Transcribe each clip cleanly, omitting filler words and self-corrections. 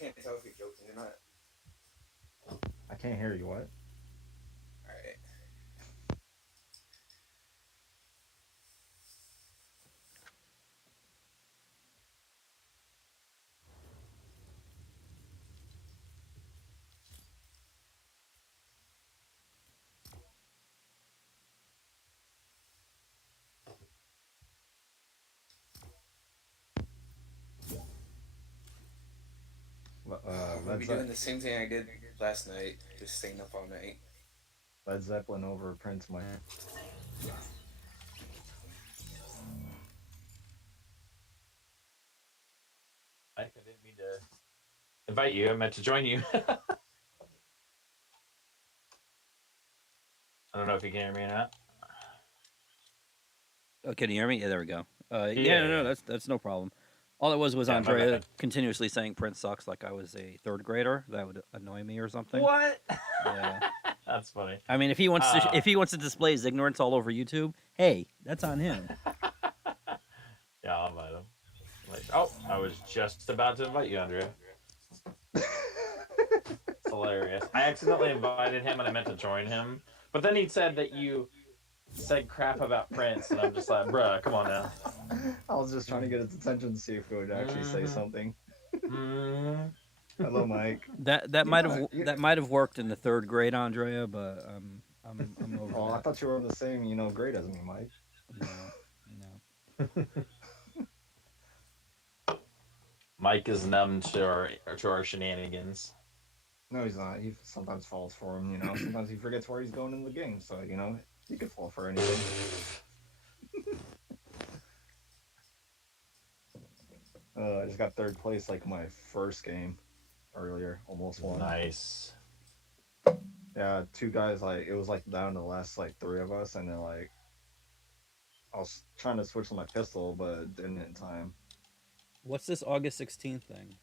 can't tell if you're joking or not. I can't hear you. What? All right. I'm gonna Led be doing Zepp, the same thing I did last night, just staying up all night. Led Zeppelin over Prince, Mike. Mike, I didn't mean to invite you. I meant to join you. I don't know if you can hear me or not. Oh, can you hear me? Yeah, there we go. Yeah, No, yeah. that's no problem. All it was Yeah, my Andrea bad. continuously saying Prince sucks like I was a third grader. That would annoy me or something. What? Yeah. That's funny. I mean, if he wants to display his ignorance all over YouTube, hey, that's on him. Yeah, I'll invite him. Like, oh, I was just about to invite you, Andrea. It's hilarious. I accidentally invited him and I meant to join him, but then he said that you said crap about Prince, and I'm just like, bruh, come on now. I was just trying to get his attention to see if he would actually say something. Mm. Hello, Mike. That might have worked in the third grade, Andrea, but I'm over Oh, that. I thought you were on the same, grade as me, Mike. No. Mike is numb to our shenanigans. No, he's not. He sometimes falls for him, Sometimes he forgets where he's going in the game, so, he could fall for anything. I just got third place like my first game earlier, almost won. Nice. Yeah, two guys, it was down to the last three of us, and then I was trying to switch to my pistol, but didn't in time. What's this August 16th thing?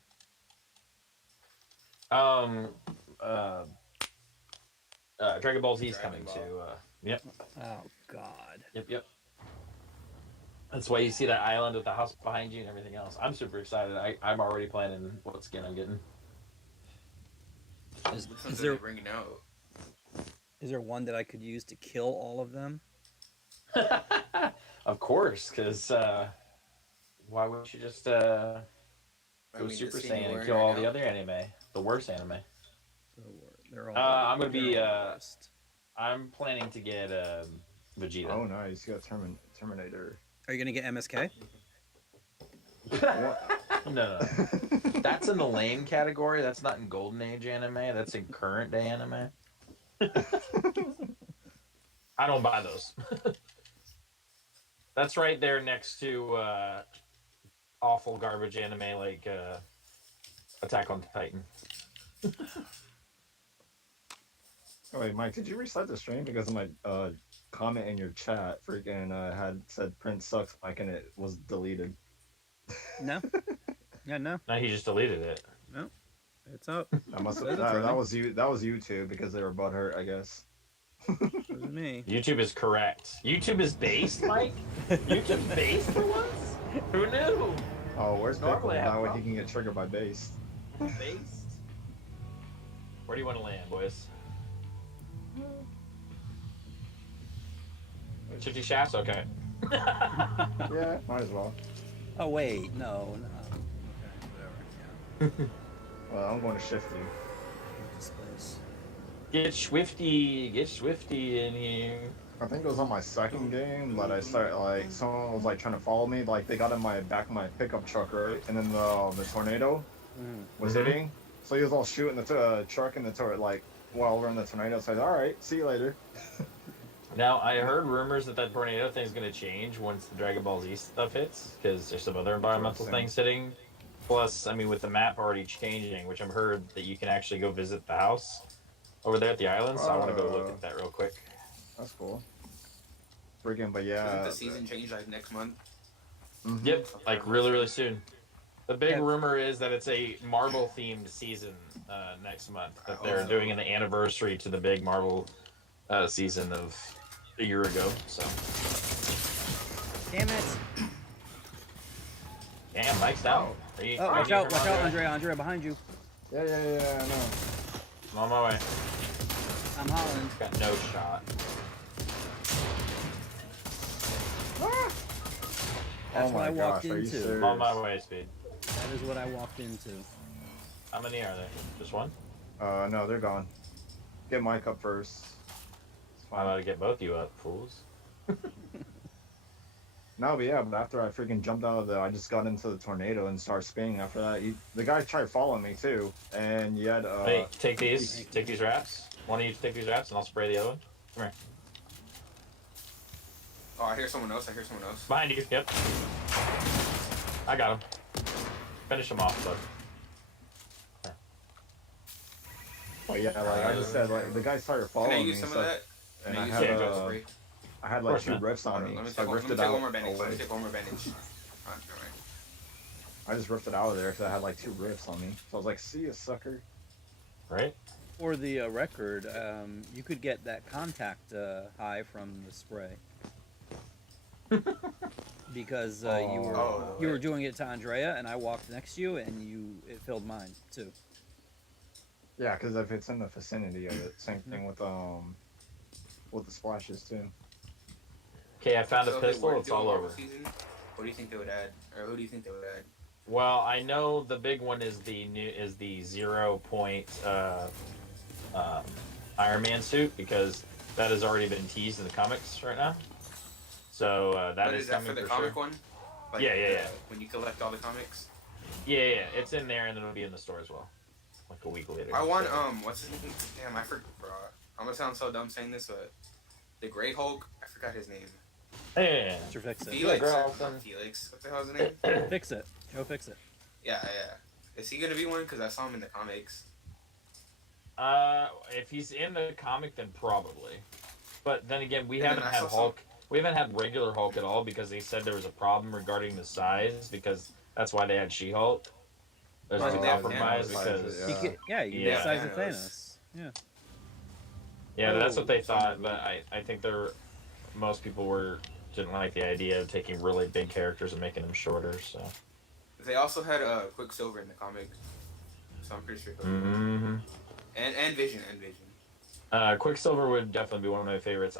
Dragon Ball Z is coming to. Yep. Oh God. Yep. That's why you see that island with the house behind you and everything else. I'm super excited. I'm already planning what skin I'm getting. Is Which ones are there they bringing out? is there one that I could use to kill all of them? Of course, because why wouldn't you just go Super Saiyan and kill all the other anime, the worst anime? They're all. I'm gonna be. I'm planning to get Vegeta. Oh, nice! You got Terminator. Are you gonna get MSK? No. That's in the lame category. That's not in Golden Age anime. That's in current day anime. I don't buy those. That's right there next to awful garbage anime like Attack on Titan. Oh, wait, Mike, did you restart the stream because of my comment in your chat? Freaking had said Prince sucks, Mike, and it was deleted. No. Yeah, no. No, he just deleted it. No. It's up. That must have that was you. That was YouTube because they were butthurt, I guess. It was me. YouTube is correct. YouTube is based, Mike. YouTube's based for once. Who knew? Oh, where's Pickle? Normally I have That way he problems. can get triggered by base. Based. Where do you want to land, boys? 50 shafts? Okay. Yeah, might as well. Oh wait, no. Okay, whatever. Well, I'm going to shift you. Get Swifty in here. I think it was on my second game that I started, someone was, trying to follow me. They got in my back of my pickup truck, right? And then the tornado was hitting. So he was all shooting the truck and the turret, while we're in the tornado. So I said, all right, see you later. Now, I heard rumors that tornado thing is going to change once the Dragon Ball Z stuff hits, because there's some other environmental things hitting. Plus, I mean, with the map already changing, which I've heard that you can actually go visit the house over there at the island, so I want to go look at that real quick. That's cool. Freaking, but yeah. Doesn't the season change next month? Yep, really, really soon. The big rumor is that it's a Marvel-themed season next month, that they're doing an anniversary to the big Marvel season of a year ago, so. Damn it! Damn, Mike's down. Watch out, Andrea, behind you. Yeah, I know. I'm on my way. I'm Holland. Got no shot. That's Oh what my I walked gosh, are you into. serious? I'm on my way, Speed. That is what I walked into. How many are there? Just one? No, they're gone. Get Mike up first. It's I'm fine. about to get both you up, fools. No, but yeah, but after I freaking jumped out of I just got into the tornado and started spinning after that. The guy tried following me too, and yet, Hey, take these. Take these wraps. One of you take these wraps, and I'll spray the other one. Come here. Oh, I hear someone else. Behind you. Yep. I got him. Finish him off, bud. oh yeah, like I just said, like the guy started Can following I me, use some so, of that? and Can I use had some of yeah, that uh, spray? I had Of like course 2 not. rips on me, Let me so I take ripped it one out more bandage. Let away. me take one more bandage. Alright, alright. I just ripped it out of there because I had like 2 rips on me. So I was like, "See ya, sucker." Right? For the record, you could get that contact high from the spray. Because you were doing it to Andrea, and I walked next to you, and it filled mine too. Yeah, because if it's in the vicinity of it, same thing with the splashes too. Okay, I found a So if they pistol. were to It's do a all Marvel over. season, what do you think they would add? Or who do you think they would add? Well, I know the big one is the 0 point Iron Man suit because that has already been teased in the comics right now. So that But is is that coming for the for comic sure. one? Like Yeah. When you collect all the comics. Yeah, it's in there and then it'll be in the store as well, like a week later. I want So- what's his name? Damn, I forgot. I'm gonna sound so dumb saying this, but the Gray Hulk. I forgot his name. Yeah. Sure, fix it. Felix. girl, Not Felix. What the hell's his name? Fix it. Joe, fix it. Yeah. Is he gonna be one? Because I saw him in the comics. If he's in the comic, then probably. But then again, we And haven't then I had saw Hulk. We haven't had regular Hulk at all because they said there was a problem regarding the size because that's why they had She-Hulk. There's Right, a they have compromise Thanos. because Yeah. You could, you could Yeah. be the size of Thanos. Thanos. Yeah. yeah, that's what they Oh, thought. But I think most people didn't like the idea of taking really big characters and making them shorter. So. They also had Quicksilver in the comics, so I'm pretty sure. Mm-hmm. And Vision. Quicksilver would definitely be one of my favorites.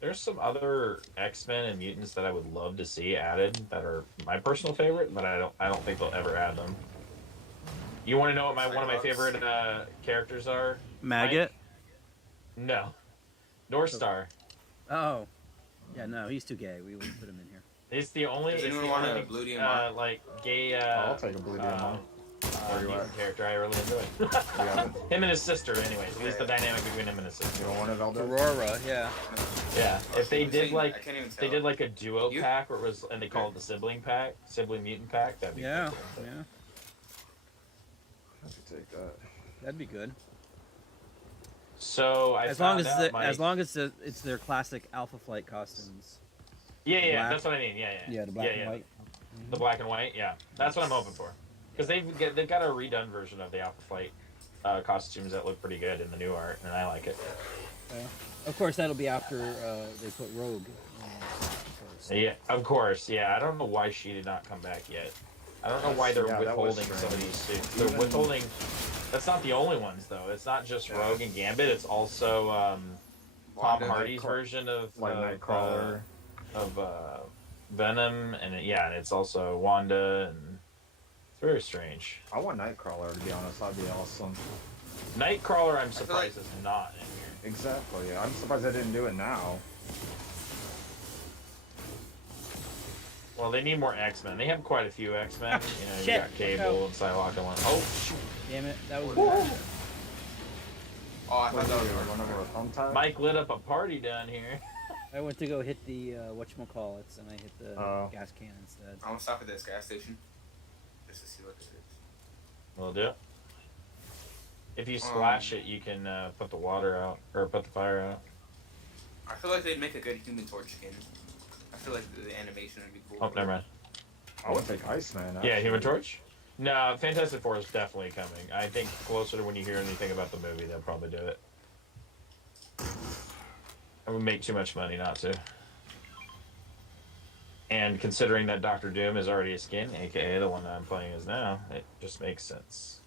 There's some other X-Men and mutants that I would love to see added that are my personal favorite, but I don't think they'll ever add them. You want to know what one of my favorite characters are? Maggot? Mike? No. North Star. Oh. Yeah, no, he's too gay. We wouldn't put him in here. It's the only, Does anyone want a Blue Diamond? like gay I'll take a blue diamond. Where you mutant at? character I really enjoy. You got it. Him and his sister, anyways. At least the dynamic between him and his You sister. don't want it, Velda? Aurora, yeah. Yeah. If they I'm did saying, like I can't even they tell. did like a duo You? pack where it was and they called it the sibling mutant pack, that'd be Yeah, cool. yeah. I could take that. That'd be good. So As long as it's their classic Alpha Flight costumes. yeah, black. that's what I mean. Yeah. Yeah, the black and white. The black and white, yeah. That's what I'm hoping for. Because they've got a redone version of the Alpha Flight costumes that look pretty good in the new art, and I like it. Yeah. Of course, that'll be after they put Rogue. First. Yeah, of course. Yeah, I don't know why she did not come back yet. I don't know why they're Yeah, that was withholding some of these suits. Even- They're withholding. That's not the only ones though. It's not just Yeah. Rogue and Gambit. It's also Tom Wanda. Hardy's version of Like Nightcrawler. Venom, and it's also Wanda, and it's very strange. I want Nightcrawler, to be honest. That'd be awesome. Nightcrawler, I'm feel surprised like- is not in here. Exactly. I'm surprised I didn't do it now. Well, they need more X-Men. They have quite a few X-Men. You Shit, got Cable and Psylocke and one. Oh, shoot. Damn it, that was Oh, I What thought that was run over a thumbtack? Mike lit up a party down here. I went to go hit the whatchamacallits, and I hit the gas can instead. I'm gonna stop at this gas station just to see what it is. Will do. If you splash it, you can put the water out or put the fire out. I feel like they'd make a good Human Torch skin. I feel like the animation would be cool. Oh, never mind. I would take Iceman. Yeah, actually. Human Torch. No, Fantastic Four is definitely coming. I think closer to when you hear anything about the movie, they'll probably do it. It would make too much money not to. And considering that Doctor Doom is already a skin, aka the one that I'm playing as now, it just makes sense.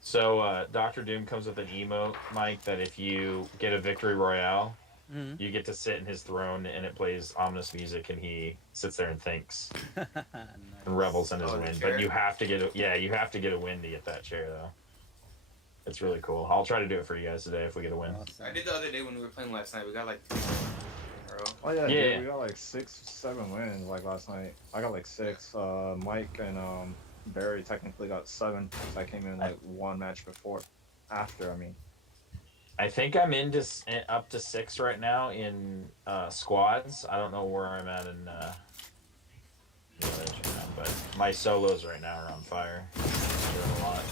So Doctor Doom comes with an emote, Mike, that if you get a victory royale, you get to sit in his throne and it plays ominous music and he sits there and thinks Nice. and revels in his win. chair? But you have to get a win to get that chair though. It's really cool. I'll try to do it for you guys today if we get a win. Awesome. I did the other day when we were playing last night. We got like 2 in a row. Oh yeah, Yeah. dude, we got like 6, 7 wins like last night. I got like 6. Mike and Barry technically got 7 because I came in like 1 match before. After, I mean. I think I'm up to 6 right now in squads. I don't know where I'm at in village right now, but my solos right now are on fire. Doing a lot.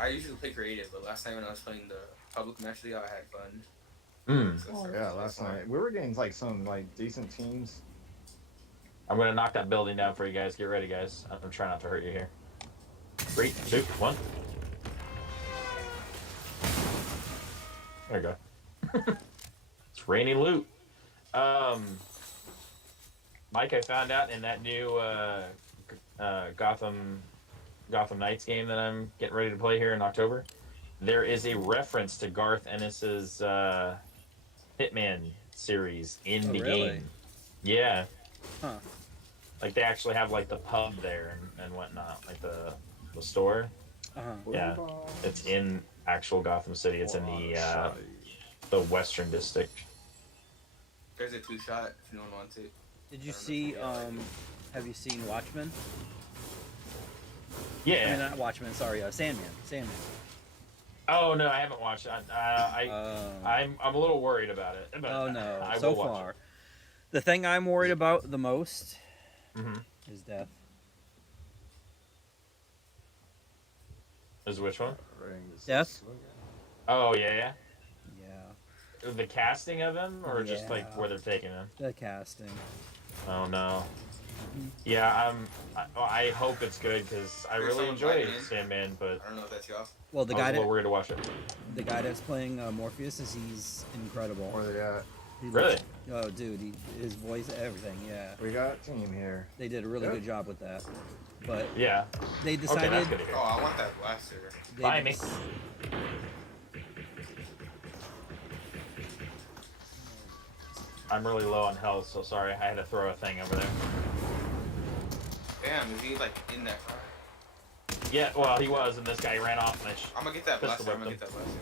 I usually play creative, but last night when I was playing the public match league, I had fun. Oh yeah, last night we were getting like some like decent teams. I'm gonna knock that building down for you guys. Get ready, guys. I'm trying not to hurt you here. 3, 2, 1. There you go. It's rainy loot. Mike, I found out in that new Gotham Knights game that I'm getting ready to play here in October, there is a reference to Garth Ennis's Hitman series in the really? game. Yeah. Huh. Like they actually have like the pub there and whatnot, like the store. Yeah, it's in actual Gotham City. It's in the Western District. There's a 2-shot if no one wants it. Did you see? Have you seen Watchmen? Yeah. I mean, not Watchmen. Sorry, Sandman. Sandman. Oh no, I haven't watched it. I'm a little worried about it. But Oh no! I So will watch far, the thing I'm worried about the most is death. Is which one? Death? Oh yeah. Yeah. The casting of him, or just like where they're taking him? The casting. Oh no. Yeah, I hope it's good because I really enjoyed Sandman, but I don't know if that's y'all. Well, the I was guy a little weird to watch it. the guy that's playing Morpheus he's incredible. Where they at? Really? Oh, dude, his voice, everything. Yeah. We got a team here. They did a really good job with that. But Yeah. they Okay, decided. that's good to hear. Oh, I want that blaster. they Buy me. des- I'm really low on health, so sorry. I had to throw a thing over there. Damn, is he like in that car? Yeah, well, he was, and this guy ran off and I'm gonna get that Pistol blaster. I'm gonna whipped get that blaster.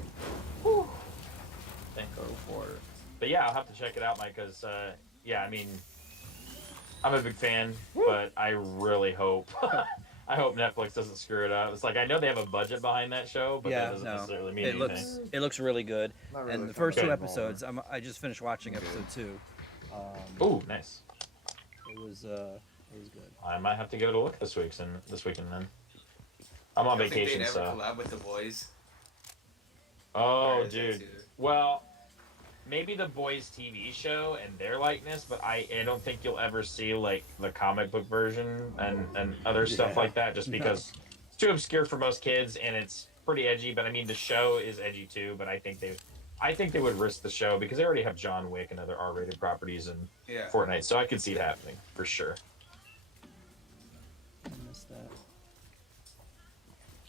Whew. Go for it. But yeah, I'll have to check it out, Mike, because, yeah, I mean, I'm a big fan, but I really hope, I hope Netflix doesn't screw it up. It's like, I know they have a budget behind that show, but that doesn't necessarily mean anything. It looks really good. Not really And the fun first to 2 get episodes, I just finished watching episode 2. Ooh, nice. It was good. I might have to give it a look this weekend then. I'm on I don't think vacation, they'd so. ever collab with the boys. Oh, Or is that dude. too- Well, maybe the Boys TV show and their likeness, but I don't think you'll ever see like the comic book version and other stuff like that, just because it's too obscure for most kids and it's pretty edgy. But I mean, the show is edgy too. But I think they would risk the show because they already have John Wick and other R-rated properties and Yeah. Fortnite, so I could see it happening for sure. I missed that.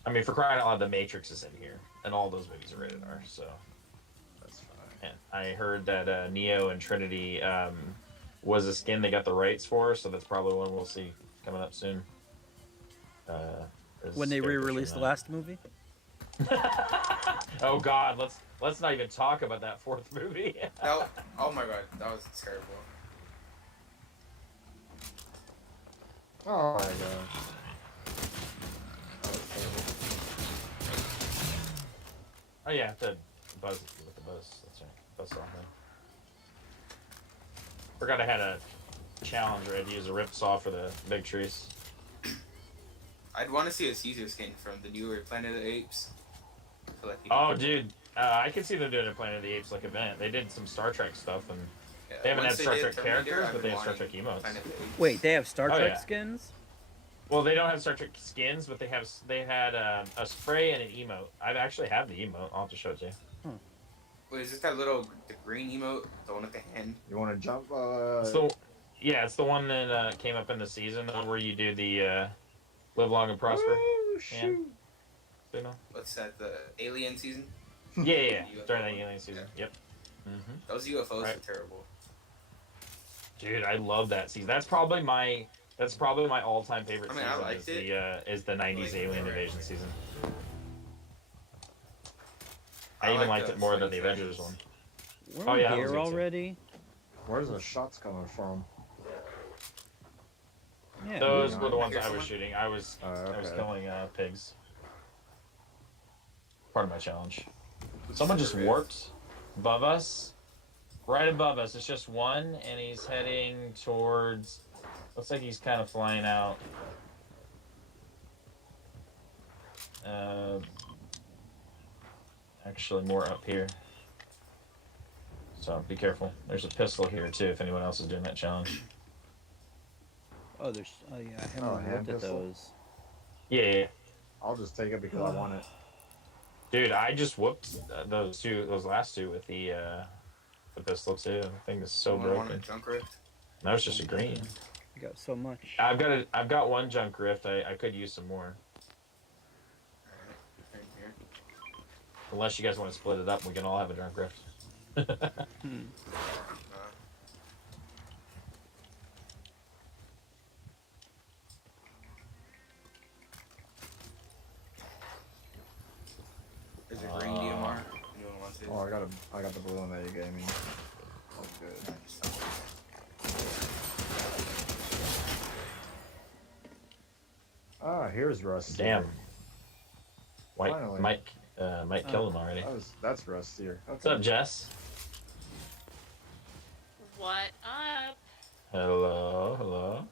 I mean, for crying out loud, The Matrix is in here, and all those movies are rated R. So. That's fine. And I heard that Neo and Trinity was a skin they got the rights for, so that's probably one we'll see coming up soon. When they re-released the last movie? Oh God, let's not even talk about that 4th movie. Oh my god, that was terrible. Oh my god. Oh yeah, the buzz with the buzz. That's right, buzz saw thing. Forgot I had a challenge where I had to use a rip saw for the big trees. I'd want to see a Caesar skin from the newer Planet of the Apes. I feel like Oh, dude, I could see them doing a Planet of the Apes like event. They did some Star Trek stuff, and they haven't had once Star did Trek Terminator, characters, I've but they been have Star Trek wanting emotes. Planet of the Apes. Wait, they have Star Oh, Trek yeah. skins? Well, they don't have Star Trek skins, but they had a spray and an emote. I actually have the emote. I'll have to show it to you. Wait, is this that the green emote? The one with the hand? You want to jump? So, yeah, it's the one that came up in the season, the one where you do the live long and prosper. Oh, shoot. You know? What's that? The alien season? Yeah. During that alien season. Yeah. Yep. Mm-hmm. Those UFOs Right. are terrible. Dude, I love that season. That's probably my all-time favorite season. I liked is the '90s Alien Invasion season. I I even like liked the it more than the Swing Avengers Sessions. one. We're Oh, yeah, that was here good too. already. Where's the shots coming from? Yeah. Those Yeah. were the ones Here's I was someone. shooting. I was Okay. killing pigs. Part of my challenge. Who's Someone the just riff? warped above us. Right above us. It's just one, and he's heading towards. Looks like he's kind of flying out. Actually, more up here. So be careful. There's a pistol here too. If anyone else is doing that challenge. Oh, there's. Oh yeah, I Oh, haven't hand looked at pistol? those. Yeah. I'll just take it because I want it. Dude, I just whooped those last two with the pistol too. The thing is so Someone want a broken. junk rift? That was just a green. I got so much. I've got one junk rift. I could use some more. Alright, right here. Unless you guys want to split it up, we can all have a junk rift. There's a green DMR. Anyone wants it? Oh, I got the blue one that you gave me. That's good. Ah, here's Rusty. Damn. White Finally. Mike killed him already. That's Rusty. Okay. What's up, Jess? What up? Hello.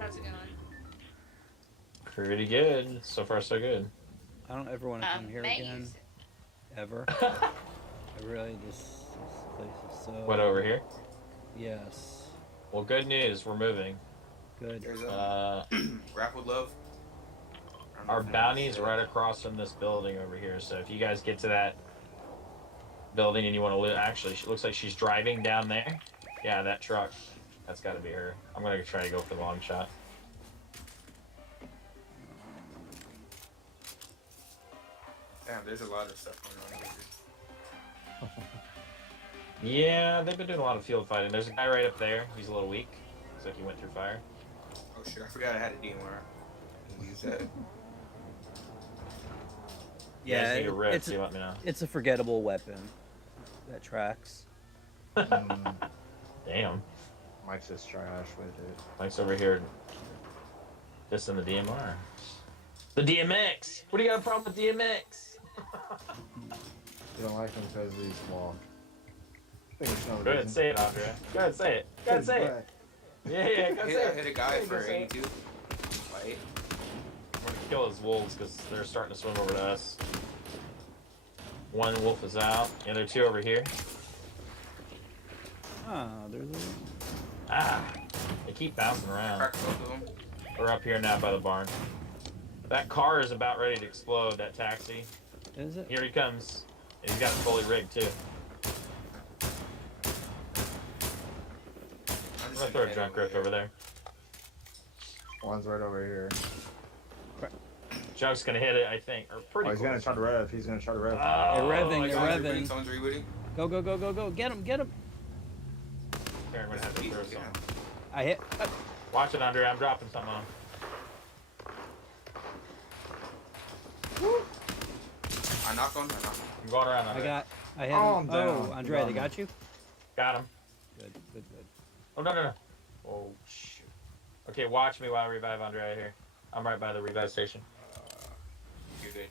How's it going? Pretty good. So far, so good. I don't ever want to come here again. Amazing. Ever. I really this place is so. What over here? Yes. Well, good news. We're moving. Good. There's a grappled love. I don't know Our if anyone bounty wants is it. right across from this building over here. So if you guys get to that building and you want to loot, actually, she looks like she's driving down there. Yeah, that truck. That's got to be her. I'm gonna try to go for the long shot. Damn, there's a lot of stuff going on over here. Yeah, they've been doing a lot of field fighting. There's a guy right up there. He's a little weak. Looks like he went through fire. Oh shit, I forgot I had a DMR. Didn't use that. You guys need a rift, it's you let me know. it's a forgettable weapon that tracks. Mm, Damn. Mike's just trash with it. Mike's over here dissing the DMR. The DMX! What do you got a problem with DMX? You don't like him because he's flawed. I think it's no Go ahead, reason. say it, Andrea. Go ahead, say it. Go ahead, say it. Yeah, go I say hit it. a guy Go for say it. 82. Fight. We're gonna kill his wolves because they're starting to swim over to us. One wolf is out. The other two over here. Ah, there's a. Ah! They keep bouncing around. Cracked both of them. We're up here now by the barn. That car is about ready to explode, that taxi. Is it? Here he comes. And he's got it fully rigged too. I'm gonna throw a junk rift over there. One's right over here. Junk's gonna hit it, I think. Or pretty Oh, he's close. gonna try to rev. He's gonna try to rev. Oh, They're revving, I they're got it. revving. Someone's rebooting. Go, go, go, go, go. Get him, get him. Here, I'm gonna have to throw Yeah. some. I hit. Watch it, Andre. I'm dropping something on him. I knocked one. I'm going around. Andre. I hit Oh, him. I'm down. Oh, Andrea, they Down. got you? Got him. Good, good, good. Oh, no. Oh, shoot. Okay, watch me while I revive Andre here. I'm right by the revive station. You did.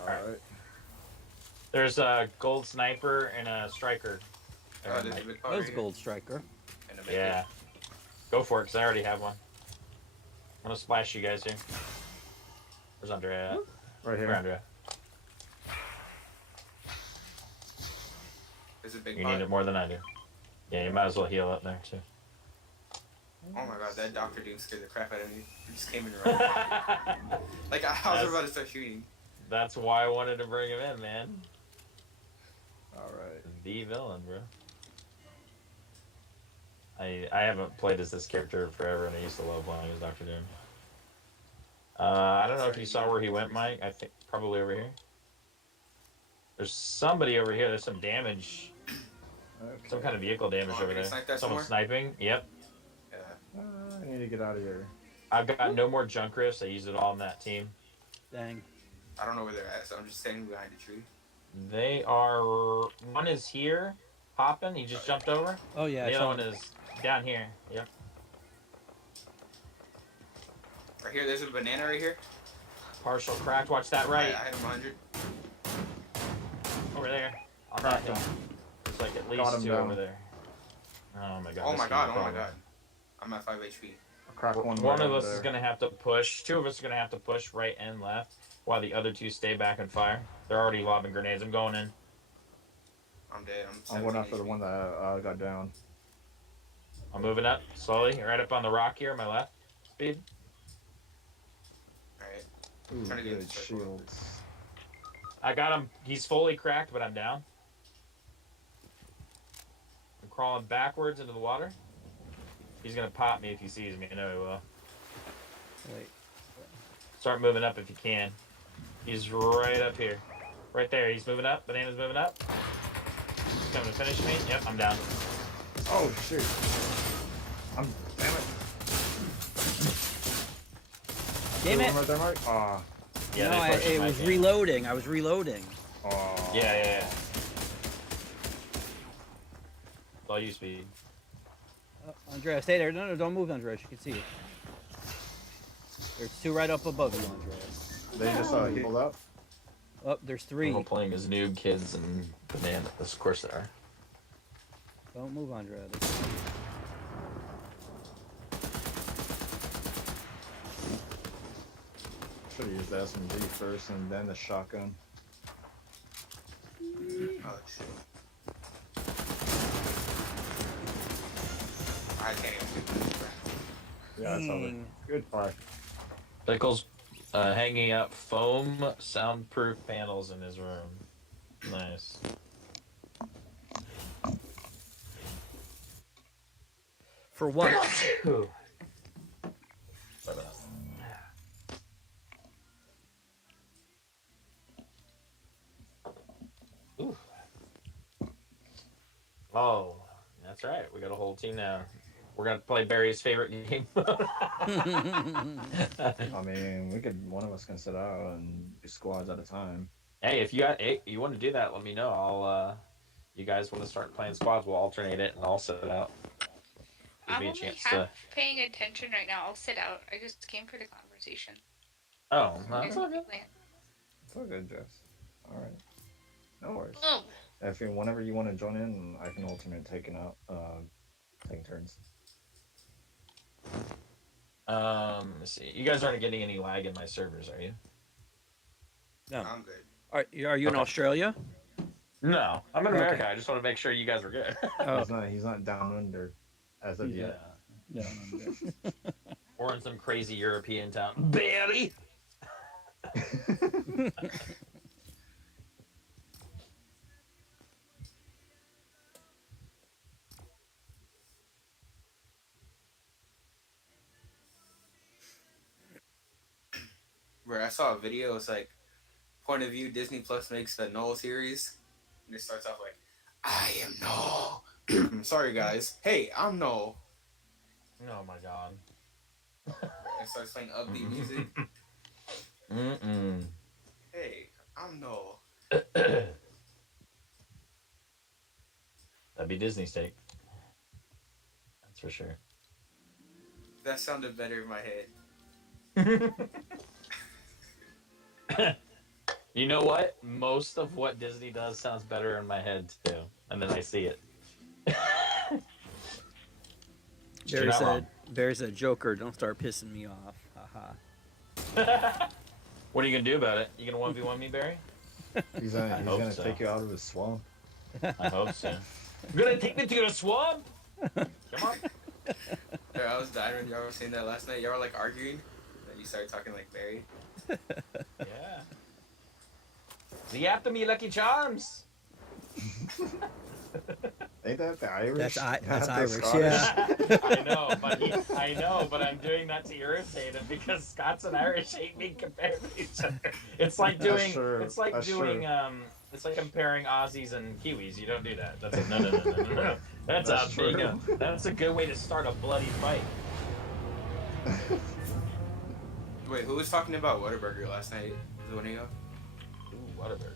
Alright. There's a gold sniper and a striker. Oh, there's a big part That was right a here. gold striker. And a big Yeah. Go for it, because I already have one. I'm gonna splash you guys here. Where's Andrea at? Right Where, here. Andrea? There's a big You pot. need it more than I do. Yeah, you might as well heal up there, too. Oh my god, that Dr. Doom scared the crap out of me. He just came in around. Like, I was That's- about to start shooting. That's why I wanted to bring him in, man. All right. The villain, bro. I haven't played as this character forever, and I used to love playing as Dr. Doom. I don't know if you saw where he went, Mike. I think probably over here. There's somebody over here. There's some damage. Okay. Some kind of vehicle damage over there. Someone sniping. Yep. Yeah. I need to get out of here. I've got no more junk rifts. I used it all on that team. Dang. I don't know where they're at, so I'm just standing behind a tree. They are. One is here, hopping. He just jumped over. Oh yeah. The other one is down here. Yep. Right here, there's a banana right here. Partial cracked. Watch that right. I hit him 100. Over there. On that hill. There's like at least two over there. Oh my god. Oh my god. Oh my god. I'm at 5 HP. One of us is gonna have to push. Two of us are gonna have to push right and left, while the other two stay back and fire. They're already lobbing grenades. I'm going in. I'm dead. I'm going after the one that got down. I'm moving up slowly, right up on the rock here, my left. Speed. Alright. Ooh, Trying to get good shields. I got him. He's fully cracked, but I'm down. I'm crawling backwards into the water. He's gonna pop me if he sees me. I know he will. Wait. Start moving up if you can. He's right up here. Right there. He's moving up. Banana's moving up. He's coming to finish me. Yep, I'm down. Oh shoot! Damn it! Damn it! Right there, Mike? Aw. Yeah, no, it was reloading. I was reloading. Oh. Yeah. All you speed. Andrea, stay there. No, don't move, Andrea. You can see it. There's two right up above you, Andrea. They just healed up? Oh, there's three. We're playing as noob kids and bananas. Of course they are. Don't move, Andrea. Should have used the SMG first and then the shotgun. Oh shit. I can't even do this. Yeah, that's over. Good fire. Pickle's hanging up foam soundproof panels in his room. Nice. For what? Ooh. Oh, that's right. We got a whole team now. We're gonna play Barry's favorite game. I mean, one of us can sit out and do squads at a time. Hey, if you want to do that, let me know. You guys want to start playing squads? We'll alternate it, and I'll sit out. I'm only half paying attention right now. I'll sit out. I just came for the conversation. Oh, no, that's all good. It's all good, Jess. All right. No worries. Oh. Whenever you want to join in, I can alternate taking turns. Let's see. You guys aren't getting any lag in my servers, are you? No. I'm good. Are you in Australia? No, I'm in America. I just want to make sure you guys are good. Oh. He's not down under as of yet. No. Or in some crazy European town. Barry! Where I saw a video, it's like point of view Disney Plus makes the Null series, and it starts off like, "I am Null." I'm sorry, guys. Hey, I'm Null. Oh my god. It starts playing upbeat music. Hey, I'm Null. That'd be Disney steak. That's for sure. That sounded better in my head. You know what? Most of what Disney does sounds better in my head too, and then I see it. Barry said, Joker, don't start pissing me off. Haha. What are you gonna do about it? You gonna 1v1 me, Barry? He's gonna take you out of his swamp. I hope so. You're gonna take me to the swamp? Come on. Yeah, I was dying when y'all were saying that last night. Y'all were like arguing, and you started talking like Barry. Yeah. The after me Lucky Charms. Ain't that the Irish? That's Irish, Scottish? yeah. I know, but I'm doing that to irritate him because Scots and Irish ain't being compared to each other. It's like doing, it's like comparing Aussies and Kiwis. You don't do that. That's no. That's true. That's a good way to start a bloody fight. Wait, who was talking about Whataburger last night? Was it one of you? Ooh, Whataburger.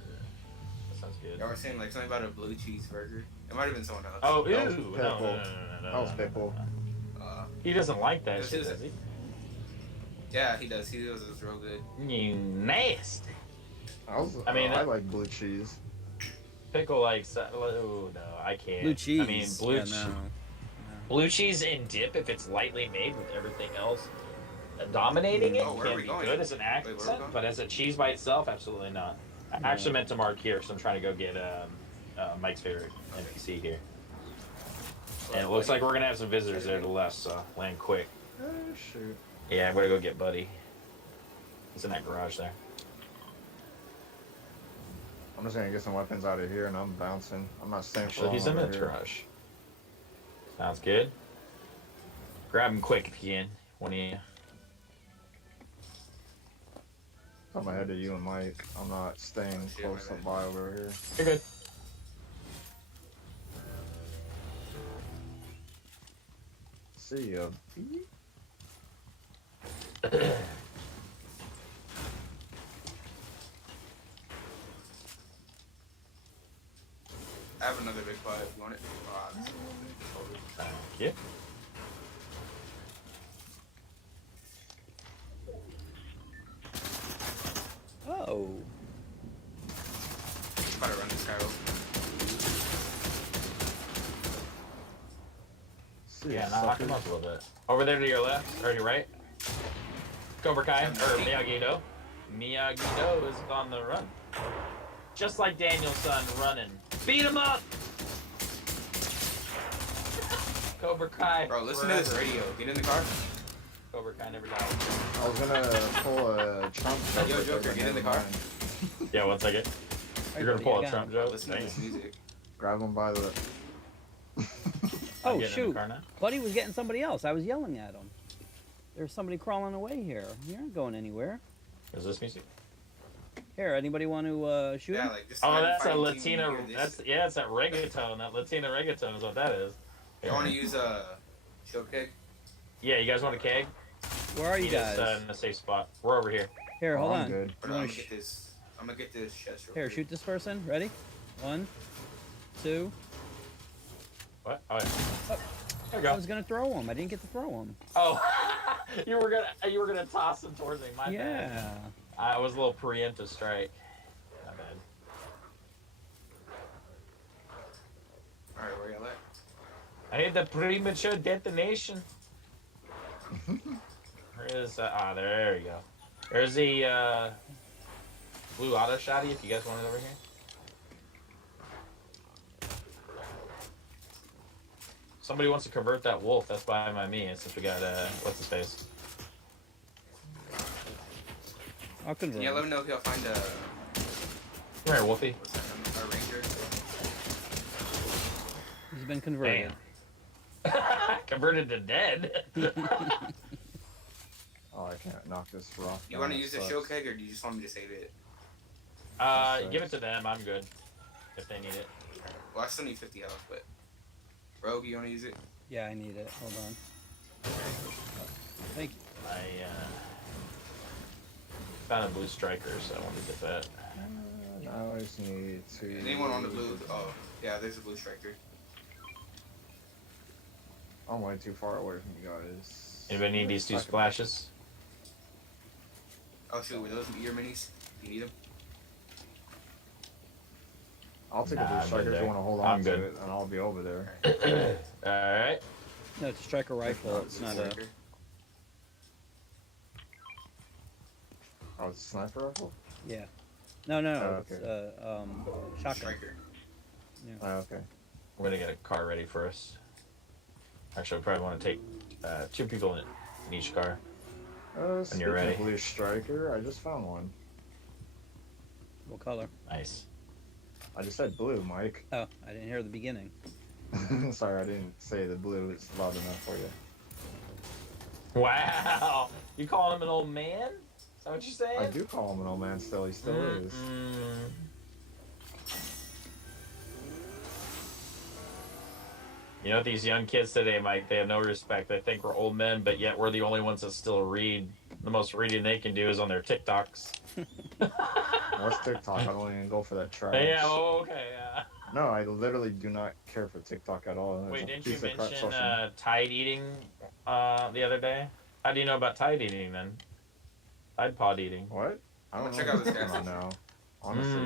That sounds good. Y'all were saying like something about a blue cheeseburger. It might have been someone else. Oh, ew. That was No. That was Pitbull. He doesn't like that shit, does he? Yeah, he does. He does. It's real good. You nasty. I like blue cheese. Pickle likes. Oh no, I can't. Blue cheese. I mean, blue cheese in dip, if it's lightly made with everything else dominating it, can be good as an accent, but as a cheese by itself, absolutely not. I actually meant to mark here, so I'm trying to go get Mike's favorite NPC here. And it looks like we're gonna have some visitors there to the left, so land quick. Oh shoot. Yeah, I'm gonna go get Buddy. He's in that garage there. I'm just gonna get some weapons out of here and I'm bouncing. I'm not staying for long. He's in the here. garage. Sounds good. Grab him quick if you can. One of you. I'm ahead of you and Mike. I'm not staying close by over here. You're good. See ya. I have another big pot if you want it. Thank you. Oh. I'm about to run this guy over. Yeah, knock him up a little bit. Over there to your left, or your right. Cobra Kai, or Miyagi-Do. Miyagi-Do is on the run. Just like Daniel's son running. Beat him up! Cobra Kai. Bro, listen to this radio. Get in the car. Cobra Kai never dies. I was gonna pull a Trump joke. Yo, Joker, get in the car. Yeah, 1 second. You're gonna pull a Trump joke? Listen to this music. Grab him by the... Oh, Getting in shoot. the car now? Buddy was getting somebody else. I was yelling at him. There's somebody crawling away here. You're not going anywhere. Is this music? Here, anybody want to shoot him? Like this. Oh, that's a Latino. It's that reggaeton. That Latino reggaeton is what that is. You want to use a chill keg? Yeah, you guys want a keg? Where are you guys? In a safe spot. We're over here. Here, hold on. Good. I'm gonna get this. I'm gonna get this chest. Here, shoot this person. Ready? 1, 2. What? Oh, yeah. Oh. There you go. I was gonna throw him. I didn't get to throw him. Oh, you were gonna toss him towards me. My bad. Yeah. I was a little preemptive strike. My bad. All right, where y'all at? I need the premature detonation. Where is there you go. There's the blue auto shotty if you guys want it over here. Somebody wants to convert that wolf. That's by me. Since we got what's his face. I'll convert. Yeah, let me know if y'all find a. Come here, Wolfie. What's that? A ranger. He's been converted. Converted to dead. Oh, I can't knock this rock. You want to use the show keg, or do you just want me to save it? Give it to them. I'm good. If they need it. Well, I still need 50 health, but Rogue, you want to use it? Yeah, I need it. Hold on. Thank you. I found a blue striker, so I wanted to get that. Now I just need to... Anyone on the blue? Oh, yeah, there's a blue striker. I'm way too far away from you guys. Anybody need these 2 splashes? Oh shoot, were those your minis? Do you need them? I'll take a blue striker if you want to hold on to it, and I'll be over there. Alright. No, it's a striker rifle. It's not a... Oh, it's a sniper rifle? Yeah. No, okay. It's shotgun. Striker. Yeah. Oh, okay. We're gonna get a car ready for us. Actually, we probably want to take 2 people in each car. When you're ready. Blue striker, I just found one. What color? Nice. I just said blue, Mike. Oh, I didn't hear the beginning. Sorry, I didn't say the blue is loud enough for you. Wow. You calling him an old man? Is that what you're saying? I do call him an old man still. He still is. You know, these young kids today, Mike, they have no respect. They think we're old men, but yet we're the only ones that still read. The most reading they can do is on their TikToks. What's TikTok? I don't even go for that trash. Yeah, okay, yeah. No, I literally do not care for TikTok at all. Wait, didn't you mention Tide eating the other day? How do you know about Tide eating then? Tide pod eating. What? I don't know check out what's this going on now. Honestly. I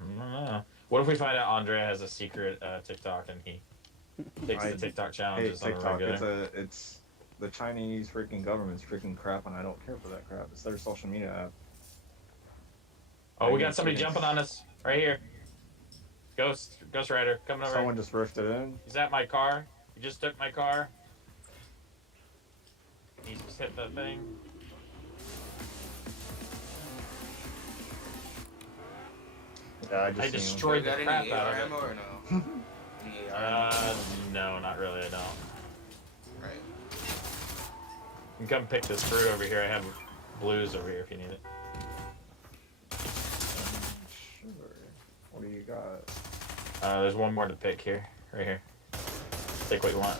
don't know. What if we find out Andrea has a secret TikTok and he takes the TikTok challenges on a TikTok. regular? It's the Chinese freaking government's freaking crap, and I don't care for that crap. It's their social media app. Oh, we got somebody jumping on us right here. Ghost Rider coming over. Someone just rifted in. He's at my car. He just took my car. He just hit the thing. Yeah, I destroyed the crap out of it. Ammo or no? Any AR? No, not really. I don't. Right. You can come pick this fruit over here. I have blues over here if you need it. Sure. What do you got? There's one more to pick here. Right here. Take what you want.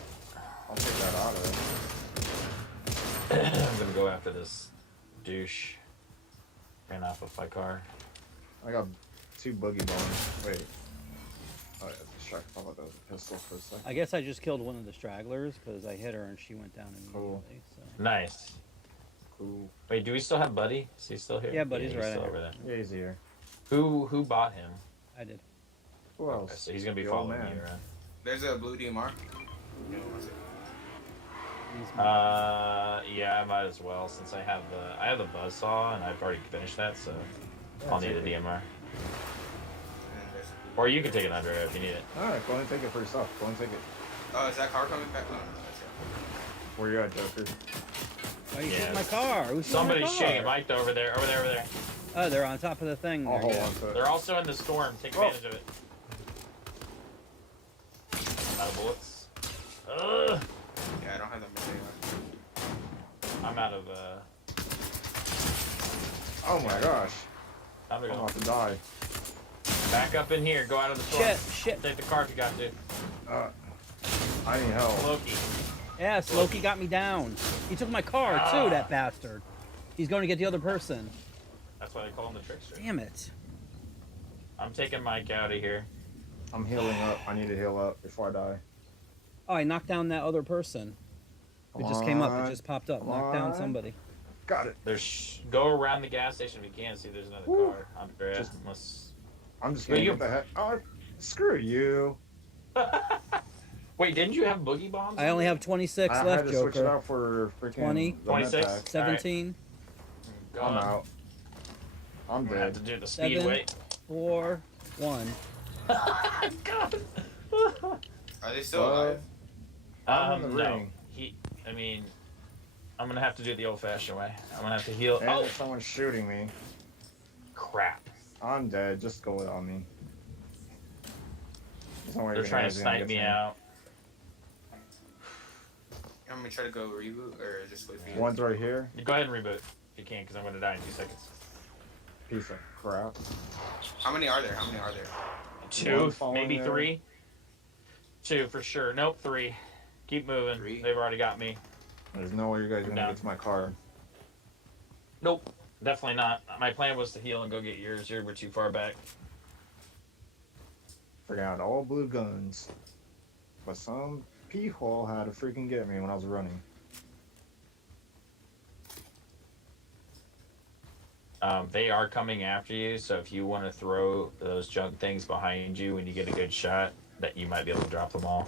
I'll take that out of it. I'm gonna go after this douche. Ran off with my car. I got 2 boogie bombs. Wait. Oh, yeah, distracted. I thought that was a pistol for a second. I guess I just killed one of the stragglers because I hit her and she went down immediately. Cool. So. Nice. Cool. Wait, do we still have Buddy? Is he still here? Yeah, Buddy's he's right still here. over there. Yeah, he's here. Who bought him? I did. Who else? Okay, so he's gonna be The old following man. you around. There's a blue DMR. Yeah, what's it? Yeah, I might as well since I have the buzzsaw and I've already finished that, so Yeah, I'll need a take it. DMR. And there's a blue- Or you can take it under if you need it. Alright, go and take it for yourself. Go and take it. Oh, is that car coming back? Oh, no, that's it. Where you at, Joker? Why you Yeah. shooting my car? Who's stealing my Somebody's car? shooting Mike over there. Oh, they're on top of the thing. I'll There, hold yeah. on to it. They're also in the storm. Take advantage of it. Out of bullets. Ugh. Yeah, I don't have that many. I'm out of Oh my gosh. time to I'm go. about to die. Back up in here. Go out of the storm. Shit. Take the car if you got to. I need help. Loki. Yes, Loki got me down. He took my car too, that bastard. He's going to get the other person. That's why they call him the trickster. Damn it. I'm taking Mike out of here. I'm healing up. I need to heal up before I die. Oh, I knocked down that other person. It just came up. It just popped up. Come Knocked down on. somebody. Got it. Go around the gas station if you can. See if there's another Woo. car. Andrea, Just- unless... I'm just Wait, gonna you- get the heck. Oh, screw you. Wait, didn't you have boogie bombs? I only have 26 I left, had to switch it Joker. out for freaking 20, the med 26. pack. 17, I'm out. I'm I'm gonna have to dead. do the 7. speedway. 4, 1. God. Are they still alive? I'm in the No. ring. I'm gonna have to do it the old-fashioned way. I'm gonna have to heal. And Oh, there's someone shooting me. crap! I'm dead. Just go without me. There's no way They're you're trying gonna to get snipe me out. I'm gonna try to go reboot or just wait for you. One's right here. Go ahead and reboot if you can, because I'm gonna die in 2 seconds. Piece of crap. How many are there? How many are there? 2, One following maybe there. 3. 2 for sure. Nope, 3. Keep moving. 3? They've already got me. There's no way you guys are gonna down. get to my car. Nope, definitely not. My plan was to heal and go get yours. You were too far back. Forgot all blue guns. But some p-hole had to freaking get me when I was running. They are coming after you, so if you want to throw those junk things behind you when you get a good shot, that you might be able to drop them all.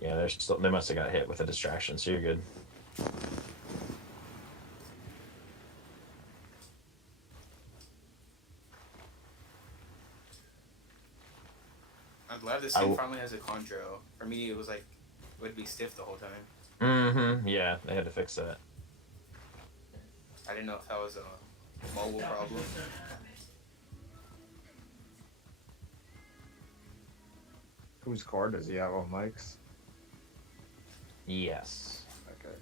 Yeah, they must have got hit with a distraction, so you're good. I'm glad this thing finally has a chondro. For me, it was like, it would be stiff the whole time. Mm-hmm. Yeah, they had to fix that. I didn't know if that was a mobile problem. Whose car does he have on Mike's? Yes. Okay.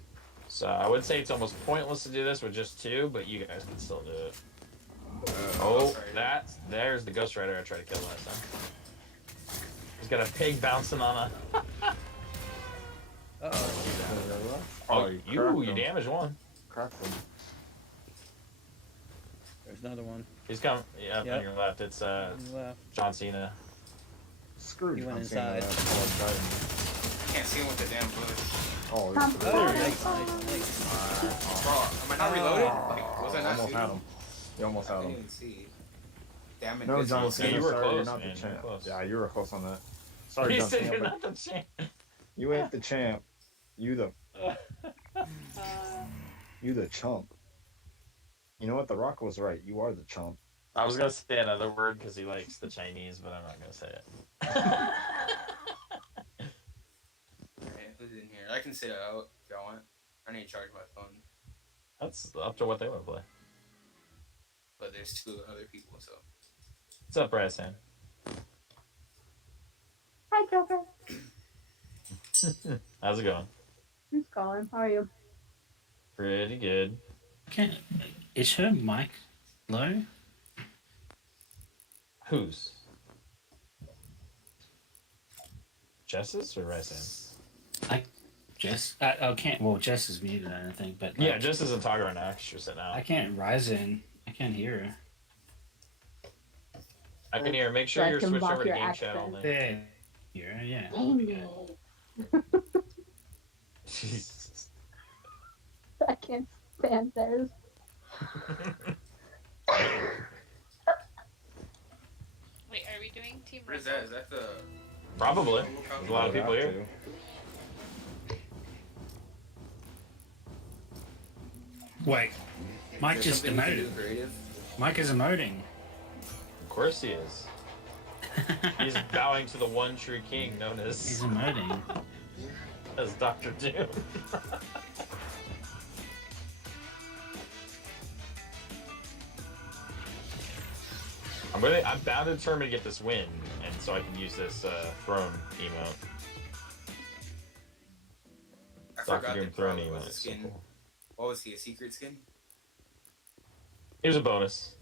So I would say it's almost pointless to do this with just 2, but you guys can still do it. Oh, there's the Ghost Rider I tried to kill last time. He's got a pig bouncing on a. Oh, you damaged one. Cracked him. There's another one. He's coming. Yeah, Yep. on your left. It's Left. John Cena. Screw He John went Cena, inside. Can't see him with the damn bush. Oh, Oh, nice. Bro, am I not reloaded? Like, was I not almost shooting? had him. You almost I had didn't him. even see. Damn it. No, John Yeah, Cena, you were sorry, close, you're not man. the You were champ. close. Yeah, you were close on that. Sorry, He John said Cena, you're but not the champ. you ain't the champ. You the chump. You know what? The Rock was right. You are the chump. I was gonna say another word because he likes the Chinese, but I'm not gonna say it. Alright, who's in here? I can sit out if y'all want. I need to charge my phone. That's up to what they want to play. But there's 2 other people, so. What's up, Bryson? Hi, Joker. How's it going? Who's calling? How are you? Pretty good. Okay, is her mic low? Whose? Jess's or Rysan's? Jess? I can't. Well, Jess is muted, I don't think. But Yeah, Jess isn't talking right now. She's sitting out. I can't rise in. I can't hear her. I can hear her. Make sure That you're can switched block over to your game chat accent. only. There. Hear her, yeah. Dang it. Jesus. I can't stand theirs. Wait, are we doing Team What is Rumble? that? Is that the. Probably. There's a lot of people here. Wait, Mike Is just there something we can emoted. do creative? Mike is emoting. Of course he is. He's bowing to the one true king known He's as emoting. Dr. Doom. I'm bound and determined to get this win, and so I can use this throne emote. I Dr. forgot Doom that throne probably was emote. a is so skin. cool. What was he? A secret skin? Here's a bonus.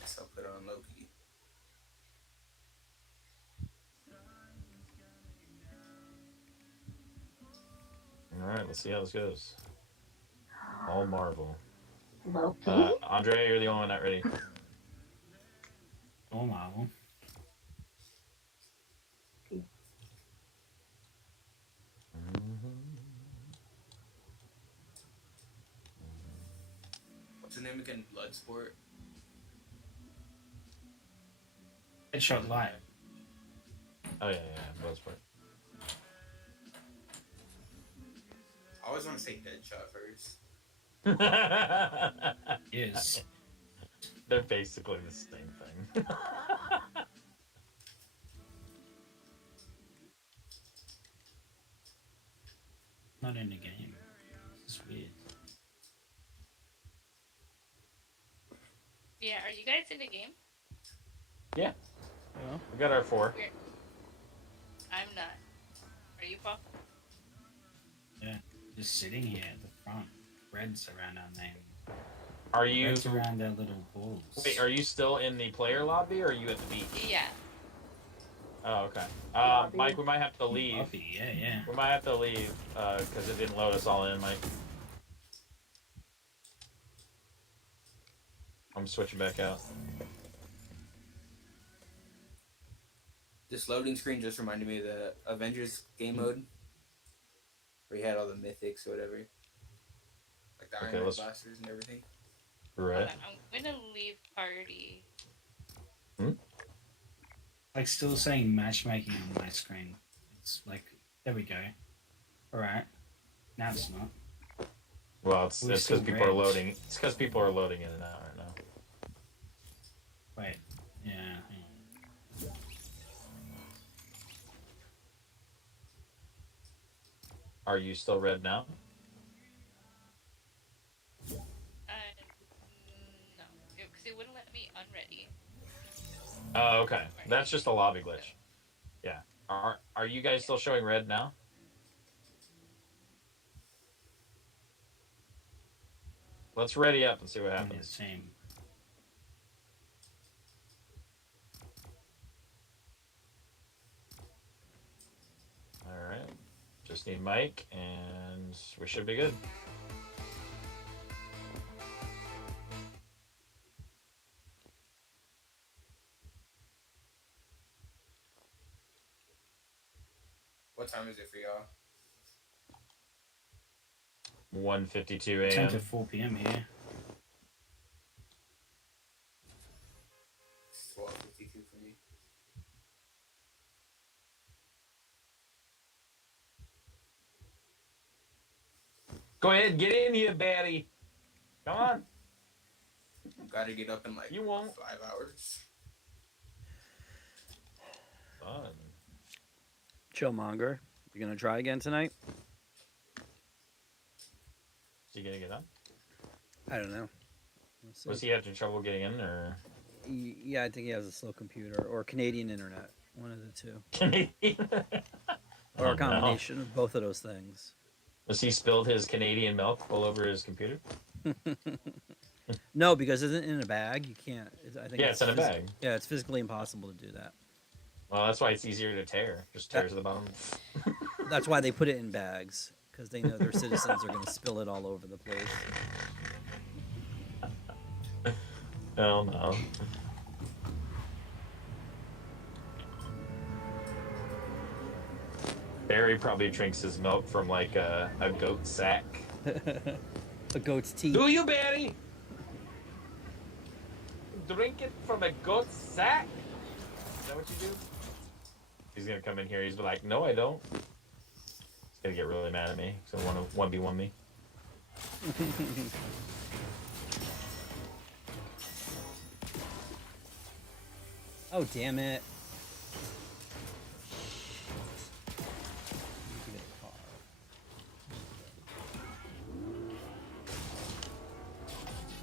Guess I'll put it on Loki. Alright, let's see how this goes. All Marvel. Loki? Andre, you're the only one not ready. Oh, Marvel. What's the name again? Bloodsport? Headshot light. Oh, yeah, Bloodsport. I always want to say Deadshot first. Yes. They're basically the same thing. Not in the game. It's weird. Yeah, are you guys in the game? Yeah, Yeah. we got our 4. I'm not. Are you, Paul? Yeah. Just sitting here at the front. Reds around our name. Are you? Reds around our little balls. Wait, are you still in the player lobby, or are you at the beach? Yeah. Oh, okay. Mike, we might have to leave. Coffee, yeah. We might have to leave because it didn't load us all in, Mike. I'm switching back out. This loading screen just reminded me of the Avengers game mode, where you had all the mythics or whatever, like the Iron Man blasters and everything. Right. I'm gonna leave party. Like still saying matchmaking on my screen. It's like, there we go. Alright. Now it's not. Well, it's We're because still people are reds. loading. It's because people are loading in and out right now. Wait. Yeah. Hang on. Are you still red now? No, because it wouldn't let me unready. Oh, okay. That's just a lobby glitch. Yeah. Are you guys still showing red now? Let's ready up and see what Yeah, happens. same. All right. Just need Mike, and we should be good. What time is it for y'all? 1:52 10 a.m. to 4 p.m. here. It's 12:52 for me. Go ahead, get in here, Batty. Come on. Gotta get up in like You won't. 5 hours. Fun. Chillmonger, you gonna try again tonight? Is he gonna get on? I don't know. We'll see. Was he having trouble getting in, or? Yeah, I think he has a slow computer or Canadian internet. One of the two. Canadian? Or a combination of both of those things. Has he spilled his Canadian milk all over his computer? No, because it's in a bag. You can't. I think. Yeah, it's in a bag. Yeah, it's physically impossible to do that. Well, that's why it's easier to tear. Just tears the bottom. That's why they put it in bags, because they know their citizens are going to spill it all over the place. Hell no. Barry probably drinks his milk from like a goat sack. A goat's teeth. Do you, Barry? Drink it from a goat sack? Is that what you do? He's gonna come in here. He's like, no, I don't. He's gonna get really mad at me. He's gonna want to 1v1 me. Oh, damn it.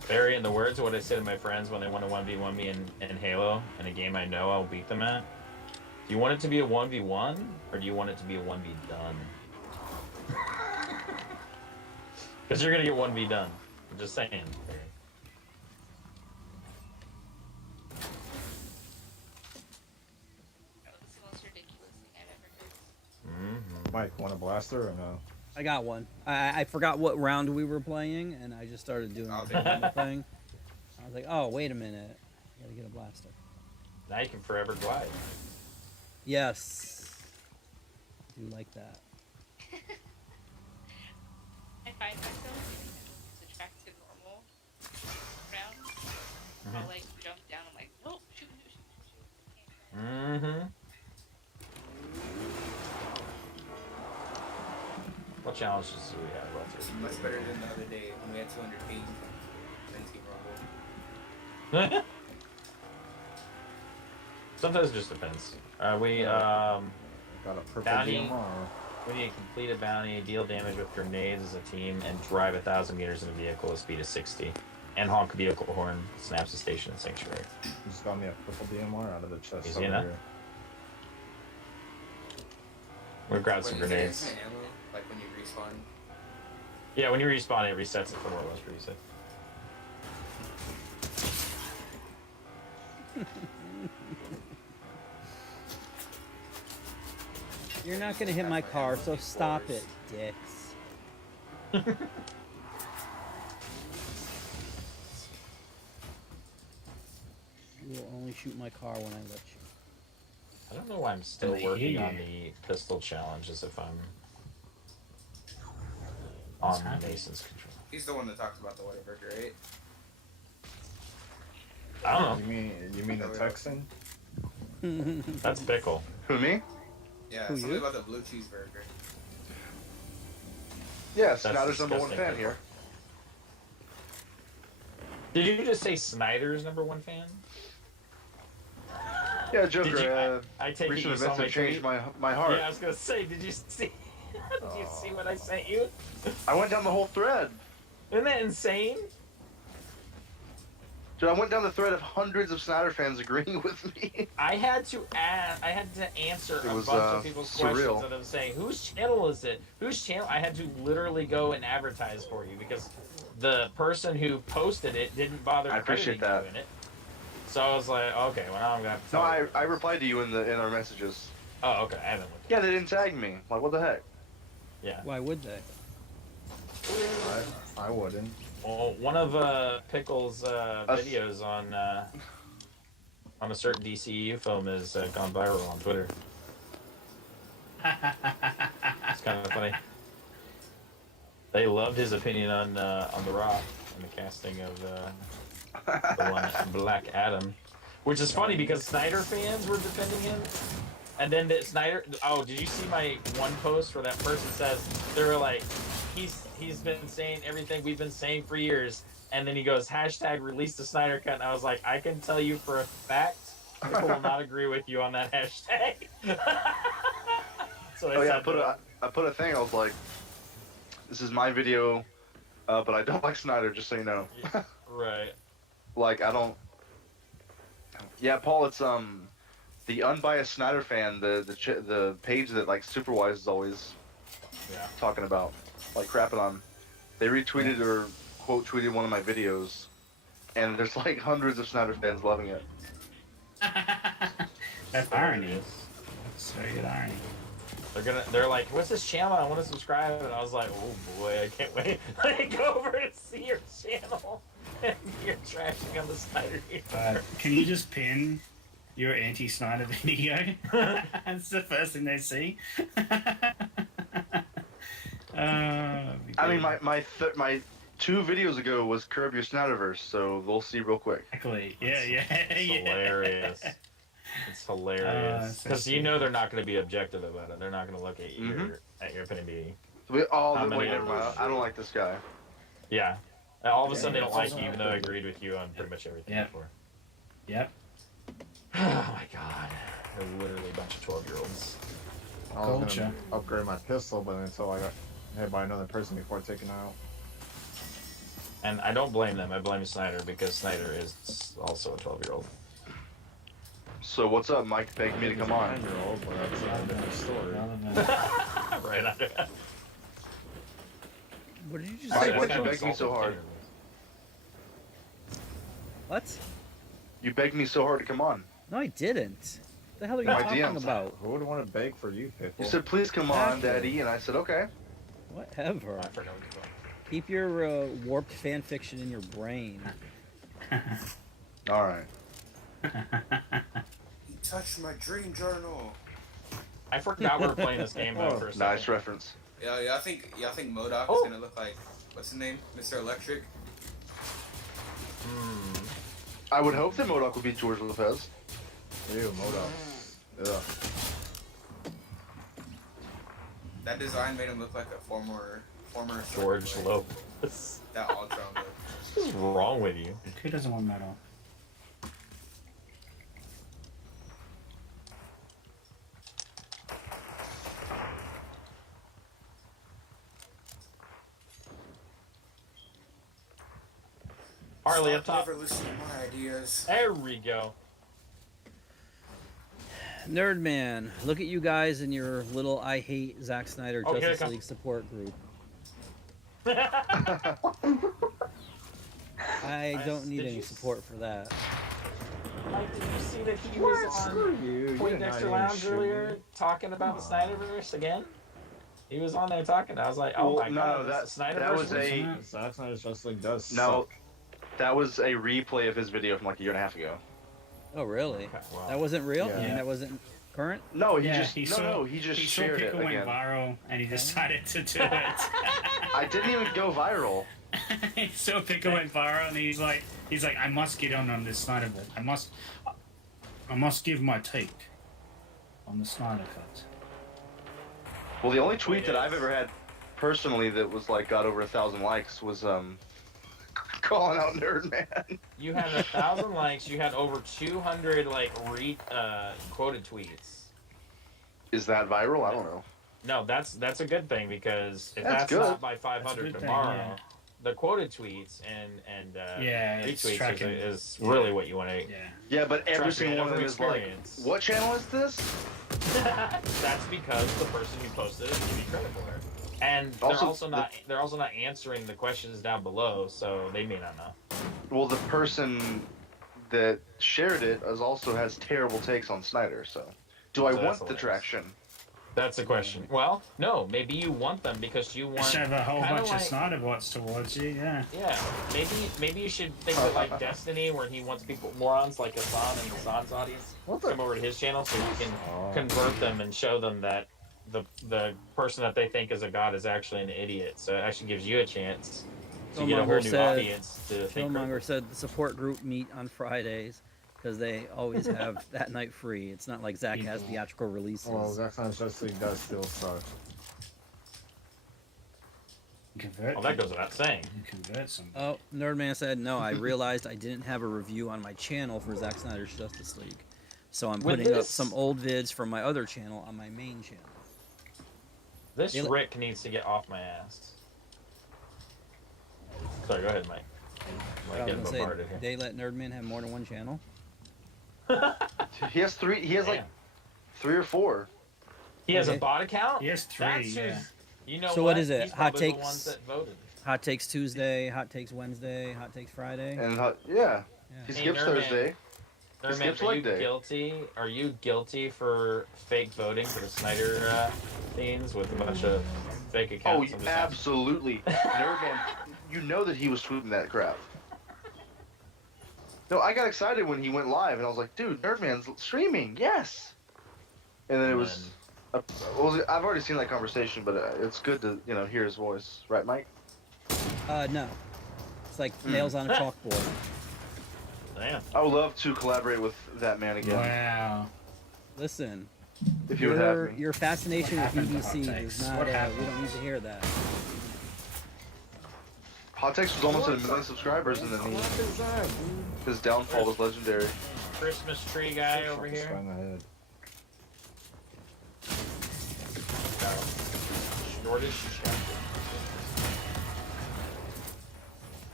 Barry, in the words of what I say to my friends when they want to 1v1 me in Halo, in a game I know I'll beat them at, do you want it to be a 1v1, or do you want it to be a 1v done? Because you're going to get 1v done. I'm just saying. That was the most ridiculous thing I've ever heard. Mm-hmm. Mike, want a blaster or no? I got one. I forgot what round we were playing, and I just started doing the normal thing. I was like, oh, wait a minute. I gotta get a blaster. Now you can forever glide. Yes. I do like that. I find myself switch back to normal round. I'll like jump down. I'm like, nope, shoot. Mm-hmm. What challenges do we have left? It's much better than the other day when we had 200 ping. Rumble. Sometimes it just depends. Got a purple bounty. DMR. We need to complete a bounty, deal damage with grenades as a team, and drive 1,000 meters in a vehicle at a speed of 60. And honk a vehicle horn, snaps a station in Sanctuary. You just got me a purple DMR out of the chest. Easy enough. We'll grab some grenades. Ammo, like when you respawn. Yeah, when you respawn, it resets it from where it was reset. You're not gonna hit my car, so stop it, dicks. You will only shoot my car when I let you. I don't know why I'm still working on the pistol challenge as if I'm on Mason's control. He's the one that talked about the Whataburger, right? I don't know. You mean the Texan? That's Pickle. Who, me? Yeah, Who, something you? about the blue cheeseburger. Yes, That's Snyder's number one disgusting, fan Pickle. here. Did you just say Snyder's number one fan? Yeah, Joker. Did you, I take it recent you saw events my have changed tweet? my heart. Yeah, I was gonna say, did you see? Did you see what I sent you? I went down the whole thread. Isn't that insane? Dude, I went down the thread of hundreds of Snyder fans agreeing with me. I had to answer a was, bunch of people's questions surreal. and them saying, whose channel is it? Whose channel? I had to literally go and advertise for you because the person who posted it didn't bother I appreciate that. you in it. So I was like, okay, well now I'm gonna have to No, tell you. I replied to you in our messages. Oh, okay, I haven't looked. Yeah, they didn't tag me. Like, what the heck? Yeah. Why would they? I wouldn't. Well, one of Pickle's videos on a certain DCEU film has gone viral on Twitter. It's kind of funny. They loved his opinion on The Rock and the casting of the one Black Adam, which is funny because Snyder fans were defending him, and then the Snyder. Oh, did you see my one post where that person says they were like, he's been saying everything we've been saying for years, and then he goes #release the Snyder cut, and I was like, I can tell you for a fact, people will not agree with you on that hashtag. So I put a thing. I was like, this is my video, but I don't like Snyder. Just so you know. Right. Like I don't. Yeah, Paul. It's the unbiased Snyder fan. The page that like Superwise is always talking about, like crapping on. They retweeted or quote tweeted one of my videos, and there's like hundreds of Snyder fans loving it. That's irony. That's very good irony. They're like, what's this channel? I want to subscribe. And I was like, oh boy, I can't wait. I go over and see your channel. And you're trashing on the Snyder here. Can you just pin your anti-Snyder video? That's the first thing they see. I mean, my 2 videos ago was Curb Your Snyderverse, so they'll see real quick. Exactly. Yeah. It's hilarious. It's hilarious because you know they're not going to be objective about it. They're not going to look at your opinion meeting. Wait, never mind. I don't like this guy. Yeah. All of a sudden they don't like you, even though I agreed with you on pretty much everything before. Yep. Oh my god. They're literally a bunch of 12-year-olds. I was gonna upgrade my pistol, but until I got hit by another person before taking it out. And I don't blame them. I blame Snyder because Snyder is also a 12-year-old. So what's up? Mike begged me to come on. But that's a different story. Right under that. What did you just Mike, say? why'd you beg me so hard? What? You begged me so hard to come on. No, I didn't. What the hell are you My talking DMs. about? Who would want to beg for you, people? You said, please come on, Daddy, and I said, okay. Whatever. I forgot what you're Keep your warped fan fiction in your brain. All right. You touched my dream journal. I forgot we were playing this game though for a second. Nice reference. Yeah, I think MODOK is gonna look like what's his name, Mr. Electric. I would hope that MODOK would be George Lopez. Ew, MODOK. Ugh. That design made him look like a former George Lopez. That Ultron look. What's wrong with you? Who doesn't want metal? Harley up top. Never listen to my ideas. There we go. Nerd Man, look at you guys in your little I hate Zack Snyder Oh, here it Justice comes. League support group. I don't need any support for that. Mike, did you see that he was on Poindexter Lounge earlier talking about the Snyderverse again? He was on there talking. I was like, oh my god, that Snyderverse was a Zack Snyder's Justice League does. No, that was a replay of his video from like a year and a half ago. Oh really? Wow. That wasn't real? Yeah. I mean, that wasn't current? No, he He just shared it Pickle went again. viral, and he decided to do it. I didn't even go viral. So Pickle went viral, and he's like, I must get on this Snyderverse. I must give my take on the Snyder Cut. Well, the only tweet that I've ever had personally that was like got over 1,000 likes was calling out Nerd Man. You had 1,000 likes. You had over 200 quoted tweets. Is that viral? I don't know. No, that's a good thing because if That's that's good. not by 500 thing, tomorrow, yeah. the quoted tweets and it's retweets tracking. is really what you want to. Yeah. Yeah, but every Trust me, single I one know of them from is like, experience. what channel is this? That's because the person who posted it give you credit for it. And they're also not answering the questions down below, so they may not know. Well, the person that shared it also has terrible takes on Snyder. So, do I So that's want the hilarious. traction? That's the question. Well, no, maybe you want them because you want. Just have a whole kinda bunch like- of Snyder bots towards you. Yeah. Yeah, maybe you should think of like Destiny, where he wants people morons like Hassan and Hassan's audience come over to his channel, so you can convert them and show them that the person that they think is a god is actually an idiot. So it actually gives you a chance to get a whole new audience to think. Killmonger said the support group meet on Fridays because they always have that night free. It's not like Zach has theatrical releases. Well, Zack Snyder's Justice League does still suck. Convert. Well, that goes without saying. You convert some. Oh, Nerdman said, no, I realized I didn't have a review on my channel for Zack Snyder's Justice League. So I'm With putting up this- some old vids from my other channel on my main channel. This They- Rick needs to get off my ass. Sorry, go ahead, Mike. I Mike was getting gonna bombarded say, here. they let Nerdman have more than one channel? He has three. He has like Damn. 3 or 4. He has a Okay. bot account? He has 3. That's Yeah. who's, you know So what is it? He's Hot probably takes? the ones that voted. Hot Takes Tuesday, Hot Takes Wednesday, Hot Takes Friday. And yeah, Yeah. he Hey, skips Nerdman. Thursday. Nerdman, skips are you leg day. guilty? Are you guilty for fake voting for the Snyder scenes with a bunch of fake Oh, accounts? I'm just asking. absolutely. Nerdman, you know that he was tweeting that crap. No, I got excited when he went live, and I was like, dude, Nerdman's streaming, yes! And then it was... well, I've already seen that conversation, but it's good to, hear his voice. Right, Mike? No. It's like nails on a chalkboard. Damn. I would love to collaborate with that man again, Wow. Listen, if you would have me. your fascination with What happened to BBC Hot does Takes? not, What we happened? don't need to hear that. Hot Takes was almost at 1 million subscribers, and then his downfall was legendary. Christmas tree guy over Fucking here. spine the head. Shortest chapter.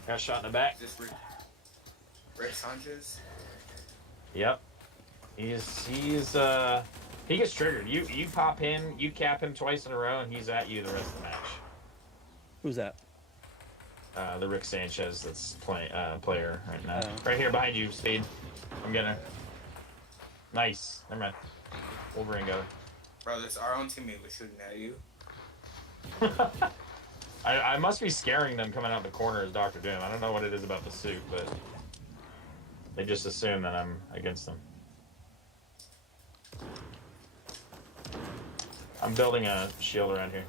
Got shot in the back. Is this Rick Sanchez? Yep. He gets triggered. You pop him, you cap him twice in a row, and he's at you the rest of the match. Who's that? The Rick Sanchez that's player right now. Oh. Right here behind you, Speed. I'm getting her. Nice. Never mind. Wolverine got her. Bro, this our own teammate was shooting at you. I must be scaring them coming out the corner as Dr. Doom. I don't know what it is about the suit, but they just assume that I'm against them. I'm building a shield around here.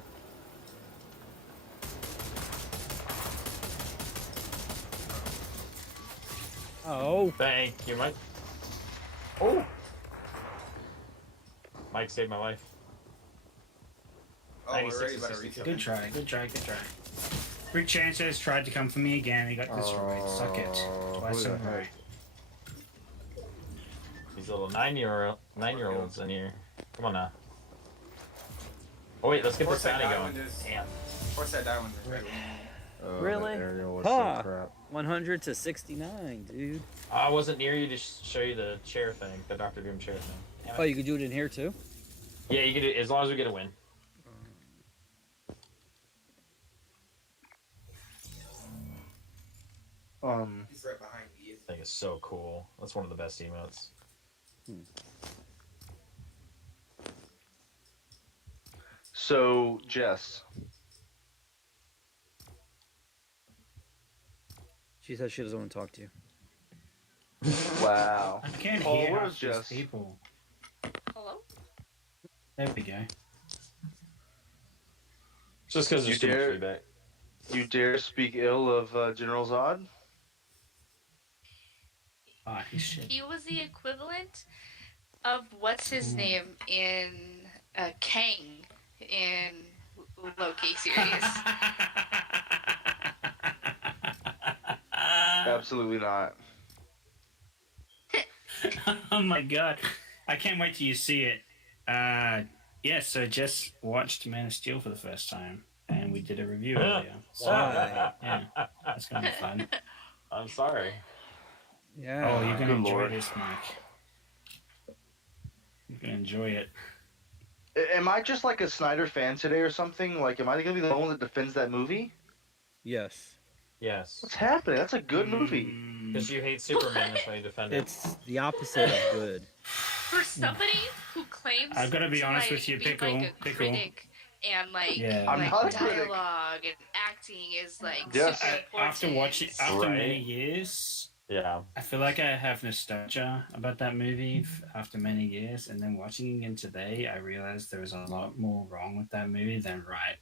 Oh, Thank you, Mike. Oh! Mike saved my life. Oh, 96 we're ready to about to 62. reach Good try. Good try. Good try. Rick Sanchez tried to come for me again. He got destroyed. Suck it. Twice who the over. heck? These little nine-year-olds in here. Come on now. Oh wait, let's get the Force that Saudi going. diamond is- Damn. Force that diamond is right. Really? The aerial was Huh. so crap. 100 to 69, dude. I wasn't near you to show you the chair thing, the Dr. Doom chair thing. Damn it. Oh, you could do it in here too? Yeah, you get it as long as we get a win. He's right behind me. I think it's so cool. That's one of the best emotes. So, Jess, She says she doesn't want to talk to you. wow. I can't Oh, hear where's half these Jess? people. Hello? There we go. Just because You there's too much dare- feedback. You dare speak ill of General Zod? Ah, he's shit. He was the equivalent of what's his name in Kang in Loki series. Absolutely not. Oh my god. I can't wait till you see it. Yeah, so Jess watched Man of Steel for the first time, and we did a review earlier. So, Why? yeah, that's gonna be fun. I'm sorry. Yeah. Oh, you're gonna Good enjoy lord. this, Mike. You're gonna enjoy it. Am I just like a Snyder fan today or something? Like, am I gonna be the one that defends that movie? Yes. Yes. What's happening? That's a good movie. Because you hate Superman, that's why you defend it. It's the opposite of good. For somebody who claims I've gotta be to, honest like, with you, be Pickle. like a Pickle. critic and like, Yeah. I'm like not a critic. dialogue and acting is like Yes. super important. After Right. many years, Yeah. I feel like I have nostalgia about that movie after many years, and then watching it again today, I realized there was a lot more wrong with that movie than right.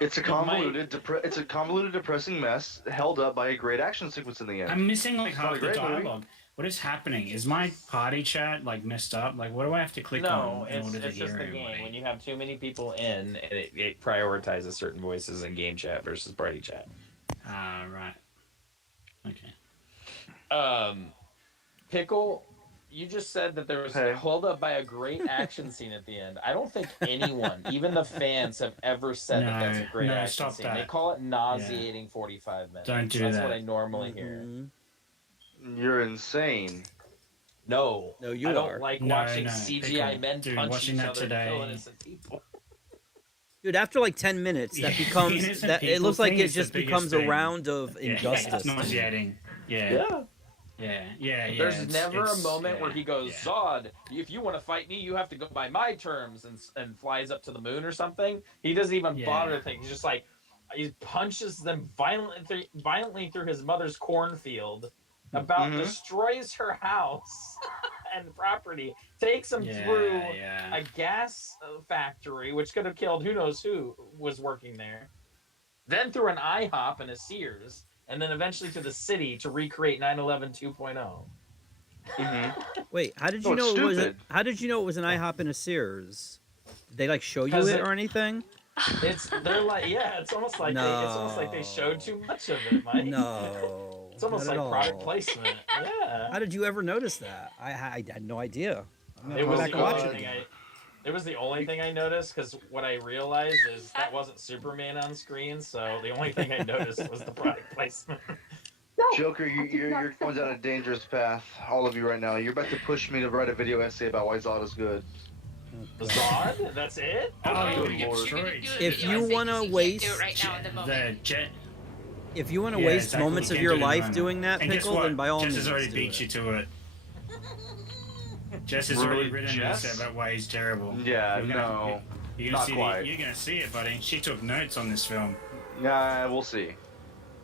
It's a convoluted, depressing mess held up by a great action sequence in the end. I'm missing like It's not half a the great movie. dialogue. What is happening? Is my party chat like messed up? Like, what do I have to click No, on in order to it's hear just the everybody? game. When you have too many people in, it prioritizes certain voices in game chat versus party chat. Ah, right. Okay. Pickle, you just said that there was Hey. held up by a great action scene at the end. I don't think anyone, even the fans, have ever said that that's a great No, action stop scene. that. They call it nauseating 45 minutes. Don't do that's that. what I normally hear. Mhm. You're insane. No. No, you I don't are. like No, watching no, CGI Pickle. men Dude, punch watching each that other today- and kill innocent people. Dude, after like 10 minutes, that Yeah, becomes innocent that it people looks like thing it is the just biggest becomes a thing. round of Yeah, injustice. it's nauseating. Yeah. Yeah. There's never a it's- moment where yeah, he goes, yeah. Zod, if you want to fight me, you have to go by my terms, and flies up to the moon or something. He doesn't even Yeah. bother to think. He's just like, he punches them violently through his mother's cornfield, about Mhm. destroys her house and property, takes him through a gas factory, which could have killed who knows who was working there, then through an IHOP and a Sears, and then eventually to the city to recreate 9/11 2.0. Wait, how did No, you it's know it was? stupid. How did you know it was an IHOP and a Sears? Did they like show you 'Cause it it- or anything? They're like, yeah, it's almost like they showed too much of it, Mike. No. It's almost not like at product all. placement. Yeah. How did you ever notice that? I had no idea. I'm gonna It go was back the and watch only it thing again. It was the only thing I noticed, because what I realized is that wasn't Superman on screen, so the only thing I noticed was the product placement. No, Joker, I did you're not going say down a that. dangerous path. All of you right now. You're about to push me to write a video essay about why Zod is good. Zod? That's it? Oh, Oh, you're good gonna get lord. destroyed. If video you essay, wanna 'cause you can't waste do it right now in the moment. The jet. If you want to Yeah, waste exactly, moments you of can't your do it in the life moment. doing that, And guess Pickle, what? then by all Jess means has already do beat it. you to it. Jess has Really, already written an Jess? essay about why he's terrible. Yeah, You're gonna- You're not gonna see quite. you're gonna see it, buddy. She took notes on this film. Nah, we'll see.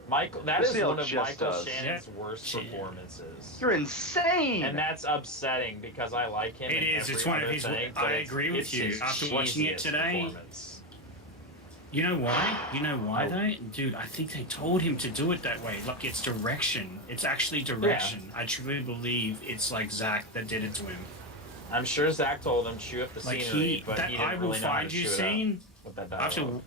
Michael, that We'll is see how one of Jess Michael does. Shannon's worst Yeah. performances. You're insane. And that's upsetting because I like him. It in is, every it's one of other his- thing, I but it's- agree with it's you. his After watching it cheesiest today- performance. You know why? Though? Dude, I think they told him to do it that way. Like, it's direction. It's actually direction. I truly believe it's like Zach that did it to him. I'm sure Zach told him chew up the Like, scenery, but that he I didn't will really know how to find you chew it up scene, with that dialogue.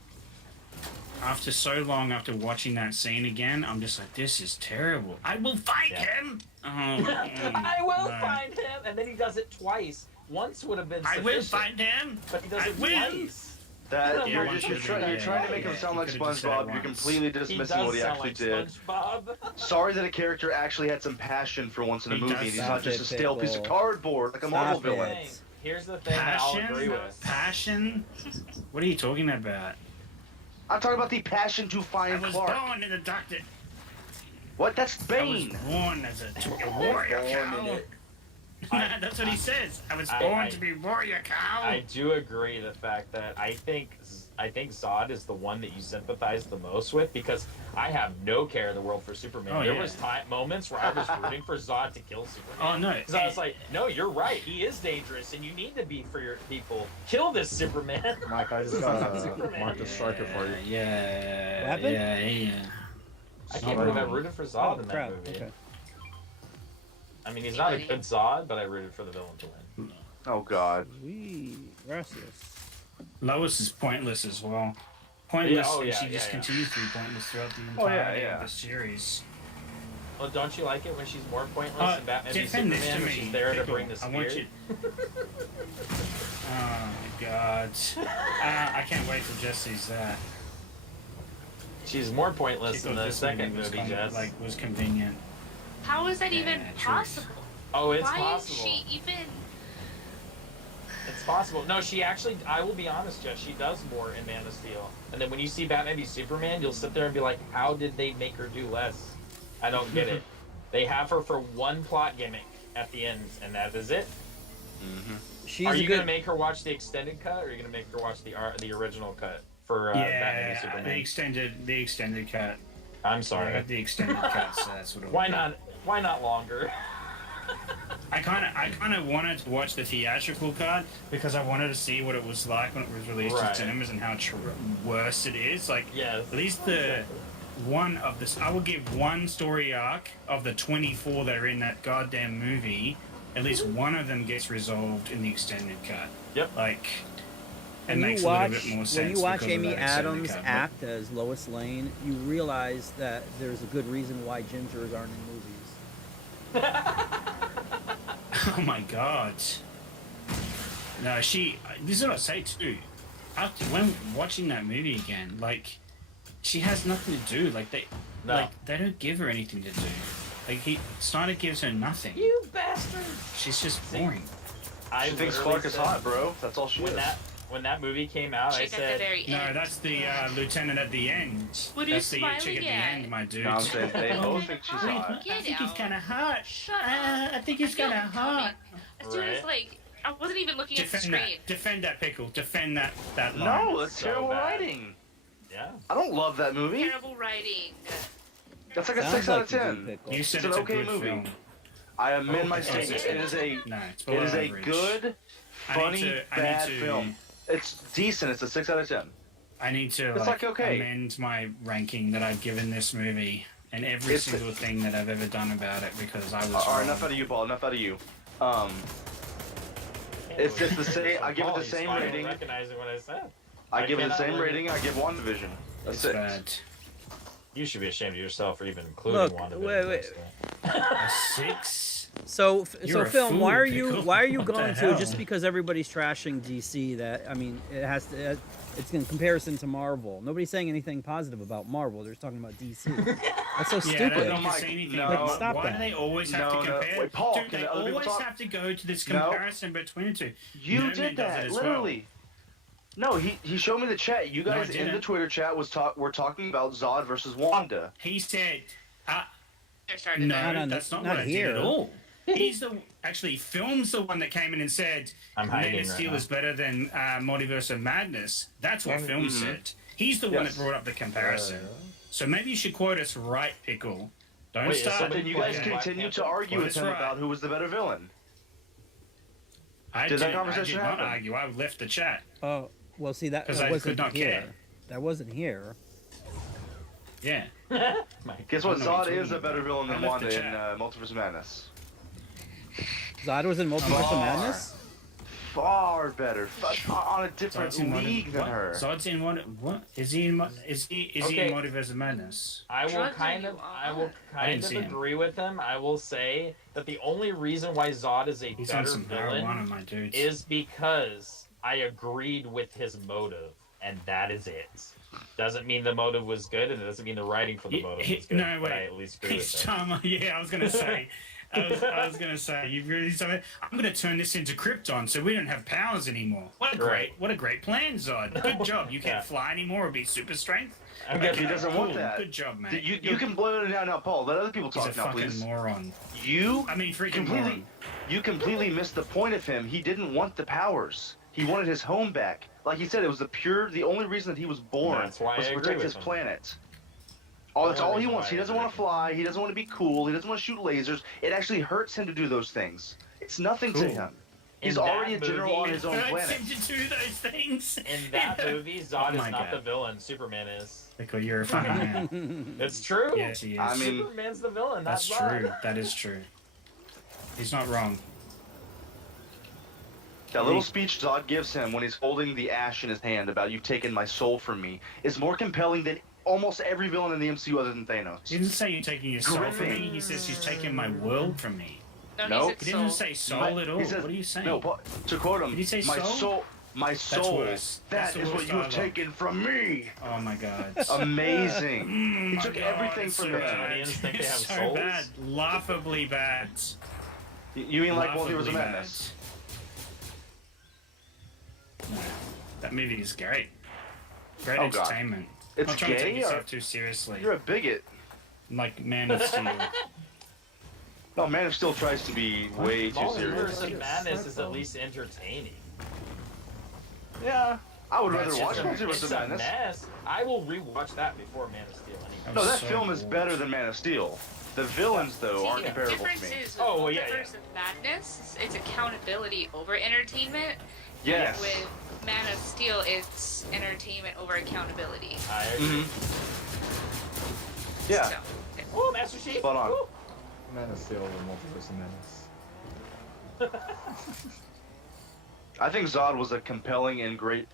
after so long after watching that scene again, I'm just like, this is terrible. I will find him! Oh, I will no. find him, and then he does it twice. Once would have been I sufficient, will find him! but he does I it will. twice. That Yeah, you're one just should've you're been- trying to make yeah, him sound you like could've just said it SpongeBob. You're once. completely He dismissing does what he sound actually like did. SpongeBob. Sorry that a character actually had some passion for once in a He movie. does. And he's Stop not just it, a stale piece of Pickle. cardboard like a Marvel Stop it. villain. Here's the thing that I'll agree with. Passion? What are you talking about? I'm talking about the passion to I find was Clark. born in the doctor. What? That's I was Bane. born as a warrior cow. That's what he says. I was born to be warrior cow. I do agree the fact that I think Zod is the one that you sympathize the most with, because I have no care in the world for Superman. Oh, There yeah. was moments where I was rooting for Zod to kill Superman. Oh, no. Because I was like, no, you're right. He is dangerous, and you need to be for your people. Kill this Superman. Mike, I just got Superman. mark the striker for you. Yeah. What happened? Yeah. I can't believe I rooted for Zod in that crap. movie. Okay. I mean, he's not a good Zod, but I rooted for the villain to win. Oh God. Sweet. Gracias. Lois is pointless as well. pointless, oh, and yeah, she just yeah. continues to be pointless throughout the Oh, yeah, entirety yeah. of the series. Well, don't you like it when she's more pointless and Batman v Defend this Superman to when me. she's there to Pickle. bring the I want spear? you. Oh my god. I can't wait till Jess sees that. She's more She pointless thought in the this second was movie, kind of, Jess. like was convenient. How is that even Yeah, truth. possible? Oh, it's Why possible. is she even? It's possible. No, she actually, I will be honest, Jess, she does more in Man of Steel. And then when you see Batman v Superman, you'll sit there and be like, how did they make her do less? I don't get it. They have her for one plot gimmick at the end, and that is it. She's Are a you good. going to make her watch the extended cut, or are you going to make her watch the original cut for Batman v Yeah, Superman? the extended cut. I'm I sorry. got the extended cut, so that's what. Why not? Why not longer? I kind of wanted to watch the theatrical cut because I wanted to see what it was like when it was released Right. in cinemas and how worse it is. Like, Yes. at least the one of this, I would give one story arc of the 24 that are in that goddamn movie. At least one of them gets resolved in the extended cut. Yep. Like, it When makes you a watch, little bit more sense. when you watch because of Amy that extended Adams cut, but- act as Lois Lane, you realize that there's a good reason why gingers aren't in movies. Oh my god. No, this is what I say too. After when watching that movie again, like, she has nothing to do. Like they don't give her anything to do. Like Snyder gives her nothing. You bastard! She's just boring. I She thinks literally Clark is said- hot, bro. That's all she When is. that movie came out, I Chick at the said, very No, end. that's the lieutenant at the end. What are you That's the chick at smiling the at? end, my dude. No, I'm saying they both think she's hot. I Get think he's out. kind of hot. Shut up. I think he's I feel kind it of hot. coming. As soon as Right. like I wasn't even looking at the Defend screen. that. Defend that pickle. Defend that line. No, that's So terrible bad. writing. yeah. I don't love that movie. Terrible writing. That's like a Sounds 6 out like of you do, 10. Pickle. You said It's it's, an a okay good movie. film. I amend my Oh, statement. It is a No, it's below it is a average. good, I need funny, to- I need bad to- film. It's decent. It's a 6 out of 10. I need to It's like, okay. amend my ranking that I've given this movie and every It's- single thing that I've ever done about it because I was All right, wrong. enough out of you, Paul. Enough out of you. It's just the same. I give it the He's same finally rating. recognizing what I said. I I give it the cannot same believe rating. I give WandaVision a It's 6. bad. You should be ashamed of yourself for even including Look, WandaVision. wait. A 6? So, You're a film. fool, Why are you Pickle. What going the to hell? just because everybody's trashing DC? That I mean, it has to. It's in comparison to Marvel. Nobody's saying anything positive about Marvel. They're just talking about DC. That's so Yeah, stupid. I don't Mike, say anything no. about Stop why that. do they always have No, to no. compare? Wait, Paul, Dude, can they other people always talk? have to go to this No. comparison between the two. You Nerman did does that it as well. literally. No, he showed me the chat. You No, I guys in the didn't. Twitter chat were talking about Zod versus Wanda. He said, They're starting no, to No, that's not, not what I here. did at all. He's actually films the one that came in and said I'm Man hiding of right Steel now. is better than Multiverse of Madness. That's what film said. He's the one Yes. that brought up the comparison. So maybe you should quote us right, Pickle. Don't Wait, is start. somebody Then you Black guys Panther. continue to argue Well, with that's him right. about who was the better villain. I Did that didn't- conversation I did not happen? argue. I left the chat. Oh, well, see that 'Cause that I wasn't could not here. care. That wasn't here. Yeah. Guess I what? don't know what Zod you're is a talking better about. villain I than left the Wanda in chat. Multiverse of Madness. Zod was in Multiverse of Far. Madness. Far better. On a different Zod's in league than what? her. Zod's in what? Is he in? Is he Okay. in Multiverse of Madness? I will Drugs are kind you of, on? I will I kind didn't of see him. agree with him. I will say that the only reason why Zod is a He's on better some villain marijuana, my dudes. is because I agreed with his motive, and that is it. Doesn't mean the motive was good, and it doesn't mean the writing for the motive was good. No, but wait. I at least agree He's with him. yeah, I was gonna say. I was gonna say you really. I'm gonna turn this into Krypton, so we don't have powers anymore. What a Right. great plan, Zod. Good job. You can't Yeah. fly anymore or be super strength. I'm Okay, good. he doesn't want cool. that. Good job, man. You can blow it down now, Paul. Let other people He's a talk now, fucking please. moron. You I mean, freaking completely, moron. you completely missed the point of him. He didn't want the powers. He wanted his home back. Like he said, it was the only reason that he was born That's why was I to agree protect with his him. planet. Oh, that's Only all he reason wants. why He I doesn't agree want to with him. fly. He doesn't want to be cool. He doesn't want to shoot lasers. It actually hurts him to do those things. It's nothing to Cool. him. In He's that already a general movie- on his own Hurts planet. him to do those things. In that movie, Zod Oh my is not God. the villain. Superman is. Because you're a funny man. It's true. Yes, he is. I mean- Superman's the villain. That's not Zod. true. That is true. He's not wrong. That little speech Zod gives him when he's holding the ash in his hand about "you've taken my soul from me" is more compelling than almost every villain in the MCU other than Thanos. He didn't say you're taking your soul from me. He says she's taking my world from me. No, Nope. he He said didn't soul. say soul at all. He says- What are you saying? No, to quote him, Did he say my soul? soul, my That's soul, worse. That's that the is what worst you have dialogue. taken from me. Oh my god. Amazing. He My took God, everything it's from so him. bad. Aliens think they It's have so souls? bad. Laughably bad. You mean like Multiverse of Laughably Madness? bad. No, that movie is great. Great Oh, God. entertainment. It's Not trying to take gay, yourself or- too seriously. You're a bigot. Like Man of Steel. No, Man of Steel tries to be way too serious. Multiverse of Madness is at least entertaining. Yeah, I would rather That's watch just a- Multiverse It's of a Madness. mess. I will rewatch that before Man of Steel. Anyway. No, that so film is bored. better than Man of Steel. The villains, though, See, aren't the comparable to difference me. is with Oh, well, yeah, Multiverse of Madness, it's accountability over entertainment. Yes. With Man of Steel, it's entertainment over accountability. I agree. Yeah. So, Oh, Master Chief. Spot on. Woo. Man of Steel and Multiverse of Madness. I think Zod was a compelling and great,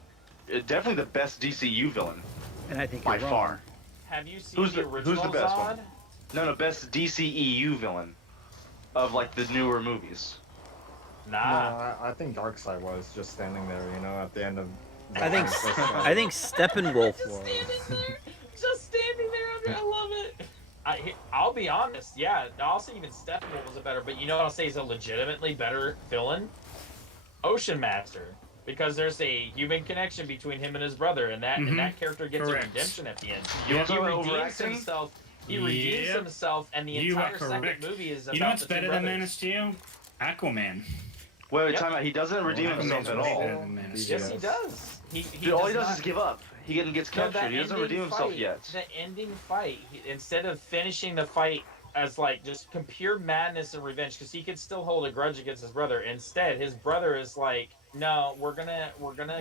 definitely the best DCU villain And I think by you're wrong. far. Have you seen Who's the the- original who's the best Zod? one? No, best DCEU villain of like the newer movies. No, Nah. I think Darkseid was just standing there, you know, at the end of. I think I think Steppenwolf was. Just standing there. I love it. I'll be honest. Yeah, I'll say even Steppenwolf was a better. But you know what I'll say is a legitimately better villain? Ocean Master. Because there's a human connection between him and his brother, and that character gets Correct. a redemption at the end. You want He to talk about redeems overacting? himself. He redeems Yep. himself, and the You are entire second correct. movie is about You know what's the two better than brothers. Man of Steel? Aquaman. Wait, Yep. time out. He doesn't redeem himself Aquaman's at way all. better than Man of Steel. Yes, he does. He Dude, all he does does not- is give up. He gets No, captured. that He doesn't ending redeem himself fight- yet. The ending fight, instead of finishing the fight as like just pure madness and revenge, because he could still hold a grudge against his brother. Instead, his brother is like, "No, we're gonna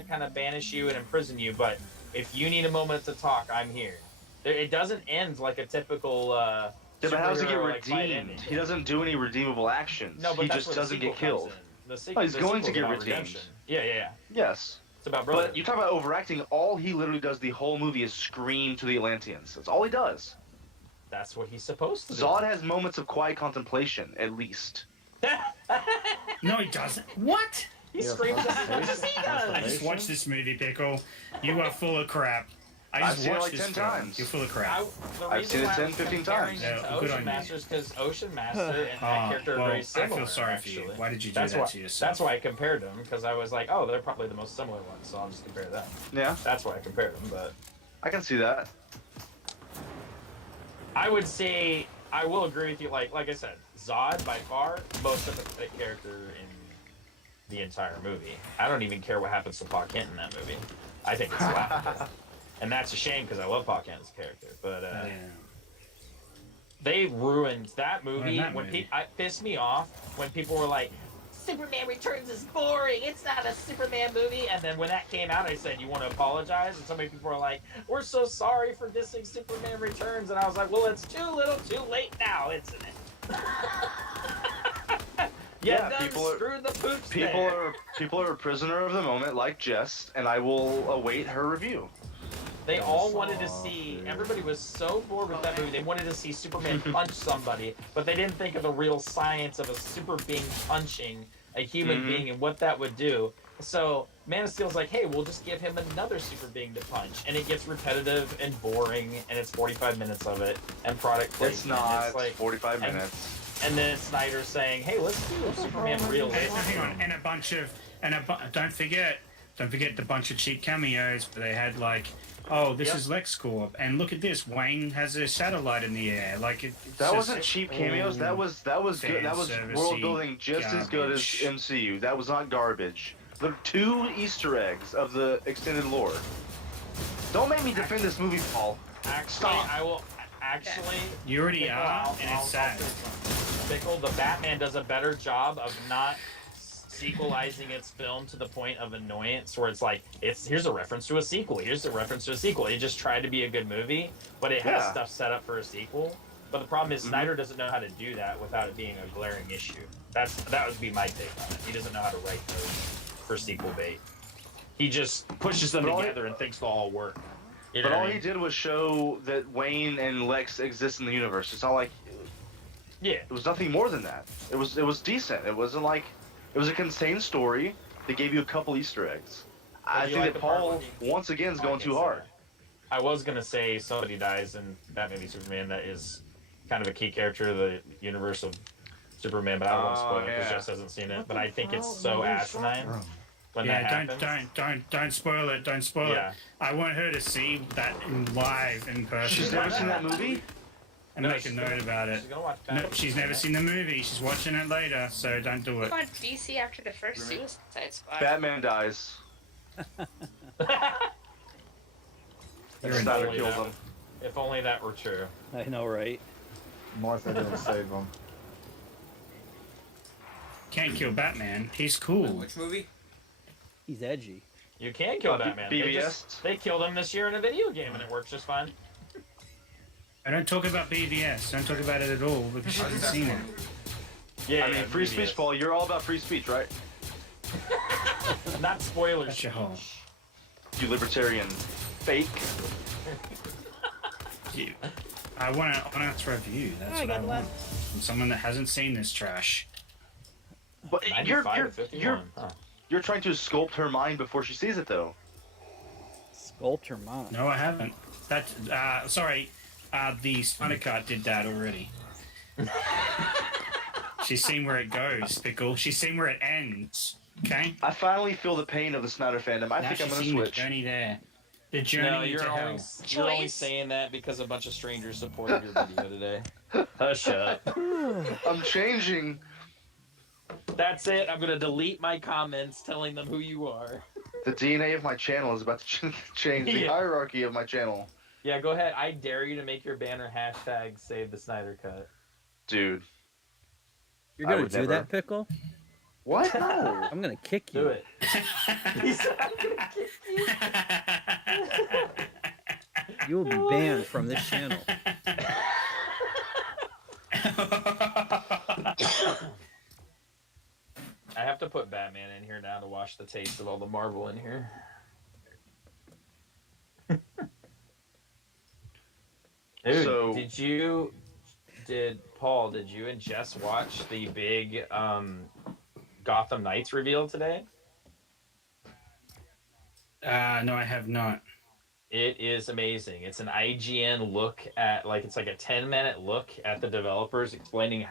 kind of banish you and imprison you, but if you need a moment to talk, I'm here." It doesn't end like a typical. Yeah, but how does he get superhero, like, fight redeemed? ending. He doesn't do any redeemable actions. No, but he that's just where the doesn't sequel get killed. comes in. The sequel, he's the going to sequel's get about redeemed. redemption. Yeah. Yes. It's about brotherhood. But you talk about overacting, all he literally does the whole movie is scream to the Atlanteans. That's all he does. That's what he's supposed to do. Zod has moments of quiet contemplation, at least. No, he doesn't. What? He Yeah, screams as much as constipation. he I does. just watched this movie, Pickle. You are full of crap. I I've just seen it watched like this 10 film. times. You're full of I, crap. the I've reason seen it why 10, I'm 15 comparing times. it to Yeah, good on Ocean you. Master is because Ocean Master and that character are well, very similar. I feel sorry actually. for you. Why did you do That's that why, to yourself? That's why I compared them, because I was like, oh, they're probably the most similar ones, so I'll just compare them. Yeah, That's why I compared them, but I can see that. I would say, I will agree with you, like I said, Zod, by far, most sympathetic character in the entire movie. I don't even care what happens to Pa Kent in that movie. I think it's laughable. And that's a shame, because I love Pa Kent as a character, but Yeah. they ruined that movie. Ruined that When movie. it pissed me off when people were like, Superman Returns is boring. It's not a Superman movie. And then when that came out, I said, you want to apologize? And so many people were like, we're so sorry for dissing Superman Returns. And I was like, well, it's too little too late now, isn't it? Yeah, done people are- screwed the poops People there. are a prisoner of the moment, like Jess, and I will await her review. They all wanted to see, everybody was so bored with that movie, they wanted to see Superman punch somebody, but they didn't think of the real science of a super being punching a human being and what that would do. So Man of Steel's like, hey, we'll just give him another super being to punch, and it gets repetitive and boring, and it's 45 minutes of it, and product placement. It's not. It's like, 45 and- minutes. and then Snyder's saying, hey, let's do Superman realistic. Hang on, and a bunch of, don't forget the bunch of cheap cameos. But they had like, oh, this Yep. is LexCorp, and look at this, Wayne has a satellite in the air. Like it's That just wasn't cheap cameos. That was good. That was fan-servicey world building just as good as garbage. MCU. That was not garbage. The 2 Easter eggs of the extended lore. Don't make me defend this movie, Paul. Actually, Stop. I will. Actually, You already Pickle, are, and it's sad. Pickle, the Batman does a better job of not sequelizing its film to the point of annoyance, where it's like, here's a reference to a sequel, here's a reference to a sequel. It just tried to be a good movie, but it has Yeah. stuff set up for a sequel. But the problem is Snyder doesn't know how to do that without it being a glaring issue. That would be my take on it. He doesn't know how to write those for sequel bait. He just pushes them together and thinks they'll all work. You know But all what I he mean? did was show that Wayne and Lex exist in the universe. It's not like Yeah. it was nothing more than that. It was decent. It wasn't like it was a contained story that gave you a couple Easter eggs. I you think like that the part Paul where he- once again is going too hard. I was gonna say somebody dies in Batman v Superman that is kind of a key character of the universe of Superman, but I won't spoil it because yeah. Jess hasn't seen it. But I think it's so asinine when that Yeah, happens. don't spoil it. Don't spoil Yeah. it. I want her to see that live in person. She's never seen that movie? And make a note about it. She's gonna watch No, Batman. she's never seen the movie. She's watching it later, so don't do it. On DC after the first Suicide Squad. Batman dies. You're If an Snyder only killed that- him. If only that were true. I know, right? Martha didn't save him. Can't kill Batman. He's Wait, cool. which movie? He's edgy. You can kill Batman. They, BBS? they killed him this year in a video game and it works just fine. I don't talk about BVS. Don't talk about it at all because she hasn't seen it. Yeah, I mean, free speech, Paul. You're all about free speech, right? Not spoilers. That's your hole. You libertarian fake. You, I want an honest review. That's what I want. From someone that hasn't seen this trash. But you're 95 you're to 51. you're Huh. you're trying to sculpt her mind before she sees it, though. Sculptor mom. No, I haven't. That sorry, the Snyder Cut did that already. She's seen where it goes, Pickle. She's seen where it ends. Okay. I finally feel the pain of the Snyder fandom. I Now think I'm she's gonna seen the switch. journey there. The journey No, into you're hell. only, you're only Choice. saying that because a bunch of strangers supported your video today. Hush up. I'm changing. That's it. I'm gonna delete my comments telling them who you are. The DNA of my channel is about to change the Yeah. hierarchy of my channel. Yeah, go ahead. I dare you to make your banner hashtag save the Snyder Cut. Dude. You're I gonna would do never. that, Pickle? What? No. I'm gonna kick you. Do it. He said, "I'm gonna kick you." You will be banned from this channel. I have to put Batman in here now to wash the taste of all the Marvel in here. Dude, So- did Paul, did you and Jess watch the big Gotham Knights reveal today? No, I have not. It is amazing. It's an IGN look at, like, it's like a 10-minute look at the developers explaining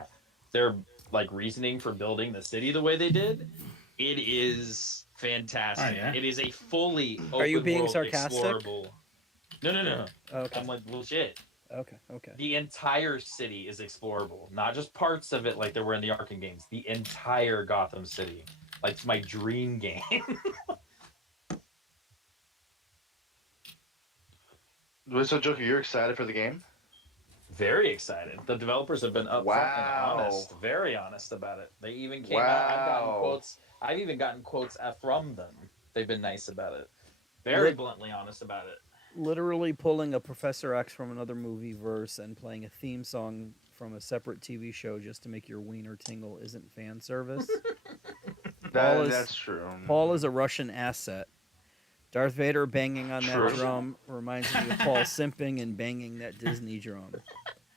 their, like, reasoning for building the city the way they did. It is fantastic. Oh, yeah? It is a fully open Are you being world, sarcastic? explorable. No. Okay. I'm like, legit. Okay. The entire city is explorable, not just parts of it like there were in the Arkham games. The entire Gotham City, like it's my dream game. So, Joker, you're excited for the game? Very excited. The developers have been upfront Wow. and honest, very honest about it. They even came out. I've even gotten quotes from them. They've been nice about it. Very bluntly honest about it. Literally pulling a Professor X from another movie verse and playing a theme song from a separate TV show just to make your wiener tingle isn't fan service. Paul is- That's true. Paul is a Russian asset. Darth Vader banging on that True. drum reminds me of Paul simping and banging that Disney drum.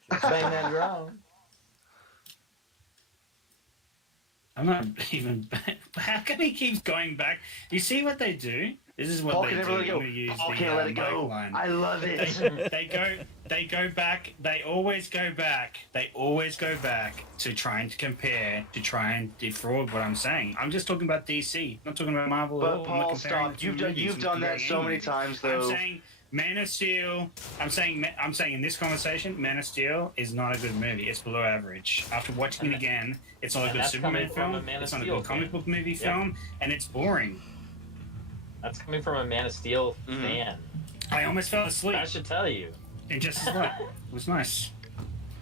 Bang that drum. I'm not even. How come he keeps going back? You see what they do? This is what Paul they can do. never let it I'm go. gonna use Paul the, can't let it mic go. line. I love it. They go back. They always go back. They always go back to trying to compare, to try and defraud what I'm saying. I'm just talking about DC. I'm not talking about Marvel. at all. But I'm not Paul, comparing stop. the two You've done movies. you've I'm done that comparing so any many movie. times, I'm though. saying Man of Steel. I'm saying in this conversation, Man of Steel is not a good movie. It's below average. After watching it again, it's not a And good that's Superman coming from film. a Man of It's not a Steel good comic fan. book movie Yep. film, and it's boring. That's coming from a Man of Steel Mhm. fan. I almost fell asleep. That should tell you. And just as well. It was nice.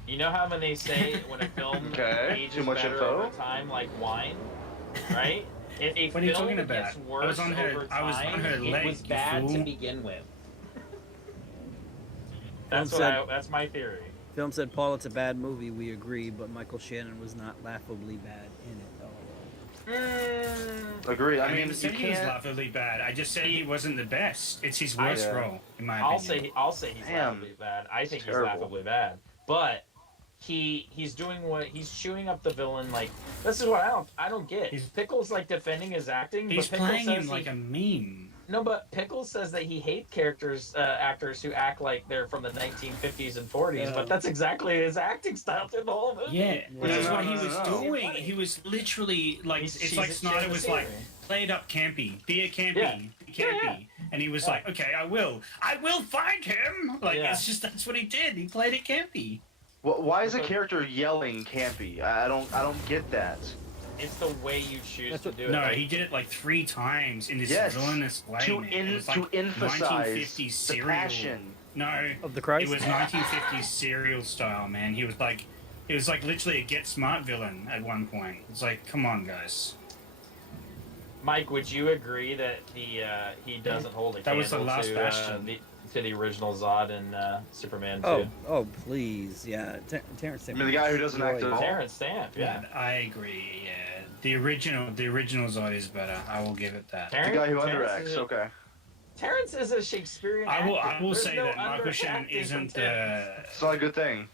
You know how when they say when a film Okay, ages too much better info. over time, like wine, right? If a What are you film talking about? gets I worse was on her- over I was on time, her it leg, was you bad to fool. begin with. That's Film said- that's my theory. Film said, Paul, it's a bad movie. We agree, but Michael Shannon was not laughably bad in it. Agree. I I mean, never you said he was can't. laughably bad. I just said he wasn't the best. It's his worst Yeah. role, in my I'll opinion. say he's Damn. laughably bad. I think he's terrible. laughably bad. But he's doing what he's chewing up the villain. Like, this is what I don't get. Pickles like defending his acting. He's but Pickles playing says him like a meme. No, but Pickles says that he hates actors who act like they're from the 1950s and 40s. But that's exactly his acting style through the whole movie. Yeah, which is No, what no, he no, was no. doing. He was literally like, He's- it's she's like a Snyder shit was theory. like, played up campy, be a campy, Yeah. be campy. Yeah. And he was like, okay, I will find him. Like, Yeah. it's just, that's what he did. He played it campy. Why is a character yelling campy? I don't get that. It's the way you choose That's to what- do it. No, Like, he did it like 3 times in this Yes, villainous way. to man. It was like to emphasize 1950s the serial. passion. No, Of the it Christ? was 1950s serial style, man. He was like literally a Get Smart villain at one point. It's like, come on, guys. Mike, would you agree that he doesn't hold a That was the candle last to, bastion. to the original Zod and Superman 2? Oh, please, yeah. Terrence I mean, the guy who doesn't act at all. Terrence Stamp, yeah. I agree. Yeah, the original Zod is better. I will give it that. The guy who Terrence underacts. is a- Okay. Terrence is a Shakespearean I will There's say no that Michael Shannon underacting from isn't Terrence. It's not a good thing.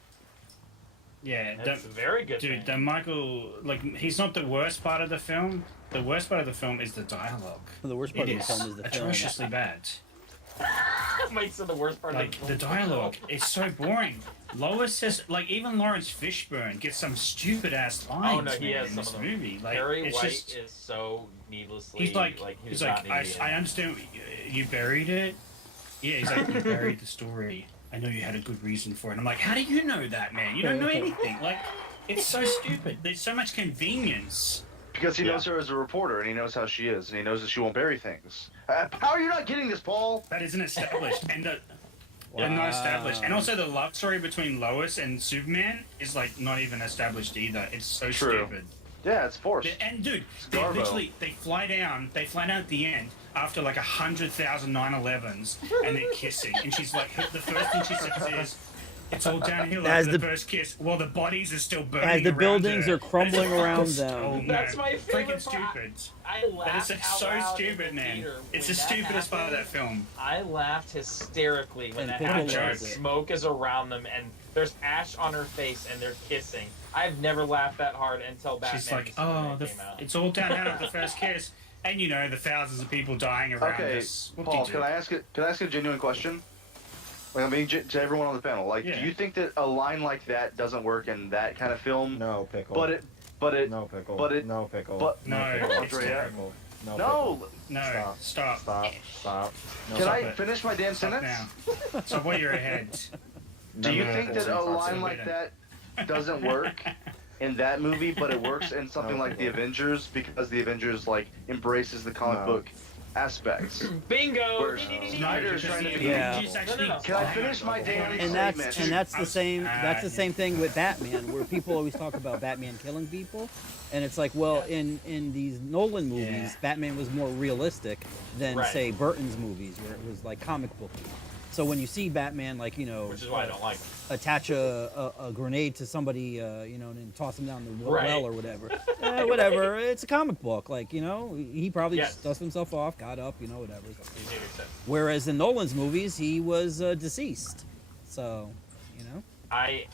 yeah. That's a very good Dude, thing. the Michael, like, he's not the worst part of the film. The worst part of the film is the dialogue. The worst part It of the is film is the film. atrociously bad. Mike said the worst part Like, of the dialogue, it's so boring. Lois says, like, even Lawrence Fishburne gets some stupid ass lines. Oh no, he man, has in some this of them. movie. Like, Harry it's White just, is so needlessly he's like, not I needed. understand you buried it. Yeah, he's like, you buried the story. I know you had a good reason for it. I'm like, how do you know that, man? You don't know anything. Like, it's so stupid. There's so much convenience. Because he Yeah. knows her as a reporter, and he knows how she is, and he knows that she won't bury things. How are you not getting this, Paul? That isn't established, and they're not established. And also, the love story between Lois and Superman is like not even established either. It's so True. stupid. Yeah, it's forced. And dude, Garbo. they fly down at the end after like 100,000 9/11s, and they're kissing. And she's like, the first thing she says is, "It's all downhill As after the the- first kiss." While the bodies are still burning. As the around buildings her. are crumbling That is around so- them. Oh, no. That's my favorite Freaking part. stupid. I That laughed is out so loud stupid, in the man. theater It's when the that stupidest part of that happened. film. I laughed hysterically when And that people happened. loved it. Smoke is around them, and there's ash on her face, and they're kissing. I've never laughed that hard until Batman. She's like, v Superman "Oh, came out. it's all downhill at the first kiss," and you know the thousands of people dying around Okay, us. Paul, Whoop-de-doo. can I ask a genuine question? Like, I mean, to everyone on the panel, like, Yeah. do you think that a line like that doesn't work in that kind of film? No pickle. But it, No pickle. but it- No pickle. but- No, pickle. it's Andrea. terrible. No. no. No, stop. Stop. No, Can stop I it. finish my damn Stop sentence? now. Stop while you're ahead. Do you No, think no, that a no, line no, like that doesn't work in that movie, but it works in something No, like the no. Avengers because the Avengers like embraces the comic No. book aspects? Bingo! Where's Snyder is because trying to the be- Yeah. Avengers actually- No. Can I finish my damn And statement? that's the same Ah, that's the same thing with Batman, where people always talk about Batman killing people, and it's like, well, in these Nolan movies, Yeah. Batman was more realistic than Right. say Burton's movies, where it was like comic booky. So when you see Batman, like, you know, Which is why I don't like him. attach a grenade to somebody, you know, and then toss him down the Right. well or whatever, whatever. It's a comic book, like, you know, he probably Yes. just dusted himself off, got up, you know, whatever. It makes sense. Whereas in Nolan's movies, he was deceased. So, you know. I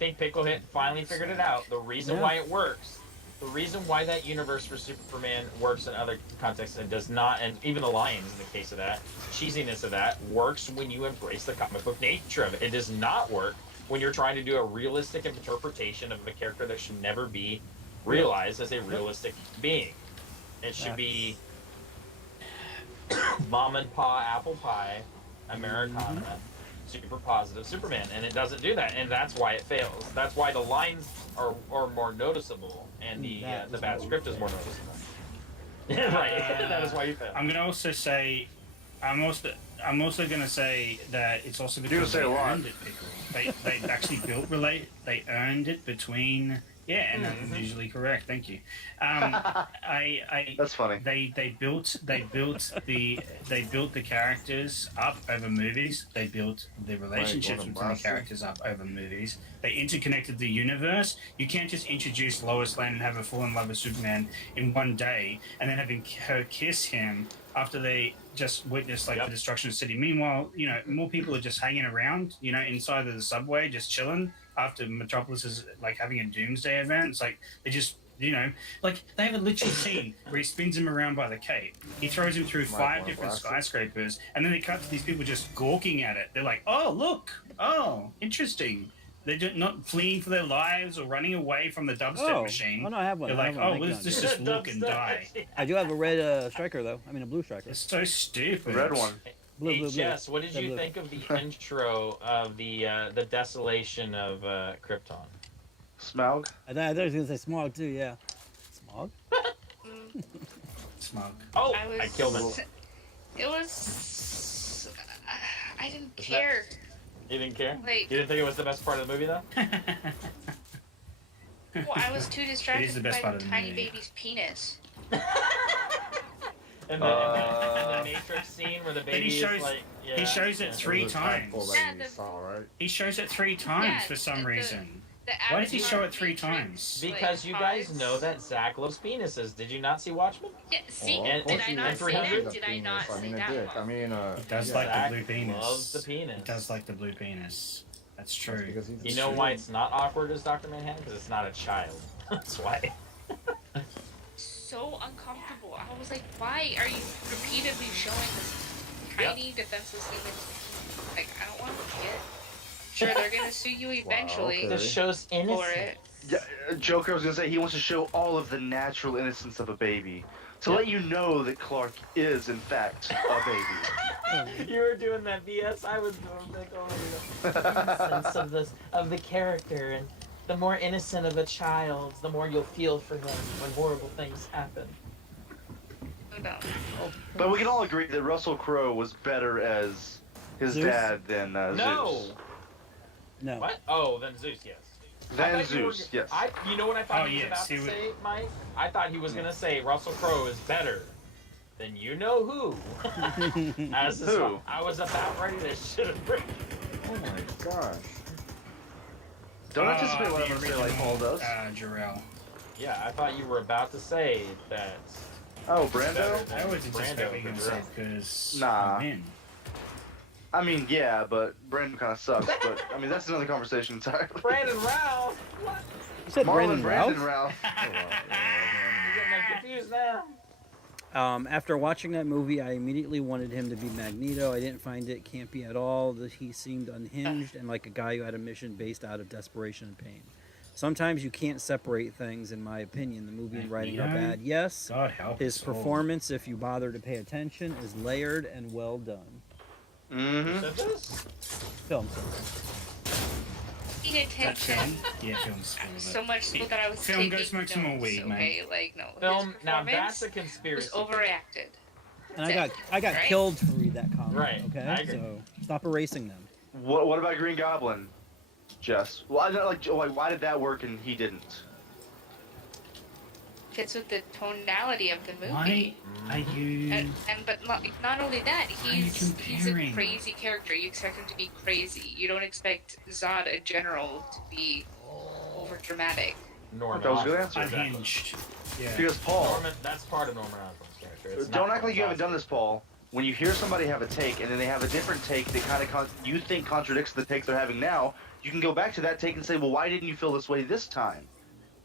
think Pickle Hit finally figured it out. The reason Yeah. why it works, the reason why that universe for Superman works in other contexts and does not, and even the Lions in the case of that, cheesiness of that, works when you embrace the comic book nature of it. It does not work when you're trying to do a realistic interpretation of a character that should never be realized as a realistic being. It should be mom and pa apple pie, Americana, super positive Superman, and it doesn't do that, and that's why it fails. That's why the lines are more noticeable, and the bad script is more noticeable. Right, that is why you fail. I'm gonna also say, I'm also gonna say that it's also You're gonna because say they a lot. earned it, Pickle. They actually they earned it between Yeah, and I'm usually correct. Thank you. I That's funny. They built the characters up over movies. They built the relationships between the characters up over movies. They interconnected the universe. You can't just introduce Lois Lane and have her fall in love with Superman in one day, and then having her kiss him after they just witnessed the destruction of the city. Meanwhile, more people are just hanging around, inside of the subway, just chilling after Metropolis is having a doomsday event. It's like they just, they have a literal scene where he spins him around by the cape. He throws him through 5 different skyscrapers, and then they cut to these people just gawking at it. They're like, oh, look, oh, interesting. They're just not fleeing for their lives or running away from the dubstep machine. Oh, no, I have one. They're like, oh, let's just look and die. I do have a red striker, though. I mean, a blue striker. It's so stupid. Red one. Blue. HS, what did you think of the intro of the desolation of Krypton? Smaug? I thought he was going to say smog, too, yeah. Smog? Smog. Oh, I killed him. It was... I didn't care. You didn't care? Like, you didn't think it was the best part of the movie, though? Well, I was too distracted the best by part the of the tiny movie. baby's penis. And the Matrix scene where the baby he shows, is like... Yeah, he shows it 3 times. Yeah, He shows it 3 times Yeah, for some reason. the Why does he Avatar show it 3 Matrix, times? Because you guys know that Zach loves penises. Did you not see Watchmen? Yeah, see, And- did I and not say 300? that? Did I not I say mean, that? it did. I mean, He does like Zach the blue penis. loves the penis. He does like the blue penis. That's true. because he's You know why it's not awkward as Dr. Manhattan? Because it's not a child. That's why. So uncomfortable. I was like, why are you repeatedly showing this tiny defenseless human? Like, I don't want to see it. I'm sure they're gonna sue you eventually okay. This show's for innocent. it. Yeah, Joker was gonna say he wants to show all of the natural innocence of a baby. To let you know that Clark is, in fact, a baby. You were doing that BS. I was doing that. Innocence of the character, and the more innocent of a child, the more you'll feel for them when horrible things happen. No. But we can all agree that Russell Crowe was better as his Zeus? dad than No. Zeus. No. What? Oh, then Zeus, yes. I Than thought you were- Zeus, yes. You know what I thought Oh, he was yes, about he to would- say, Mike? I thought he was gonna say Russell Crowe is better than you know who. As his Who? I was about ready to shit a brick. Oh my gosh. Don't anticipate what I'm gonna say like Paul does. Jarrell. Yeah, I thought you were about to say that. Oh, better Brando? than I always anticipate Brando what you're going to for say Jarrell. because Nah. I'm in. I mean, yeah, but Brandon kind of sucks. But I mean, that's another conversation entirely. Brandon Ralph. What? You said Marlon Brandon Brandon Ralph? Ralph. You're getting them confused now. After watching that movie, I immediately wanted him to be Magneto. I didn't find it campy at all. He seemed unhinged and like a guy who had a mission based out of desperation and pain. Sometimes you can't separate things, in my opinion. The movie and writing are Magneto? bad, yes. God help His us all. performance, if you bother to pay attention, is layered and well done. Mm-hmm. Said this? Film. Paying That attention. film? Yeah, film's full of it. So much so that I was Film, taking go smoke some more notes, weed, man. okay? Like, no. Film. His Now that's a performance conspiracy. was overreacted. And I got Right? killed to read that comic. Right, Okay, I agree. so stop erasing them. What about Green Goblin, Jess? Why why did that work and he didn't? Fits with the tonality of the movie. Why are you... And but not only that, Why are you he's a comparing? crazy character. You expect him to be crazy. You don't expect Zod, a general, to be over dramatic. Norman. That was a good answer. Unhinged. Yeah. Because Paul, Norman. That's part of Norman Osborn's character. It's don't not act like you haven't Osborn. done this, Paul. When you hear somebody have a take and then they have a different take that kind of you think contradicts the take they're having now, you can go back to that take and say, well, why didn't you feel this way this time?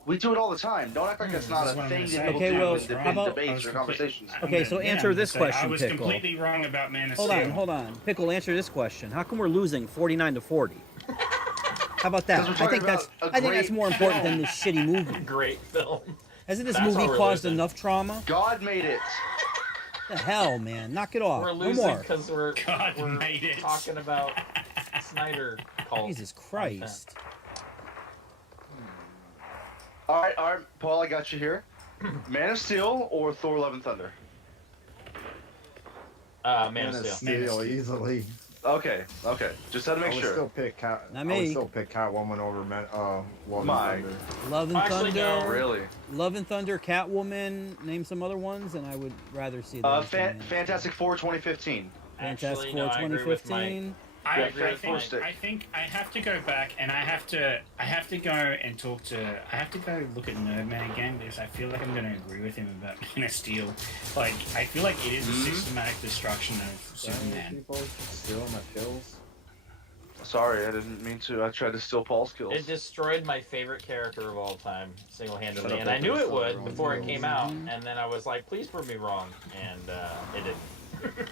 We do it all the time. Don't act like that's not This is a what I'm thing gonna that say. people Okay, do well, in how about- debates or conversations. Okay, so answer this question, I was Pickle. completely wrong about Man of Hold Steel. on, hold on. Pickle, answer this question. How come we're losing 49-40? How about that? Because we're I talking think that's about a I think that's great more important than this shitty movie. Great film. Hasn't this That's movie how we're caused losing. enough trauma? God made it. The hell, man. Knock it off. We're No losing more. because we're God made it. talking about Snyder cult. Jesus Christ. All right, Paul, I got you here. Man of Steel or Thor: Love and Thunder? Man of Steel. Man of Steel. Easily. Okay. Just had to I make would sure. still pick Cat. Not I would me. still pick Catwoman over Love and My. Thunder. Love and Actually, no. Thunder. Really? Love and Thunder, Catwoman. Name some other ones, and I would rather see those. than Man of Steel. Fantastic Four 2015. Fantastic Actually, Four no, I agree with Mike. 2015. I, Yeah, I, Fantastic Four think, stick. I think I have to go back and I have to go and talk to. I have to go look at Nerdman again because I feel like I'm going to agree with him about Man of Steel. Like I feel like it is a systematic destruction of Superman. People stealing my kills. Sorry, I didn't mean to. I tried to steal Paul's kills. It destroyed my favorite character of all time, single-handedly, Shut up, and I knew it Edward, would everyone's before it kills. came out. And then I was like, "Please prove me wrong," and it didn't.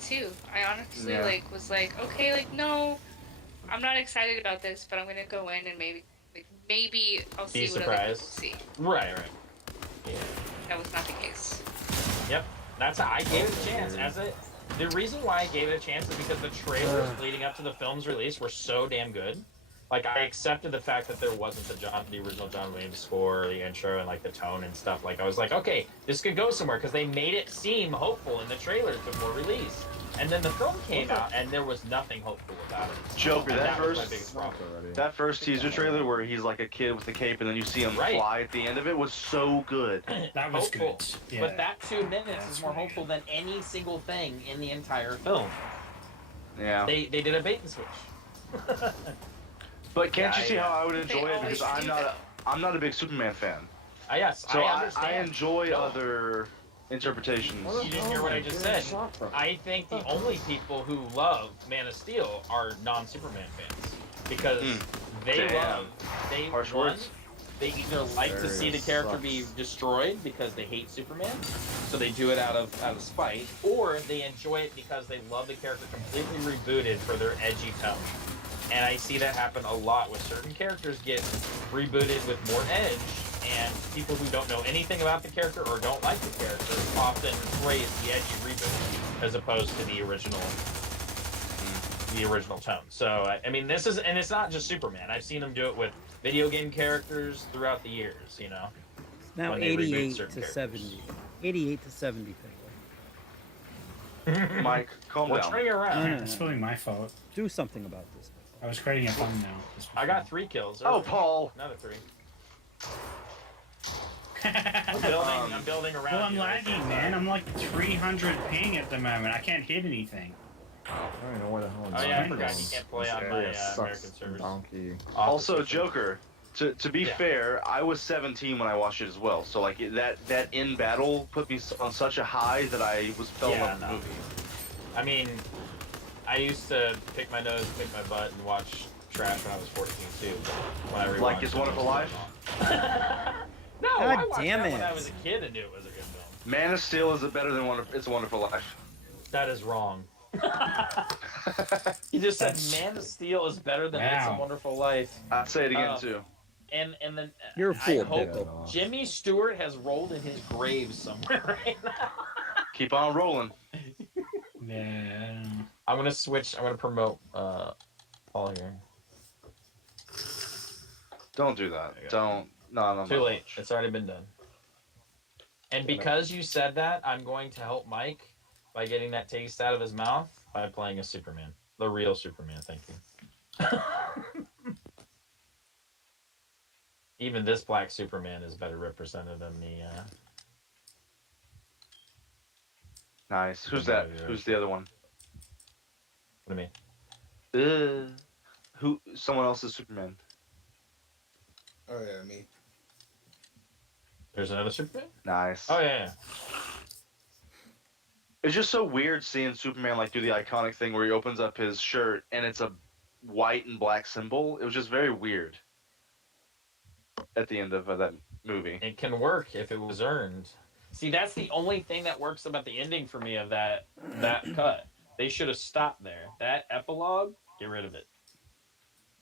Too. I honestly Yeah. was like, okay, no, I'm not excited about this, but I'm gonna go in and maybe I'll Be see what other people surprised. see. Right. Yeah. That was not the case. Yep. That's how I gave it a chance. The reason why I gave it a chance is because the trailers leading up to the film's release were so damn good. Like I accepted the fact that there wasn't the original John Williams score, the intro, and like the tone and stuff. Like I was like, okay, this could go somewhere because they made it seem hopeful in the trailers before release. And then the film came out, and there was nothing hopeful about it. Joker, And that was my first- biggest problem. That first teaser trailer where he's like a kid with a cape and then you see him Right. fly at the end of it was so good. That was Hopeful. good. Yeah. But that 2 minutes That's is more really hopeful than any single thing in the entire film. Yeah. They did a bait and switch. But can't Yeah, you see yeah. how I would They enjoy it always because do I'm not a big Superman fan. Yes, So I I understand. enjoy No. other interpretations. You didn't hear what I just said. I think the only people who love Man of Steel are non-Superman fans because they Damn. Harsh one, words. they either like to see the character be destroyed because they hate Superman, so they do it out of spite, or they enjoy it because they love the character completely rebooted for their edgy tone. And I see that happen a lot with certain characters get rebooted with more edge, and people who don't know anything about the character or don't like the character often praise the edgy reboot as opposed to the original tone. So I mean, this is, and it's not just Superman. I've seen them do it with video game characters throughout the years. You know, Now when they reboot 88 certain to characters. 70. 88 to 70 thing. Mike, calm We're down. turning around. No. It's probably my fault. Do something about this. I was creating a thumbnail. just I got before. 3 kills. Oh, Paul. Another 3. I'm building around. Well, I'm you. lagging, man. I'm like 300 ping at the moment. I can't hit anything. I don't even know where the hell Oh yeah, I forgot you can't play on my American servers. Donkey. Also, Joker. To be Yeah. fair, I was 17 when I watched it as well. So like that in battle put me on such a high that I fell in love with the movie. I mean, I used to pick my nose, pick my butt, and watch trash when I was 14 too. When I Like rewatched It's it, Wonderful it was Life? No, God I watched damn that when it. I was a kid and knew it was a good film. Man of Steel is better than It's a Wonderful Life. That is wrong. You just said Man of Steel is better than It's a Wow. Wonderful Life. I'd say it again too. And then You're a fool, I hope Dick. Jimmy Stewart has rolled in his grave somewhere right now. Keep on rolling. Yeah. I'm gonna switch. I'm gonna promote Paul here. Don't do that. There you go. Don't. No. Too late. It's already been done. And because you said that, I'm going to help Mike by getting that taste out of his mouth by playing a Superman, the real Superman. Thank you. Even this black Superman is better represented than the. Nice. Who's that? Who's the other one? What do you mean? Who? Someone else's Superman. Oh yeah, me. There's another Superman. Nice. Oh yeah. It's just so weird seeing Superman like do the iconic thing where he opens up his shirt and it's a white and black symbol. It was just very weird at the end of that movie. It can work if it was earned. See, that's the only thing that works about the ending for me of that cut. They should have stopped there. That epilogue, get rid of it.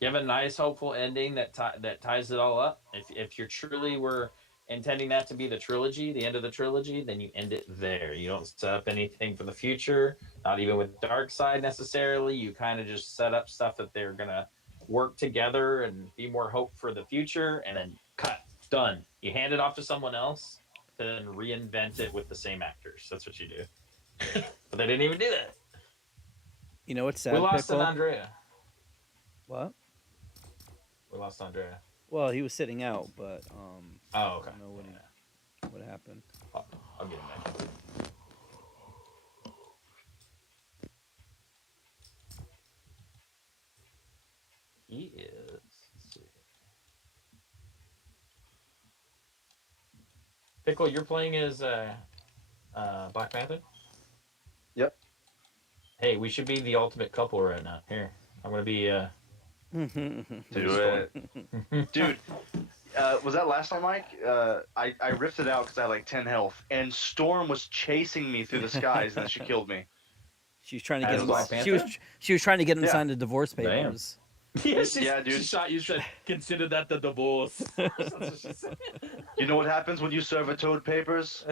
Give a nice, hopeful ending that ties it all up. If you truly were intending that to be the trilogy, the end of the trilogy, then you end it there. You don't set up anything for the future, not even with Darkseid necessarily. You kind of just set up stuff that they're going to work together and be more hope for the future, and then cut. Done. You hand it off to someone else, then reinvent it with the same actors. That's what you do. But they didn't even do that. You know what's sad, We lost Pickle? an Andrea. What? We lost Andrea. Well, he was sitting out, but Oh, I okay. don't know what happened. I'll get him back. He is. Let's see. Pickle, you're playing as Black Panther? Yep. Hey, we should be the ultimate couple right now. Here, I'm gonna be. Do it, dude. Was that last time, Mike? I ripped it out because I had like 10 health, and Storm was chasing me through the skies, and then she killed me. She was trying to As get him. Black She was trying to get him to Yeah. sign the divorce Damn. papers. Yes, Yeah, dude. She shot you. Said, consider that the divorce. That's what she said. You know what happens when you serve a toad papers?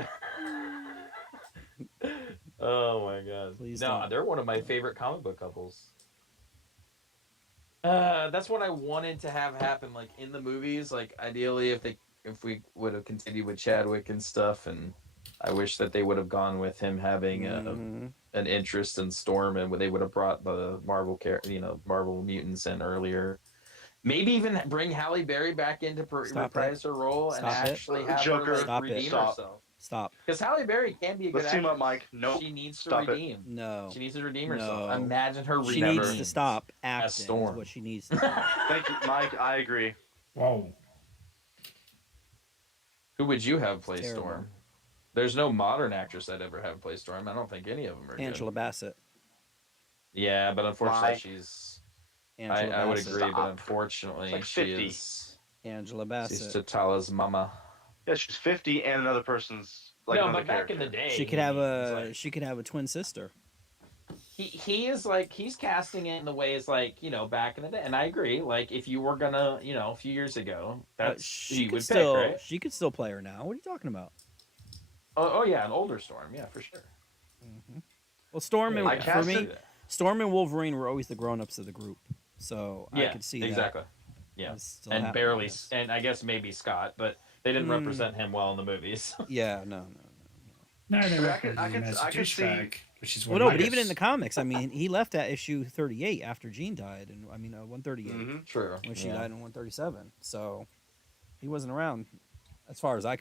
Oh my god. Please No, don't. they're one of my favorite comic book couples. That's what I wanted to have happen, like in the movies. Like ideally, if we would have continued with Chadwick and stuff, and I wish that they would have gone with him having Mhm. an interest in Storm, and they would have brought the Marvel Marvel mutants in earlier. Maybe even bring Halle Berry back in to Stop reprise her role Stop and it. actually have Joker. her like, Stop it. redeem Stop. herself. Stop. Because Halle Berry can be a good Let's team up, actress. Mike. Nope. She needs to Stop it. redeem. No. She needs to redeem herself. No. Imagine her She redeem. needs to stop acting. Is Storm. what she needs to do. Thank you, Mike. I agree. Whoa. Who would you have play Terrible. Storm? There's no modern actress I'd ever have play Storm. I don't think any of them are Angela good. Bassett. Yeah, but unfortunately Mike. she's... Angela I would Bassett. agree, but Stop. unfortunately It's like she 50. is... Angela She's Bassett. T'Challa's mama. Yeah, she's 50 and another person's like no, another but back character. in the day... She could have it's a twin sister. he is like, he's casting it in the ways like, back in the day. And I agree, like, if you were gonna, a few years ago, that's she he could would still pick, right? she could still play her now. What are you talking about? Oh yeah, an older Storm, yeah, for sure. Well, Storm and I for cast me, it- Storm and Wolverine were always the grown-ups of the group, so I could see exactly. that. Yeah, It's still and happening, barely, yes. and I guess maybe Scott, but they didn't represent him well in the movies. Yeah, no. No, they I reckon could- I him could- as a I could see- douchebag, which is Well, what no, he but is. even in the comics, I mean, he left at issue 38 after Jean died, and 138 Mhm. True. when she died in 137. So he wasn't around, as far as I'm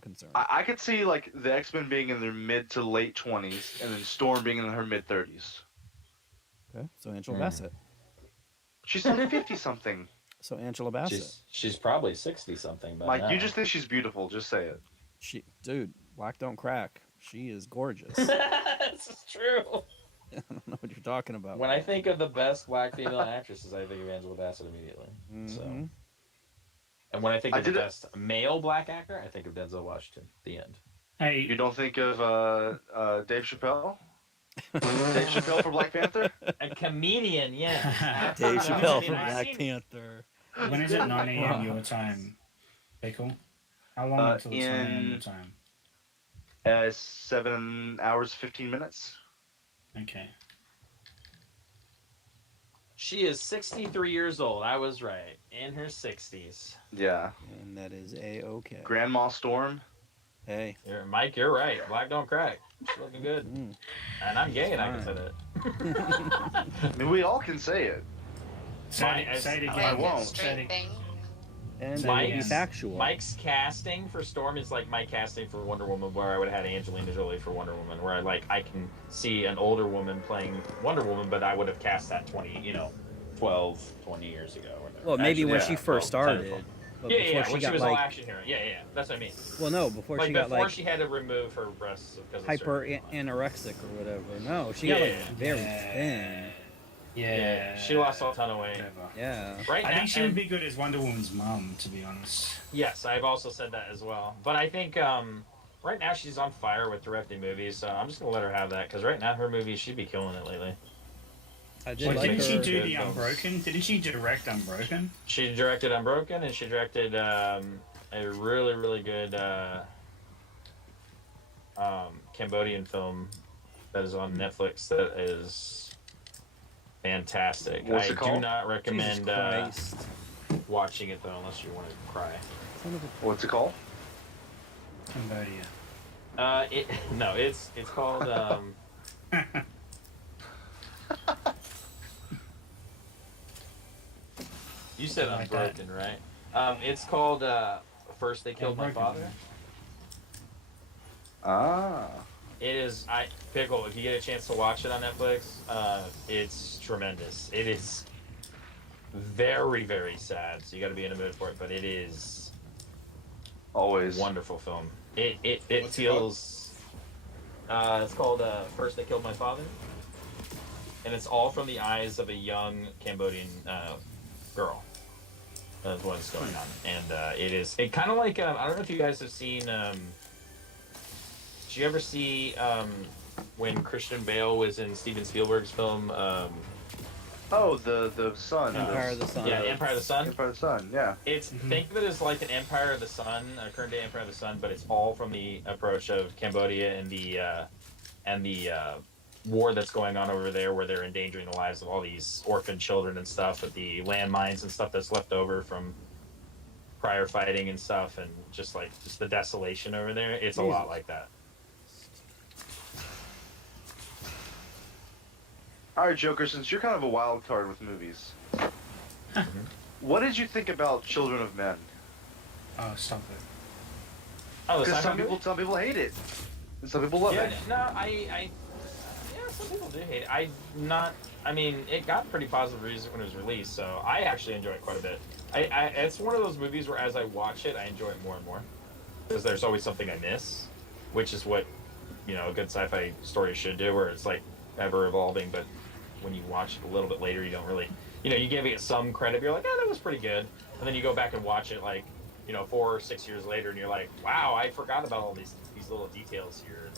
concerned. I could see like the X-Men being in their mid to late 20s, and then Storm being in her mid 30s. Okay, so Angela Bassett. She's like 50 something. So Angela Bassett. She's probably 60 something. Mike, you just think she's beautiful. Just say it. Dude, black don't crack. She is gorgeous. This is true. I don't know what you're talking about. When I think of the best black female actresses, I think of Angela Bassett immediately. So, Mhm. and when I think I of the did it- best male black actor, I think of Denzel Washington. The end. Hey, You don't think of Dave Chappelle? Dave Chappelle for Black Panther? A comedian, yeah. Dave Chappelle from I've Black seen- Panther. when is it 9 a.m. your time, Pickle? How long until it's 9 a.m. your time? 7 hours 15 minutes. Okay. She is 63 years old. I was right. In her 60s. Yeah. And that is A-OK. Grandma Storm. Hey. Mike, you're right. Black don't crack. She's looking good. Mm. And I'm gay and I can say Fine. that. I mean, we all can say it. Say it again. I won't. Say Straight it thing. And Say that it would be again. factual. Mike's casting for Storm is like my casting for Wonder Woman, where I would have had Angelina Jolie for Wonder Woman, where I can see an older woman playing Wonder Woman, but I would have cast that 12, 20 years ago. Or whatever. Well, maybe Actually, when yeah, she first 10 or started. 12. But Yeah, before yeah, she when got she was all like action hero. Yeah, yeah, that's what I mean. well, no, before Like she got before like she had to remove her breasts because of hyper surgery. anorexic or whatever. No, she got like Yeah. very thin. Yeah. She lost a ton of weight. Whatever. Yeah. Right I now, think she would be good as Wonder Woman's mum, to be honest. Yes, I've also said that as well. But I think right now she's on fire with directing movies, so I'm just gonna let her have that because right now her movies she'd be killing it lately. I did Well, like didn't she her. do Good the films. Unbroken? Didn't she direct Unbroken? She directed Unbroken and she directed a really really good Cambodian film that is on Netflix that is fantastic. What's I it called? do not Jesus recommend Christ. watching it though unless you want to cry. Son of a- What's it called? Cambodia. It no, it's called You said Like that. Unbroken, right? It's called First They Killed My Unbroken. Father. Ah. It is I Pickle. If you get a chance to watch it on Netflix, it's tremendous. It is very very sad, so you got to be in the mood for it. But it is Always. a wonderful film. It What's it called? feels. It's called First They Killed My Father, and it's all from the eyes of a young Cambodian girl. That's what's going on, and it kind of like I don't know if you guys have seen. Did you ever see when Christian Bale was in Steven Spielberg's film? Oh, the sun. Empire of the Sun. Yeah, Empire of the Sun. Empire of the Sun. Yeah. It's think of it as like an Empire of the Sun, a current day Empire of the Sun, but it's all from the approach of Cambodia and the war that's going on over there, where they're endangering the lives of all these orphan children and stuff, with the landmines and stuff that's left over from prior fighting and stuff, and just the desolation over there. It's a lot like that. All right, Joker. Since you're kind of a wild card with movies, what did you think about Children of Men? Oh, stop it. Oh, the Because sci-fi some people hate it, and some people love yeah, it. no, yeah, some people do hate it. I mean, it got pretty positive reviews when it was released, so I actually enjoy it quite a bit. It's one of those movies where as I watch it, I enjoy it more and more. Because there's always something I miss, which is what, a good sci-fi story should do, where it's like ever evolving, but when you watch it a little bit later, you don't really, you give it some credit, you're like, yeah, that was pretty good. And then you go back and watch it 4 or 6 years later, and you're like, wow, I forgot about all these little details here.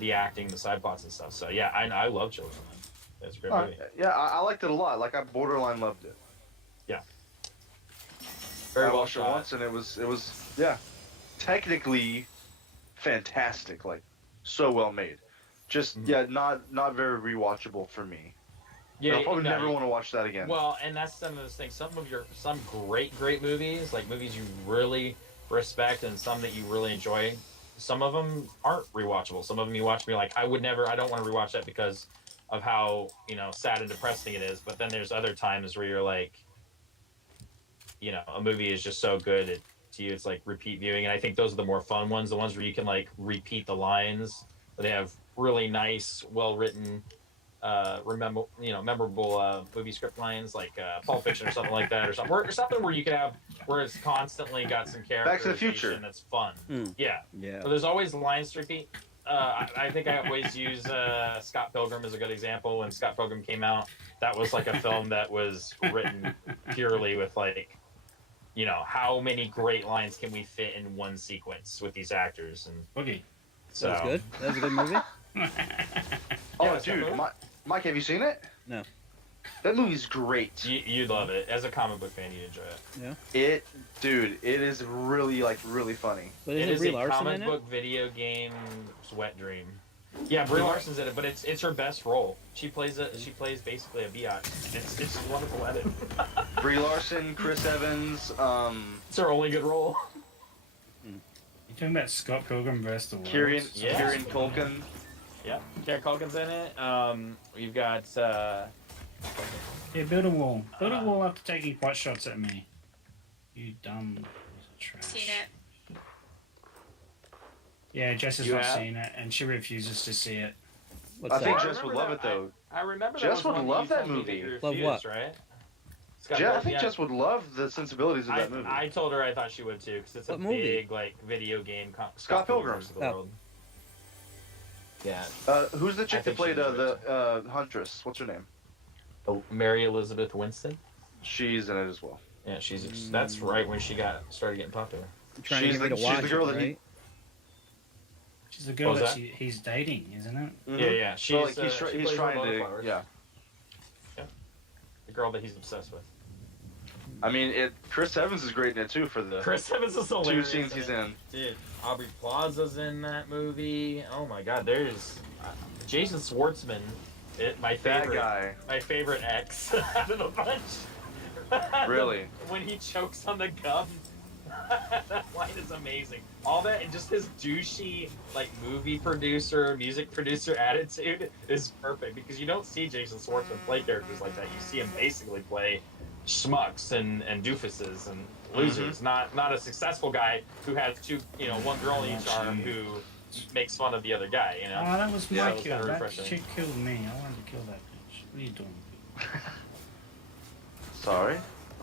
The acting, the side plots and stuff. So yeah, I love Children of Men. It's a great movie. Yeah, I liked it a lot. Like I borderline loved it. Yeah. Very I well watched it shot. once, and it was technically fantastic. Like so well made. Just not very rewatchable for me. Yeah, I'll probably never want to watch that again. Well, and that's some of those things. Some great movies, like movies you really respect, and some that you really enjoy. Some of them aren't rewatchable. Some of them you watch and be like, I don't want to rewatch that because of how sad and depressing it is. But then there's other times where you're like, a movie is just so good to you, it's like repeat viewing. And I think those are the more fun ones, the ones where you can like repeat the lines. They have really nice, well written, memorable movie script lines, like Pulp Fiction or something like that, or something where you can have where it's constantly got some characterization Back to the Future. that's fun. Yeah. Yeah. So there's always lines to repeat. I think I always use Scott Pilgrim as a good example. When Scott Pilgrim came out, that was like a film that was written purely with like, how many great lines can we fit in one sequence with these actors? And Okay. so That was good. That was a good movie. Oh, Scott dude, Pilgrim? Mike, have you seen it? No. That movie's great. You'd love it. As a comic book fan, you'd enjoy it. Yeah. It is really funny. But It isn't is Brie a Larson comic in it? book video game's wet dream. Yeah, Brie Larson's in it, but it's her best role. She plays basically a biatch. It's a wonderful edit. Brie Larson, Chris Evans, It's her only good role. You're talking about Scott Pilgrim versus the World. Kieran Yeah. Culkin. Yeah, Karen Culkin's in it. We've got Yeah, build a wall. Build a wall after taking pot shots at me. You dumb piece of trash. Seen it. Yeah, Jess has You not have? seen it, and she refuses to see it. What's I that? think I Jess would remember love that. it though. I remember Jess that was would one love you that told me movie. you Love refused, what? right? It's got I both- think yeah. Jess would love the sensibilities of that movie. I told her I thought she would too, because it's a What movie? big like video game. Scott Pilgrim. versus the Oh. world. Yeah. Who's the chick that think played she's the Huntress? What's her name? Oh, Mary Elizabeth Winston. She's in it as well. Yeah, that's right when she started getting popular. You're trying She's to get me the- to she's watch the girl it, that he- right? She's the girl What was that? he's dating, isn't it? Yeah. She's So, like, he's she he's plays trying Ramona to. Flowers, Yeah. the girl that he's obsessed with. I mean, Chris Evans is great in it too for the Chris Evans is two hilarious. scenes he's in. Dude, Aubrey Plaza's in that movie. Oh my God, there's Jason Schwartzman. My That favorite. guy. My favorite ex out of the bunch. Really? When he chokes on the gum. That line is amazing. All that and just his douchey like movie producer, music producer attitude is perfect because you don't see Jason Schwartzman play characters like that. You see him basically play schmucks and doofuses and losers. Not a successful guy who has one girl in each arm who makes fun of the other guy. You know. Oh, that was my kill. Kind of That chick killed me. I wanted to kill that bitch. What are you doing? Sorry.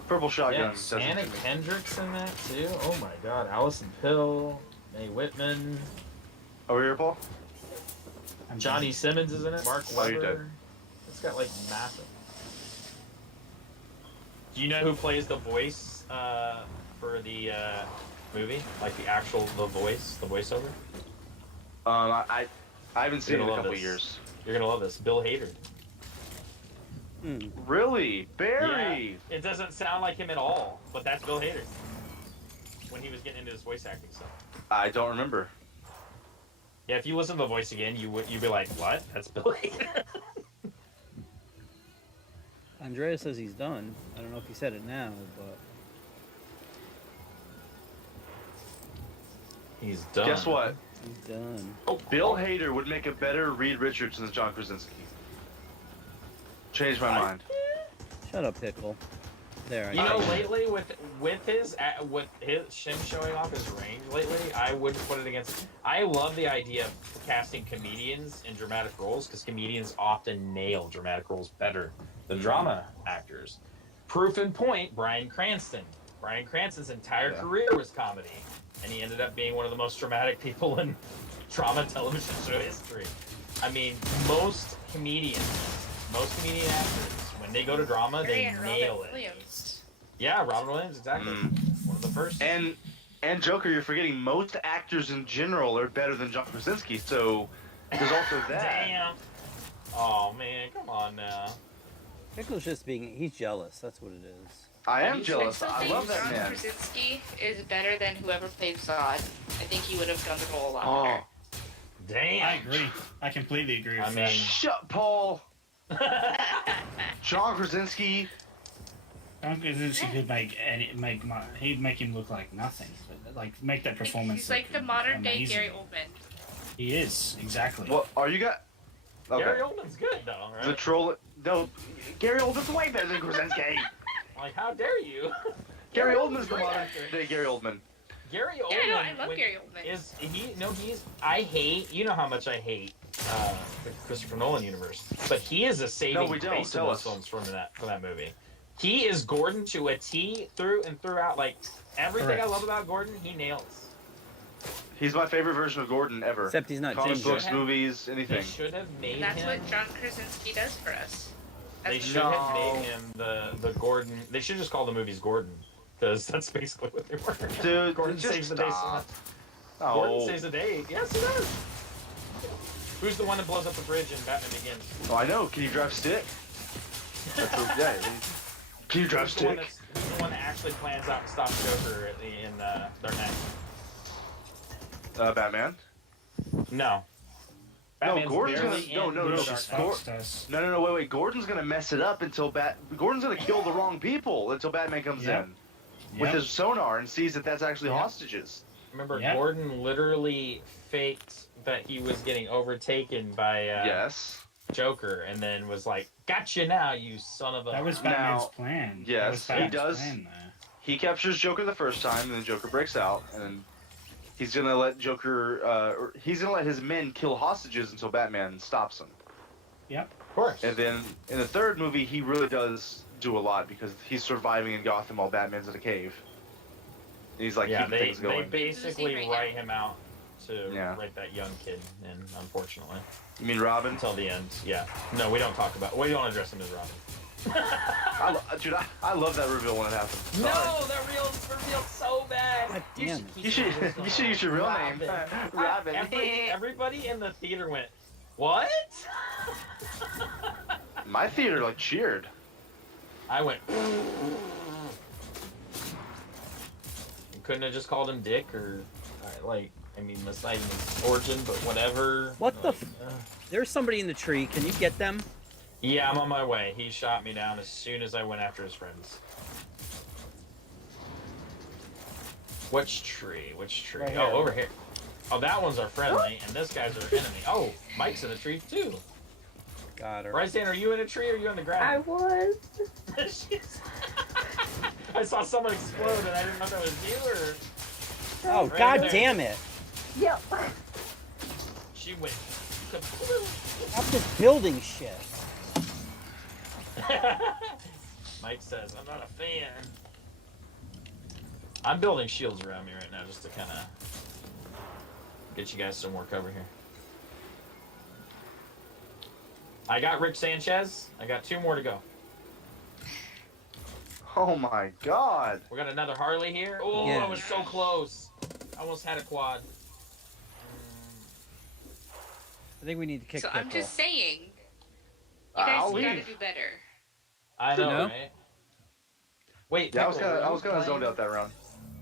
Purple shotgun. Yeah, Anna Kendrick's in that too. Oh my God, Allison Pill, Mae Whitman, Over here, Paul. Johnny Simmons is in it. Mark Oh, you did. Webber. It's got like massive. Do you know who plays the voice for the movie? Like the voiceover? I haven't seen it in a couple this. years. You're gonna love this. Bill Hader. Really? Barry? Yeah, it doesn't sound like him at all, but that's Bill Hader. When he was getting into his voice acting stuff. I don't remember. Yeah, if you listen to the voice again, you'd be like, "What? That's Bill Hader." Andrea says he's done. I don't know if he said it now, but He's done. Guess what? he's done. Bill Hader would make a better Reed Richards than John Krasinski. Changed my mind. Shut up, Pickle. There. You know, lately with him showing off his range lately, I wouldn't put it against. I love the idea of casting comedians in dramatic roles because comedians often nail dramatic roles better than drama actors. Proof in point: Bryan Cranston. Bryan Cranston's entire career was comedy, and he ended up being one of the most dramatic people in drama television show history. I mean, most comedian actors, when they go to drama, they nail it. Williams. Yeah, Robin Williams, exactly. One of the first. And Joker, you're forgetting most actors in general are better than John Krasinski, so there's also that. Damn. Oh man, come on now. Pickle's just he's jealous. That's what it is. I am jealous. I I still love think that John man. Krasinski is better than whoever played Zod. I think he would have done the role a lot better. Damn. I agree. I completely agree with I that. mean, Shut, Paul. John Krasinski. John Krasinski could he'd make him look like nothing, but like make that performance. He's like the modern day amazing. Gary Oldman. He is exactly. What are you got? Okay. Gary Oldman's good though, right? The troll. No, Gary Oldman's way better than Krasinski. Like, how dare you? Gary Oldman's the modern day Gary Oldman. Gary Oldman. Yeah, no, I love Gary Oldman. I hate. You know how much I hate the Christopher Nolan universe, but he is a saving we don't. grace in Tell those us. films from that movie. He is Gordon to a T through and throughout. Like everything I Correct. love about Gordon, he nails. He's my favorite version of Gordon ever. Except he's not Comic ginger. books, movies, They anything. should have made And that's him. what John Krasinski does for us. They That's should have made him the Gordon. They should just call the movies Gordon, because that's basically what they were. Dude, Gordon just saves the day. stop. Gordon Oh. saves the day. Yes, he does. Who's the one that blows up the bridge in Batman Begins? Oh, I know. Can you drive stick? That's what, yeah. Can you drive Who's the one stick? who's the one that actually plans out and stops Joker in Dark Knight? Batman. No. No, Batman's Gordon's gonna. barely No, in no, no. Dark Lucius Knight. Fox does. No, wait. Gordon's gonna mess it up until Gordon's gonna kill the wrong people until Batman comes Yep. in with Yep. his sonar and sees that that's actually Yep. hostages. Remember, Yeah. Gordon literally faked that he was getting overtaken by Yes. Joker, and then was like, "Gotcha now, you son of a." That was Batman's Now, plan. yes, That was he Batman's does. Plan, though. He captures Joker the first time, and then Joker breaks out, and then he's gonna let or he's gonna let his men kill hostages until Batman stops them. Yep. Of course. And then in the third movie, he really does do a lot because he's surviving in Gotham while Batman's in a cave. And he's like yeah, keeping they things going. basically Right write him out to Yeah. write that young kid in, unfortunately, You mean Robin? until the end. Yeah. No, we don't address him as Robin. Dude, I love that reveal when it happens. Sorry. No, that reveal's so bad. God damn it. You should use your real name. Robin. Everybody in the theater went, "What?" My theater like cheered. I went. Couldn't have just called him Dick or citing his origin, but whatever. What the? There's somebody in the tree. Can you get them? Yeah, I'm on my way. He shot me down as soon as I went after his friends. Which tree? Which tree? Right Oh, here. over here. Oh, that one's our friendly, and this guy's our enemy. Oh, Mike's in a tree too. Got her. Bryce, are you in a tree or are you on the I ground? was. I saw someone explode and I didn't know if that was you or... Oh, Right god there. damn it. Yep. She went. Stop this building shit. Mike says, I'm not a fan. I'm building shields around me right now just to kind of get you guys some more cover here. I got Rick Sanchez. I got 2 more to go. Oh my god. We got another Harley here. Oh, Yeah. I was so close. I almost had a quad. I think we need to kick So Pickle. I'm just saying, you I'll guys gotta leave. do better. I know, No? right? Wait, Yeah, I Pickle, was kind of zoned out that round.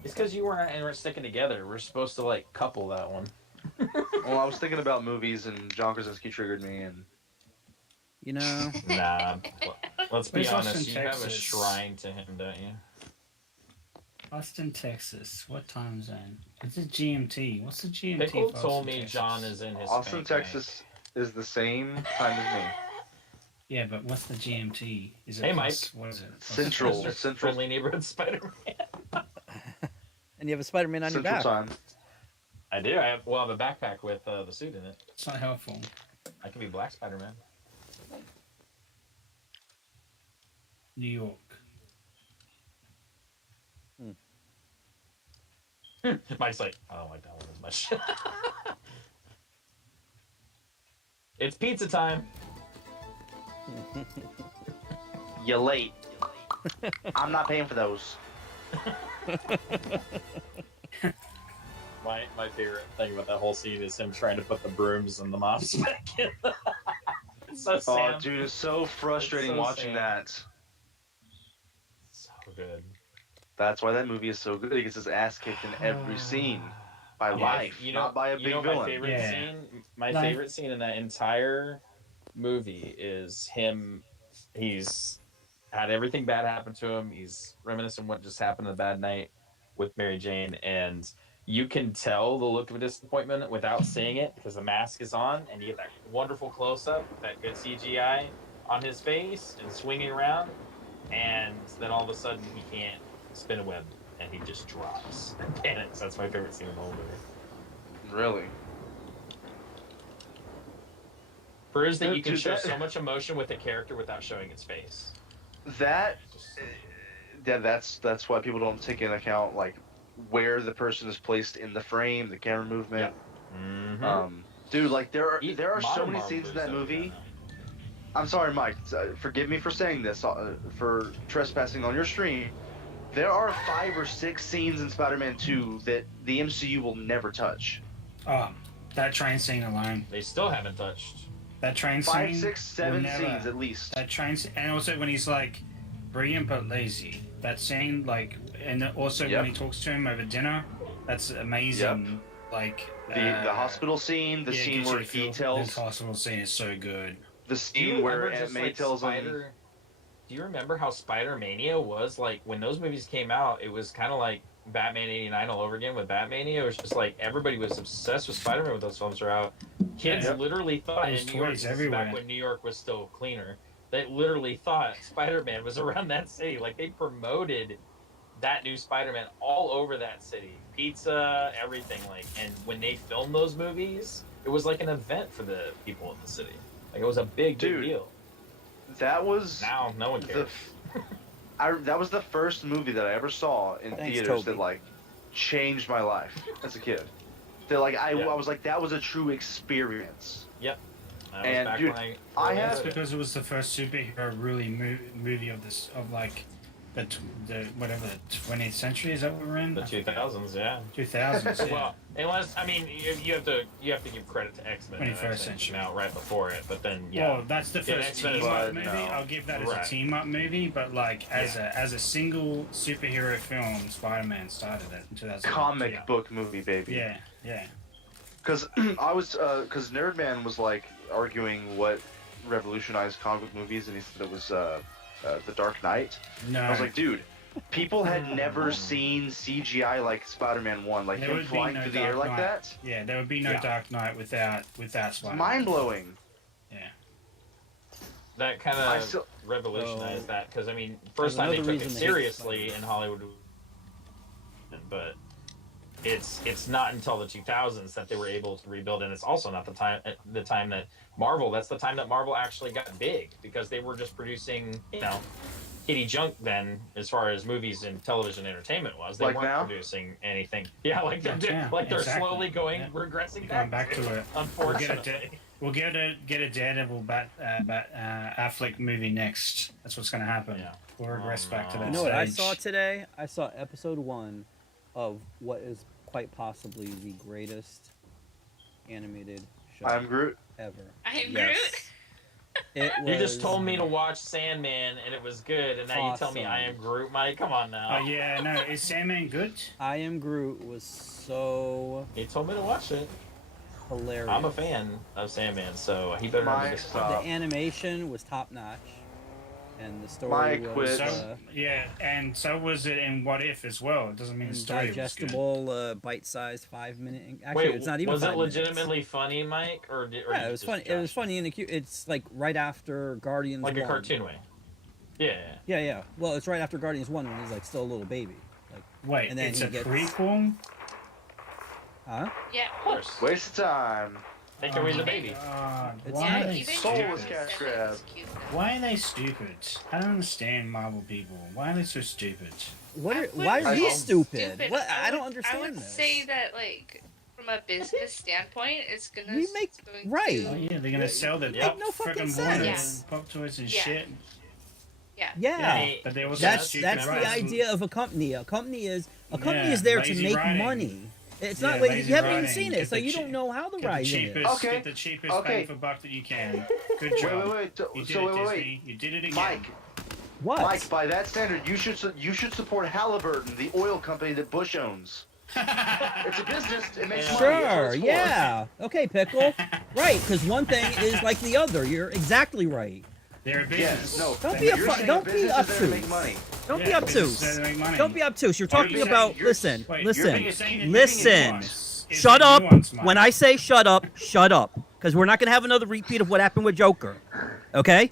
It's because you weren't and we're sticking together. We're supposed to like couple that one. Well, I was thinking about movies, and John Krasinski triggered me, and You know, Nah, let's be Where's honest. Austin, You have a Texas? shrine to him, don't you? Austin, Texas. What time zone? It's a GMT. What's the GMT? Pickle for told Austin, me Texas? John is in his Austin, spank Texas is the same time as me. Yeah, but what's the GMT? Is it Hey, plus, what is it? Plus- Central. Mr. Central. Friendly Neighborhood Spider-Man. and you have a Spider-Man on your Central back. time. I do. I have a backpack with the suit in it. It's not helpful. I can be Black Spider-Man. New York. Mike's like, I don't like that one as much. It's pizza time. You late. I'm not paying for those. My favorite thing about that whole scene is him trying to put the brooms and the mops back in. It's so Oh, Sam. dude, it's so frustrating It's so watching sad. that. So good. That's why that movie is so good. He gets his ass kicked in every scene by Yeah, life, not by a big my villain. favorite Yeah. scene. My Like- favorite scene in that entire movie is him. He's had everything bad happen to him. He's reminiscing what just happened on a bad night with Mary Jane, and you can tell the look of disappointment without seeing it because the mask is on, and you get that wonderful close up, that good CGI on his face and swinging around, and then all of a sudden he can't spin a web and he just drops and panics. That's my favorite scene in the whole movie. Really? Proves that you can Dude, show that- so much emotion with a character without showing its face. That, yeah, that's why people don't take into account like where the person is placed in the frame, the camera movement. Mm-hmm. Dude, like there are so Modern many Marvel scenes in movies that don't do movie. now. I'm sorry, Mike. Forgive me for saying this, for trespassing on your stream. There are 5 or 6 scenes in Spider-Man 2 that the MCU will never touch. That train scene alone. They still haven't touched. That train 5, scene. 6, 7 will never- scenes at least. That train scene, and also when he's like brilliant but lazy. That scene, like, and also Yep. when he talks to him over dinner, that's amazing. Like The hospital scene, the yeah, scene gets you where to feel- he tells, this hospital scene is so good. the Do you scene where remember Aunt just, May like, tells him. Do you remember how Spider-Mania was? Like, when those movies came out, it was kind of like Batman 89 all over again with Batmania. It was just like everybody was obsessed with Spider-Man when those films were out. Kids Yeah. literally thought There's in New York, toys this is everywhere. back when New York was still cleaner, they literally thought Spider-Man was around that city. Like, they promoted that new Spider-Man all over that city. Pizza, everything. Like, and when they filmed those movies, it was like an event for the people in the city. Like, it was a big Dude, deal. That was Now, no one cares. that was the first movie that I ever saw in Thanks, theaters Toby. that like changed my life as a kid. That like I was like that was a true experience. That was And, back dude, when I really have- That's loved it. because it was the first superhero really movie of this of like the whatever the 20th century, is that what we're in? The 2000s, yeah. 2000s. Yeah. Well, unless I mean, you have to give credit to X-Men. 21st X-Men century. came out right before it, but then yeah, Well, that's the Yeah, first X-Men team is up fine. movie. No. I'll give that as Right. a team up movie, but like as a single superhero film, Spider-Man started it in 2000. Comic Yeah. book movie, baby. Yeah, yeah. Because because Nerdman was like arguing what revolutionized comic book movies, and he said it was The Dark Knight. No, I was like, dude, People had never seen CGI like Spider-Man 1, like There him would be flying no through the air Dark like Knight. that. Yeah, there would be no Yeah. Dark Knight without It's Spider-Man. mind-blowing. Yeah. That kind I of still- revolutionized So, that because I mean, first time they another took it reason to hate seriously Spider-Man. in Hollywood, but it's not until the 2000s that they were able to rebuild, and it's also not the time that Marvel. That's the time that Marvel actually got big because they were just producing, kitty junk then, as far as movies and television entertainment was. They Like weren't now? producing anything. Yeah, like they're Yeah, they're exactly. slowly going Yeah. regressing Going back to it. Unfortunately. We'll get a Daredevil Affleck movie next. That's what's going to happen. Yeah. We'll regress back to that You know what I stage. saw today? I saw episode 1 of what is quite possibly the greatest animated show I'm Groot. ever. I am Yes. It You just was- told me to watch Sandman and it was good, and now you tell me Awesome. I am Groot, Mike. Come on now. Oh yeah, no, is Sandman good? I Am Groot was so He told me to watch it. hilarious. I'm a fan of Sandman, so he better not be Mike, disappointed. stop. The animation was top notch, and the story Mike, was quit. So yeah, and so was it in What If as well. It doesn't mean the story was good. digestible, bite-sized 5-minute. Actually, Wait, it's not even. was it 5 minutes. legitimately funny, Mike, or Yeah, you it was just funny. It judged? was funny in the cute. It's like right after Guardians. like a 1. cartoon way. Yeah. Yeah, yeah. Well, it's right after Guardians 1 when he's like still a little baby. Like, Wait, and then it's he a gets- prequel. huh? Yeah, Of course. Waste of time. Take away the baby. God, It's why not- are they even Soulless stupid? cash grab. Why are they stupid? I don't understand Marvel people. Why are they so stupid? What? Are, I why would are say you stupid. stupid? What? I don't would- understand I would this. say that, like, from a business standpoint, it's gonna. We make- it's going right. Oh To, yeah, they're gonna sell the Yeah. pop No fucking frickin' sense. Warners, pop toys and Yeah. shit. yeah. Yeah. Hey, But they also That's stupid that's the rights. idea of a company. A company is Yeah, there to lazy make writing. money. It's Yeah, not like lazy you haven't even writing. seen Get it, so the you cheap- don't know how the Get the writing is. cheapest, Okay. get the cheapest Okay. bang for buck that you can. Good Wait, job. wait, wait. You did So it, wait, wait, Disney. You did it again. Mike, What? Mike, by that standard, you should support Halliburton, the oil company that Bush owns. It's a business. It makes money. That's what Sure, it's for. yeah. Okay, Pickle. Right, because one thing is like the other. You're exactly right. They're a business. Yes. No. Don't be a You're fu- saying don't a be business is there to obtuse. make money. Don't be Yeah, obtuse. businesses that make money. Don't be obtuse. You're Why are talking you about. saying you're- Listen, Wait, listen, you're saying you're listen. nuance. Is Shut it up. nuance, Mike? When I say shut up, shut up. Because we're not going to have another repeat of what happened with Joker. Okay?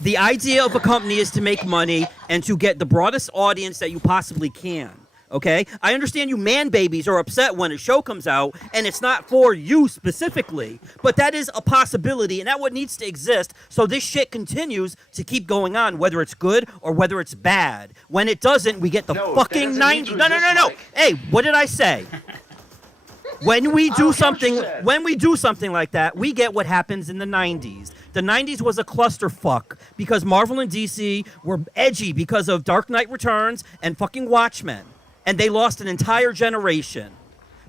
The idea of a company is to make money and to get the broadest audience that you possibly can. Okay? I understand you man babies are upset when a show comes out and it's not for you specifically, but that is a possibility and that what needs to exist so this shit continues to keep going on, whether it's good or whether it's bad. When it doesn't, we get the No, that fucking doesn't 90. need No, to no, no, exist, no. Mike. Hey, what did I say? When we I do don't care what something, you said. when we do something like that, we get what happens in the 90s. The 90s was a clusterfuck because Marvel and DC were edgy because of Dark Knight Returns and fucking Watchmen. And they lost an entire generation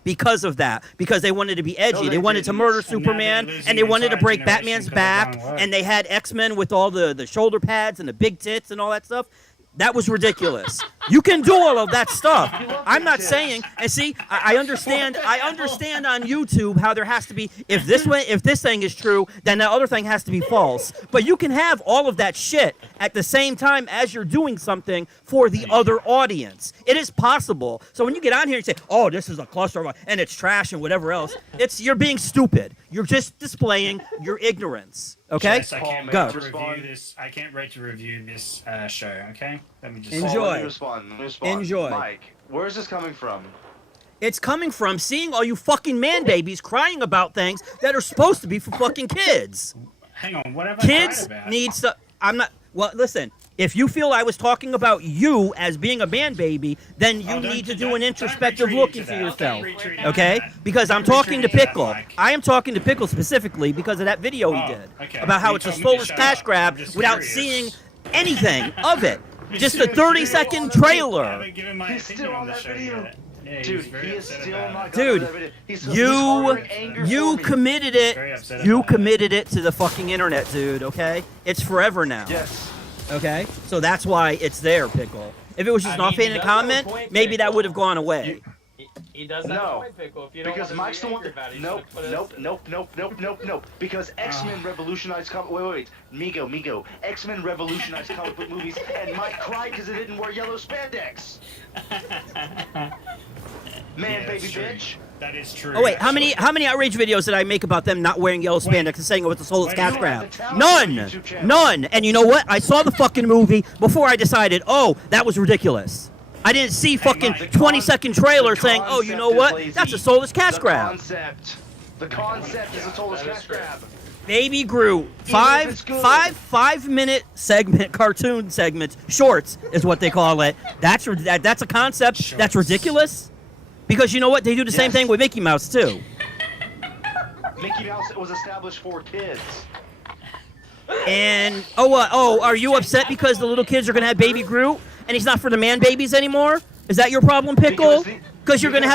because of that. Because they wanted to be edgy. No, they they wanted to didn't. murder And now they're Superman. losing And they wanted to entire break generation Batman's 'cause of back. the wrong way. And they had X-Men with all the shoulder pads and the big tits and all that stuff. That was ridiculous. You can do all of that stuff. I'm not saying. And see, I understand. I understand on YouTube how there has to be. If this thing is true, then that other thing has to be false. But you can have all of that shit at the same time as you're doing something for the other audience. It is possible. So when you get on here and say, "Oh, this is a cluster and it's trash and whatever else," you're being stupid. You're just displaying your ignorance. Okay? Jess, I can't Go. wait to Respond. review this. I can't wait to review this show. Okay, let me just Enjoy. Paul, let me respond. Let me respond. Enjoy. Mike, where is this coming from? It's coming from seeing all you fucking man babies crying about things that are supposed to be for fucking kids. Hang on. What have I Kids cried about? need stuff. I'm not. Well, listen. If you feel I was talking about you as being a man baby, then you Oh, don't- need to do don't- an don't introspective retreat look into into that. yourself. Don't retreat Okay? into that. Because I'm Don't talking to retreat into that, Pickle. Mike. I am talking to Pickle specifically because of that video he Oh, did okay. about how You it's a told me to soulless shut cash up. grab I'm just without curious. seeing anything of it. He's Just a still 30-second curious. I trailer. haven't given my He's opinion still on the that show video. yet. Yeah, Dude, he's very he is upset still about not it. got Dude, that video. He's You harboring anger you for me. committed Very it. upset You about it. committed it to the fucking internet, dude. Okay? It's forever now. Yes. Okay, so that's why it's there, Pickle. If it was just I an mean, offhanded he does have a comment, point, maybe that Pickle. would have gone away. He does have No, a point, Pickle. If you don't because want Mike's to the be one angry that. about it, you Nope, should've put us nope, in nope, nope, nope, nope, nope, nope. Because X-Men revolutionized Migo. X-Men revolutionized comic book movies, and Mike cried because it didn't wear yellow spandex. Man, Yeah, baby that's true. bitch. That is true. Oh wait, how actually. many outrage videos did I make about them not wearing yellow Wait. spandex and saying it was a soulless Wait, cash you grab? have the talent on your YouTube channel. None. And you know what? I saw the fucking movie before I decided, oh, that was ridiculous. I didn't see fucking Mike, 20-second trailer saying, oh, you know what? That's a soulless cash grab. The concept is a soulless that is cash true. grab. Baby Groot. Even if it's good. 5-minute segment, cartoon segments, shorts is what they call it. That's a concept. That's Shorts. ridiculous. Because you know what? They do the same Yes. thing with Mickey Mouse too. Mickey Mouse was established for kids. And are you upset because the little kids are gonna have Baby Groot and he's not for the man babies anymore? Is that your problem, Pickle? Because you're gonna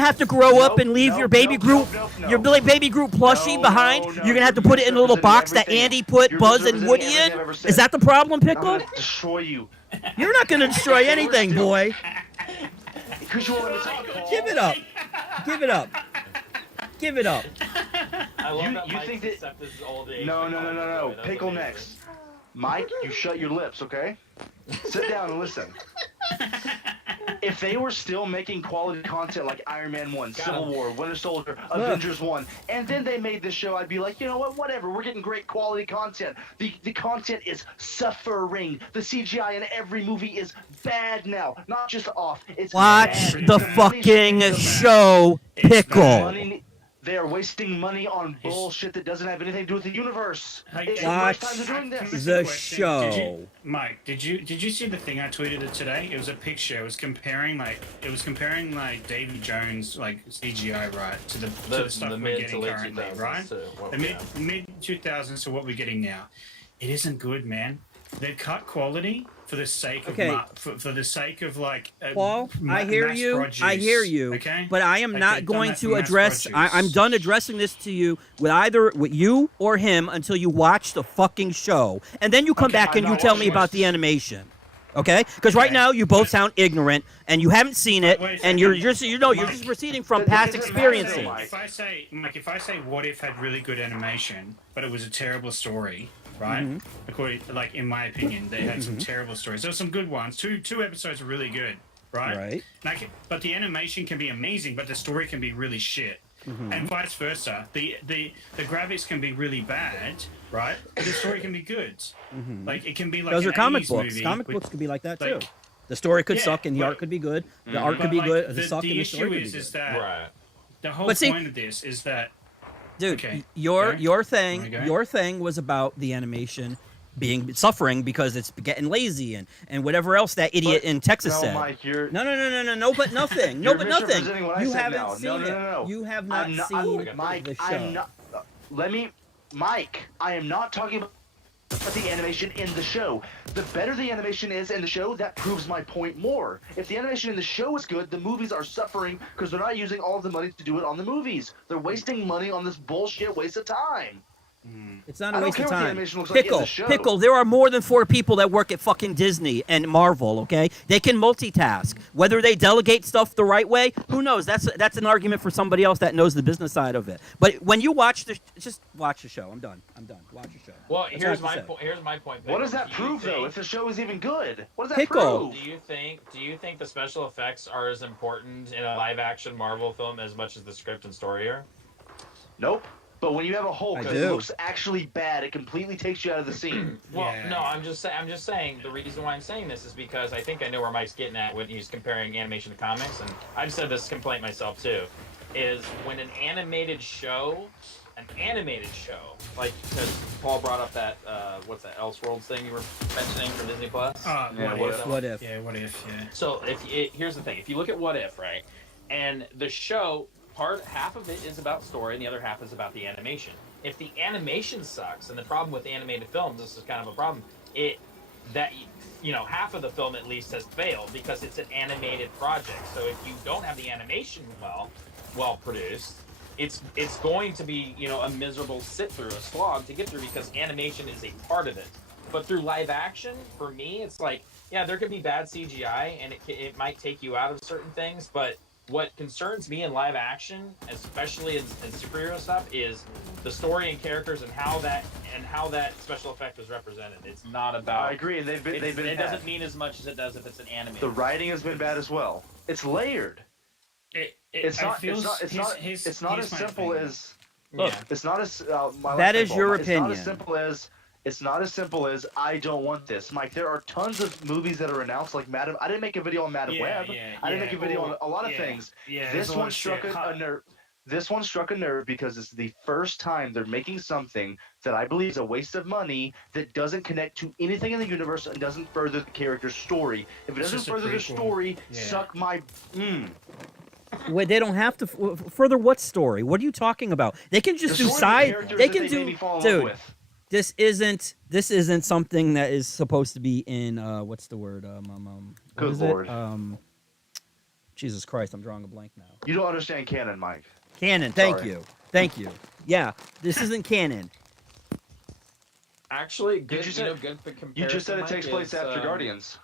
have to grow up and leave your Baby Groot, your Baby Groot plushie behind. You're gonna have to put it in a little box that Andy put Buzz and Woody in. Is that the problem, I'm Pickle? gonna destroy you. You're not gonna destroy anything, boy. Because you want to talk. Paul. Give it up. Give it up. Give it up. I love You- that you Mike's think that- accepted his old age. No. That's Pickle amazing. next. Mike, you shut your lips, okay? Sit down and listen. If they were still making quality content like Iron Man 1, Civil War, Winter Soldier, Avengers 1, and then they made this show, I'd be like, you know what, whatever, we're getting great quality content. The content is suffering. The CGI in every movie is bad now. Not just off, it's Watch bad. the money's fucking getting show, It's Pickle. money. They are wasting money on bullshit that doesn't have anything to do with the universe. Hey, It's the Watch first time they're doing this. the Question. show. Mike, did you see the thing I tweeted it today? It was a picture. It was comparing like Davy Jones like CGI right to the stuff The we're mid to getting late currently, 2000s right? to what The we mid have. mid 2000s to what we're getting now. It isn't good, man. They cut quality for the sake of Okay. for the sake of like Paul, I mass hear you. I hear produce, you. Okay, But I am Like, not they've done going that to for mass address. I'm produce. done addressing this to you with either with you or him until you watch the fucking show, and then you come Okay, back I'm and you not tell me watching about this. the animation. Okay? Because right Okay. now you both sound ignorant and you haven't seen it, Wait a and you're second. you're Mike. just proceeding from But past this is experiences. Mike. If I say What If had really good animation, but it was a terrible story, right? Mm-hmm. According, like in my opinion, they had some terrible stories. There were some good ones. Two episodes were really good, right? Right. But the animation can be amazing, but the story can be really shit. Mm-hmm. And vice versa. The graphics can be really bad, right? But the story can be good. Like it can be like Those an are comic 80s books. movie Comic with- books could be like that like- too. The story could Yeah, suck and the but- art could be good. The art could be but, good. like, The suck and the story issue could be is good. that Right. the whole But see- point of this is that Dude, Okay. your Okay. your thing Okay. your thing was about the animation being suffering because it's getting lazy and whatever else that idiot in Texas No, said. Mike, you're. No, but nothing. No, You're but nothing. misrepresenting what I You said haven't now. seen No, no, it. no, no. You have not I'm not, seen Mike, the show. I'm not. Let me, Mike. I am not talking about the animation in the show. The better the animation is in the show, that proves my point more. If the animation in the show is good, the movies are suffering because they're not using all of the money to do it on the movies. They're wasting money on this bullshit waste of time. It's not I a don't waste care of what the time. animation looks like in Pickle, the show. Pickle, there are more than 4 people that work at fucking Disney and Marvel, okay? They can multitask. Whether they delegate stuff the right way, who knows? That's an argument for somebody else that knows the business side of it. But when you watch just watch the show. I'm done. Watch the show. Well, That's all I here's have to my say. point. Here's my point. What does Pickle. that Do you prove, though, think- if the show is even good? What does that Pickle. prove? Do you think the special effects are as important in a live action Marvel film as much as the script and story are? Nope. But when you have a Hulk I that do. looks actually bad, it completely takes you out of the scene. Well, Yeah. no, I'm just saying the reason why I'm saying this is because I think I know where Mike's getting at when he's comparing animation to comics, and I've said this complaint myself too, is when an animated show, like because Paul brought up that what's that Elseworlds thing you were mentioning from Disney Plus. Yeah, What if? Yeah, what if? Yeah. So here's the thing: if you look at What If, right, and the show, half of it is about story, and the other half is about the animation. If the animation sucks, and the problem with animated films, this is kind of a problem. Half of the film at least has failed because it's an animated project. So if you don't have the animation well produced, it's going to be a miserable sit through, a slog to get through because animation is a part of it. But through live action, for me, it's like, yeah, there could be bad CGI and it might take you out of certain things, but what concerns me in live action, especially in superhero stuff, is the story and characters and how that special effect is represented. It's not about. I agree, and they've been It bad. doesn't mean as much as it does if it's an anime. The writing has been bad as well. It's layered. It's not as simple as. Look, it's not as. That is your opinion. It's not as simple as I don't want this, Mike. There are tons of movies that are announced, like Madam. I didn't make a video on Madam Web. I didn't make a video on a lot of things. This one struck a nerve. This one struck a nerve because it's the first time they're making something that I believe is a waste of money that doesn't connect to anything in the universe and doesn't further the character's story. If it doesn't further the story, suck my. Wait, they don't have to further what story? What are you talking about? They can just do side. They can do, dude. This isn't something that is supposed to be in what's the word? Good Lord. Jesus Christ, I'm drawing a blank now. You don't understand canon, Mike. Canon, thank you. Yeah, this isn't canon. Actually, good. You You just said it takes place after Guardians.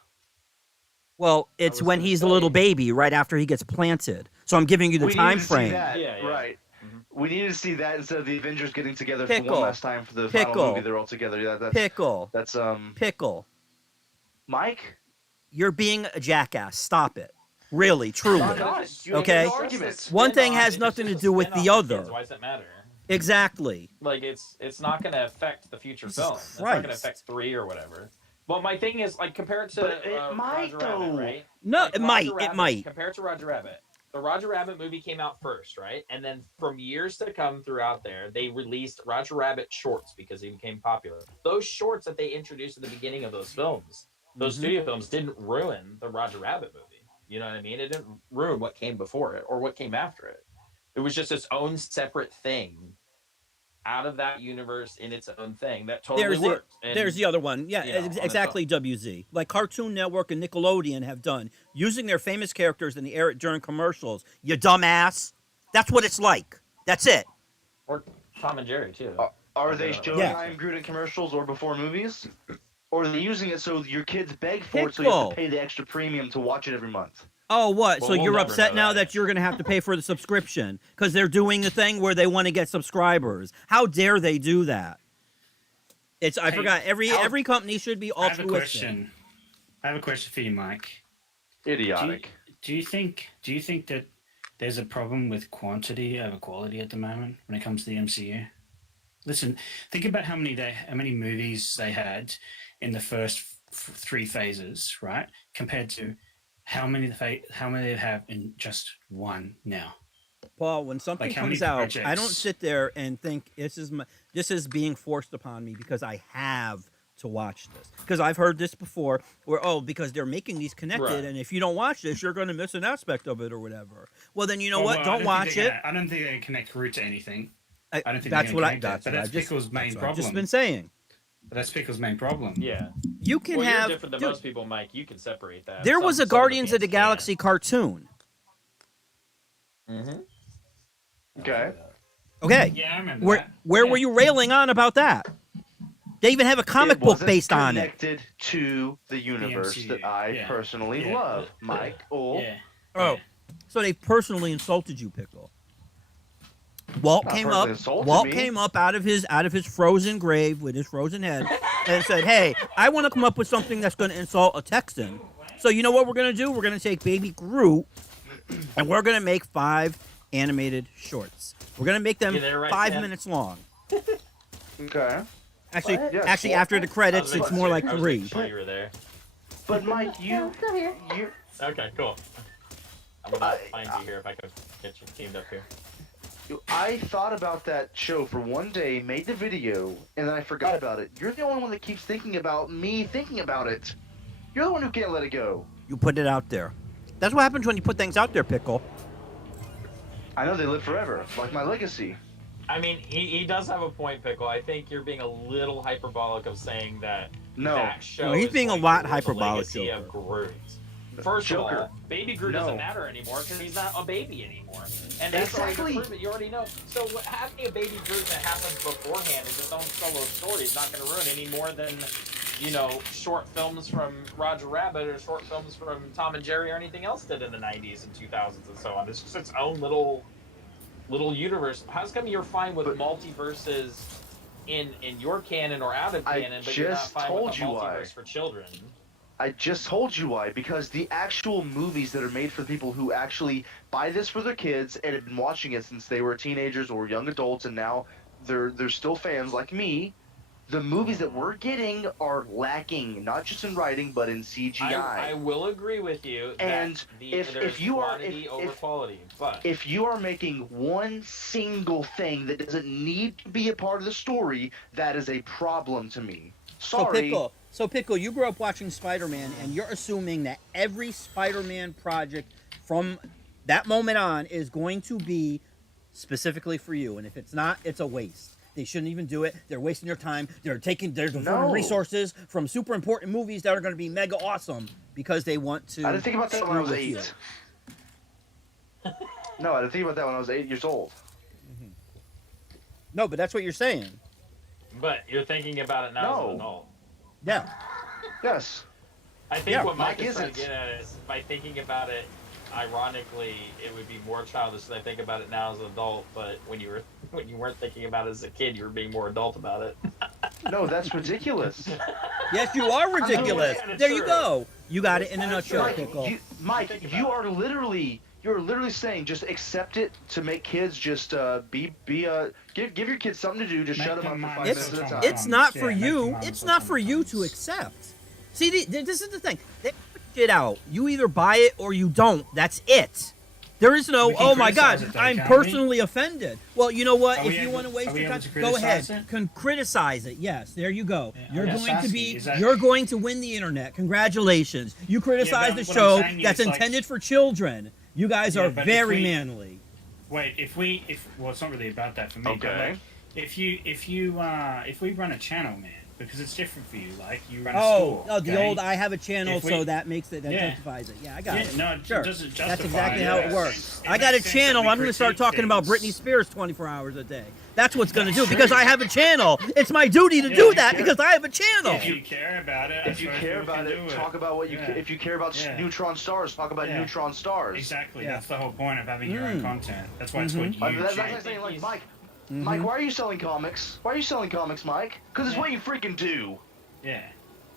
Well, it's when he's a little baby, right after he gets planted. So I'm giving you the time frame. Right. We need to see that instead of the Avengers getting together for Pickle. one last time for the final movie. They're all together. Yeah, that's Pickle. Mike, you're being a jackass. Stop it. Really, truly. Okay. One thing has nothing to do with the other. Why does that matter? Exactly. Like it's not going to affect the future film. It's not going to affect 3 or whatever. But my thing is, like, compared to Roger Rabbit, right? No, like, it might. It might. Compared to Roger Rabbit, the Roger Rabbit movie came out first, right? And then from years to come throughout there, they released Roger Rabbit shorts because he became popular. Those shorts that they introduced at the beginning of those films, those studio films, didn't ruin the Roger Rabbit movie. You know what I mean? It didn't ruin what came before it or what came after it. It was just its own separate thing out of that universe in its own thing that totally worked. There's the other one. Yeah, exactly, WZ. Like Cartoon Network and Nickelodeon have done, using their famous characters and the air it during commercials. You dumbass. That's what it's like. That's it. Or Tom and Jerry, too. Are they showing I Am Groot in commercials or before movies? Or are they using it so your kids beg for it so you have to pay the extra premium to watch it every month? Oh, what? Well, so you're upset now that you're going to have to pay for the subscription because they're doing the thing where they want to get subscribers. How dare they do that? I forgot. Every company should be altruistic. I have a question for you, Mike. Idiotic. Do you think that there's a problem with quantity over quality at the moment when it comes to the MCU? Listen, think about how many movies they had in the first 3 phases, right? Compared to how many they have in just one now. Paul, when something comes out, I don't sit there and think this is being forced upon me because I have to watch this. Because I've heard this before, where because they're making these connected, and if you don't watch this, you're going to miss an aspect of it or whatever. Well, then you know what? Don't watch it. I don't think they connect GROOT to anything. I don't think that's what I've Pickle's main problem. I've just been saying. But that's Pickle's main problem. Yeah. You can you're have different than most people, Mike. You can separate that. There was a Guardians of the Galaxy cartoon. Mm-hmm. Okay. Okay. Yeah, I remember where were you railing on about that? They even have a comic book based on it. Connected to the universe that I personally love, Mike. Oh, so they personally insulted you, Pickle. Walt came up out of his frozen grave with his frozen head and said, "Hey, I want to come up with something that's going to insult a Texan. So you know what we're going to do? We're going to take Baby Groot and we're going to make 5 animated shorts. We're going to make them 5 minutes long." Okay. Actually, after the credits, it's more like 3. Sure you were there. But Mike, you. Okay, cool. I'm gonna find you here if I can get you teamed up here. I thought about that show for one day, made the video, and then I forgot about it. You're the only one that keeps thinking about me thinking about it. You're the one who can't let it go. You put it out there. That's what happens when you put things out there, Pickle. I know they live forever, like my legacy. I mean, he does have a point, Pickle. I think you're being a little hyperbolic of saying that that show he's being a lot hyperbolic. The legacy of Groot. First of all, Baby Groot doesn't matter anymore because he's not a baby anymore. And that's already proven. You already know. So having a Baby Groot that happens beforehand is its own solo story. It's not going to ruin any more than short films from Roger Rabbit or short films from Tom and Jerry or anything else did in the 90s and 2000s and so on. It's just its own little universe. How's come you're fine with multiverses in your canon or out of canon, but you're not fine with a multiverse for children? I just told you why. Because the actual movies that are made for the people who actually buy this for their kids and have been watching it since they were teenagers or young adults, and now they're still fans like me. The movies that we're getting are lacking, not just in writing, but in CGI. I will agree with you. And if you are quality, but if you are making one single thing that doesn't need to be a part of the story, that is a problem to me. Sorry. So Pickle, you grew up watching Spider-Man, and you're assuming that every Spider-Man project from that moment on is going to be specifically for you, and if it's not, it's a waste. They shouldn't even do it. They're wasting their time. They're diverting resources from super important movies that are going to be mega awesome because they want to. I didn't think about that when I was 8. No, I didn't think about that when I was 8 years old. Mm-hmm. No, but that's what you're saying. But you're thinking about it now as an adult. Yeah. Yes. I think what Mike is trying to get at is by thinking about it, ironically, it would be more childish than I think about it now as an adult. But when you weren't thinking about it as a kid, you were being more adult about it. No, that's ridiculous. Yes, you are ridiculous. There you go. You got it in a nutshell, Pickle. Mike, you're literally saying just accept it to make kids just give your kids something to do. Just shut them up for 5 minutes at a time. It's not for you. It's not for you to accept. See, this is the thing. They put shit out. You either buy it or you don't. That's it. There is no, oh my God, I'm personally offended. Well, you know what? If you want to waste your time, go ahead. Can criticize it. Yes, there you go. You're going to win the internet. Congratulations. You criticize the show that's intended for children. You guys are very manly. Wait, well, it's not really about that for me. Okay. But if we run a channel, man, because it's different for you. Like you run a store. Oh, the old I have a channel, so that makes it justifies it. Yeah, I got it. No, sure. It doesn't justify. That's exactly how it works. I got a channel. I'm going to start talking about Britney Spears 24 hours a day. That's what's going to do because I have a channel. It's my duty to do that because I have a channel. If you care about it, talk about what you. If you care about neutron stars, talk about neutron stars. Exactly. That's the whole point of having your own content. That's why it's called YouTube. That's like saying, like, Mike. Mike, why are you selling comics? Why are you selling comics, Mike? Because it's what you freaking do. Yeah.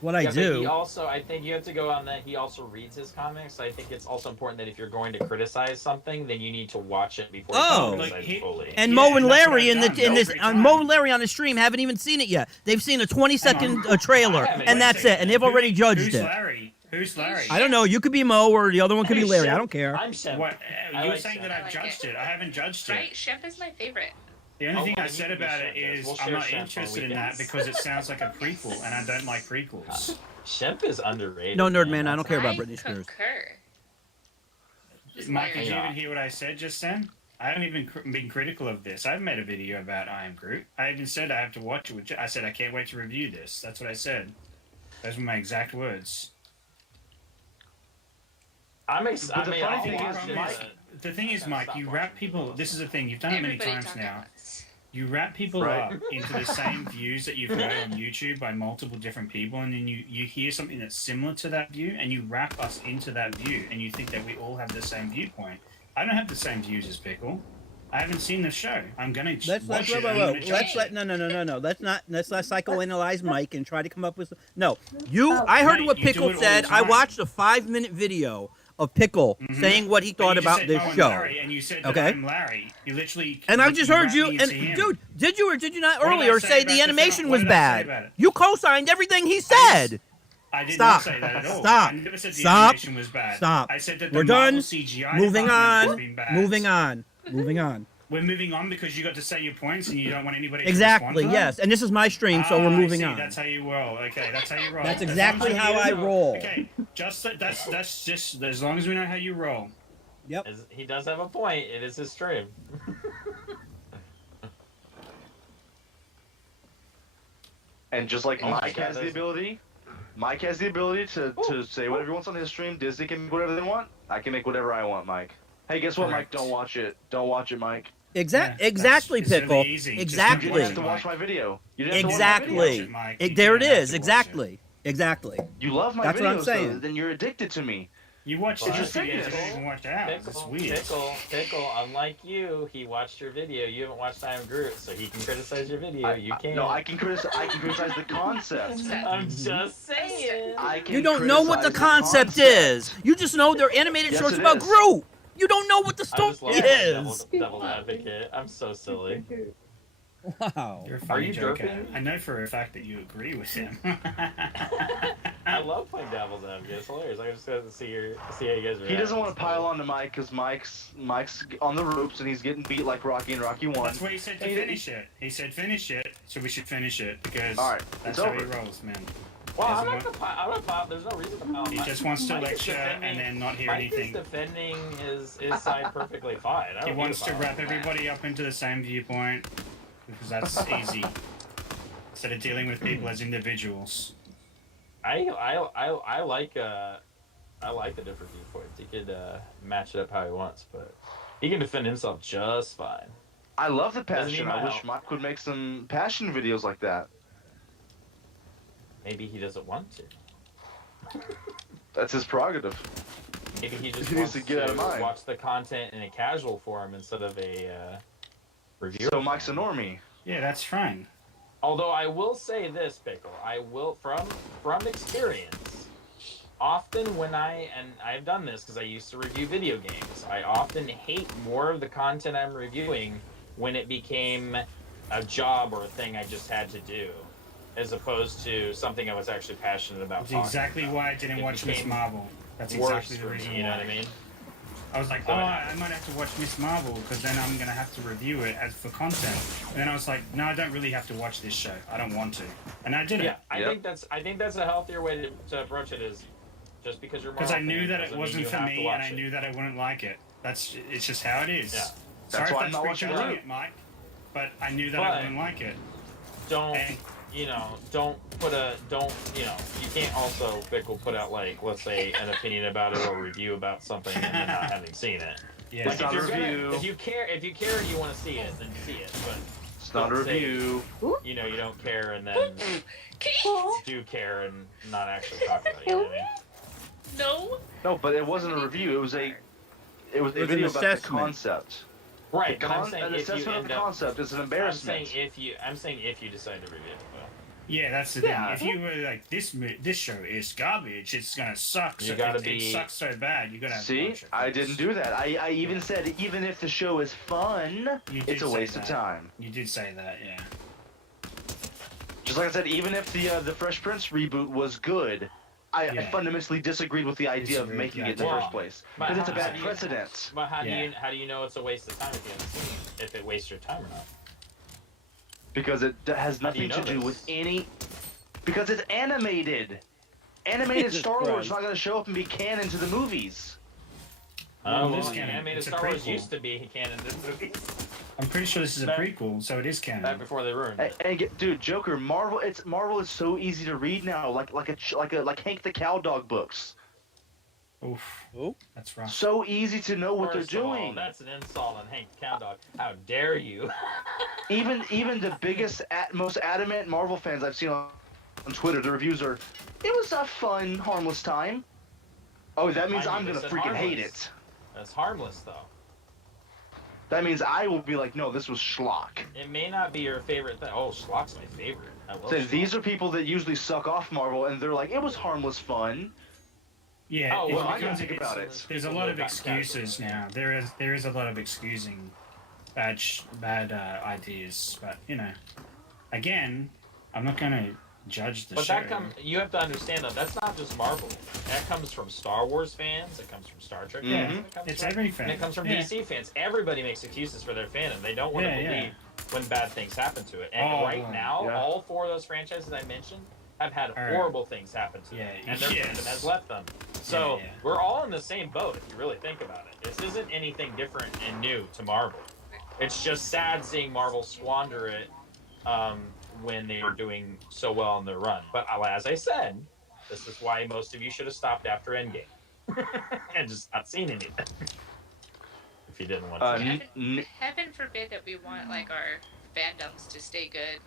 What I do. I think you have to go on that. He also reads his comics. I think it's also important that if you're going to criticize something, then you need to watch it before you criticize it fully. And Mo and Larry Mo and Larry on the stream haven't even seen it yet. They've seen a 20-second trailer, and that's it. And they've already judged it. Who's Larry? I don't know. You could be Mo, or the other one could be Larry. I don't care. I'm Shep. What? You're saying that I've judged it. I haven't judged it. Right? Shep is my favorite. The only thing I said about it is I'm not interested in that because it sounds like a prequel, and I don't like prequels. Shemp is underrated. No, nerd man, I don't care about Britney Spears. Mike, did you even hear what I said just then? I haven't even been critical of this. I've made a video about I Am Groot. I even said I have to watch it. I said I can't wait to review this. That's what I said. Those were my exact words. The thing is, Mike, you wrap people. This is the thing. You've done it many times now. You wrap people up into the same views that you've heard on YouTube by multiple different people, and then you hear something that's similar to that view, and you wrap us into that view, and you think that we all have the same viewpoint. I don't have the same views as Pickle. I haven't seen the show. I'm gonna watch it. No. Let's not psychoanalyze Mike and try to come up with. No, I heard what Pickle said. I watched a 5-minute video of Pickle saying what he thought about this show. Larry, and you said that I'm Larry. You literally. And I just heard you. And dude, did you or did you not earlier say the animation was bad? You co-signed everything he said. I did not say that at all. Stop. I never said the animation was bad. Stop. I said that We're done. CGI Moving on. has been bad. Moving on. We're moving on because you got to say your points and you don't want anybody to Exactly, respond to yes. And this is my stream, so we're moving on. That's how you roll. Okay, that's how you roll. That's exactly how I roll. Okay, that's just as long as we know how you roll. Yep. He does have a point. It is his stream. And just like Mike has the ability to say whatever he wants on his stream, Disney can make whatever they want. I can make whatever I want, Mike. Hey, guess what, Mike? Don't watch it. Don't watch it, Mike. Exactly, Pickle. Really exactly. You didn't have to watch my video. You didn't have to watch my video. There it is. Exactly. Exactly. You love my That's videos, what I'm saying. though, then you're addicted to me. You watch But- his videos, you Pickle, don't even watch ours. It's weird. Pickle, unlike you, he watched your video. You haven't watched I Am Groot, so he can criticize your video. You can't. No, I can criticize the concept. I'm just saying. I can You don't know what the criticize concept is. You just know they're animated Yes, shorts it about is. Groot. You don't know what the I story just love playing is. devil's advocate. I'm so silly. Wow. You're a funny you joker. derping? I know for a fact that you agree with him. I love playing devil's advocate. It's hilarious. I just got to see how you guys react. He doesn't want to pile on to Mike because Mike's on the ropes and he's getting beat like Rocky and Rocky 1. That's what he said to finish it. He said finish it, so we should finish it because All right, that's it's how he over. rolls, man. Well, I'm Doesn't not gonna. I'm not pile. There's no reason to pile. He just wants to Mike is lecture defending- and then not hear Mike anything. is defending his side perfectly fine. I He don't wants need to pile. wrap everybody up into the same viewpoint because that's easy. Instead of dealing with people as individuals. I like the different viewpoints. He could match it up how he wants, but he can defend himself just fine. I love the Doesn't need passion. my I wish help. Mike would make some passion videos like that. Maybe he doesn't want to. That's his prerogative. Maybe he just He needs wants to get out of mine. watch the content in a casual form instead of a review. So Mike's a normie. Yeah, that's fine. Although I will say this, Pickle, I will from experience. Often when I've done this because I used to review video games, I often hate more of the content I'm reviewing when it became a job or a thing I just had to do, as opposed to something I was actually passionate about. That's talking exactly about. why I didn't It watch Miss became Marvel. That's Worse exactly the for reason me, you know why. what I mean? I was like, So oh, it I might have to watch Miss Marvel because then I'm gonna have to review it as for content. And then I was like, no, I don't really have to watch this show. I don't want to, and I didn't. Yeah, I Yep. think that's a healthier way to approach it. Is just because you're Because I Marvel knew fan that doesn't it mean wasn't you for have to me, watch and I it. knew that I wouldn't like it. It's just how it is. Yeah. That's why I'm not for watching judging Groot. it, Mike. But I knew that But- I wouldn't like it. Don't And you can't also Pickle put out, like, let's say an opinion about it or review about something and then not having seen it. yeah, It's Like, not a review. if you care and you want to see it, then see it. But It's not a Don't say- review. you don't care and then do care and not actually talk about it. You know what I mean? No. No, but it wasn't a review. It was a an video about the assessment. concept. Right, The but I'm con- saying an if you assessment of end the up. concept is an I'm embarrassment. saying if you decide to review it. Though. yeah, that's the Yeah. thing. If you were like this show is garbage, it's gonna suck. You So gotta it be- sucks so bad. You gotta have to See, watch it. I didn't do that. I even said even if the show is fun, You did it's a say waste of that. time. You did say that, yeah. Just like I said, even if the Fresh Prince reboot was good, I Yeah. fundamentally disagreed with the idea of Disagreed with making the it in the idea. first place But because it's a how bad do you- precedent. But how Yeah. do you know it's a waste of time if you haven't seen it? If it wastes your time or not? Because it has How do you nothing to know do this? with any. Because it's animated. Animated Jesus Star Wars Christ. is not going to show up and be canon to the movies. Well, Well, it is canon. animated It's a Star Wars prequel. used to be canon in movies I'm pretty sure this is a Back- prequel, so it is canon. back before they ruined And, it. dude, Joker, Marvel is so easy to read now, like Hank the Cowdog books. Oof, Oh, that's rough. So easy to know what First they're of all, doing. that's an insult on Hank the Cowdog. How dare you? Even the biggest, most adamant Marvel fans I've seen on Twitter, the reviews are, it was a fun, harmless time. Oh, that means I I'm mean, gonna it's freaking hate harmless. it. That's harmless, though. That means I will be like, no, this was schlock. It may not be your favorite thing. Oh, Schlock's my favorite. I love So Schlock. these are people that usually suck off Marvel, and they're like, it was harmless fun. Yeah, Oh, it's well, I because think it's- about it. There's a lot of excuses now. There is a lot of excusing bad ideas, but again, I'm not gonna judge the But show. you have to understand though, that's not just Marvel. That comes from Star Wars fans. It comes from Star Trek Yeah, fans. It comes it's from, every fan. And it comes from Yeah. DC fans. Everybody makes excuses for their fandom. They don't want to Yeah, yeah. believe when bad things happen to it. And Oh, right now, yeah. all four of those franchises I mentioned have had Alright. horrible things happen to them, Yeah, and their yes. fandom has left them. So Yeah, yeah. we're all in the same boat if you really think about it. This isn't anything different and new to Marvel. It's just sad seeing Marvel squander it when they were doing so well on their run. But as I said, this is why most of you should have stopped after Endgame and just not seen anything. If you didn't want to. N- n- Heaven forbid that we want like our fandoms to stay good.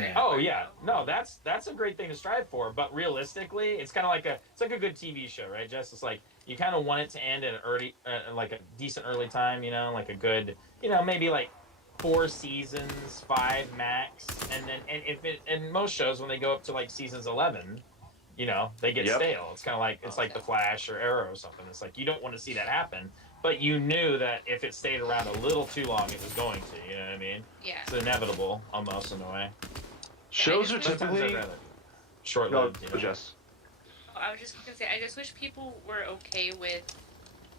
Yeah. Oh yeah, no, that's a great thing to strive for. But realistically, it's kind of like a good TV show, right? Just it's like you kind of want it to end at an early, like a decent early time, like a good, maybe like 4 seasons, 5 max, and then and most shows when they go up to like seasons 11, they get Yep. stale. It's kind of like it's like the Flash or Arrow or something. It's like you don't want to see that happen, but you knew that if it stayed around a little too long, it was going to. You know what I mean? Yeah. It's inevitable, almost in a way. Shows are Sometimes typically. I'd rather short-lived. Just. I was just gonna say, I just wish people were okay with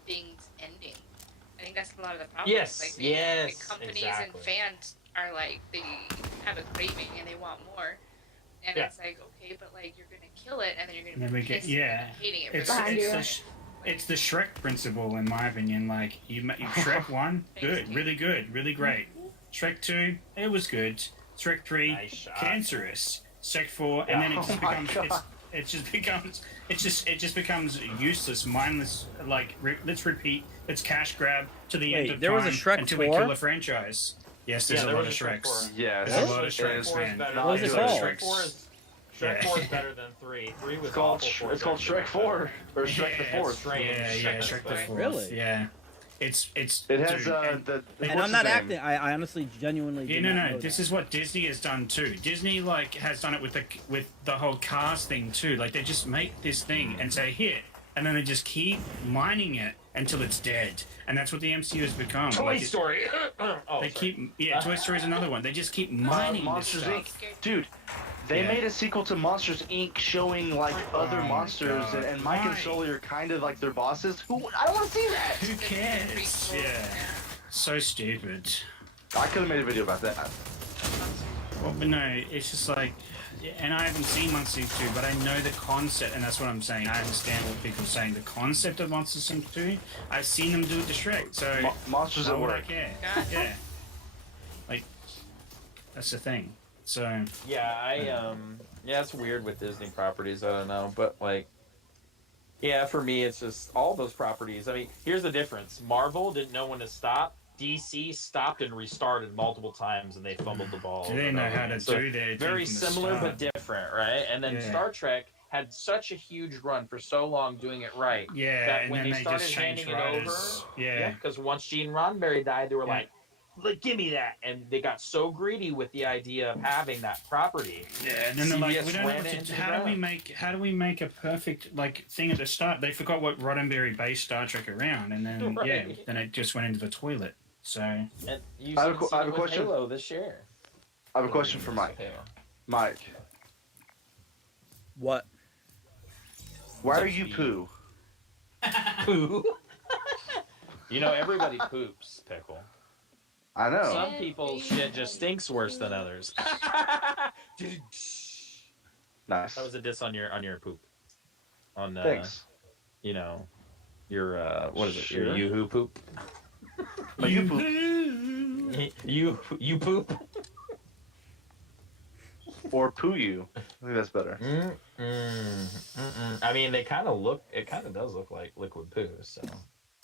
things ending. I think that's a lot of the problem. Yes, like yes, the companies exactly. and fans are like, they have a craving and they want more. And Yeah. it's like, okay, but like you're gonna kill it and then you're And then gonna we be get pissed and hating it. For it's the Shrek principle, in my opinion. Like you Shrek 1, good, really good, really great. Shrek 2, it was good. Shrek 3, Nice shot. cancerous. Shrek 4, and then it just becomes it just becomes useless, mindless. Like let's repeat, let's cash grab to the end Wait, of there was time a Shrek until 4? we kill the franchise. Yes, there's Yeah, a there lot of was a Shrek Shreks. 4. Yes. There's a lot of Shrek Shreks, 4 is man. better. What was it Shrek called? 4 is Shrek Yeah. 4 is better than 3. 3 was It's called, awful. it's called Shrek 4 or Shrek the Yeah, Fourth. Strange. Yeah, Shrek the Strange. Fourth. Really? Yeah, it's. It has dude, and- the. And what's I'm not his name? acting. I honestly, genuinely. Yeah, did no, not no. know This that. is what Disney has done too. Disney has done it with the whole Cars thing too. Like they just make this thing and say hit, and then they just keep mining it until it's dead, and that's what the MCU has become. Toy Like, Story. They keep Toy Story is another one. They just keep mining this Monsters stuff. Inc. Dude, they Yeah. made a sequel to Monsters Inc. showing like other my monsters, God. and Mike and Why? Sully are kind of like their bosses. Who? I don't want to see that. Who cares? Yeah, so stupid. I could have made a video about that. Well, but no, it's just like, and I haven't seen Monsters Inc. 2, but I know the concept, and that's what I'm saying. I understand what people are saying. The concept of Monsters Inc. 2, I've seen them do it to Shrek, so Monsters why at would I Work. care? God. Yeah, like that's the thing. So Yeah, yeah, it's weird with Disney properties. I don't know, but like, yeah, for me, it's just all those properties. I mean, here's the difference: Marvel didn't know when to stop. DC stopped and restarted multiple times, and they fumbled the ball. they didn't know how to So do their very thing from the similar start. but different, right? And then Yeah. Star Trek had such a huge run for so long doing it right. Yeah, that and when then they they started just changed handing it over, writers. Yeah. because once Gene Roddenberry died, they were Yeah. like, give me that, and they got so greedy with the idea of having that property. Yeah, and then they're like, CBS we don't know ran what it to, into how the do we ground. make a perfect like thing at the start? They forgot what Roddenberry based Star Trek around, and then Right. then it just went into the toilet. So And you I have a can qu- see I have it a with question. Halo this year. I have a question for Mike. Halo. Mike, What? why are you poo? Poo. Everybody poops, Pickle. I know. Some people's shit just stinks worse than others. Nice. That was a diss on your poop. On Thanks. Your what is it? Your Sure. yoo-hoo poop. My you poo You poop. or poo you. I think that's better. I mean, it kind of does look like liquid poo. So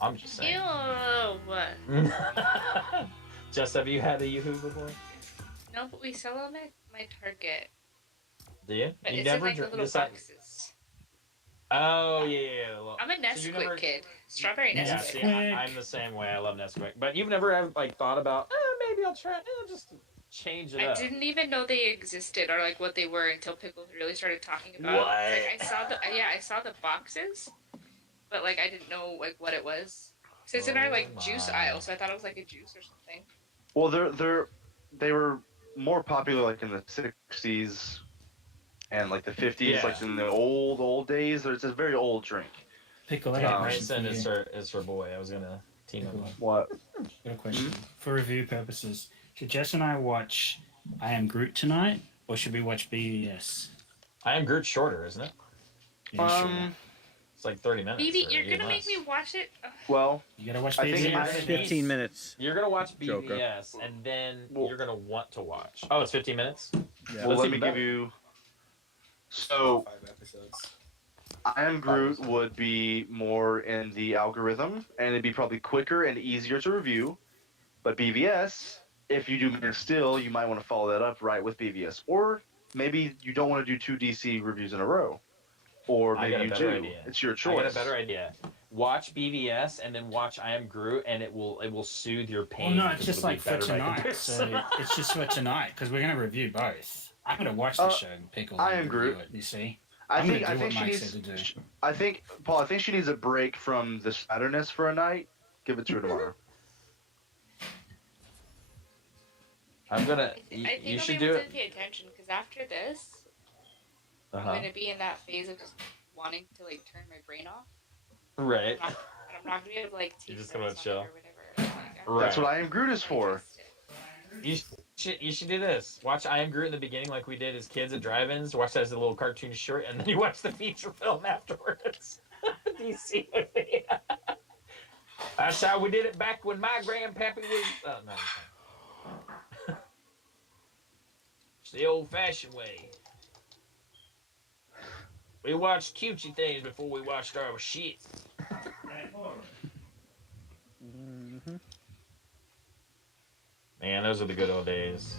I'm just saying. Ew. Jess, have you had a yoo-hoo before? No, but we sell them at my Target. Do you? But You it's in never like the dr- little decide- boxes. Oh yeah. Well, I'm a so Nesquik you never- kid. Strawberry Yeah, Nesquik. see, I'm the same way. I love Nesquik, but you've never thought about maybe I'll try just change it I up. didn't even know they existed or like what they were until Pickles really started talking about What? it. Like, I saw the boxes, but like I didn't know like what it was. So it's in our like juice my. aisle, so I thought it was like a juice or something. Well, they were more popular like in the 60s and like the 50s, Yeah. like in the old days. It's a very old drink. Pickle, I got a Um, question Mason for you. is her boy. I was gonna team him up. What? Got a question for review purposes. Should Jess and I watch I Am Groot tonight, or should we watch BVS? I Am Groot shorter, isn't it? Yeah, sure. It's like 30 minutes. Phoebe, or you're even gonna make less. me watch it. Ugh. Well, You gotta watch I think BVS. I- 15 minutes. You're gonna watch Joker. BVS, and then Well- you're gonna want to watch. Oh, it's 15 minutes. Yeah. well, That's let even me give better. you. So, 5 episodes. I Am Groot would be more in the algorithm, and it'd be probably quicker and easier to review. But BVS if you do Man of Steel, you might want to follow that up right with BVS, or maybe you don't want to do 2 DC reviews in a row, or I maybe got a you better do. idea. It's your I choice. got a better idea. Watch BVS and then watch I Am Groot, and it will soothe your pain. Well, no, it's because just it'll be like for better by tonight. comparison. So it's just for tonight because we're gonna review both. I'm gonna watch the show and pick all I and Am review Groot. it. You see, I I'm think gonna do what she Mike needs. said to do. I think Paul. I think she needs a break from the Saturnness for a night. Give it to her tomorrow. I'm gonna. I think You I'll should be do able it. to pay attention because after this, Uh-huh. I'm gonna be in that phase of just wanting to like turn my brain off. Right. I'm not gonna be able to like take just notes gonna on it chill. or whatever. Like, Right. That's what I Am Groot is for. You should do this. Watch I Am Groot in the beginning, like we did as kids at drive-ins. Watch that as a little cartoon short, and then you watch the feature film afterwards. DC movie. That's how we did it back when my grandpappy was. Oh no. It's the old-fashioned way. We watched cutesy things before we watched our shit. Man, those are the good old days.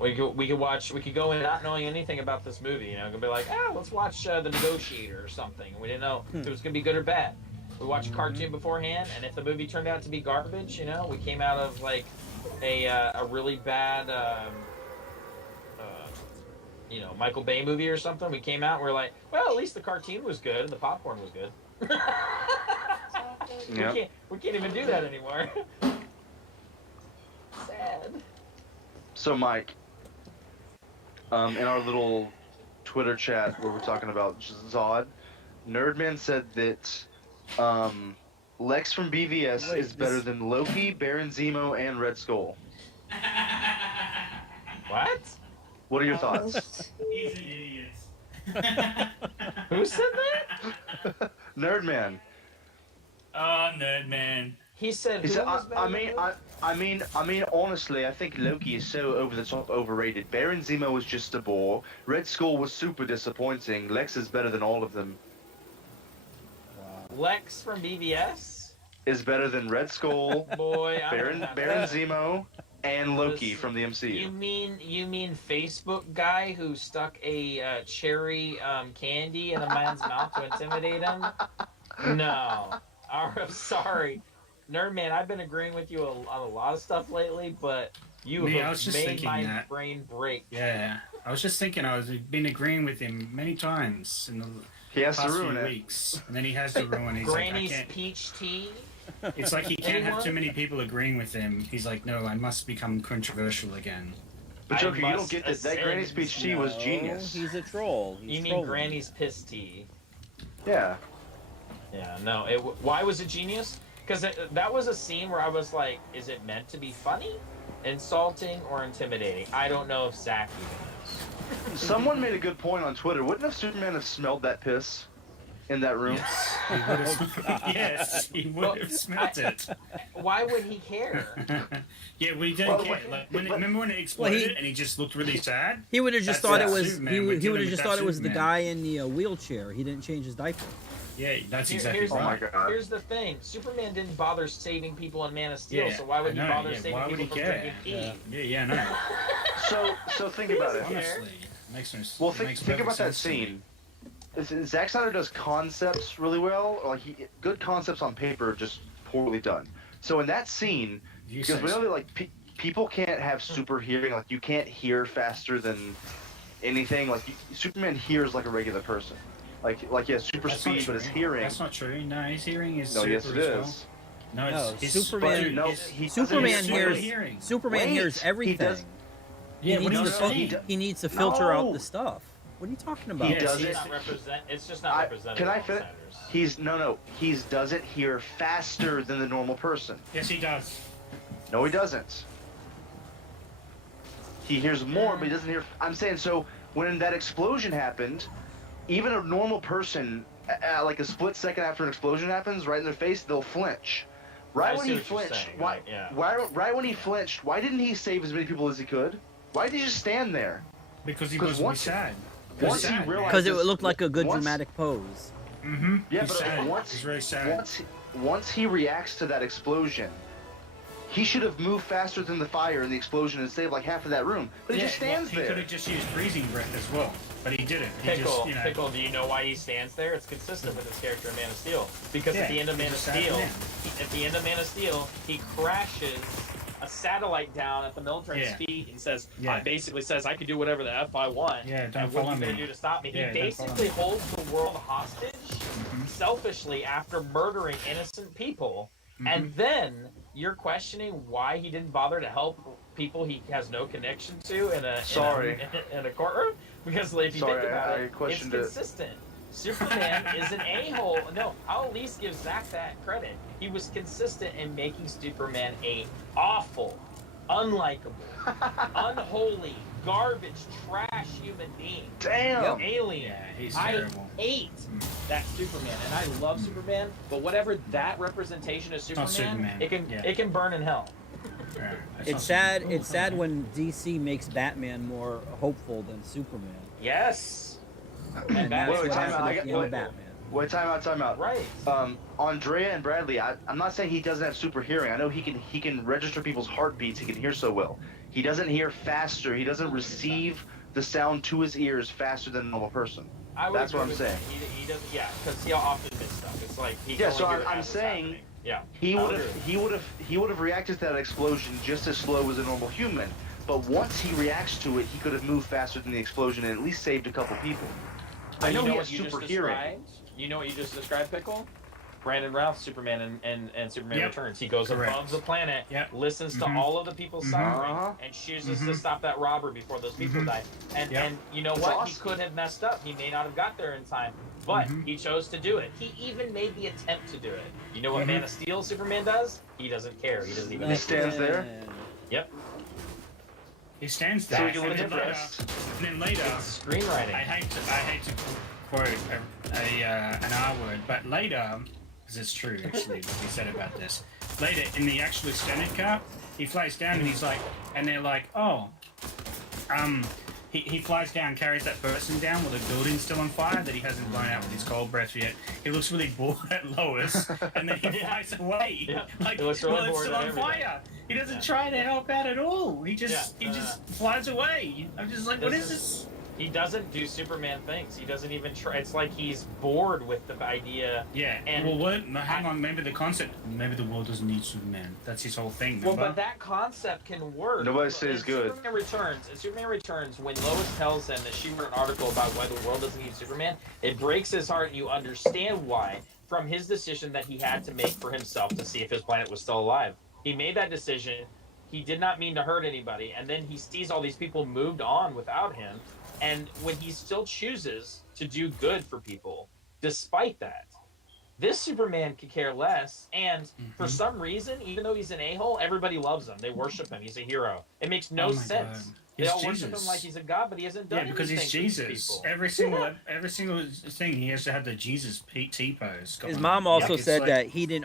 We could go in not knowing anything about this movie, you know, gonna be like, let's watch The Negotiator or something. We didn't know if it was gonna be good or bad. We watched a cartoon beforehand, and if the movie turned out to be garbage, you know, we came out of like a really bad, you know, Michael Bay movie or something. We came out, and we're like, well, at least the cartoon was good and the popcorn was good. Yep. We can't even do that anymore. Sad. So, Mike, in our little Twitter chat where we're talking about Zod, Nerdman said that Lex from BVS is better than Loki, Baron Zemo, and Red Skull. What? What are your thoughts? He's an idiot. Who said that? Nerdman. Oh, nerd man. He said. He said, who was better than I mean, honestly, I think Loki is so over the top, overrated. Baron Zemo was just a bore. Red Skull was super disappointing. Lex is better than all of them. Lex from BVS? Is better than Red Skull, Boy, Baron Zemo, and Loki from the MCU. You mean Facebook guy who stuck a cherry candy in a man's mouth to intimidate him? No. I'm sorry. Nerdman, I've been agreeing with you on a lot of stuff lately, but you have made my brain break. Yeah, I was just thinking I've been agreeing with him many times in the past few weeks, and then he has to ruin it. Granny's peach tea? It's like he can't have too many people agreeing with him. He's like, no, I must become controversial again. But Joker, you don't get that. That Granny's peach tea was genius. He's a troll. You mean Granny's piss tea? Yeah. Yeah, no. Why was it genius? Because that was a scene where I was like, is it meant to be funny, insulting, or intimidating? I don't know if Zach even knows. Someone made a good point on Twitter. Wouldn't have Superman have smelled that piss in that room? Yes, he would have smelt it. Why would he care? Yeah, we didn't care. Like, remember when it exploded and he just looked really sad? He would have just thought it was. He would have just thought it was the Superman. guy in the wheelchair. He didn't change his diaper. Yeah, that's exactly right. Here's the thing: Superman didn't bother saving people in Man of Steel, Yeah, so why would he I know, bother yeah, saving why would people he from care? drinking pee? Yeah, no. So think about it. Honestly, makes no Well, makes think about that sense to me. scene. Zack Snyder does concepts really well. Like good concepts on paper, just poorly done. So in that scene, because we know that like people can't have super hearing. Like you can't hear faster than anything. Like Superman hears like a regular person. Like he has super That's not speed, but his true. hearing. That's not true. No, his hearing is No, super yes, it as well. is. No, No, it's his Superman- speed No, is- he Superman doesn't hears. hearing. Superman Wait, hears he everything. does- Yeah, he, what needs are you to fil- saying? he needs to filter out No. the stuff. What are you talking about? He It's does it. not it's just not representative. Can I of finish? outsiders. He doesn't hear faster than the normal person. Yes, he does. No, he doesn't. He hears more, but he doesn't hear. I'm saying so. When that explosion happened, even a normal person, like a split second after an explosion happens, right in their face, they'll flinch. Right I when see he what you're flinched, saying, why? right, yeah. Right when he flinched, why didn't he save as many people as he could? Why did he just stand there? Because he 'Cause was once- sad. Once he sad, realized, Because it this- looked like a good once- dramatic pose. Mm-hmm. Yeah, He's but sad. once He's very sad. once he reacts to that explosion, He should have moved faster than the fire and the explosion and saved like half of that room. But he just stands He there. could have just used freezing breath as well, but he didn't. He Pickle, just, you know, Pickle, do you know why he stands there? It's consistent with his character in Man of Steel. Because Yeah, at the end of he's Man of a sad Steel, man. he crashes a satellite down at the military's Yeah. feet and says, Yeah. basically says, I can do whatever the F I want. Yeah, don't and what are follow you going me. to do to stop me? Yeah, He don't follow basically me. holds the world hostage selfishly after murdering innocent people. And then you're questioning why he didn't bother to help people he has no connection to in a courtroom? Because if you Sorry, think about I it's questioned it. consistent. Superman is an a-hole. No, I'll at least give Zach that credit. He was consistent in making Superman a awful, unlikable, unholy, garbage, trash human being. Damn. Alien. Yeah, he's I terrible. hate that Superman, and I love Superman. But whatever that representation of not Superman, Superman. it can burn in hell. Yeah, It's sad. It's sad when DC makes Batman more hopeful than Superman, Yes. and that's Wait, what time out. happened I at got- the end of wait. Batman. Wait, time out. Right. Andrea and Bradley, I'm not saying he doesn't have super hearing. I know he can register people's heartbeats. He can hear so well. He doesn't hear faster. He doesn't receive the sound to his ears faster than a normal person. I would That's what agree I'm with saying. that. He doesn't. Yeah, because he'll often miss stuff. It's like he. Yeah, can so only hear I'm as it's saying happening. Yeah. He would have reacted to that explosion just as slow as a normal human. But once he reacts to it, he could have moved faster than the explosion and at least saved a couple people. I know he has super hearing. You know what you just described, Pickle? Brandon Routh, Superman and Superman Yep. Returns. He goes Correct. above the planet, Yep. listens to Mhm. all of the people suffering, Uh-huh. and chooses to stop that robbery before those people die. And Yep. and you know It's what? awesome. He could have messed up. He may not have got there in time, but he chose to do it. He even made the attempt to do it. You know what Man of Steel Superman does? He doesn't care. He doesn't even. He stands there. Yep. He stands So there, he can and look then later, depressed. and then later, Screenwriting. I hate to quote an R word, but later, because it's true actually what we said about this. Later in the actual extended cut, he flies down and he's like, and they're like, oh, he flies down, carries that person down with a building still on fire that he hasn't blown out with his cold breath yet. He looks really bored at Lois, and then he flies away. Yeah. Like, He looks really well, it's bored still at on everything. fire. He doesn't try to help out at all. He just Yeah. flies away. I'm just like, what This is is- this? He doesn't do Superman things. He doesn't even try. It's like he's bored with the idea. Yeah. And well, what? No, hang on. Maybe the concept. Maybe the world doesn't need Superman. That's his whole thing. Well, Remember? but that concept can work. Nobody says good. Superman Returns, when Lois tells him that she wrote an article about why the world doesn't need Superman, it breaks his heart, and you understand why, from his decision that he had to make for himself to see if his planet was still alive. He made that decision. He did not mean to hurt anybody, and then he sees all these people moved on without him, and when he still chooses to do good for people, despite that, this Superman could care less, and for some reason, even though he's an a-hole, everybody loves him. They worship him. He's a hero. It makes no Oh my sense. God. They He's all worship Jesus. him like he's a god, but he hasn't done Yeah, because he's anything for these Jesus. people. Every single thing he has to have the Jesus T pose. His mom also It's said like, that he didn't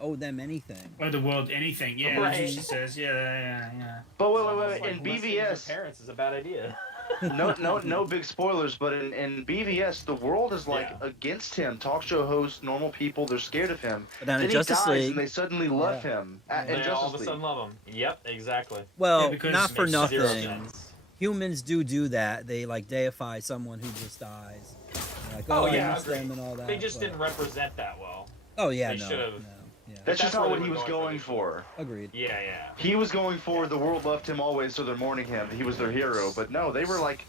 owe them anything. Or the world, anything. Yeah, Right. that's what she says. Yeah. But It's wait. like In listening to your BVS, parents is a bad idea. no big spoilers, but in BVS, the world is like Yeah. against him. Talk show hosts, normal people, they're scared of him. But then Then in he Justice dies, League, and they suddenly love him. In They all of a Justice sudden League. love him. Yep, exactly. well, Yeah, because not for Makes zero nothing. sense. Humans do that. They like deify someone who just dies. They're like, Oh, I yeah, miss them and all that. They just but- didn't represent that well. Oh yeah, they no, should've. no, yeah. That's just That's not where what they he were was going going with for. Agreed. Yeah. He was going for the world loved him always, so they're mourning him. He was their hero. But no, they were like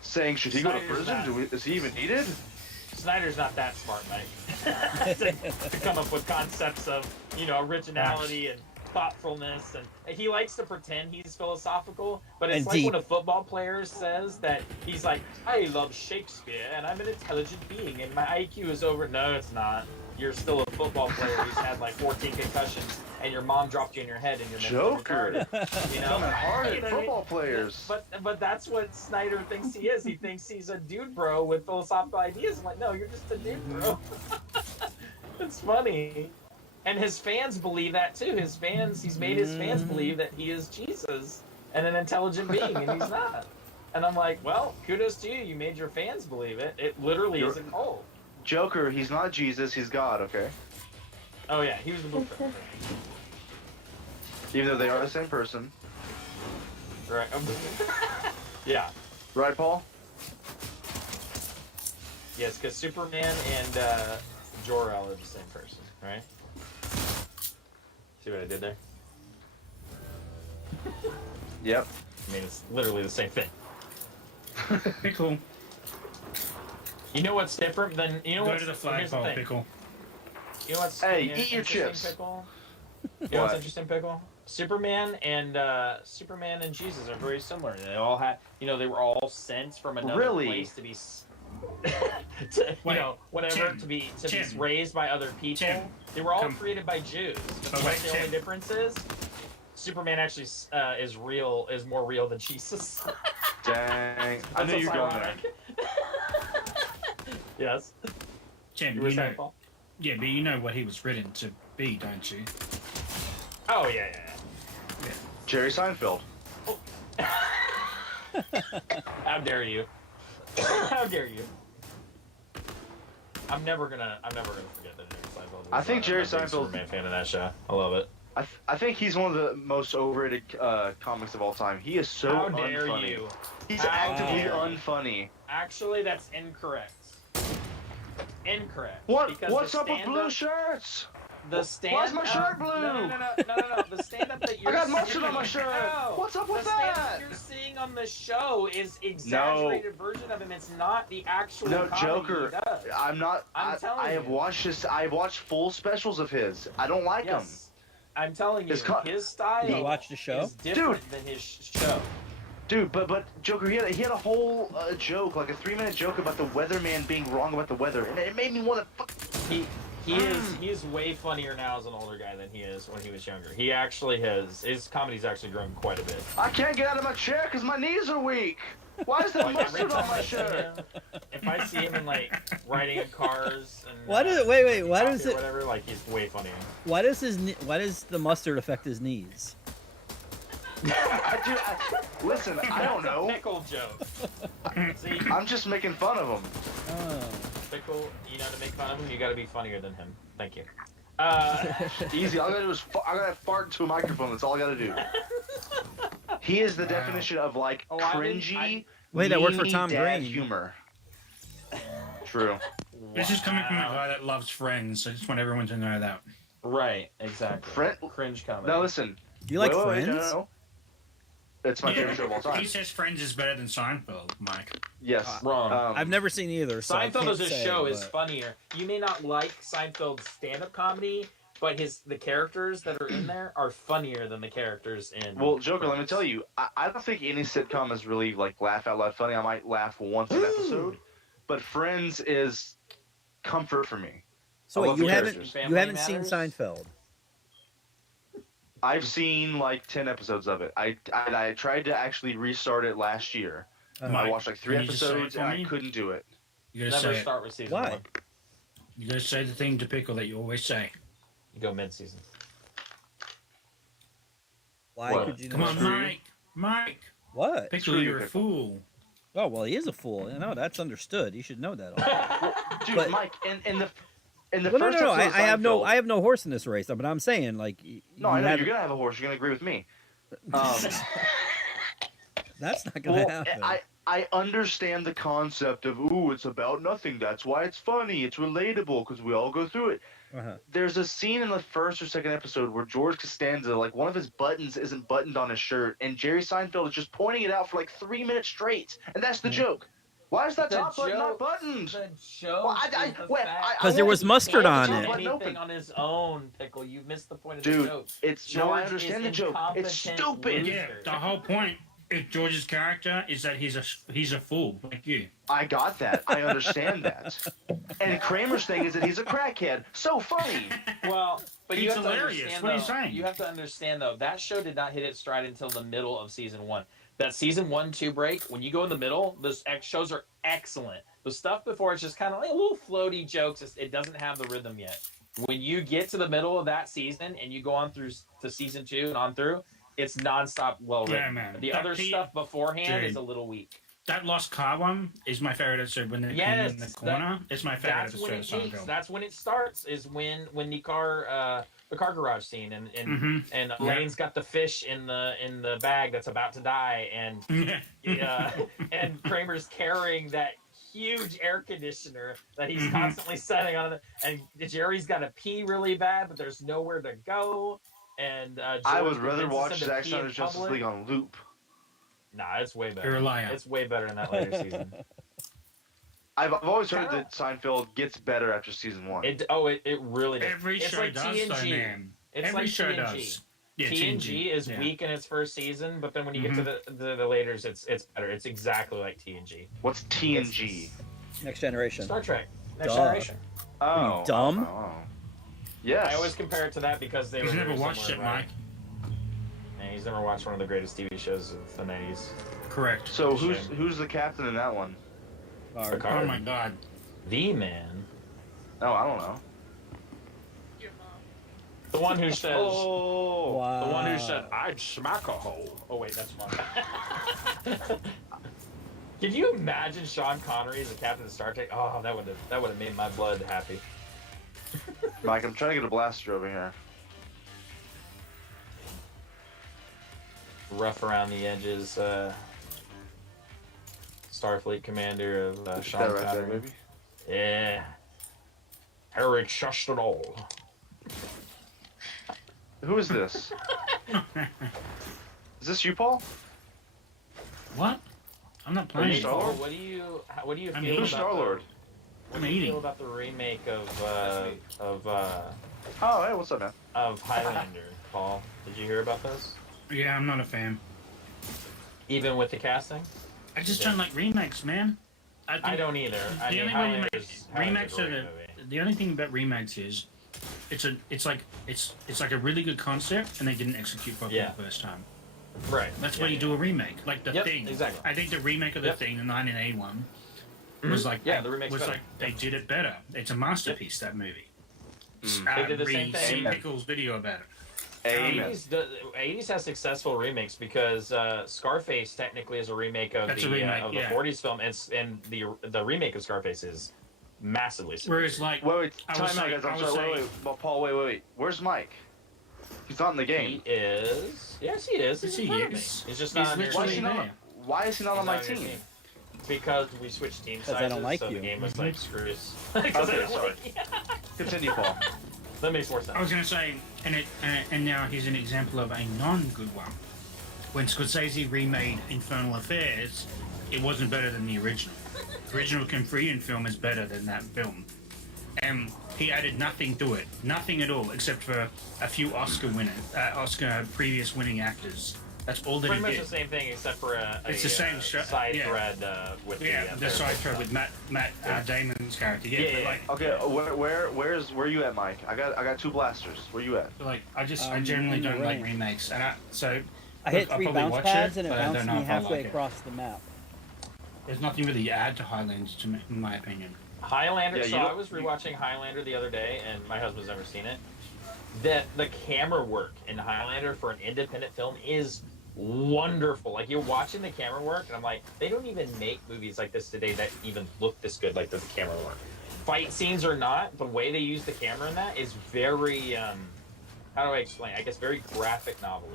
saying, should he go to Snyder's prison? not. Is he even needed? Snyder's not that smart, Mike. to come up with concepts of, originality and thoughtfulness, and he likes to pretend he's philosophical, but it's And like deep. when a football player says that he's like, I love Shakespeare and I'm an intelligent being and my IQ is over. No, it's not. You're still a football player who's had like 14 concussions and your mom dropped you in your head and you're mentally Joker. retarded. Coming hard You at know what I mean? football players. But that's what Snyder thinks he is. He thinks he's a dude bro with philosophical ideas. I'm like, no, you're just a dude bro. It's funny. And his fans believe that too. He's made his fans believe that he is Jesus and an intelligent being, and he's not. And I'm like, well, kudos to you. You made your fans believe it. It literally is a cult. Joker, he's not Jesus, he's God, okay? Oh yeah, he was the blueprint. Even though they are the same person. Right. Yeah. Right, Paul? Yes, because Superman and Jor-El are the same person, right? See what I did there? Yep. I mean, it's literally the same thing. Pickle. You know what's different than Go to the flagpole, Pickle. You know what's Hey, eat your chips. Pickle? You know what's interesting, Pickle? Superman and Jesus are very similar. They all had, they were all sent from another place to be, to be raised by other people. They were all created by Jews. But the only difference is, Superman actually is more real than Jesus. Dang, I knew you were going there. Yes. Tim, yeah, but you know what he was written to be, don't you? Oh yeah. Jerry Seinfeld. Oh. How dare you? How dare you? I'm never gonna forget that Jerry Seinfeld. I think Jerry Seinfeld. Superman fan of that show. I love it. I think he's one of the most overrated comics of all time. He is so How dare unfunny. you? He's actively unfunny. Actually, that's incorrect. Incorrect. What's up with blue shirts? The stand. Why's my shirt blue? No. The stand-up that you're. I got mustard on my shirt. No. What's up with the that? stand-up you're seeing on the show is exaggerated version of him. It's not the actual. No, comedy Joker. He does. I'm not. I'm telling I have you. watched this. I have watched full specials of his. I don't like them. I'm telling you, his style. You watched the show? Is different than his show. Dude, but Joker, he had a whole joke, like a 3-minute joke about the weatherman being wrong about the weather, and it made me want to. He's way funnier now as an older guy than he is when he was younger. He actually his comedy's actually grown quite a bit. I can't get out of my chair because my knees are weak. Why is there mustard on my shirt? If I see him in riding in cars and Why does it whatever, he's way funnier. Why does the mustard affect his knees? Listen, I don't know. Pickle joke. See, I'm just making fun of him. Pickle, to make fun of him, you gotta be funnier than him. Thank you. Easy. All I gotta do is I gotta fart into a microphone. That's all I gotta do. He is the definition of cringy. Wait, that worked for Tom dad Green. Humor. True. This is coming from a guy that loves Friends. I just want everyone to know that. Right, exactly. Cringe comedy. Now listen. Do you like Friends? No. It's my favorite show of all time. He says Friends is better than Seinfeld, Mike. Yes. Wrong. I've never seen either. So Seinfeld as a show is funnier. You may not like Seinfeld's stand-up comedy, but the characters that are in there are funnier than the characters in. Well, Joker, let me tell you, I don't think any sitcom is really laugh out loud funny. I might laugh once an episode, but Friends is comfort for me. So wait, you haven't seen Seinfeld? I've seen 10 episodes of it. I tried to actually restart it last year. I watched 3 episodes and I couldn't do it. You gotta Never say start with season Why? 1. You gotta say the thing to Pickle that you always say. You go mid-season. Why What? could you? Come not? on, Mike. What? Pickle, you're a fool. Oh well, he is a fool. No, that's understood. You should know that. All. Dude, But- Mike, in the Well, first no. episode of I have Seinfeld- no horse in this race. But I'm saying No, I you know haven't- you're gonna have a horse. You're gonna agree with me. That's not gonna happen. I understand the concept of it's about nothing. That's why it's funny. It's relatable because we all go through it. Uh-huh. There's a scene in the first or second episode where George Costanza, one of his buttons isn't buttoned on his shirt, and Jerry Seinfeld is just pointing it out for 3 minutes straight, and that's the joke. Why is that top button not buttoned? The joke Because there was mustard on it. Anything on his own, Pickle. You missed the point of Dude, the joke. I understand the joke. It's stupid. Yeah, the whole point of George's character is that he's a fool like you. I got that. I understand that. And Kramer's thing is that he's a crackhead. So funny. Well, but you He's have hilarious. to understand. What are you saying? You have to understand though. That show did not hit its stride until the middle of season 1. That season 1-2 break, when you go in the middle, those shows are excellent. The stuff before, it's just kind of little floaty jokes. It doesn't have the rhythm yet. When you get to the middle of that season and you go on through to season 2 and on through, it's nonstop well written. Yeah, man. The other stuff beforehand is a little weak. that lost car one is my favorite episode when they're in the corner. It's my favorite That's when episode it of peaks. Seinfeld. That's when it starts. Is when the car garage scene and Elaine's got the fish in the bag that's about to die and Kramer's carrying that huge air conditioner that he's constantly setting on it, and Jerry's got to pee really bad, but there's nowhere to go. And I George would rather convinces watch him to Zack pee in Snyder's Justice public. League on loop. Nah, it's way better. You're a liar. It's way better in that later season. I've always heard that Seinfeld gets better after season 1. It really does. Every it's show like does, TNG. though, man. It's Every like show TNG. does. Yeah, TNG is weak in its first season, but then when you get to the laters, it's better. It's exactly like TNG. What's TNG? Next Generation. Star Trek. Next Duh. Generation. Oh. you dumb? Oh. Yes. I always compare it to that because they He's were never very watched it, similar, right? Mike. And he's never watched one of the greatest TV shows of the 90s. Correct. So who's the captain in that one? Picard. Oh my god. The man. Oh, I don't know. Your mom. The one who says... Oh. Wow. The one who said, I'd smack a hole. Oh, wait, that's fine. Can you imagine Sean Connery as a captain of Star Trek? Oh, that would have made my blood happy. Mike, I'm trying to get a blaster over here. Rough around the edges, Starfleet commander of That Sean right there, Connery. baby. Yeah. Eric Shustinol. Who is this? Is this you, Paul? What? I'm not playing. Are you Star-Lord? What do you I'm feel eating. about Star-Lord? What I'm do you eating. feel about the remake Oh, hey, what's up, man? of Highlander, Paul? Did you hear about this? Yeah, I'm not a fan. Even with the casting? I just don't like remakes, man. I don't either. I The mean, only way Highlander's remakes a are great the movie. the only thing about remakes is it's like a really good concept and they didn't execute properly Yeah. the first time. Right. That's Yeah, why you yeah. do a remake, like the Yep, Thing. exactly. I think the remake of the Yep. Thing, the 1981, was like Yeah, the remake's was better. like they did it better. It's a masterpiece. That movie. They did the same thing. See Pickles' video about it. Amen. 80s has successful remakes because Scarface technically is a remake of That's a the remake, of the yeah. 40s film, and the remake of Scarface is massively successful. Whereas like Wait, I time was out, saying- guys. I'm I was sorry. saying- Wait. Paul, wait. Where's Mike? He's not in the game. He is. Yes, he is. Yes, He's in he front of me. is. He's just He's not on your Why is literally he team. not? there. Why is he not He's on my not your team? Because we switched team 'Cause sizes, I don't like so you. the game was like screws. Okay, sorry. Continue, Paul. That makes more sense. I was gonna say, and now here's an example of a non-good one. When Scorsese remade Infernal Affairs, it wasn't better than the original. The original Confridian film is better than that film. And he added nothing to it, nothing at all, except for a few Oscar previous winning actors. That's all that Pretty he much did. the same thing, except for It's the same show- side yeah. thread with Yeah, the side thread with Matt Damon's character. Yeah, Yeah, but yeah. like, Okay, where you at, Mike? I got 2 blasters. Where you at? I generally in the don't like ring. remakes, and I hit I'll 3 probably bounce watch pads it, and it but I don't bounced know me if I halfway like it. across the map. There's nothing really to add to Highlands, in my opinion. Highlander. Yeah, so you I don't- was rewatching Highlander the other day, and my husband's never seen it. The camera work in Highlander for an independent film is wonderful. Like, you're watching the camera work, and I'm like, they don't even make movies like this today that even look this good, like the camera work. Fight scenes or not, the way they use the camera in that is very, how do I explain? I guess very graphic novel.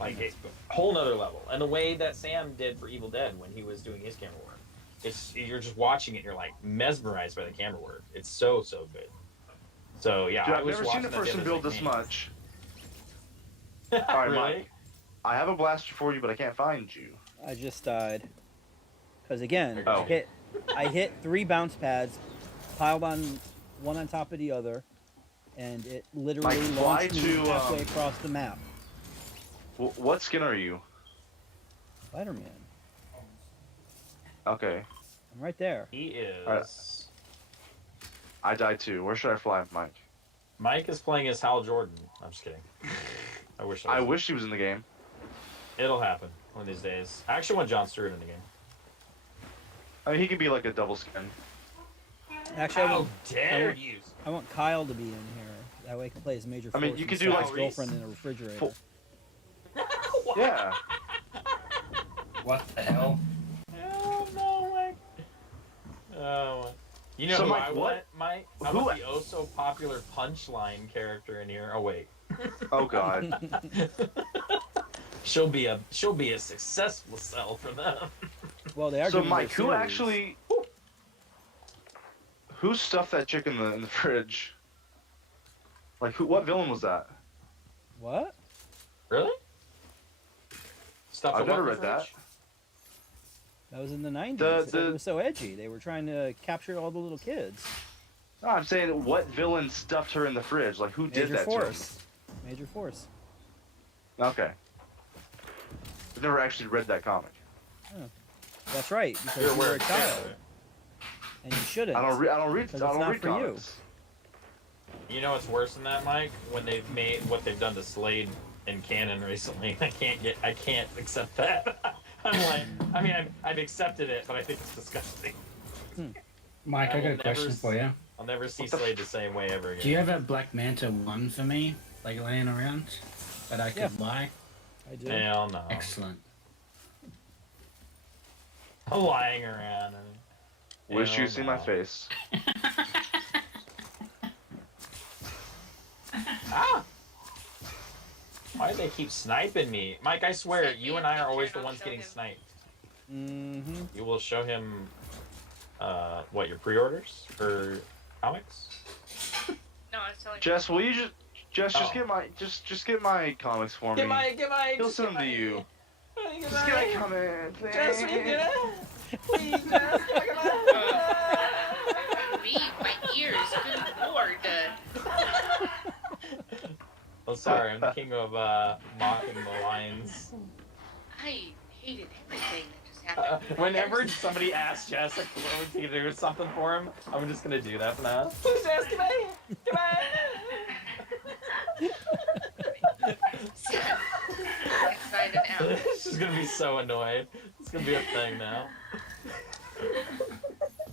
Like, it's a whole nother level. And the way that Sam did for Evil Dead when he was doing his camera work. You're just watching it and you're like mesmerized by the camera work. It's so good. So yeah, Dude, I I've was never seen watching a that the person other build day. this much. All right, Really? Mike. I have a blaster for you, but I can't find you. I just died. Because again, Oh. I hit 3 bounce pads, piled on one on top of the other, and it literally Like, fly launched me to, halfway across the map. What skin are you? Spider-Man. Okay, I'm right there. He is. Alright. I died too. Where should I fly, Mike? Mike is playing as Hal Jordan. I'm just kidding. I wish. I wish he was in the game. It'll happen one of these days. I actually want Jon Stewart in the game. I mean, he could be like a double skin. Actually, How dare you? I want Kyle to be in here. That way I can play as Major I mean, Force you and could do, stab like, his girlfriend in a refrigerator. Yeah. What the hell? You know So, who Mike, I what- want, Mike? I who- want the oh so popular Punchline character in here. Oh wait, Oh God. she'll be a successful sell for them. Well, they are So doing their Mike, who series. actually? Who stuffed that chick in the fridge? Like who? What villain was that? What? Really? Stuff I've never read that. That was in the 90s. The- It was so edgy. They were trying to capture all the little kids. No, I'm saying what villain stuffed her in the fridge? Like who did Major that Force. Major Force. to him? Okay. I've never actually read that comic. That's right, because You're you were aware a of child. And you shouldn't. I don't read. I don't read. I Because don't it's not read for you. comics. You know what's worse than that, Mike? When they've made what they've done to Slade in canon recently. I can't accept that. I'm like, I mean, I've accepted it, but I think it's disgusting. Mike, I got will a question never for you. I'll never see Slade the same way ever again. Do you have a Black Manta 1 for me, like laying around, that I could buy? I do. Hell no. Excellent. Lying around. Wish Hell you see my no. face. Ah! Why do they keep sniping me? Mike, I swear, Send me you a and I are picture always and the I'll ones show getting him. sniped. Mm-hmm. You will show him, what, your pre-orders for comics? No, I was telling Jess, will you just Oh. get my just get my comics for me? Get my, He'll just send get them to my- you. Get Just get my comment, please. Just will you get it? Please, just get my me, my ears. Good lord. Oh, sorry, I'm the king of mocking the lines. I hated everything that just happened. Whenever somebody asks Jess if we can do something for him, I'm just gonna do that for now. Please, Jess, come on, come on. Inside and out. She's gonna be so annoyed. It's gonna be a thing now.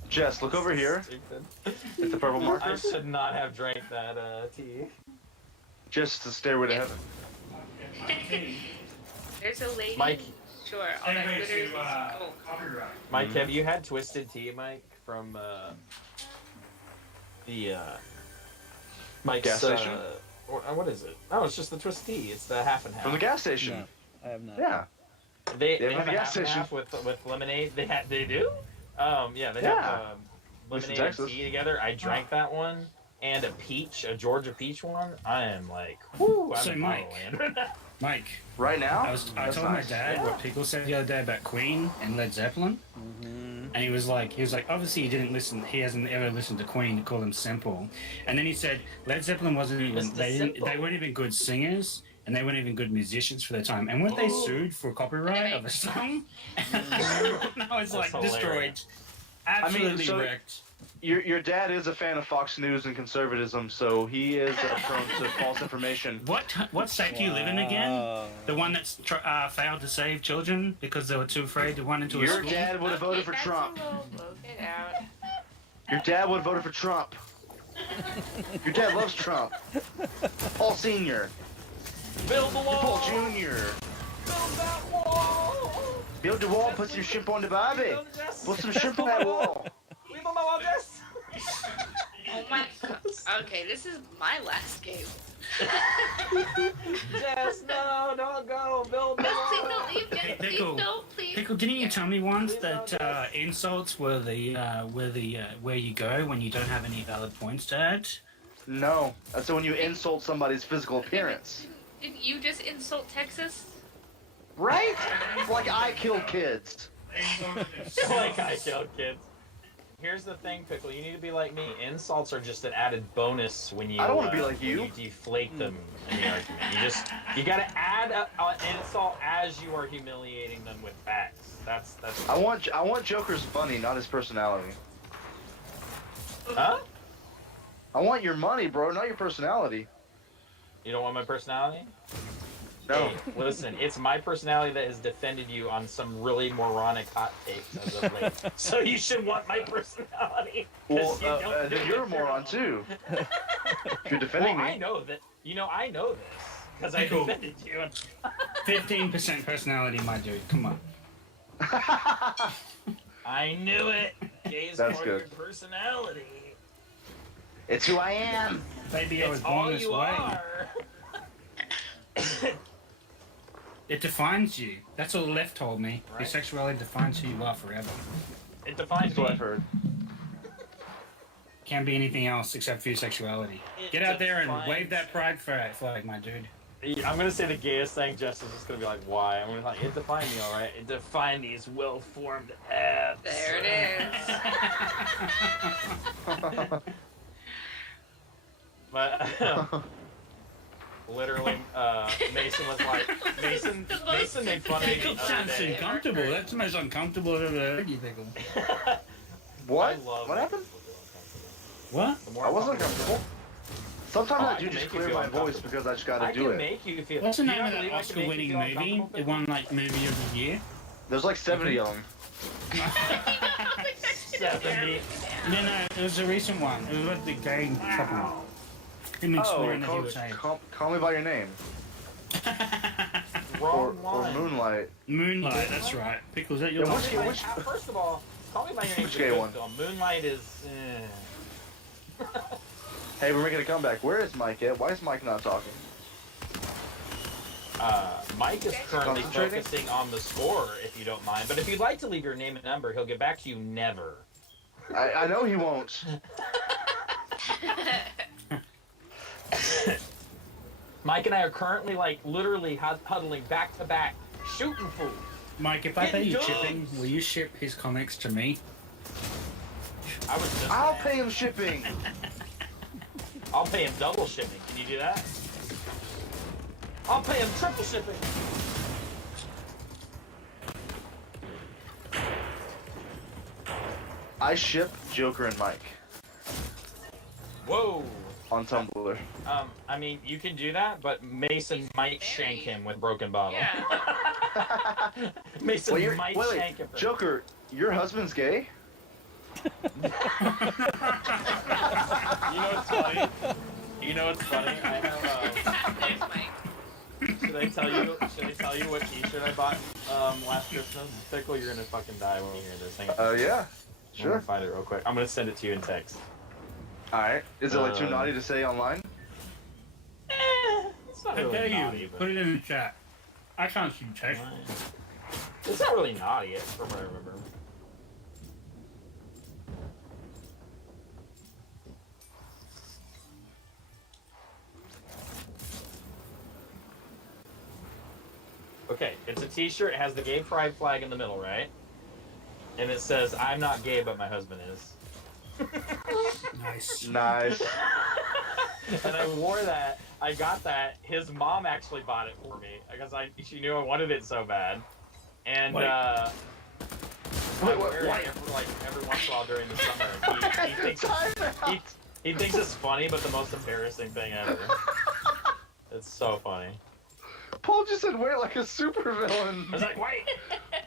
Jess, look over here Stupid. at the purple I markers. should not have drank that tea. Just the stairway to heaven. There's a lady. Mike. Sure, all that glitters is gold. Mike, have you had Twisted Tea, Mike, from the Mike's Gas station? or, what is it? Oh, it's just the Twisted Tea. It's the half and half. From the gas station. No, I have not. Yeah. They have have a a gas half and station. half with lemonade. They do. Yeah, they Yeah. have At least in lemonade and Texas. tea together. I drank that one and a Georgia peach one. I am like, whoo! I'm So, in Mike. Holland right now. Mike, Right now? I That's told nice. my dad Yeah. what people said the other day about Queen and Led Zeppelin, and he was like, obviously he didn't listen. He hasn't ever listened to Queen. To call them simple, and then he said Led Zeppelin wasn't even. Mr. They Simple. weren't even good singers, and they weren't even good musicians for their time. And weren't they sued for copyright of a song? I was like That's destroyed, hilarious. absolutely so- wrecked. Your dad is a fan of Fox News and conservatism, so he is prone to false information. What state do you live in again? Wow. The one that's failed to save children because they were too afraid to run into a Your school? dad would have voted for That's Trump. a little blow it out. Your dad would have voted for Trump. Your dad loves Trump. Paul Sr. Build the wall. Paul Jr. Build that wall. Build the wall, put some shrimp on the barbie. Build it, Jess. Put some Jess, shrimp on build that my wall. We build my wall, Jess. Oh my god. Okay, this is my last game. Jess, no, don't go. Build the Please wall. don't leave, Jess. Please Pickle. don't, please. Pickle, didn't you tell me once that insults were where you go when you don't have any valid points to add? No, that's when you insult somebody's physical appearance. Didn't you just insult Texas? Right? Like I kill kids. Like I killed kids. Here's the thing, Pickle. You need to be like me. Insults are just an added bonus when you. I don't wanna be like when you. you deflate them in the argument. You gotta add an insult as you are humiliating them with facts. That's. I want Joker's funny, not his personality. Huh? I want your money, bro, not your personality. You don't want my personality? No. Hey, listen, it's my personality that has defended you on some really moronic hot takes as of late. So you should want my personality. 'cause Well, you don't do then you're a it moron too. You're defending Well, me. I know that. I know this because I Cool. defended you. 15% personality, my dude. Come on. I knew it. Gay is That's part good. of your personality. It's who I am. Baby, I was It's all born this you way. are. It defines you. That's what the left told me. Your Right. sexuality defines who you are forever. It defines That's what me. I've heard. Can't be anything else except for your sexuality. It Get out there and defines- wave that pride flag, my dude. I'm gonna say the gayest thing. Justin's just gonna be like, "Why?" I'm gonna be like, "It defined me, all right. It defined these well-formed abs." There it is. But literally, Mason was like, Mason made fun of me the Pickle other sounds day. uncomfortable. That's the most uncomfortable I've ever heard you pickle. What? I love What making happened? people feel uncomfortable. What? The more I wasn't uncomfortable- uncomfortable. Sometimes Oh, I I do can just make you clear feel my voice uncomfortable. because I just gotta I do can it. make you feel. What's the Do name you of not that believe I can make you Oscar-winning feel movie? uncomfortable? It won like movie of the year. There's like 70 of them. 70. No, it was a recent one. It was with the gay couple. Him exploring the call, hillside. call me by your name. Wrong Or line. Moonlight. Moonlight, that's right. Pickles, that your Yeah, one? which- First of all, Call Me by Your Name Which is a gay good one? film. Moonlight is. Hey, we're making a comeback. Where is Mike at? Why is Mike not talking? Mike is currently Concentrating? focusing on the score, if you don't mind. But if you'd like to leave your name and number, he'll get back to you never. I know he won't. Mike and I are currently, like, literally huddling back to back, shooting fools. Mike, if I pay you Get shipping, jobs. will you ship his comics to me? I was just. I'll pay him shipping. I'll pay him double shipping. Can you do that? I'll pay him triple shipping. I ship Joker and Mike Whoa. on Tumblr. I mean, you can do that, but Mason might shank him with broken bottle. Yeah. Mason Wait, might wait, shank him. Joker, your husband's gay? You know what's funny? You know what's funny? I have. There's Mike. Should I tell you? Should I tell you what T-shirt I bought last Christmas? Pickle, you're gonna fucking die when you hear this thing. Yeah. I'm gonna Sure. find it real quick. I'm gonna send it to you in text. Alright. Is it like too naughty to say online? It's not How really dare naughty, you? but Put it in the chat. I can't see text. it's not really naughty, from what I remember. Okay, it's a T-shirt. It has the gay pride flag in the middle, right? And it says, "I'm not gay, but my husband is." Nice. Nice. And I wore that. I got that. His mom actually bought it for me because she knew I wanted it so bad. And Wait. I Wait, wear why? it every once in a while during the summer. He thinks it's funny, but the most embarrassing thing ever. It's so funny. Paul just said wait like a supervillain. I was like, wait.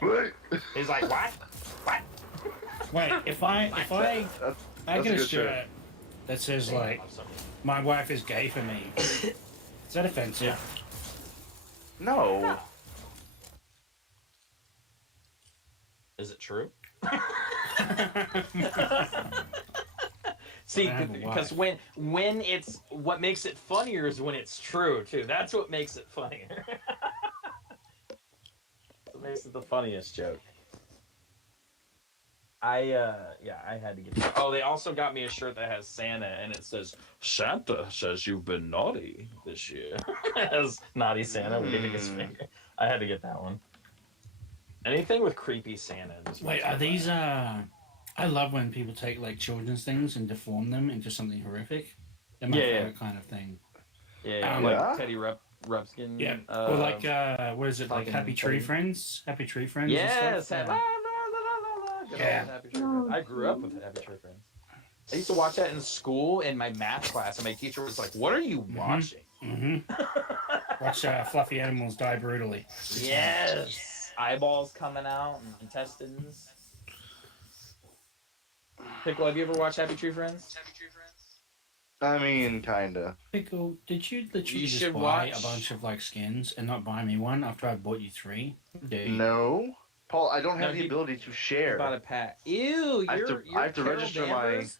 Wait. He's like, what? What? Wait, if I That's, get that's a good shirt shirt. that says like I'm sorry. my wife is gay for me, is that offensive? No. Is it true? See, I have a because wife. when it's what makes it funnier is when it's true too. That's what makes it funnier. It makes it the funniest joke. I had to get that. Oh, they also got me a shirt that has Santa and it says Santa says you've been naughty this year. It has naughty Santa waving his finger. I had to get that one. Anything with creepy Santa. just Wait, makes are me these I love when people take like children's things and deform them into something horrific. They're my Yeah, yeah. favorite kind of thing. Yeah, Um, like Yeah? Teddy Rupskin. Yeah. Or like what is it, like fucking Happy Tree thing. Friends? Happy Tree Friends? Yes. And La, stuff? la, la, la, la, good Yeah. old Happy Tree Friends. I grew up with Happy Tree Friends. I used to watch that in school in my math class, and my teacher was like, "What are you watching?" Mm-hmm. Watch fluffy animals die brutally. Yes. Eyeballs coming out and intestines. Pickle, have you ever watched Happy Tree Friends? I mean, kinda. Pickle, did you literally You just should buy watch- a bunch of like skins and not buy me one after I bought you 3? Dude. No. Paul, I don't have No, the he- ability to He share. bought a pack. Ew, I have to- you're I have to Carol register Danvers?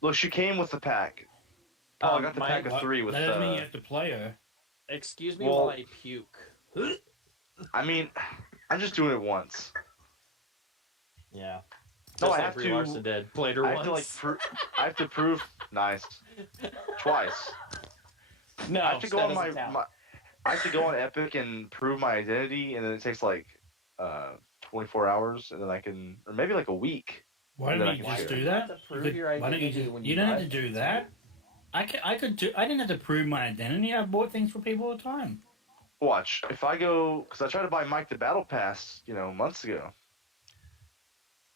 Look, she came with the pack. Paul, I got the Mike, pack of 3 with That doesn't mean you have to play her. Excuse me Well- while I puke. I mean, I'm just doing it once. Yeah. No, Just I like have Brie to- Larson did. Played her I have once. to I have to prove. Nice. Twice. No, I have to go that on doesn't count. I have to go on Epic and prove my identity, and then it takes like 24 hours, and then I can, or maybe like a week. Why And don't then you I can just share. do You have that? to prove You could- your why don't you identity just, when you you don't have buy to do things, that. I could do. I didn't have to prove my identity. I bought things for people all the time. Watch, if I go, because I tried to buy Mike the Battle Pass, months ago.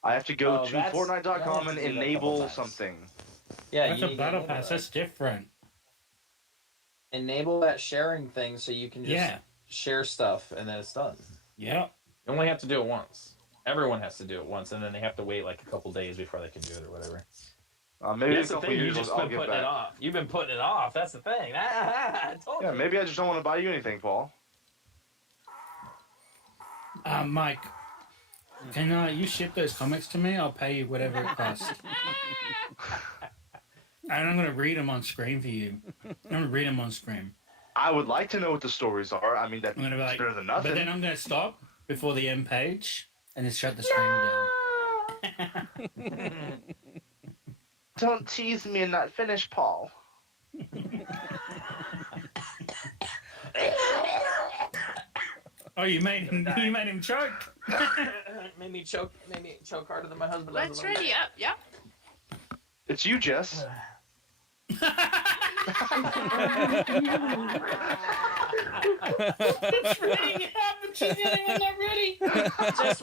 I have to go Oh, to that's- you Fortnite.com have and to do that a couple enable times. something. Yeah, That's you a need to battle enable pass. that. That's different. Enable that sharing thing so you can just Yeah. share stuff and then it's done. Yeah. You only have to do it once. Everyone has to do it once, and then they have to wait like a couple days before they can do it or whatever. Maybe That's in the a couple thing. You years just I'll been get putting it back. off. You've been putting it off. That's the thing. I told Yeah, you. maybe I just don't want to buy you anything, Paul. Mike, can you ship those comics to me? I'll pay you whatever it costs. And I'm gonna read them on screen for you. I'm gonna read them on screen. I would like to know what the stories are. I mean, that's I'm gonna be like, better than but nothing. then I'm gonna stop before the end page and then shut the screen down. Don't tease me and not finish, Paul. Oh, you made him choke. made me choke harder than my husband. Let's ready up. Yep. It's you, Jess. It's ready. She's not even not ready. Jess,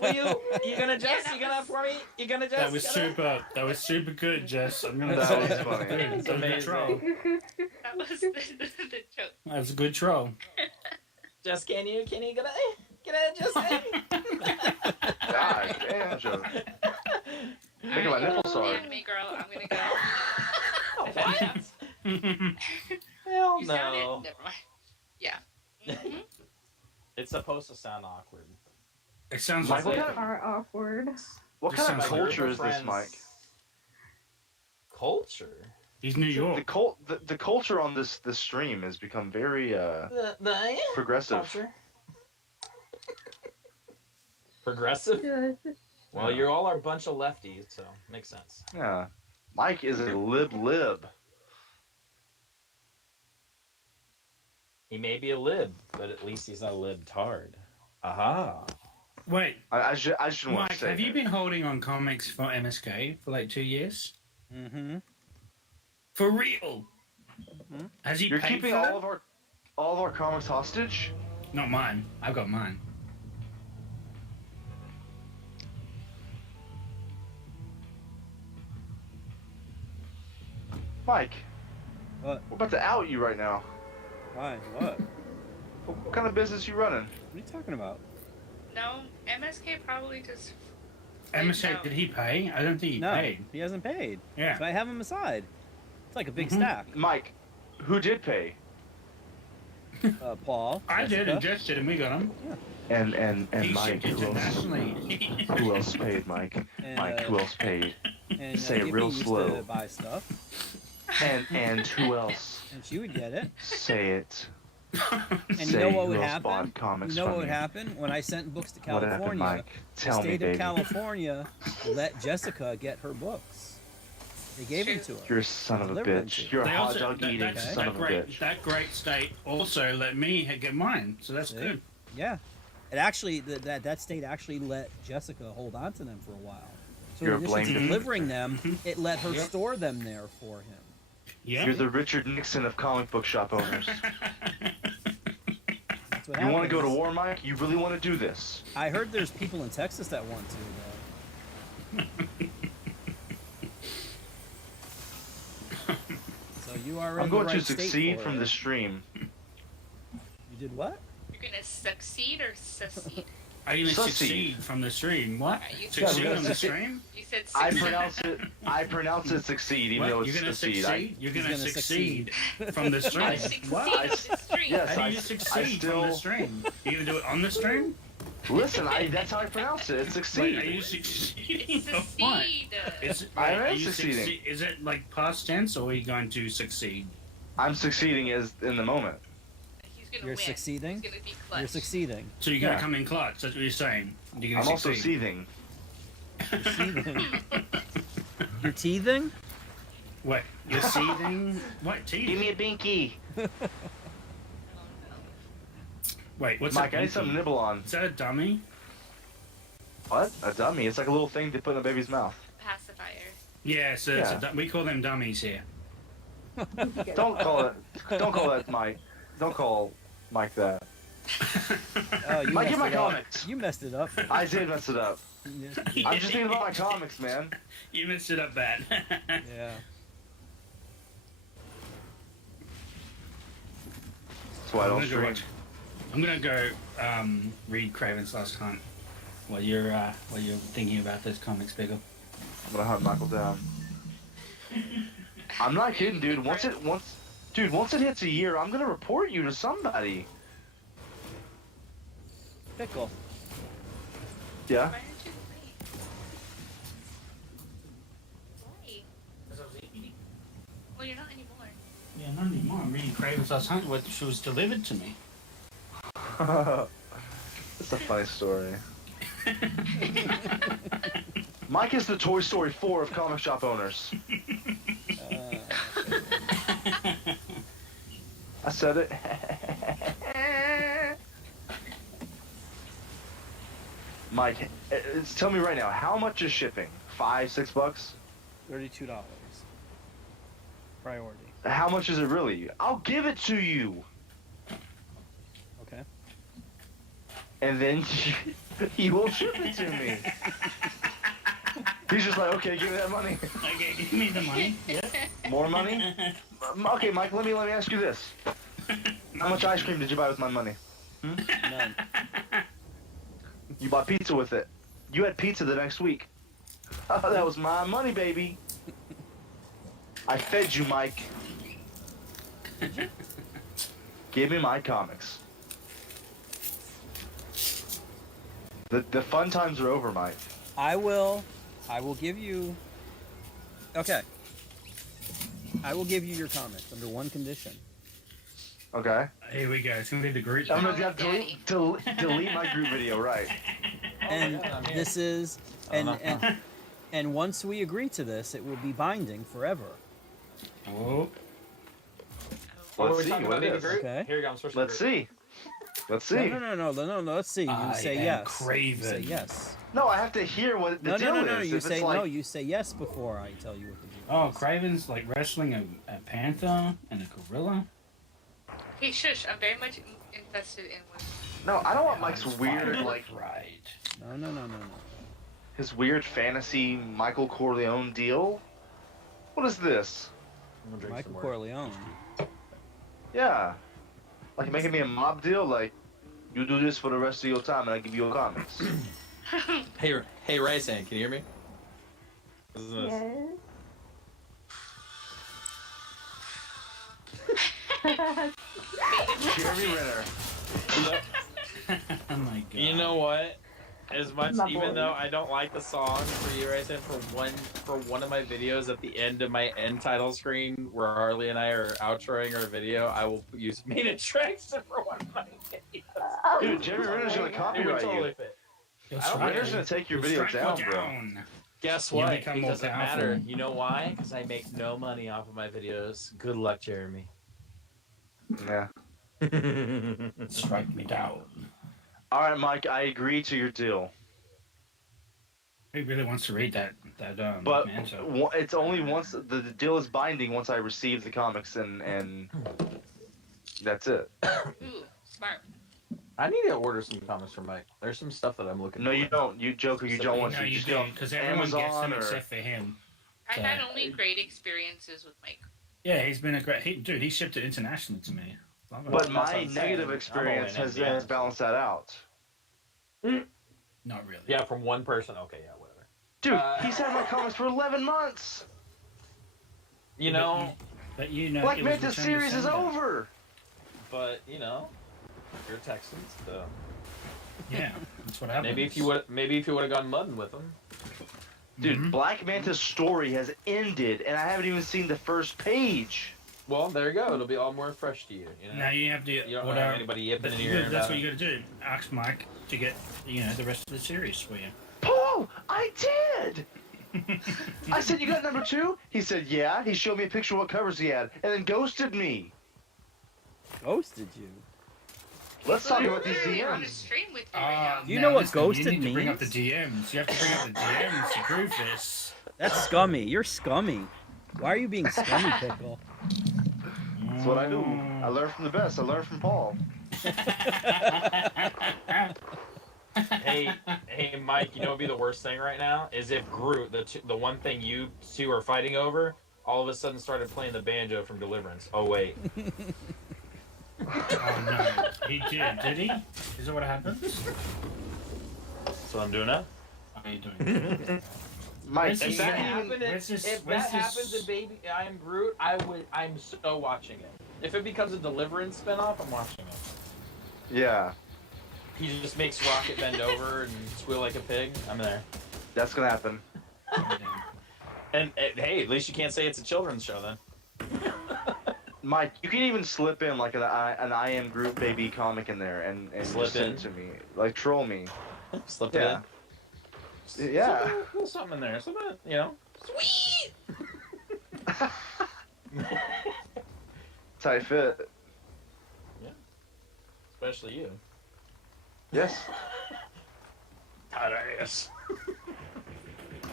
you gonna Jess? You gonna for me? You gonna Jess? That was super. That was super good, Jess. I'm gonna That say was that funny. good. It's That was a good amazing. troll. That was the joke. That was a good troll. Jess, can you get it, Jess? God damn, Joe. Making my nipples hard. Anime girl, I'm gonna go. What? Hell You no. sounded. Never mind. Yeah. Mhm. It's supposed to sound awkward. It sounds Mike, like what kind Are awkward. What This kind of sounds like culture is this, Mike? Culture? he's New York. The culture on this stream has become very The progressive. culture. Progressive? Good. Well, you all are a bunch of lefties, so makes sense. Yeah. Mike is a lib. He may be a lib, but at least he's not a libtard. Aha. Wait, I just want Mike, to say have you it. been holding on comics for MSK for like 2 years? Mm-hmm. For real? Has he You're paid keeping for all them? of our comics hostage? Not mine. I've got mine. Mike, What? we're about to out you right now. Why? What? What kind of business you running? What are you talking about? No, MSK probably just. MSK, No. did he pay? I don't think he No, paid. he hasn't paid. Yeah. So I have him aside. It's like a big Mhm. stack. Mike, who did pay? Paul. I did, Jessica. and Jess did, and we got him. And He Mike, shipped who else? internationally. Who else paid, Mike? And, Mike, who else paid? And Say it Yippee real used slow. to buy stuff, And who else? and she would get it. Say it. And you Say know what who would else happen? bought comics You know what from would you. happen when I sent books to What happened, California? Mike? The Tell me, state baby. of California let Jessica get her books. They gave them to her. You're a son of a Delivered them bitch. to her. You're a They hot also- dog that- eating that's- son of a bitch. That great state also let me get mine, so that's See? good. Yeah. It actually that state actually let Jessica hold on to them for a while. So You're in a addition to blame delivering them, it let her Yep. store them there for him. Yeah. You're the Richard Nixon of comic book shop owners. That's what You want to go to happens. war, Mike? You really want to do this? I heard there's people in Texas that want to though. So you are in I'm going the to right state succeed for from it. the stream. You did what? You're gonna succeed or succeed? I even Succeed. succeed from the stream. What? You Succeed said- on the stream? You said I succeed. pronounce it succeed, even What? though You're it's gonna succeed. succeed? You're He's gonna gonna succeed from the You stream. succeed What? on the stream. Yes, How do you I succeed from the still- stream? You gonna do it on the stream? Listen, that's how I pronounce it. It's Like, succeed. are you succeeding or what? Succeed. I am are you succeeding. Is it like past tense, or are you going to succeed? I'm succeeding as in the moment. He's gonna You're win. succeeding? He's gonna be clutch. You're succeeding. So you're gonna Yeah. come in clutch. That's what you're saying. You're gonna I'm also succeed. seething. You're seething. You're teething? What? You're seething? What? Give Teeth? me a binky. Wait, what's Mike, a I need something to nibble on. Is that a dummy? What? A dummy? It's like a little thing to put in a baby's mouth. Pacifier. Yeah, so it's Yeah. we call them dummies here. Don't call it. Don't call that Mike. Don't call Mike that. Oh, you Mike, messed get my it up. comics. You messed it up. I did mess it up. I'm just thinking about my comics, man. You messed it up bad. Yeah. That's why I don't stream. I'm gonna go read Craven's Last Hunt while you're thinking about this comics, Biggle. I'm gonna hunt Michael down. I'm not kidding, dude. Once it hits a year, I'm gonna report you to somebody. Pickle. Yeah. Why aren't you playing? Why? Well, you're not anymore. Yeah, not anymore. I'm reading Craven's Last Hunt, which was delivered to me. It's a funny story. Mike is the Toy Story 4 of comic shop owners. I said it. Mike, tell me right now, how much is shipping? $5-6? $32. Priority. How much is it really? I'll give it to you. Okay. And then you will ship it to me. He's just like, okay, give me that money. Okay, give me the money. Yeah. More money? Okay, Mike, let me ask you this. How much ice cream did you buy with my money? None. You bought pizza with it. You had pizza the next week. That was my money, baby. I fed you, Mike. Give me my comics. The fun times are over, Mike. I will give you. Okay. I will give you your comics under one condition. Okay. Here we go. It's gonna be the GROOT. I'm gonna have to delete my group video, right? And this is and once we agree to this, it will be binding forever. Oh. What are Let's we see talking what about, it Baby is. Groot? Okay. Here you go. I'm supposed to Let's see. Let's see. No. Let's see. You I say am yes. Craven. You say yes. No, I have to hear what the deal No. is. You If say it's like, no. You say yes before I tell you what to do. Oh, Craven's like wrestling a panther and a gorilla. Hey, shush! I'm very much invested in what. No, I don't want Mike's weird, Fire like, right. No. his weird fantasy Michael Corleone deal. What is this? I'm gonna drink Michael some more. Corleone. Yeah. Like making me a mob deal? Like, you do this for the rest of your time and I give you your comics. Hey, Rysan, can you hear me? What is this? Jeremy Renner. Oh my god. You know what? As much, even though I don't like the song for you, Rysan, for one of my videos at the end of my end title screen, where Harley and I are outroing our video, I will use main attraction for one of my videos. Dude, Jeremy Renner's gonna It would copyright totally you. fit. He'll I don't strike Renner's you. gonna take your He'll video strike you down, bro. down. Guess You what? become It more doesn't powerful. matter. You know why? Because I make no money off of my videos. Good luck, Jeremy. Yeah. Strike me down. Alright, Mike, I agree to your deal. He really wants to read that But mantle. it's only once the deal is binding once I receive the comics and that's it. Ooh, smart. I need to order some comics from Mike. There's some stuff that I'm looking No, for. you don't. You Joker, you don't want No, to. you Just do, go because everyone gets them Amazon or except for him. I So- had only great experiences with Mike. Yeah, he's been a great. Dude, he shipped it internationally to me. Love it. but That's what my I'm saying. negative I'm experience all in has NBS. balanced that out. Not really. Yeah, from one person. Okay, yeah, whatever. Dude, he's had my comics for 11 months. You know, But you know, Black it was Manta Return to series is Sender. over. but you know, you're Texans, so Yeah, that's what happens. Maybe if you would have gone mudding with him. Dude, Black Manta's story has ended, and I haven't even seen the first page. Well, there you go. It'll be all more fresh to you. You know? Now you have to. You don't have anybody yipping in your ear. That's what you got to do. Ask Mike to get the rest of the series for you. Paul, I did. I said, you got number 2? He said, yeah. He showed me a picture of what covers he had, and then ghosted me. Ghosted you? Let's talk about these Literally on a DMs. stream with you right now. Do you know what listen, ghosted you need to bring means? up the DMs. You have to bring up the DMs to prove this. That's scummy. You're scummy. Why are you being scummy, Pickle? That's what I do. I learned from the best. I learned from Paul. Hey, Mike. You know what'd be the worst thing right now is if Groot, the one thing you two are fighting over, all of a sudden started playing the banjo from Deliverance. Oh wait. Oh no, he did he? Is that what happened? That's what I'm doing now. How are you doing? Mike, If If that happens in Baby I Am Groot, I'm so watching it. If it becomes a Deliverance spinoff, I'm watching it. yeah, He just makes Rocket bend over and squeal like a pig. I'm there. that's gonna happen. And hey, at least you can't say it's a children's show then. Mike, you can even slip in like an I Am Groot baby comic in there and Slip just send in? it to me. Like, troll me. Slip Yeah. it in. Yeah. Little something in there. Something, you know. Sweet. Tight fit. Especially you. Yes. Tight ass.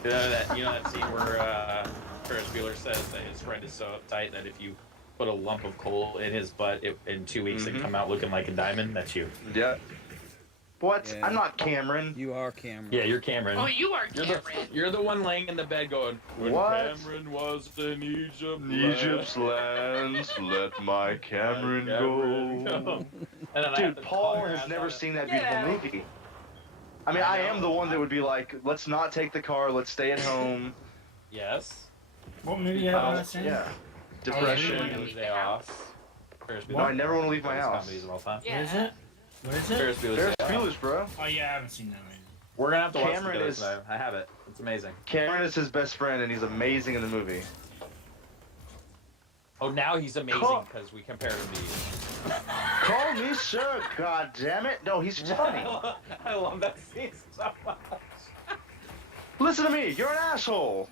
You know that scene where Ferris Bueller says that his friend is so tight that if you put a lump of coal in his butt, in 2 weeks it'd come out looking like a diamond. That's you. Yeah. What? Yeah. I'm not Cameron. You are Cameron. Yeah, you're Cameron. Oh, you are Cameron. You're the one laying in the bed going, when What? Cameron was in Egypt. Egypt's lands, let my Cameron go. And then I have Dude, to Paul call your has ass never on it. seen that Get beautiful out. movie. I mean, I am the one that would be like, let's not take the car, let's stay at home. Yes. What movie have I seen? Yeah. You Depression. wanna Tuesday leave the off. Ferris No, I never want to leave my Greatest house. comedies of all time. Yeah. What is it? What is it? Ferris Bueller's Ferris Day Off. Bueller's, bro. Oh yeah, I haven't seen that movie. We're gonna have to watch Cameron together is- tonight. I have it. It's amazing. Cameron is his best friend, and he's amazing in the movie. Oh, now he's amazing Cool. because we compared him to you. Call me sir, god damn it. No, he's funny. I love that scene so much. Listen to me, you're an asshole.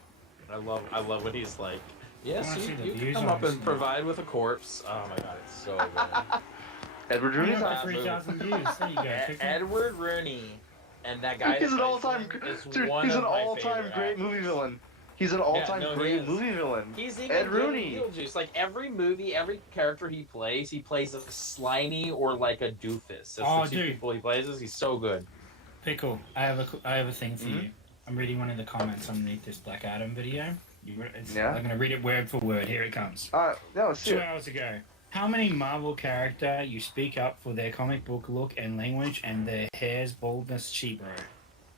I love when he's like, I yes, wanna see you the can views come on up this and thing. provide with a corpse. Oh my god, it's so good. Edward You Rooney's got not. 3,000 views. There you go. Edward Rooney and that guy. He's that an plays all-time, him is dude. one He's of an my all-time favorite great actors. movie villain. He's an all-time no, he great is. movie villain. He's even Ed good in Rooney. Beetlejuice. Like every movie, every character he plays a slimy or like a doofus. That's Oh, the two dude. people he plays. He's so good. Pickle, I have a thing for you. I'm reading one of the comments underneath this Black Adam video. Yeah? I'm gonna read it word for word. Here it comes. No, let's see 2 it. hours ago. How many Marvel character you speak up for their comic book look and language and their hair's baldness cheap, bro?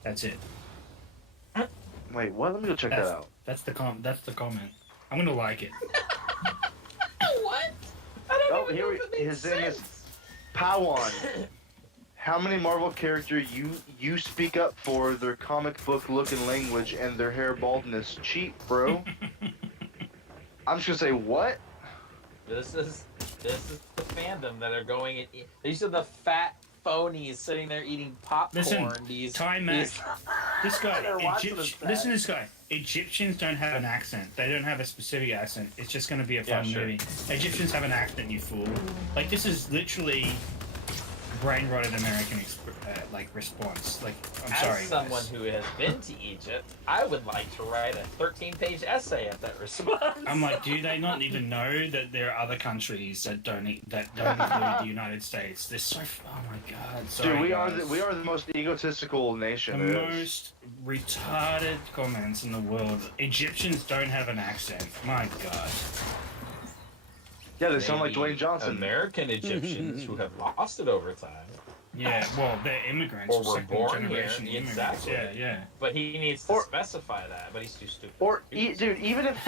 That's it. Wait, what? Let me go check that out. That's the comment. I'm gonna like it. What? Oh, here his name is Pawan. How many Marvel character you speak up for their comic book look and language and their hair baldness cheap, bro? I'm just gonna say what? This is the fandom that are going. These are the fat phonies sitting there eating popcorn. Listen, these Time Mac. This guy, They're watching us back. listen to this guy. Egyptians don't have an accent. They don't have a specific accent. It's just going to be a fun sure. movie. Egyptians have an accent, you fool. Like, this is literally brain-rotted American response. Like, I'm As sorry, someone guys. who has been to Egypt, I would like to write a 13-page essay at that response. I'm like, do they not even know that there are other countries that don't include the United States? They're so. Oh my God! Sorry, Dude, we guys. are the most egotistical nation. The there is. most retarded comments in the world. Egyptians don't have an accent. My God. Yeah, they sound like Maybe Dwayne Johnson. American Egyptians who have lost it over time. Yeah, well, they're immigrants. Or were second born generation here, immigrants. exactly. Yeah. But he needs to Or- specify that, but he's too stupid. Or, dude, even if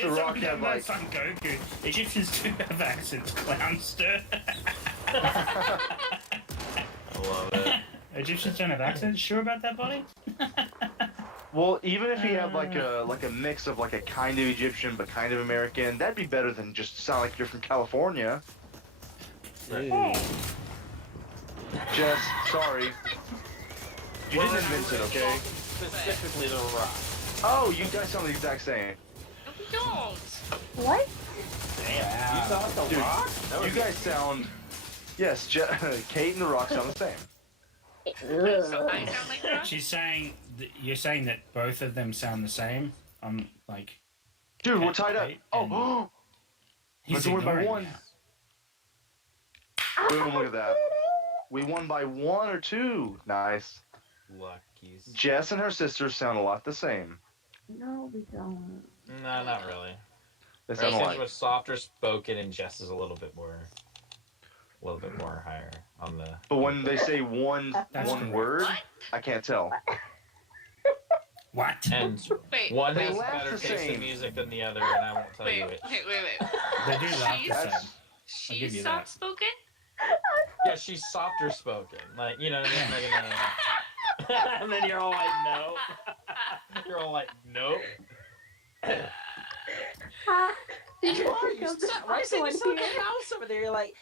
The Rock had like, Son Goku. Egyptians do have accents, clownster. I love it. Egyptians don't have accents. Sure about that, buddy? Well, even if you have like a mix of like a kind of Egyptian but kind of American, that'd be better than just sound like you're from California. Dude. Jess, sorry. You didn't invent it, okay? Specifically the Rock. Oh, you guys sound the exact same. No, we don't. What? Damn, you saw the Dude, Rock? you guys sound. Yes, Kate and The Rock sound the same. So I sound like that? She's saying you're saying that both of them sound the same. I'm like, Dude, we're tied up. Kate Oh, he's let's win by ignoring one. me. Boom, look at that. We won by 1 or 2. Nice. Luckies. Jess and her sisters sound a lot the same. No, we don't. No, not really. They sound Grayson's alike. was softer spoken, and Jess is a little bit more higher on the. But when they say one That's correct. word, What? I can't tell. What? And Wait, one They has laugh better the taste in same. music than the other, and I won't tell you wait, which. wait. They do laugh the She's- same. I'll give She's you that. soft spoken? Yeah, she's softer spoken. Like, you know what I mean? Like, and then you're all like, no. You're all like, nope. Did You are, you think of the suck, right? other You one suck here? at house over there. You're like,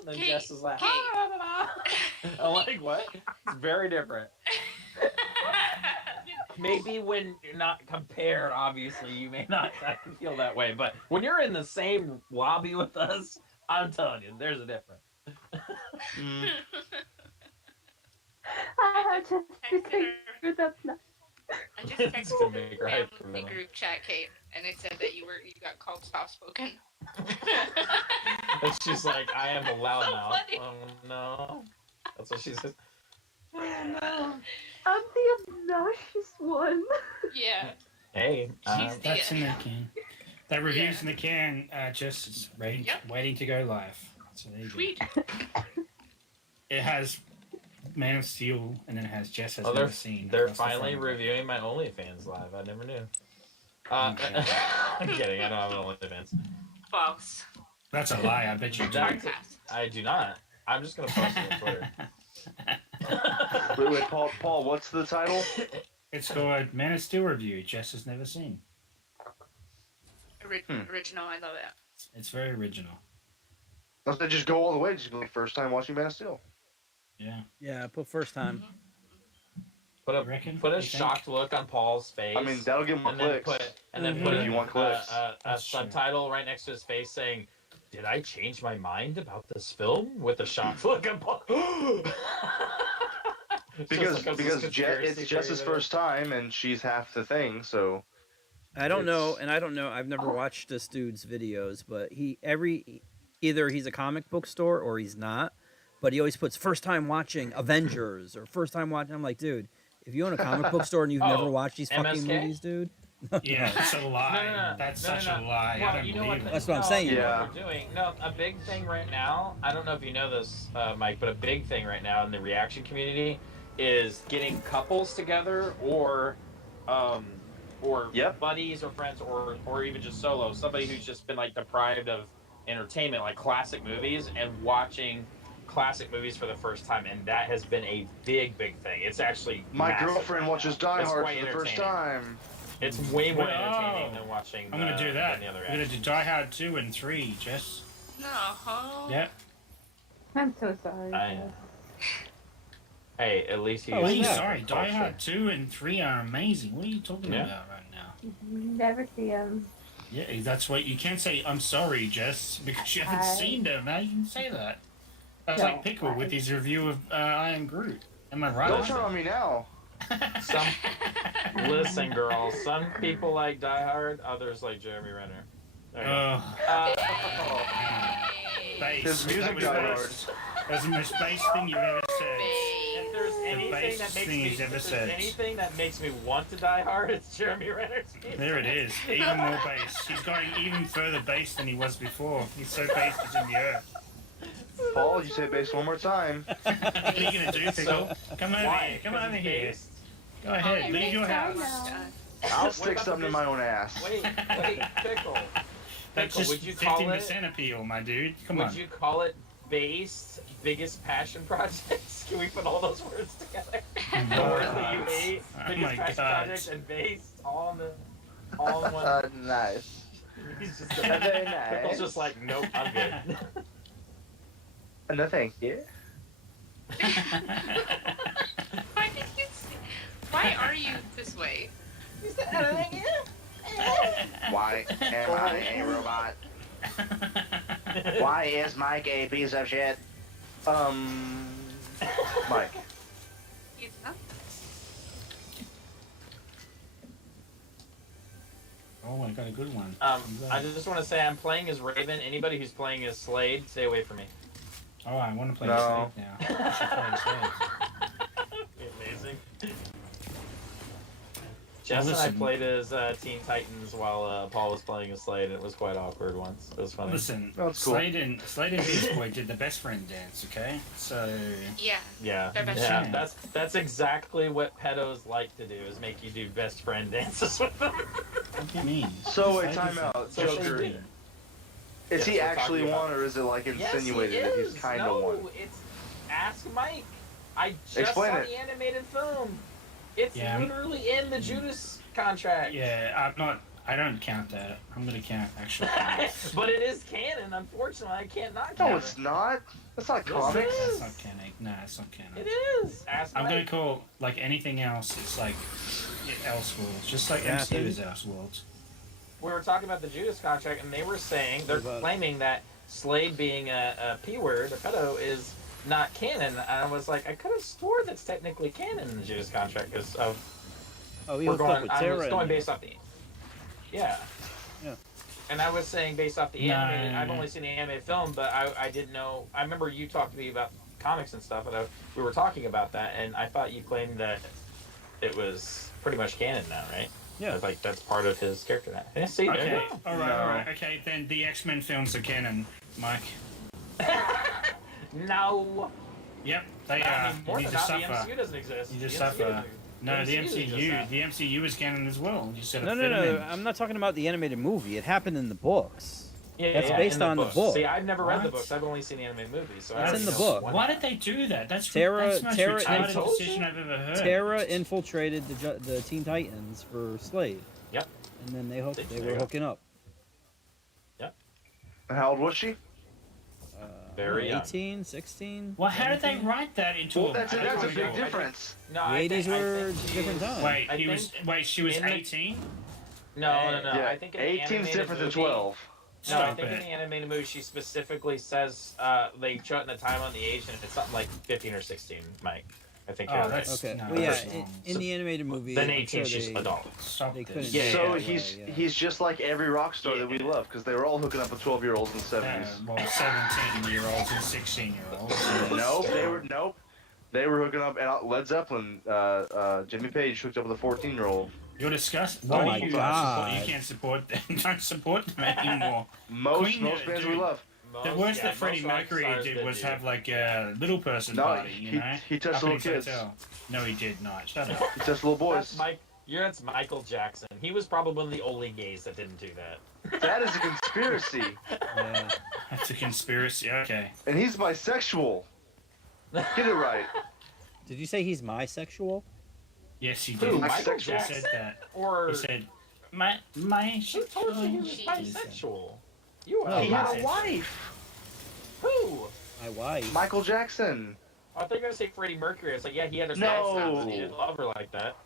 and then Kate, Jess is like, Kate. I'm like, what? It's very different. Maybe when you're not compared, obviously, you may not feel that way. But when you're in the same lobby with us, I'm telling you, there's a difference. Mm. I have just I to think through that. I just It's texted gonna the make her hype for a family minute. group chat, Kate, and it said that you got called soft spoken. And she's like, I am a loud So mouth. funny. No. That's what she says. I'm the obnoxious one. Yeah. Hey, She's the- That's in the can. That review's Yeah. in the can. Just is waiting, Yep. waiting to go live. So there you go. Sweet. It has Man of Steel, and then it has Jess has oh, never seen. they're That's the finally front of it. reviewing my OnlyFans live. I never knew. Okay. I'm kidding. I don't have an OnlyFans. False. That's a lie. I bet you do. That's- I do not. I'm just gonna post it on Twitter. Wait, Paul, what's the title? It's called Man of Steel review. Jess has never seen. Original, I love it. It's very original. Let's just go all the way. Just be like first time watching Man of Steel. Yeah. Yeah, put first time. Put a You reckon? put a You think? shocked look on Paul's face. I mean, that'll give more and then clicks. put If you want clicks. a That's true. subtitle right next to his face saying, "Did I change my mind about this film?" With a shocked look on Paul. Because Just like because conspiracy it's Jess's theory first time and she's half the thing, so I don't know, It's- and I don't know. I've never watched this dude's videos, but either he's a comic book store or he's not. But he always puts first time watching Avengers or first time watching. I'm like, dude, if you own a comic book store and you've never watched these fucking MSK? movies, dude. Yeah, that's a lie. No. That's No, such no. a lie. Well, I don't you know believe what it. That's what I'm saying. Yeah. What we're doing. No, a big thing right now. I don't know if you know this, Mike, but a big thing right now in the reaction community is getting couples together or Yep. buddies or friends or even just solo. Somebody who's just been like deprived of entertainment, like classic movies, and watching classic movies for the first time, and that has been a big thing. It's actually my massive girlfriend right watches now. Die It's Hard quite for the first entertaining. time. It's way more Oh. entertaining than watching. I'm gonna do that. than the other I'm gonna do Die Hard 2 and 3, Jess. No. Yep. I'm so sorry. Hey, at least you. Oh, used that sorry. for Die culture. Hard 2 and 3 are amazing. What are you talking Yeah. about right now? Never see him. Yeah, that's what you can't say. I'm sorry, Jess, because you haven't seen them. How you can say that? That's No, like Pickle with his review of I Am Groot. Am I right? Don't turn on me now. Some listen, girl. Some people like Die Hard, others like Jeremy Renner. There you go. Bass. His music That was Die the Hard. most- That's the most bass thing you've ever said. If there's anything that bassest makes thing me, he's ever if said. there's anything that makes me want to Die Hard, it's Jeremy Renner's music. There it is. Even more bass. He's going even further bass than he was before. He's so bass he's in the earth. Paul, you say bass one more time. What are you gonna do, Pickle? Come over Why? here. Come 'Cause over he's here. based. Go ahead. Okay, Leave your next time house. now. I'll What stick about something in the my own ass. Wait, Pickle. That's Pickle, just would you call it? 50% appeal, my dude. Come Would on. you call it based biggest passion projects. Can we put all those words together? The words that you hate, Oh biggest my passion God. projects, and based all in one. Nice. He's just Very Pickle's nice. just like, nope, I'm good. No, thank you. Why did you say, why are you this way? Why am I a robot? Why is Mike a piece of shit? Mike. He's not. Oh, I got a good one. I just want to say I'm playing as Raven. Anybody who's playing as Slade, stay away from me. Oh, I want to play No. Slade now. I should play Slade. Amazing. Jess and I listen. played as Teen Titans while Paul was playing as Slade, and it was quite awkward once. It was funny. Listen, That's cool. Slade and Beast Boy did the best friend dance, okay? So, Yeah. Yeah, They're best yeah. friends. That's exactly what pedos like to do, is make you do best friend dances with them. what do you mean? So wait, Slade time is- out. So Joker, Slade is he Yes, we're actually talking about- one, or is it like insinuated yes, that he he's is. kind of No, one? it's Ask Mike. I just Explain saw it. the animated film. It's Yeah. literally in the Judas contract. Yeah, I don't count that. I'm gonna count actual comics. But it is canon. Unfortunately, I can't not No, count it's it. not. That's not Yes, it comics. is. That's not canon. No, it's not canon. It is. Ask I'm gonna Mike. call, like, anything else, it's like Elseworlds. Just like Yeah, MCU dude. is Elseworlds. We were talking about the Judas contract, and they were saying they're What about- claiming that Slade being a p word, a pedo, is not canon. And I was like, I could have swore that's technically canon in the Judas contract because of Oh, we we're hooked up going. with I Tara. was in going there. based off the. Yeah. Yeah. And I was saying based off the No, animated. no, I've no. only seen the animated film, but I didn't know. I remember you talked to me about comics and stuff, and we were talking about that, and I thought you claimed that it was pretty much canon now, right? Yeah. Like that's part of his character now. Yeah, see, there you Okay, go. alright, okay, then the X-Men films are canon, Mike. No. Yep, they I are. mean, more You than just not, the suffer. MCU doesn't exist. You just The MCU suffer. doesn't- No, the doesn't MCU, exist. the MCU is canon as well. You said No, it no, fit no. in. I'm not talking about the animated movie. It happened in the books. Yeah, That's yeah, based in the on the books. book. See, I've never read the What? books. I've only seen the animated movies. So That's I in don't the know book. what- Why did they do that? That's Tara- that's the most Tara- I retarded told decision you. I've ever heard. Tara infiltrated the Teen Titans for Slade. Yep. And then they There you were go. hooking up. How old was she? Very young. 18, 16. Well, how did they write that into Well, a that's a I big don't know. difference. No, The I 80s think- I were think she different was- time. Wait, I think she was in the- 18? No. Yeah, I think in the 18's animated different than movie- 12. No, I Stop think in it. the animated movie she specifically says they shut in the time on the age and it's something like 15 or 16, Mike. I think Oh, you're right. that's Okay. no, well, yeah, that's in, wrong. in the animated movie, Then I'm 18, sure she's they, adult. Stop they this. couldn't Yeah, do So it that he's way, yeah. he's just like every rock star that we love because they were all hooking up with 12-year-olds in the 70s. Well, 17-year-olds and 16-year-olds. Nope. They were hooking up. And Led Zeppelin, Jimmy Page hooked up with a 14-year-old. You're disgusting. Oh Why my do you God. You can't support them. Don't support them anymore. Most Queen, bands we dude. love. The Most- worst yeah, that Freddie most rock Mercury stars did did was do. have like a little person No, party, you know? he touched Up in little his kids. hotel. No, he did not. Shut up. He touched little That's boys. that's Michael Jackson. He was probably one of the only gays that didn't do that. That is a conspiracy. Yeah. That's a conspiracy. Okay. And he's bisexual. Get it right. Did you say he's bisexual? Yes, he Who, did. Michael He Jackson? said that. Or He said, my who told you he was Jeez. bisexual? You No, are. He had bisexual. a wife. Who? My wife. Michael Jackson. I thought you were gonna say Freddie Mercury. It's like, yeah, he had a No. side stuff, but he didn't love her like that.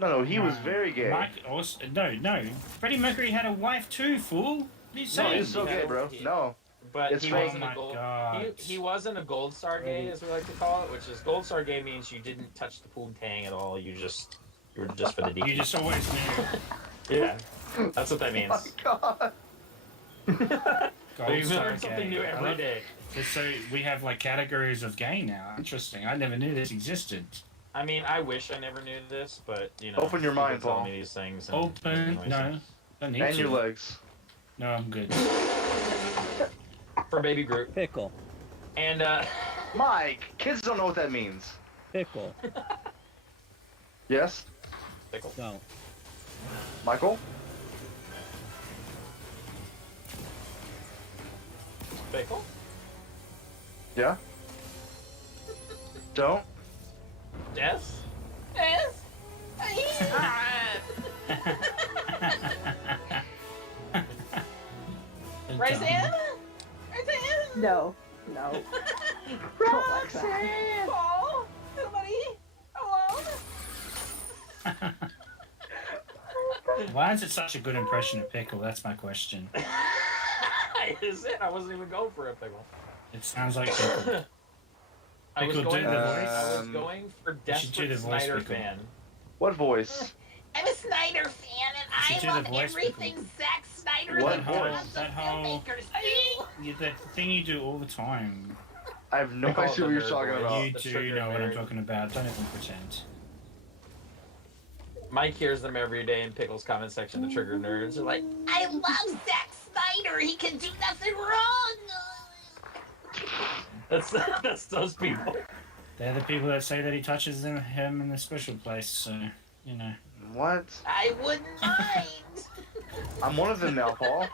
No, he was No. very gay. Mike also, no. Freddie Mercury had a wife too, fool. What are you No, saying? he's so gay, bro. No. But It's he fake. wasn't Oh a my gold. God. He wasn't a gold star gay, as we like to call it, which is gold star gay means you didn't touch the poontang at all. You were just for the deep. You just always knew. Yeah, that's what that means. Oh my God. Gold You star learn something gay. new I every love- day. So we have like categories of gay now. Interesting. I never knew this existed. I mean, I wish I never knew this, but you know, Open your people mind, tell Paul. me these things. and Open. make No. noise. Don't need And to. your legs. No, I'm good. For baby Groot, Pickle. and Mike, kids don't know what that means. Pickle. Yes? pickle. Don't. Michael? Pickle. Yeah. Don't. Yes. Roseanne? No. No. Don't like that. Paul? Somebody? Hello? Why is it such a good impression of Pickle? That's my question. Is it? I wasn't even going for a pickle. It sounds like Pickle. I was Pickle, going. do the I voice. was going for You should do desperate the voice, Snyder Pickle. fan. What voice? I'm a Snyder fan, and Should I do love the voice, everything Pickle. Zack Snyder What and voice? lots of That whole- filmmakers do. Yeah, the thing you do all the time. I have no They call it idea what the you're nerd talking voice. about. You the do trigger know what I'm nerd. talking about. Don't even pretend. Mike hears them every day in Pickle's comment section. The trigger nerds are like, I love Zack Snyder. He can do nothing wrong. that's those people. They're the people that say that he touches him in the special place, so, you know. What? I wouldn't mind. I'm one of them now, Paul.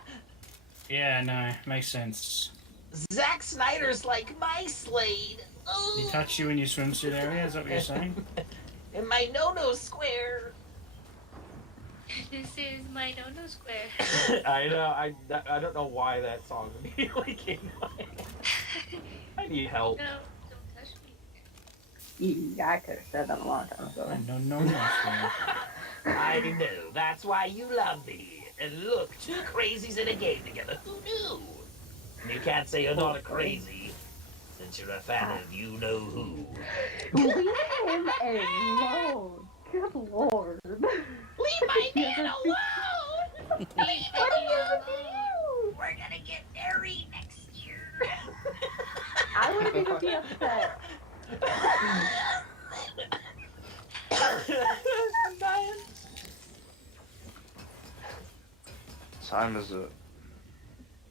Yeah, no, makes sense. Zack Snyder's like my Slade. Did he Oh, touch you in your swimsuit area? Is that what you're saying? in my no-no square. This is my no-no square. I know. I don't know why that song immediately came to mind. I need help. No, don't touch me. Yeah, I could have said that a long time ago. No. I know. That's why you love me. And look, two crazies in a game together. Who knew? And you can't say you're not a crazy, since you're a fan of you-know-who. Leave him alone. Good lord. Leave my man alone! Leave What me are you alone. do? We're gonna get married next year. I wouldn't even be upset. I'm dying. Time is it?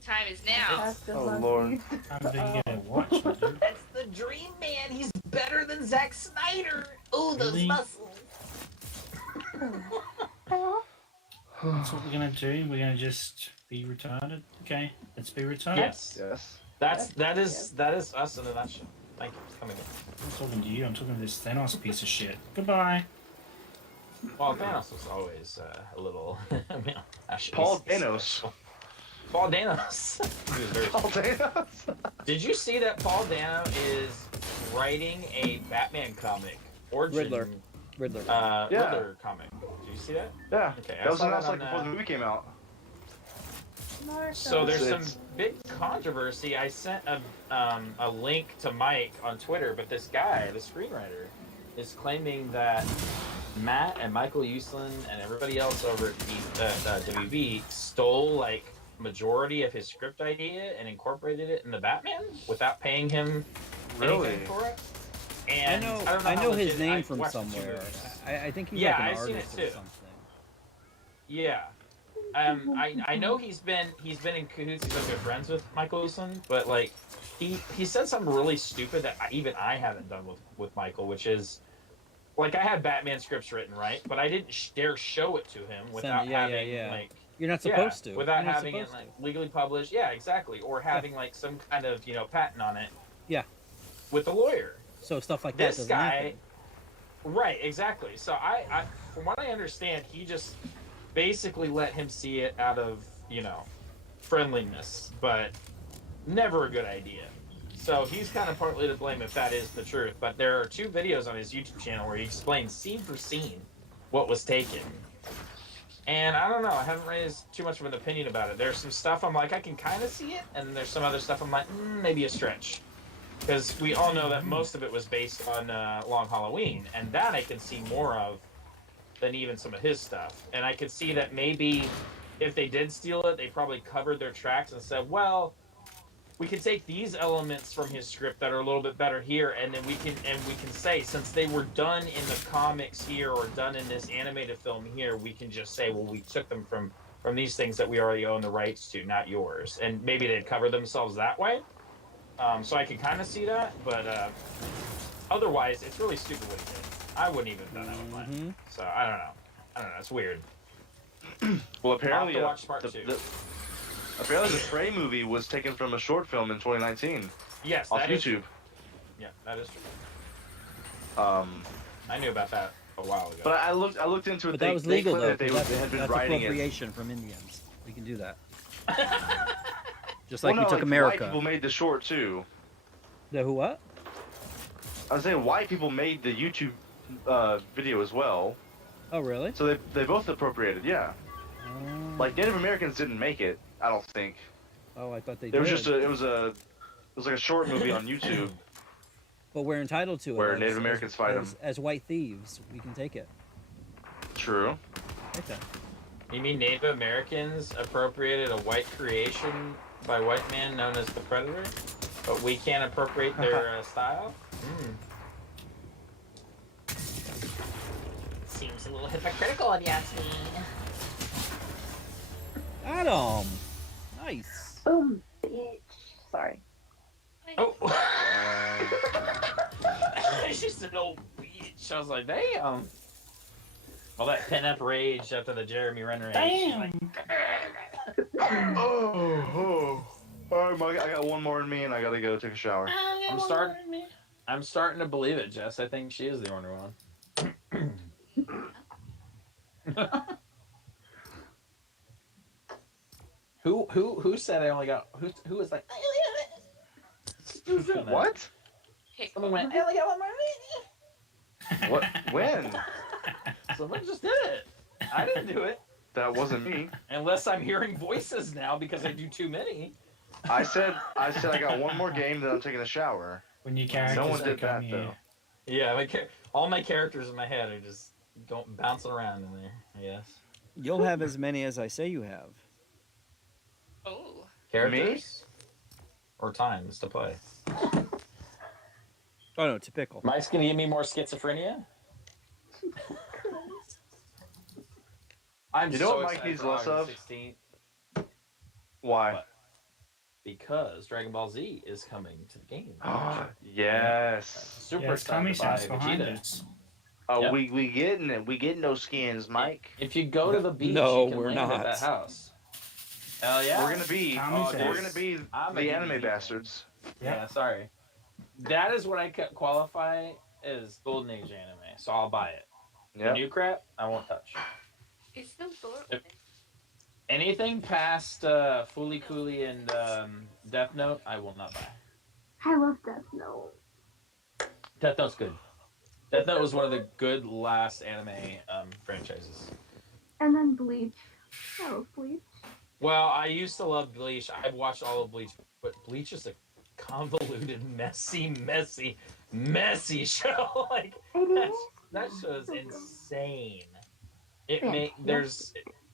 Time is now. That's just Oh, my Lord. view. I'm gonna get a watch, my dude. That's the dream man. He's better than Zack Snyder. Oh, those Really? muscles. That's what we're gonna do. We're gonna just be retarded. Okay, let's be retarded. Yes. Yes. That is us in a nutshell. Thank you for coming in. I'm talking to you. I'm talking to this Thanos piece of shit. Goodbye. Well, Thanos was always a little. Actually, Paul he's- Danos. Paul Danos. He was very- Paul Danos. Did you see that Paul Dano is writing a Batman comic? Origin, Riddler. Yeah. Riddler comic. Did you see that? Yeah. Okay, I That was saw announced that like on, before the movie came out. So there's some It's- big controversy. I sent a link to Mike on Twitter, but this guy, the screenwriter, is claiming that Matt and Michael Uslan and everybody else over at WB stole like majority of his script idea and incorporated it in the Batman without paying him Really? anything for it. I And know. don't I how know his legit- name I from watched the two somewhere. movies. I think he's Yeah, like an I've seen artist it or too. something. Yeah. I know he's been in cahoots. He's been good friends with Michael Easton, but like he said something really stupid that even I haven't done with Michael, which is like I had Batman scripts written, right, but I didn't dare show it to him without yeah, having yeah. like You're not supposed to. without You're not having it supposed like legally published. Yeah, exactly, or having like some kind of patent on it. Yeah. With the lawyer. to. So stuff like that This doesn't guy, happen. right? Exactly. So I, from what I understand, he just basically let him see it out of friendliness, but never a good idea. So he's kind of partly to blame if that is the truth. But there are 2 videos on his YouTube channel where he explains scene for scene what was taken. And I don't know, I haven't raised too much of an opinion about it. There's some stuff I'm like, I can kind of see it, and there's some other stuff I'm like, maybe a stretch. Because we all know that most of it was based on Long Halloween, and that I can see more of than even some of his stuff. And I could see that maybe if they did steal it, they probably covered their tracks and said, well, we can take these elements from his script that are a little bit better here, and then we can say, since they were done in the comics here or done in this animated film here, we can just say, well, we took them from these things that we already own the rights to, not yours. And maybe they'd cover themselves that way. So I can kind of see that, but otherwise, it's really stupid what he did. I wouldn't even have done that with mine. So I don't know. It's weird. Well, apparently, I'll have to watch part 2. Apparently, the Prey movie was taken from a short film in 2019 Yes, off that is YouTube. Yeah, that is true. I knew about that a while ago. But I looked into it. But that was legal claimed though. that they had been That's writing it. appropriation from Indians. We can do that. Just Well, like no, we took White America. people made the short too. The who what? I was saying white people made the YouTube video as well. Oh really? So they both appropriated, yeah. Oh. Like Native Americans didn't make it, I don't think. Oh, I thought they It did. was just it was like a short movie on YouTube. But we're entitled to it. Where Native Americans fight them. As white thieves, we can take it. True. Okay. You mean Native Americans appropriated a white creation by white man known as the Predator, but we can't appropriate their style? Seems a little hypocritical if you ask me. Adam. Nice. Boom, bitch. Sorry. Oh. She's an old bitch. I was like, damn. All that pent-up rage after the Jeremy Renner age. Damn. Oh. All right, I got one more in me, and I gotta go take a shower. I'm starting to believe it, Jess. I think she is the only one. Who said I only got who was like who said that? What? Someone went, I only got one more minute. What? When? Someone just did it. I didn't do it. That wasn't me. Unless I'm hearing voices now because I do too many. I said I got one more game, then I'm taking a shower. When your characters No one did become that you. though. Yeah, all my characters in my head are just bouncing around in there, I guess. You'll have as many as I say you have. Oh. Characters? Or times to play. Oh no, typical. Mike's gonna give me more schizophrenia? I'm You know so what Mike excited needs for less August of? 16th. Why? What? Because Dragon Ball Z is coming to the game. Yes. Super Yeah, Tommy excited sounds by behind Vegeta. us. Oh, Yep. we getting it. We getting those skins, Mike. If you go to the beach, No, you can we're land not. at that house. Hell yeah. We're gonna be Tommy's we're house. gonna be I'm a the anime DVD fan. bastards. Yeah, sorry. That is what I qualify as Golden Age anime, so I'll buy it. The Yeah. new crap, I won't touch. It's still Thor. Anything past Fooly Cooly and Death Note, I will not buy. I love Death Note. Death Note's good. Death Note was one of the good last anime franchises. And then Bleach. I love Bleach. Well, I used to love Bleach. I've watched all of Bleach, but Bleach is a convoluted, messy show. Like It that is. show is insane. It Yeah.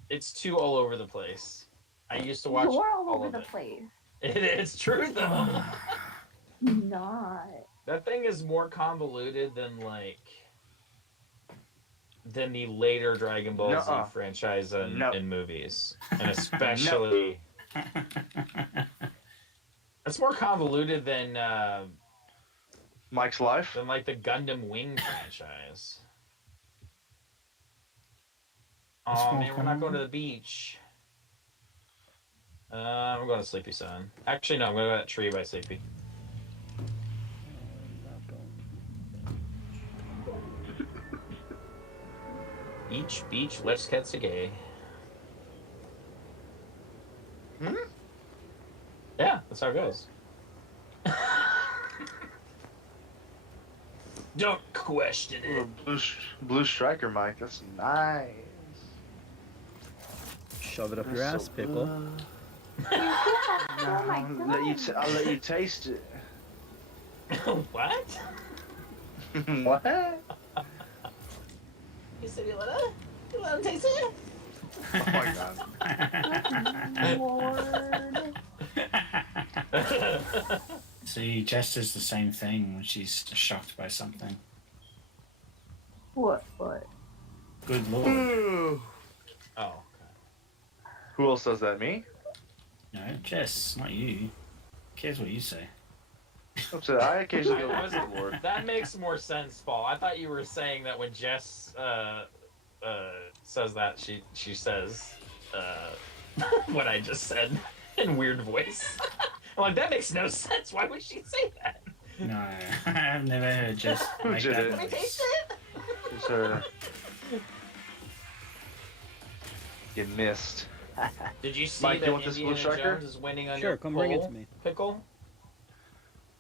it's too all over the place. I used to watch You're all all over of the it. place. It's true though. Not. That thing is more convoluted than the later Dragon Ball Nuh-uh. Z franchise and No. in movies, and especially it's more convoluted than Mike's life. like the Gundam Wing franchise. Oh more man, we're not going to the beach. I'm going to Sleepy Sun. Actually, no, I'm going to that tree by Sleepy. Beach, let's Ketsuge. Yeah, that's how it goes. Don't question Ooh, it. blue striker, Mike. That's nice. Shove it up your ass, pickle. Oh my god. I'll let you taste it. What? What? You said you wanna taste it? Oh my god. Lord. See, Jess does the same thing when she's shocked by something. What? Good lord. Ooh. Oh. Who else does that? Me? No, Jess, not you. Who cares what you say? So I occasionally go I with wasn't- the Lord. That makes more sense, Paul. I thought you were saying that when Jess says that, she says what I just said. in weird voice. I'm like, that makes no sense. Why would she say that? No, I've never heard just Who make did that it? Let me noise. taste it. It's her. You missed. Did you see Mike, you that want this blue Indiana striker? Jones is winning on Sure, your come bring it poll, to me. Pickle?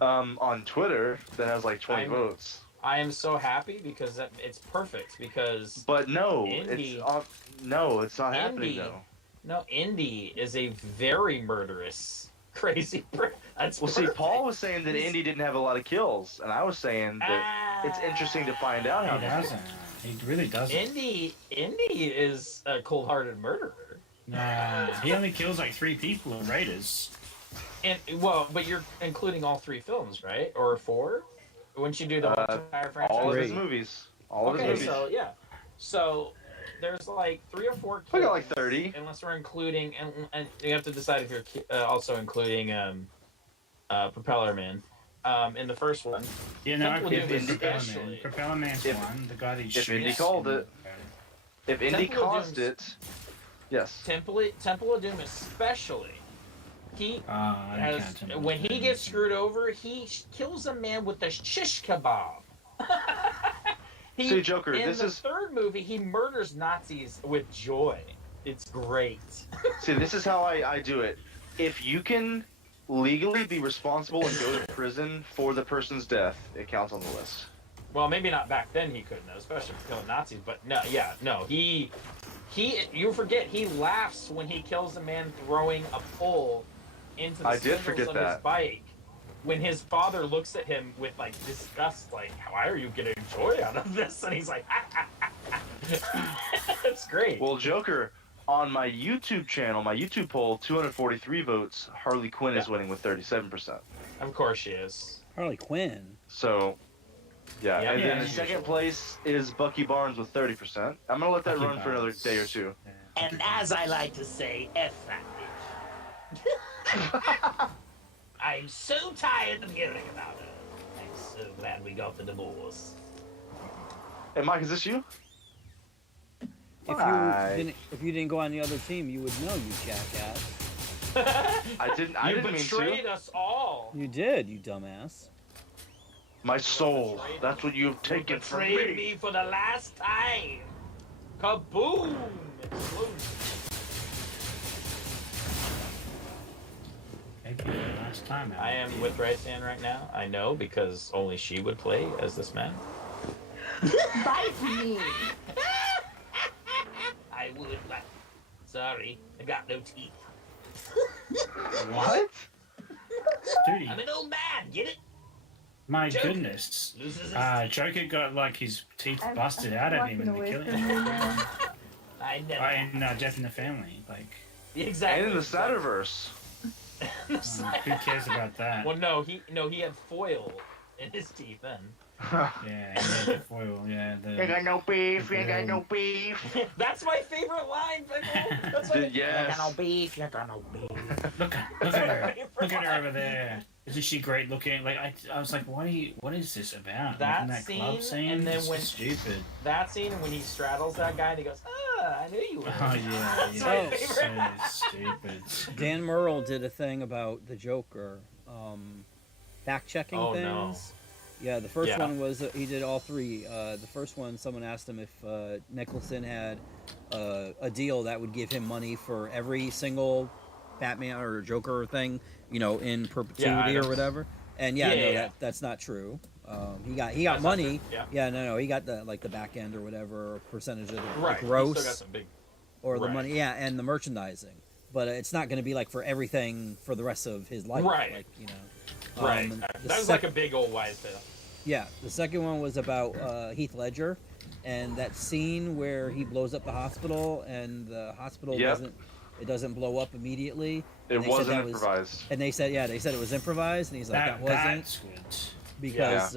On Twitter, that has like 20 I'm- votes. I am so happy because it's perfect because But no, Indy- it's not happening Indy- though. no, Indy is a very murderous, crazy. That's Well, see, perfect. Paul was saying that He's- Indy didn't have a lot of kills, and I was saying that it's interesting to find out how He many. doesn't. He really doesn't. Indy is a cold-hearted murderer. Nah, he only kills like 3 people in Raiders. And well, but you're including all 3 films, right? Or 4? Wouldn't you do the entire franchise? All of his Great. movies. All of his Okay, movies. so yeah, so there's like 3 or 4 kills. We got like 30. Unless we're including, and you have to decide if you're also including Propeller Man in the first one. Yeah, no, Temple if Doom Propeller Man. especially. Propeller Man's If- one. The guy that if shoots. Indy called it. If Indy Temple of caused Doom's- it, yes. Temple of Doom especially. He I has, can't remember when the he name. gets screwed over, he kills a man with a shish kebab. See, Joker, in this the is- third movie, he murders Nazis with joy. It's great. See, this is how I do it. If you can legally be responsible and go to prison for the person's death, it counts on the list. Well, maybe not back then he couldn't, especially for killing Nazis. But no, he. You forget he laughs when he kills a man throwing a pole into the I did spindles forget of that. his bike. When his father looks at him with like disgust, like, "Why are you getting joy out of this?" And he's like, "It's great." Well, Joker, on my YouTube channel, my YouTube poll, 243 votes, Harley Quinn is winning with 37%. Of course she is. Harley Quinn. So, yeah. Yeah, And yeah, then in as second usual. place is Bucky Barnes with 30%. I'm going to let that Bucky run for another Barnes. day or two. And as I like to say, F that bitch. I'm so tired of hearing about her. I'm so glad we got the divorce. Hey, Mike, is this you? If you didn't go on the other team, you would know, you jackass. I didn't You mean betrayed to. us all. You did, you dumbass. My soul. That's what you've You taken from betrayed me. me for the last time. Kaboom! Explosion. Maybe the last time. I am with Raysan right now. I know because only she would play as this man. Bite me. I would, but sorry, I got no teeth. What? Dude, I'm an old man, get it? my Joker goodness. Loses his Joker got like his teeth I'm busted out at him walking in the away killing. from you now. I never. In Death in the Family. Like, Exactly. And in the Snyderverse. who cares about that? Well, no, he had foil in his teeth then. Yeah, he had the foil. Yeah, You got no beef, you got no beef. That's my favorite line, Pickle. That's my Yes. beef, you got no beef. Look at her. Look at her over there. Isn't she great looking? Like I was like, what is this about? That Like, in scene, club scene, and then it's when- stupid. That scene when he straddles that guy and he goes, I knew you were. Oh yeah, That's yeah. my It's favorite. so stupid. Dan Murrell did a thing about the Joker, fact checking Oh, things. no. Yeah, the first Yeah. one was he did all 3. The first one, someone asked him if Nicholson had a deal that would give him money for every single Batman or Joker thing, in perpetuity or items. whatever. And that's not true. He got That's not money. true, yeah. Yeah, no, he got the back end or whatever percentage of the Right. gross He still got some big. or the right. money. Yeah, and the merchandising. But it's not going to be like for everything for the rest of his life. Right. Like, Right. the That was like a big old wise tale. Yeah, the second one was about Heath Ledger, and that scene where he blows up the hospital, and the hospital Yep. doesn't blow up immediately. It And they said wasn't that was- improvised. And they said it was improvised, and he's like that wasn't That's good. because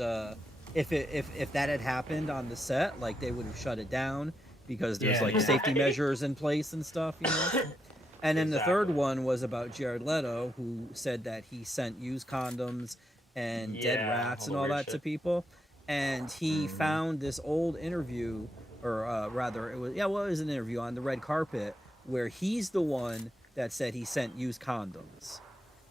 if that had happened on the set, like they would have shut it down because there's Yeah, like yeah. safety measures in place and stuff, And then the third Exactly. one was about Jared Leto, who said that he sent used condoms and dead Yeah, rats all and the all weird that to shit. people. And he found this old interview, or rather, it was an interview on the red carpet where he's the one that said he sent used condoms.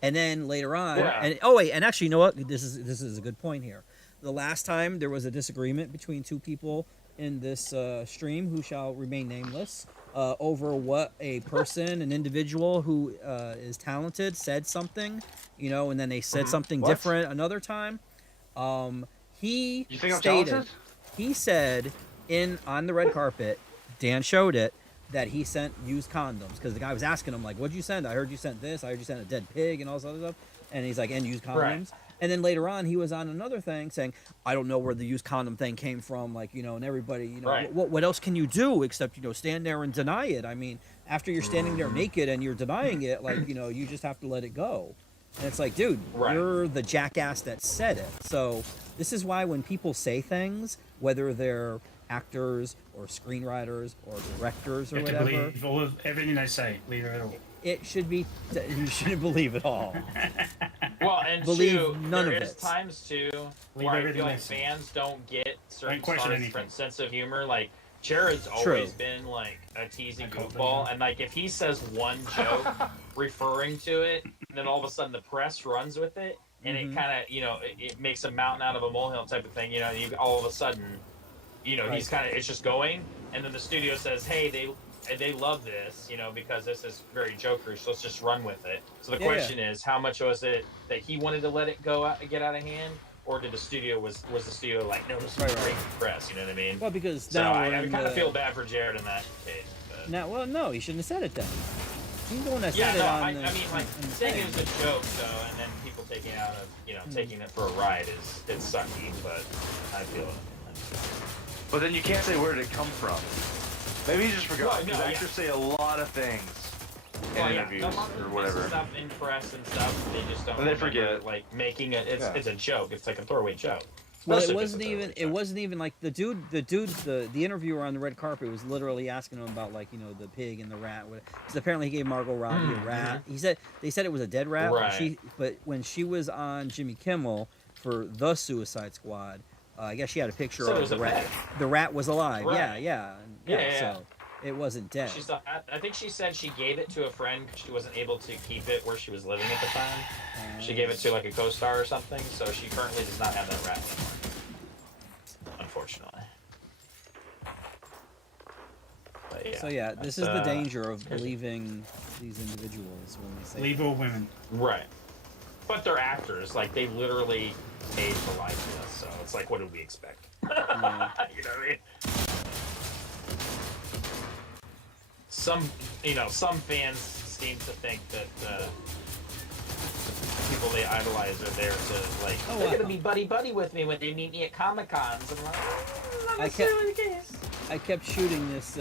And then later on, Yeah. and oh wait, and actually, you know what? This is a good point here. The last time there was a disagreement between two people in this stream, who shall remain nameless, over what a person, an individual who is talented, said something, you know, and then they said something What? different another time. He You think I'm stated, talented? he said on the red carpet, Dan showed it, that he sent used condoms because the guy was asking him like, "What'd you send? I heard you sent this. I heard you sent a dead pig and all this other stuff." And he's like, "And used condoms." Right. And then later on, he was on another thing saying, "I don't know where the used condom thing came from." Like, you know, and everybody, you know, Right. what else can you do except, you know, stand there and deny it? I mean, after you're standing there naked and you're denying it, like, you know, you just have to let it go. And it's like, dude, Right. you're the jackass that said it. So this is why when people say things, whether they're actors or screenwriters or directors or You have to whatever, believe everything they say. Believe it all. it should be, you shouldn't believe it all. Well, and Believe too, none there of is it. times too Leave where I everything feel like they say. fans don't get certain Don't question stars' anything. different sense of humor. Like Jared's True. always been like a teasing I call it goofball, that. and like if he says one joke referring to it, and then all of a sudden the press runs with it, and Mhm. it kind of, you know, it makes a mountain out of a molehill type of thing. You know, you all of a sudden, you know, he's kind of, it's just going, and then the studio says, hey, they love this, you know, because this is very jokerish, so let's just run with it. So the Yeah, question is, how much was it that he wanted to let it go out, get out of hand, or did the studio was the studio like, no, this is Right, great right. press, you know what I mean? Well, because So now I we're in kind of the- feel bad for Jared in that case. But. Now, well, no, he shouldn't have said it then. He's the one that Yeah, said no, it I on the. mean, like, on the saying thing. it was a joke, though, and then people taking it out of, you know, taking it for a ride it's sucky, but I feel it. But then you can't say where did it come from. Maybe he just forgot. Well, no, Because yeah. actors say a lot of things in Well, yeah, interviews a lot of or the whatever. stuff in press and stuff, they just don't. And they remember, forget. like making it. It's Yeah. it's a joke. It's like a throwaway joke. Well, Especially it if it's a wasn't throwaway even. It joke. wasn't even like the interviewer on the red carpet was literally asking him about, like, you know, the pig and the rat. Because apparently he gave Margot Robbie a rat. He said they said it was a dead rat. Right. But when she was on Jimmy Kimmel for the Suicide Squad, I guess she had a picture Said it of was the a rat. pet. The rat was alive. Right. Yeah. Yeah. So it wasn't dead. She's. I think she said she gave it to a friend because she wasn't able to keep it where she was living at the time. She gave it to like a co-star or something, so she currently does not have that rat anymore. Unfortunately. But yeah, So yeah, this is that's, the danger of believing these individuals when they say. Believe all women. Right. But they're actors. Like, they literally paid for likeness, so it's like, what did we expect? Yeah. You know what I mean? Some fans seem to think that people they idolize are there to, like, Oh, they're wow. going to be buddy-buddy with me when they meet me at Comic-Cons. I'm like, not I kept- necessarily the case. I kept shooting this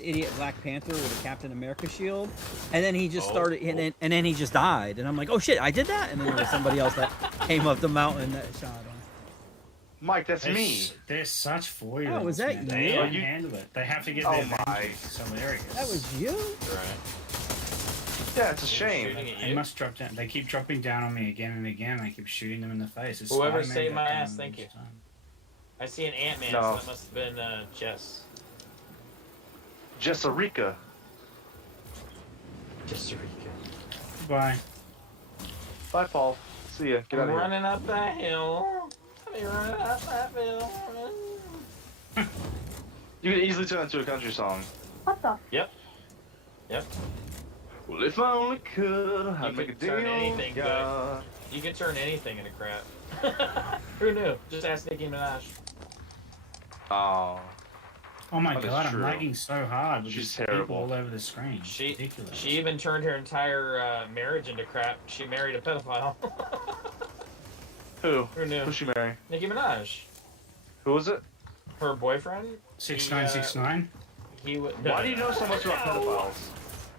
idiot Black Panther with a Captain America shield, and then he just started, and then he just died, and I'm like, oh shit, I did that, and then there was somebody else that came up the mountain that shot him. Mike, that's me. They're such 4-year-olds. Oh, was that man. They you? can't handle it. They have to get Oh their my. vengeance. It's hilarious. That was you? Right. Yeah, it's a shame. Shooting at They you. must drop down. They keep dropping down on me again and again. I keep shooting them in the face. It's Whoever Spider-Man saved my got ass, down thank each you. time. I see an Ant-Man, No. so that must have been Jess. Jessarica. Just Goodbye. Bye, Paul. See ya. Get out I'm of here. running up that hill. I'm running up that hill. You can easily turn that into a country song. What the? Yep. Well, if I only could, I'd You make a could turn deal. anything good. Yeah. You can turn anything into crap. Who knew? Just ask Nicki Minaj. Oh. Oh my That is god, I'm true. lagging so hard with She's these people terrible. all over the screen. She Ridiculous. she even turned her entire marriage into crap. She married a pedophile. Who? Who knew? Who's she marrying? Nicki Minaj. Who was it? Her boyfriend. 6969. He would. Why do you know so much about pedophiles?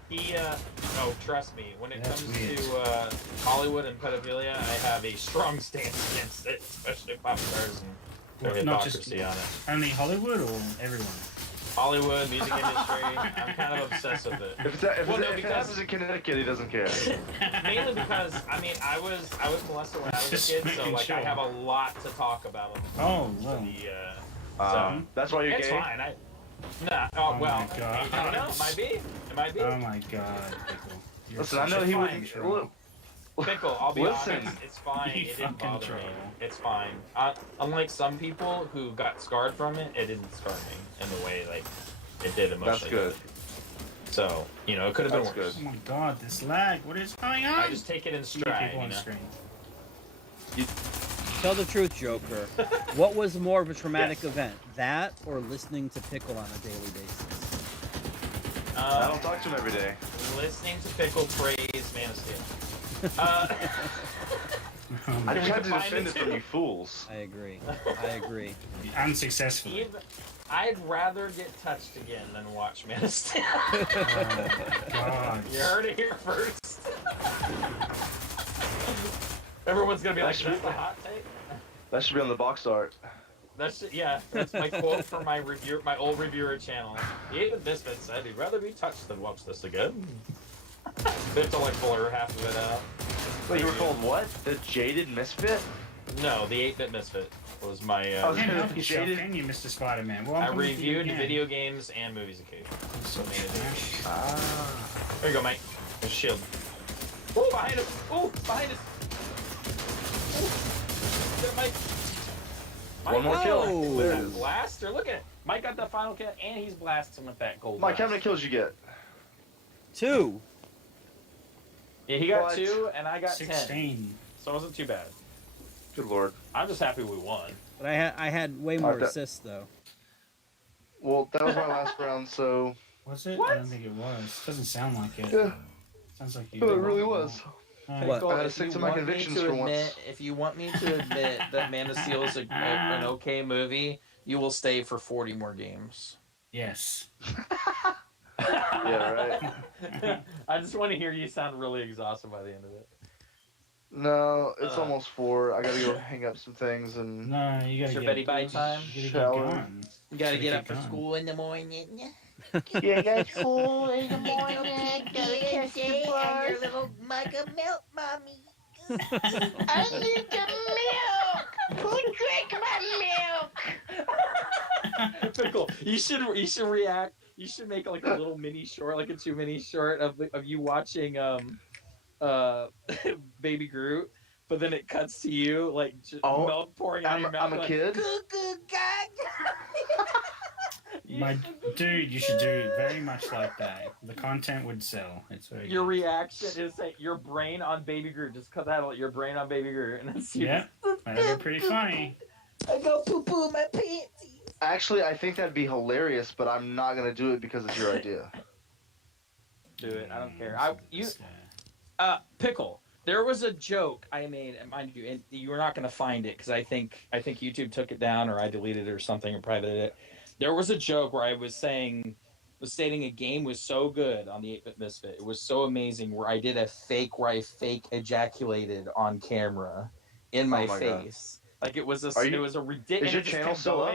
He, oh, trust me, when it That's comes weird. to Hollywood and pedophilia, I have a strong stance against it, especially pop stars and their Not just hypocrisy on it. only Hollywood or everyone? Hollywood, music industry, I'm kind of obsessed with it. If, if, Well, no, if it because- happens in Connecticut, he doesn't care. Mainly because, I mean, I was molested when I was a Just kid, so, making like, sure. I have a lot to talk about when it Oh, comes well. to the, That's why you're it's gay? fine, Nah. Oh, Oh well. my God. I don't know. It might be. It might be. Oh my god, Pickle. You're Listen, I such know a he fucking wouldn't. troll. Pickle, I'll be Listen. honest. It's fine. You It didn't fucking bother me. troll. It's fine. Unlike some people who got scarred from it, it didn't scar me in the way like it did emotionally. That's good. So it could have been That's worse. good. Oh my god, this lag. What is going on? I just take it in Too stride. many people on You know? screen. Tell the truth, Joker. What was more of a traumatic event, that or listening to Pickle on a daily basis? I don't talk to him every day. Listening to Pickle praise Man of Steel. Oh I my just had to combine defend the it from two. you fools. I agree. Unsuccessfully. Even, I'd rather get touched again than watch Man of Steel. Oh my god. You heard it here first. Everyone's gonna be like, "That's a hot take." That should be on the box art. That's my quote for my old reviewer channel. Even Misfit said he'd rather be touched than watch this again. They have to like blur half of it out. Wait, you were called what? The Jaded Misfit? No, the 8-bit Misfit was my. was Can't gonna help yourself, Jaded- can you, Mr. Spider-Man? Well, I I'm coming for you reviewed again. video games and movies occasionally. So trash. Ah. There you go, Mike. There's a shield. Oh, behind us! Oh, behind us! Oh. There, Mike. One more kill. Oh. There it That is. blaster. Look at it. Mike got the final kill, and he's blasting with that gold. Mike, how blast. many kills you get? 2. Yeah, he got What? 2, and I got 10. 16. So it wasn't too bad. Good lord. I'm just happy we won. But I had way more that- assists though. Well, that was my last round, so Was it? What? I don't think it was. Doesn't sound like it. yeah, Sounds like you. it really was. What? I had to stick to my convictions for once. If you want me to admit that Man of Steel is an okay movie, you will stay for 40 more games. Yes. Yeah, right. I just want to hear you sound really exhausted by the end of it. No, it's almost 4. I gotta go hang up some things and. No, you It's gotta your get. Betty Bye time. You gotta Shower. get going. You gotta Gotta get get up for going. school in the morning. Yeah, guys, cool in the Morning, good day, and your little mug of milk, mommy. I need the milk. Who drank my milk? Pickle, you should react. You should make like a little mini short, like a 2-minute short of you watching Baby Groot, but then it cuts to you like just Oh, milk pouring out of your mouth. I'm a like, kid. Goo goo gaga. My dude, you should do it very much like that. The content would sell. It's very Your good. reaction is like your brain on Baby Groot. Just cut that out. Your brain on Baby Groot, and it's you. Yeah, that'd be pretty funny. I go poo poo my panties. Actually, I think that'd be hilarious, but I'm not gonna do it because it's your idea. Do it. I don't care. This guy. Pickle. There was a joke I made, and mind you, and you were not going to find it because I think YouTube took it down or I deleted it or something or privated it. There was a joke where I was stating a game was so good on the 8-Bit Misfit. It was so amazing where I did a fake where I fake ejaculated on camera in my, Oh my God. face. Like it was a Are you- it was a ridiculous. is your channel still up?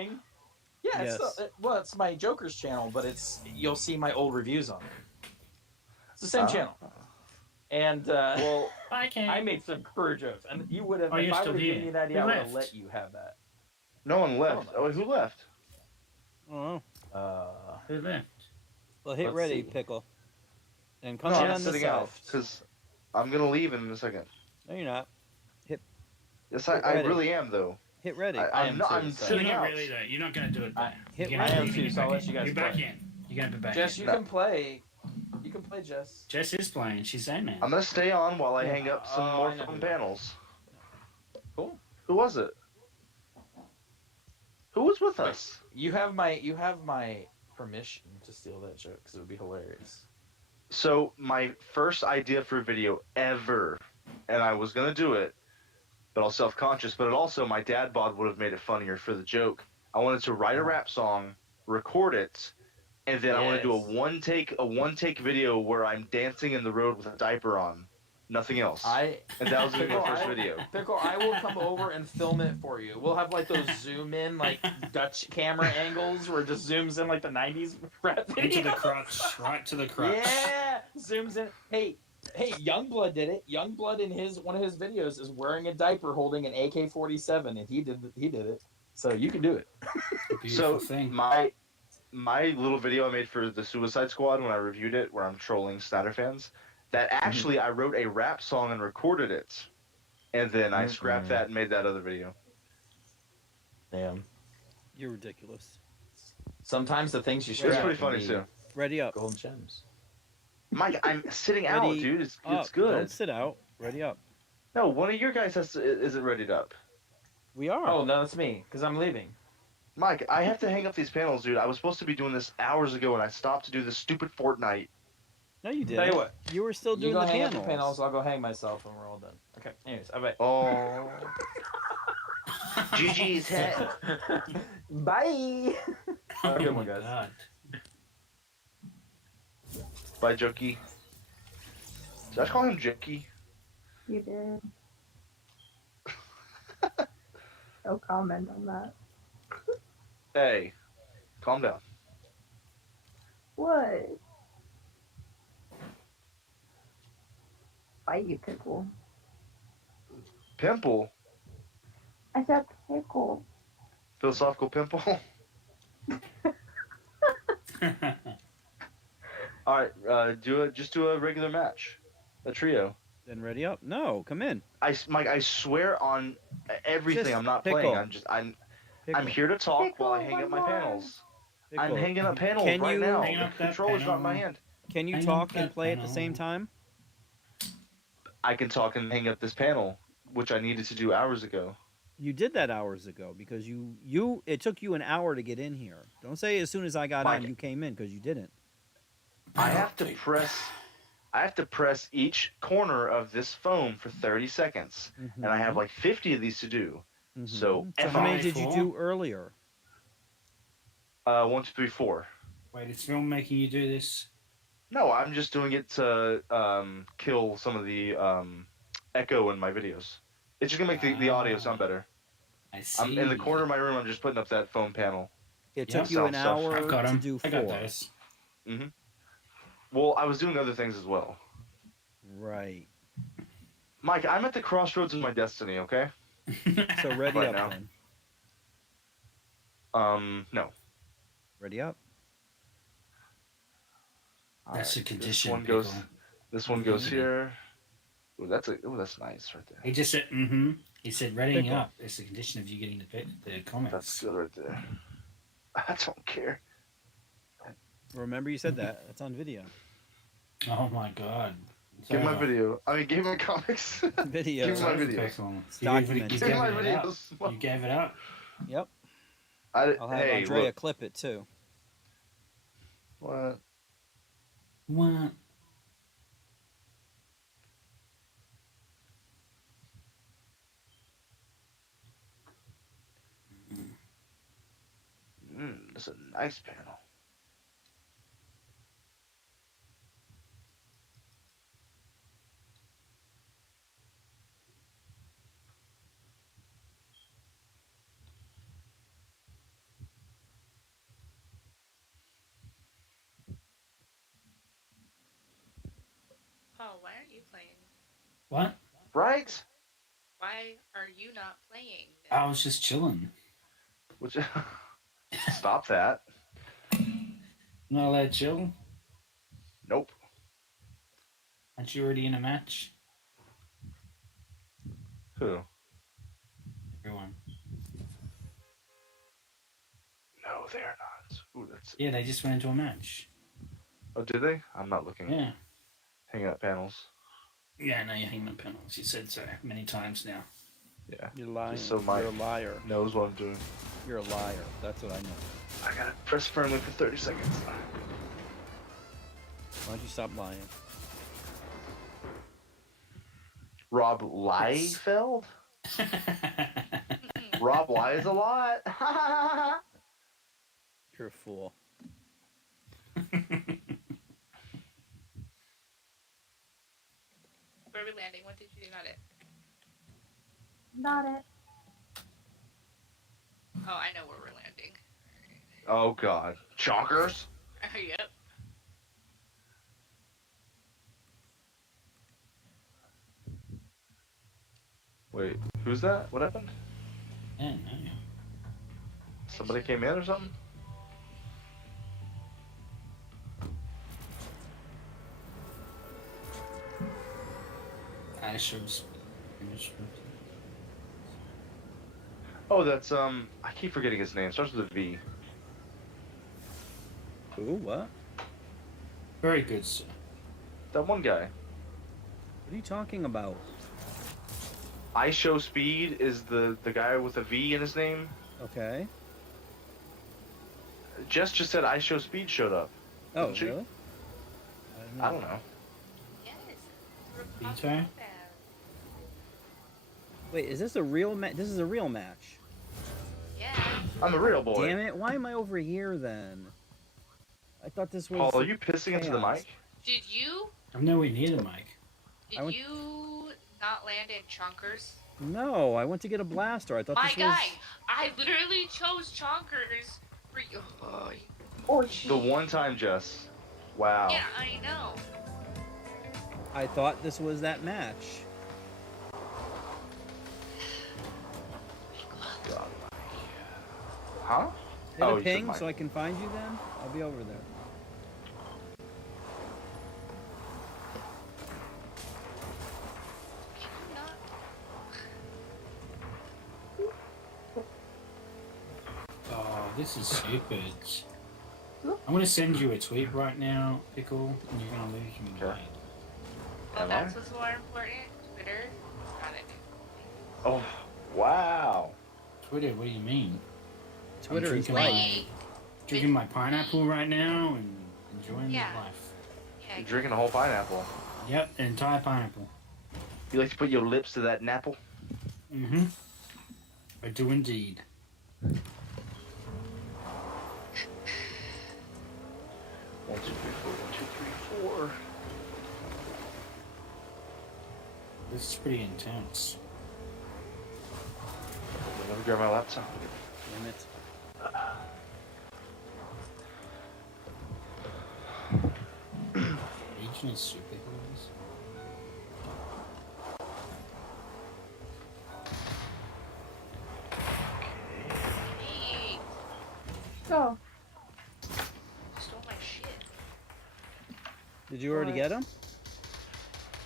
Yeah, Yes. it's my Joker's channel, but you'll see my old reviews on it. It's the same channel. And Well, I made some career jokes, and you would have. Oh, if you're I still would have given here. you that idea, Who I would have left? let you have that. no one left. Oh, who left? Oh, Who left? well, hit Let's ready, see. Pickle, and come No, sit I'm on this sitting side. out because I'm gonna leave in a second. No, you're not. Yes, I Ready. really am though. Hit ready. I I'm am not. too, I'm so- sitting You're not out. really though. You're not gonna do it. I- Hit You're ready. gonna I am leave too, and so I'll you're let you guys You're back play. in. You're gonna be back Jess, in. you can play. You can play, Jess. Jess is playing. She's saying that. I'm gonna stay on while I hang up some Oh, more I know fun who that panels. Cool. Who was it? Who was with us? You have my permission to steal that joke because it would be hilarious. So my first idea for a video ever, and I was gonna do it, but I was self-conscious. But it also, my dad bod would have made it funnier for the joke. I wanted to write a rap song, record it, and then I want to do a one take video where I'm dancing in the road with a diaper on, nothing else. And that was gonna be the first video. Pickle, I will come over and film it for you. We'll have like those zoom in, like Dutch camera angles where it just zooms in like the 90s rap video. Into the crotch. Right to the crotch. Yeah, zooms in. Hey, Youngblood did it. Youngblood in one of his videos is wearing a diaper holding an AK-47, and he did it. So you can do it. Beautiful So thing. my little video I made for the Suicide Squad when I reviewed it, where I'm trolling Snyder fans, that actually I wrote a rap song and recorded it, and then I scrapped that and made that other video. Damn. You're ridiculous. Sometimes the things you It's scrap pretty can funny be too. Ready up. golden gems. Mike, I'm sitting out, Ready dude. It's up. good. Don't sit out. Ready up. No, one of your guys isn't readied up. We are. Oh no, that's me because I'm leaving. Mike, I have to hang up these panels, dude. I was supposed to be doing this hours ago, and I stopped to do this stupid Fortnite. No, you didn't. Tell you what, You were still you doing go the hang up panels. the panels. I'll go hang myself when we're all done. Okay. Anyways, I bet. Oh. GG's head. Bye. Have a good one, guys. God. Bye, Jokey. Did I call him Jokey? You did. No comment on that. Hey, calm down. What? Why you pickle? Pimple? I said pickle. Philosophical pimple? Alright, just do a regular match. A trio. Then ready up. No, come in. Mike, I swear on everything, Just I'm not pickle. playing. I'm Pickle. here to talk Pickle, while I hang up my one more. panels. Pickle. I'm hanging up panels Can right you- now. Hang The up that controller's not in my panel. hand. Can you Hang talk up and that play at the panel. same time? I can talk and hang up this panel, which I needed to do hours ago. You did that hours ago because you it took you an hour to get in here. Don't say as soon as I got Mike. on you came in because you didn't. I have to press each corner of this phone for 30 seconds, and I have like 50 of these to do. Mhm. So, So how many did you do earlier? 1, 2, 3, 4. Wait, is film making you do this? No, I'm just doing it to kill some of the echo in my videos. It's just gonna make the audio sound better. I see. I'm in the corner of my room. I'm just putting up that phone panel. It Yeah. took you an Sound stuff. hour I've got to him. do I got 4. those. Well, I was doing other things as well. Right. Mike, I'm at the crossroads of my destiny. Okay. So ready Right up now. then. No. Ready up. That's a condition. This one goes. people. This one goes here. Ooh, that's nice right there. He just said, mm-hmm. He said, readying Pickle. up. It's a condition of you getting the comments. That's good right there. I don't care. Remember you said that. That's on video. Oh my god. It's Give my over. video. I mean, give my comics. Video. Give It's my over, videos. Pickle. It's You gave documented. it- Give my you gave it up. videos. You gave it up. Yep. I'll have Hey, Andrea look. clip it too. What? What? That's a nice panel. Paul, why aren't you playing? What? Right? Why are you not playing? I was just chilling. Which? Stop that. Not allowed to chill? Nope. Aren't you already in a match? Who? Everyone. No, they're not. Ooh, that's. Yeah, they just went into a match. Oh, did they? I'm not looking. Yeah. Hang up panels. Yeah, no, you're hanging on panels. You said so many times now. Yeah. You're lying. Just so Mike You're a liar. knows what I'm doing. You're a liar. That's what I know. I gotta press firmly for 30 seconds. Why don't you stop lying? Rob Liefeld? Rob lies a lot. You're a fool. Where are we landing? What did you do? Not it. Not it. Oh, I know where we're landing. Oh God, chonkers. Yep. Wait, who's that? What happened? Yeah, no. Somebody came in or something? Ashev's. Oh, that's I keep forgetting his name. Starts with a V. Ooh, what? Very good, sir. That one guy. What are you talking about? I Show Speed is the guy with a V in his name. Okay. Jess just said I Show Speed showed up. Oh, Didn't she? really? I don't know. Yes. Peter? Wait, is this a real match? This is a real match. Yeah. I'm the real boy. Damn it! Why am I over here then? I thought this was. Paul, are you pissing into the chaos. mic? Did you? I'm nowhere near the mic. Did you not land in Chonkers? No, I went to get a blaster. I thought My this guy, was. I literally chose Chonkers for you. Oh, The one time, Jess. Wow. Yeah, I know. I thought this was that match. God. Huh? Hit Oh, a you said ping mic. so I can find you then? I'll be over there. Oh, this is stupid. I'm gonna send you a tweet right now, Pickle, and you're gonna lose your mind. Well, Am that's I? what's more important. Twitter. Got it. Oh, wow. Twitter, what do you mean? Twitter I'm is drinking life. my, drinking my pineapple right now and enjoying Yeah. life. Yeah. You're drinking a whole pineapple. Yep, an entire pineapple. You like to put your lips to that napple? Mm-hmm. I do indeed. One, two, three, four. 1, 2, 3, 4. This is pretty intense. Let me grab my laptop. Damn it. Agent superheroes. Hey, so stole my shit. Did you already get him?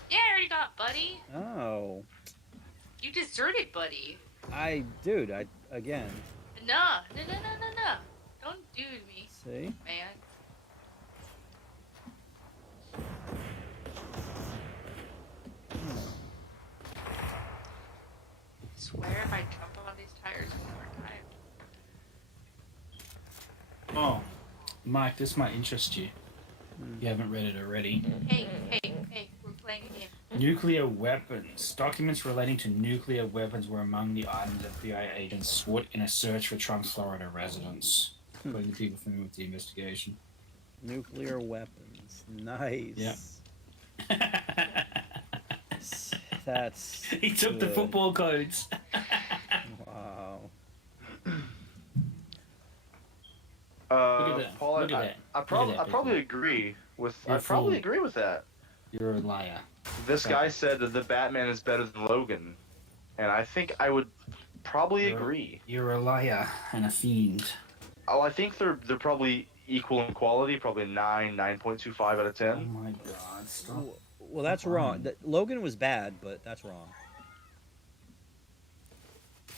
Yeah, I already got Buddy. Oh. You deserted Buddy. Dude, again. Nah, no. Don't dude me, See? man. I swear if I jump on these tires one more time. Oh, Mike, this might interest you. You haven't read it already. Hey, we're playing a game. Nuclear weapons. Documents relating to nuclear weapons were among the items FBI agents sought in a search for Trump's Florida residence, according to people familiar with the investigation. Nuclear weapons. Nice. Yep. That's. He took the good. football codes. Wow. Look at that. Paul, Look at that. I Look probably, at that, I probably Pickle. agree with. You're I probably fool. agree with that. You're a liar. This guy said that the Batman is better than Logan, and I think I would probably agree. You're a liar and a fiend. Oh, I think they're probably equal in quality, probably 9.25 out of 10. Oh my god, stop. Well, that's wrong. Logan was bad, but that's wrong.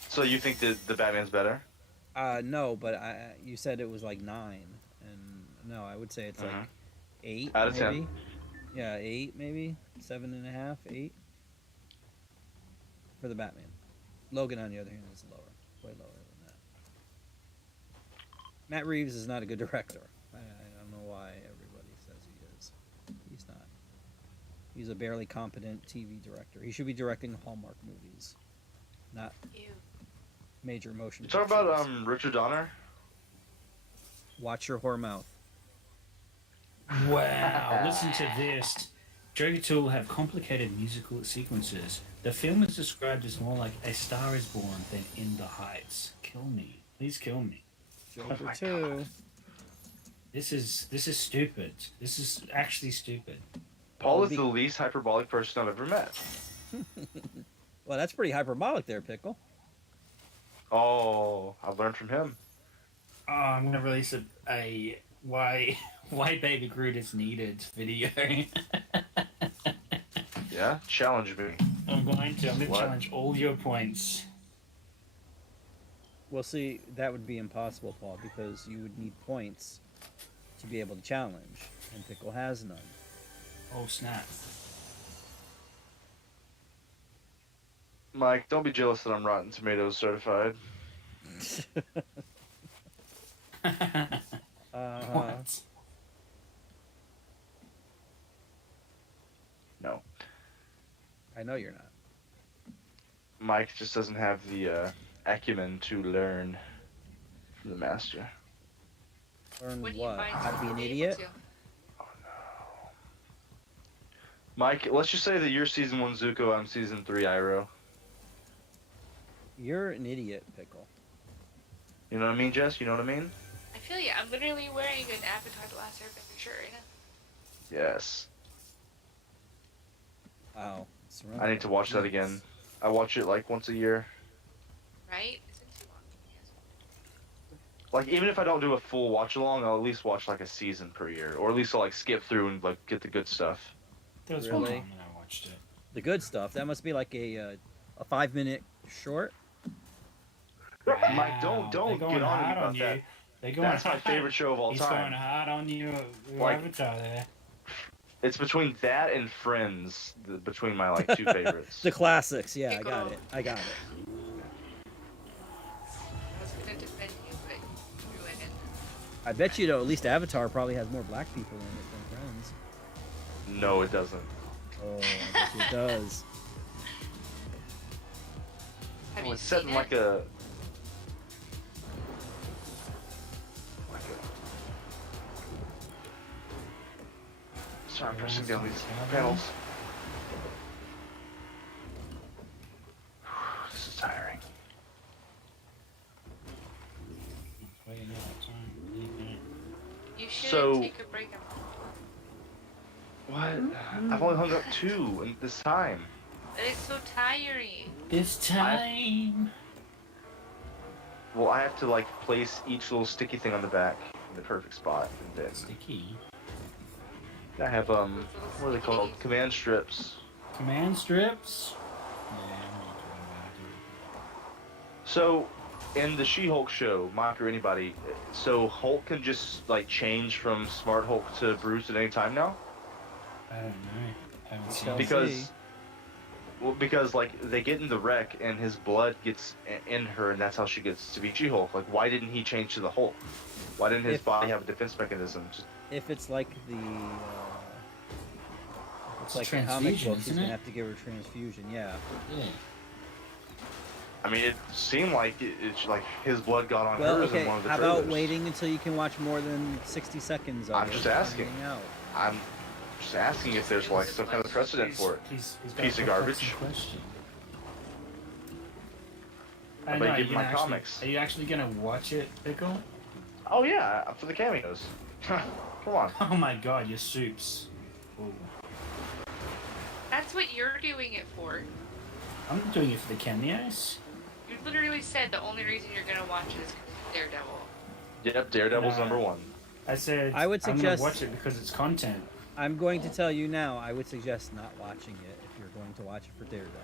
So you think that the Batman's better? No, but you said it was like 9, and no, I would say it's like 8 Out of 10. maybe. Yeah, 8 maybe, 7.5, 8 for the Batman. Logan, on the other hand, is lower, way lower than that. Matt Reeves is not a good director. I don't know why everybody says he is. He's not. He's a barely competent TV director. He should be directing Hallmark movies, not Ew. major motion. You talking about pictures. Richard Donner? Watch your whore mouth. Wow, listen to this. Joker 2 will have complicated musical sequences. The film is described as more like A Star is Born than In the Heights. Kill me. Please kill me. Joker 2. This is stupid. This is actually stupid. Paul is the least hyperbolic person I've ever met. Well, that's pretty hyperbolic there, Pickle. Oh, I've learned from him. Oh, I'm gonna release a why Baby Groot is needed video. Yeah, challenge me. I'm going to What? challenge all your points. Well, see, that would be impossible, Paul, because you would need points to be able to challenge, and Pickle has none. Oh snap! Mike, don't be jealous that I'm Rotten Tomatoes certified. What? No. I know you're not. Mike just doesn't have the acumen to learn from the master. Learn What do you what? find How to be to an be able idiot? to? Mike, let's just say that you're season 1 Zuko, I'm season 3 Iroh. You're an idiot, Pickle. You know what I mean, Jess? You know what I mean? I feel you. I'm literally wearing an Avatar The Last Airbender shirt right now. Yes. Wow. I need to watch that again. I watch it like once a year. Right? It's been too long. Yes. Like, even if I don't do a full watch along, I'll at least watch like a season per year. Or at least I'll like skip through and like get the good stuff. There was Really? one time when I watched it. The good stuff. That must be like a 5-minute short. Mike, don't They're get going on me hard about on you. that. They're going That's my hard. favorite show of all He's time. going hard on you. Your Like- Avatar there. It's between that and Friends, between my like two favorites. The classics. Yeah, I got it. I got it. I was gonna defend you, but you ruined it. I bet you though. At least Avatar probably has more black people in it than Friends. No, it doesn't. Oh, I bet you it does. Have Oh, you it's set seen in it? like a. Sorry, I'm pressing down these panels. This is tiring. Waiting out time. You should So- take a break. What? I've only hung up 2 in this time. It's so tiring. It's time. Well, I have to like place each little sticky thing on the back in the perfect spot, and then Sticky. I have what are they called? Command strips. Command strips. Yeah, I'm not doing that, dude. So, in the She-Hulk show, Mike or anybody, so Hulk can just like change from Smart Hulk to Bruce at any time now? I don't know. Haven't seen Shall it. Because, see. well, because like they get in the wreck and his blood gets in her, and that's how she gets to be She-Hulk. Like, why didn't he change to the Hulk? Why didn't his If- body have a defense mechanism? Just, If it's like the, It's like a the comic transfusion, books, he's isn't gonna it? have to give her a transfusion. Yeah. Yeah. I mean, it seemed like it's like his blood got on Well, hers okay. in one of the How trailers. about waiting until you can watch more than 60 seconds of I'm it just and asking. finding out? I'm just asking if there's like some kind of precedent for it. He's got Piece a of perplexing garbage. question. How I about know, you are give you me my gonna actually- comics? Are you actually gonna watch it, Pickle? Oh yeah, for the cameos. Come on. Oh my god, your soups. Ooh. That's what you're doing it for. I'm doing it for the cameos. You literally said the only reason you're gonna watch it is because of Daredevil. Yep, Daredevil's Nah. #1. I said I would I'm suggest- gonna watch it because it's content. I'm going to tell you now. I would suggest not watching it if you're going to watch it for Daredevil.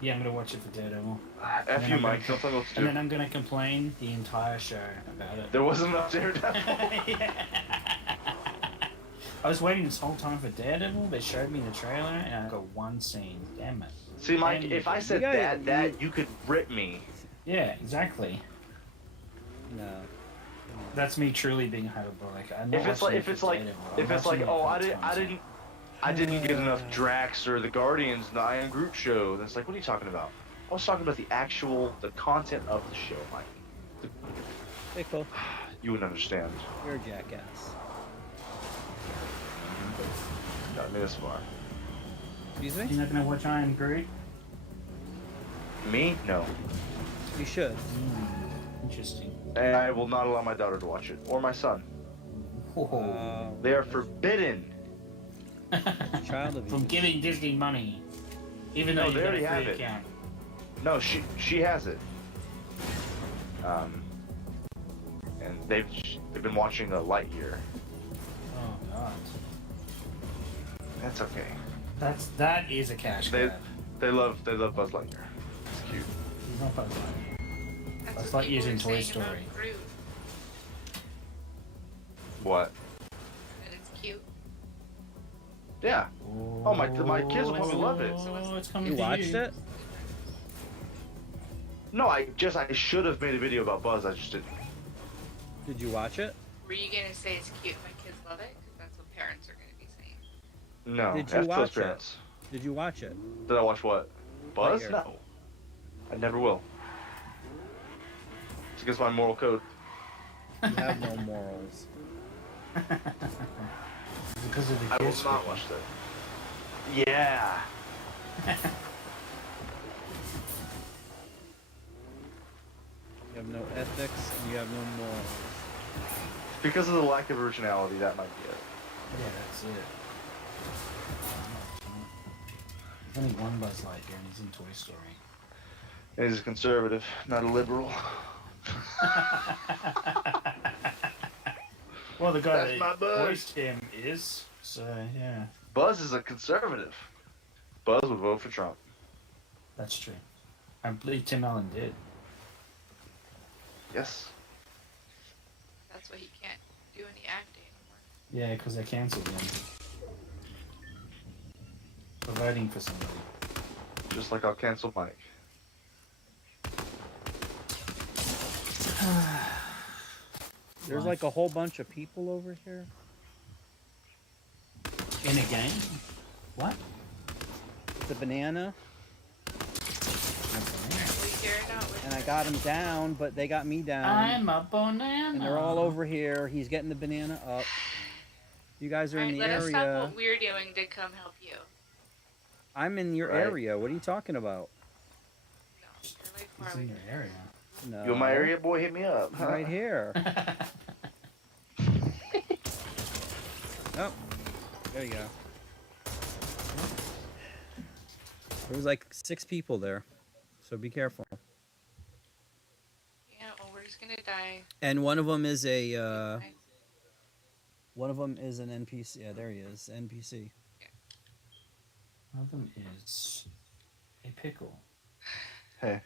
Yeah, I'm gonna watch it for Daredevil. F you, I'm Mike. gonna- Don't tell me what to And then do. I'm gonna complain the entire show about it. There wasn't enough Daredevil. Yeah. I was waiting this whole time for Daredevil. They showed me the trailer, and I got one scene. Damn it. See, Mike, Damn if you. I said You gotta- that, you could rip me. Yeah, exactly. No. That's me truly being hyperbolic. I'm If not it's like, watching if it it's for like, Daredevil. I'm if it's watching like, it oh, for I its didn't, content. I didn't get enough Drax or the Guardians, the I Am Groot show. That's like, what are you talking about? I was talking about the content of the show, Mike. Pickle, You wouldn't understand. you're a jackass. Got me this far. Excuse me? You're not gonna watch Iron Groot? Me? No. You should. Interesting. And I will not allow my daughter to watch it, or my son. Whoa. They are forbidden. Child abuse. From giving Disney money, even though No, you they got already a have free it. account. No, she has it. And they've been watching Lightyear. Oh god. That's okay. That is a cash They grab. They love Buzz Lightyear. It's cute. He's not Buzz Lightyear. That's Buzz what Lightyear's people in were Toy saying Story. about Groot, What? and it's cute. Yeah. Oh, my kids will probably love it. Oh, it's coming You to watched you. it? No, I should have made a video about Buzz. I just didn't. Did you watch it? Were you gonna say it's cute? My kids love it because that's what parents are gonna be saying. No. Did you F those watch it? parents. Did you watch it? Did I watch what? Buzz? Lightyear. No. I never will. It's against my moral code. You have no morals. Because of the I will kids. not watch that. Yeah. You have no ethics and you have no morals. Because of the lack of originality, that might be it. Yeah, that's it. There's only one Buzz Lightyear and he's in Toy Story. And he's a conservative, not a liberal. Well, the guy That's my that Buzz. voiced him is, so yeah, Buzz is a conservative. Buzz would vote for Trump. that's true. I believe Tim Allen did. Yes. That's why he can't do any acting anymore. Yeah, because they cancelled him. For voting for somebody. Just like I'll cancel Mike. There's like a whole bunch of people over here. In a game? What? The banana, Well, you're not with and I us. got him down, but they got me down. I'm a banana. And they're all over here. He's getting the banana up. You guys are in Alright, the let us stop area. what we're doing to come help you. I'm in your Right. area. What are you talking about? No, you're like far He's away. in your area. No. You in my area, boy? Hit me up. I'm right here. Oh, there you go. There was like 6 people there, so be careful. Yeah, well, we're just gonna die. And one of them is a Right? one of them is an NPC. Yeah, there he is, NPC. One of them is a pickle. Hey.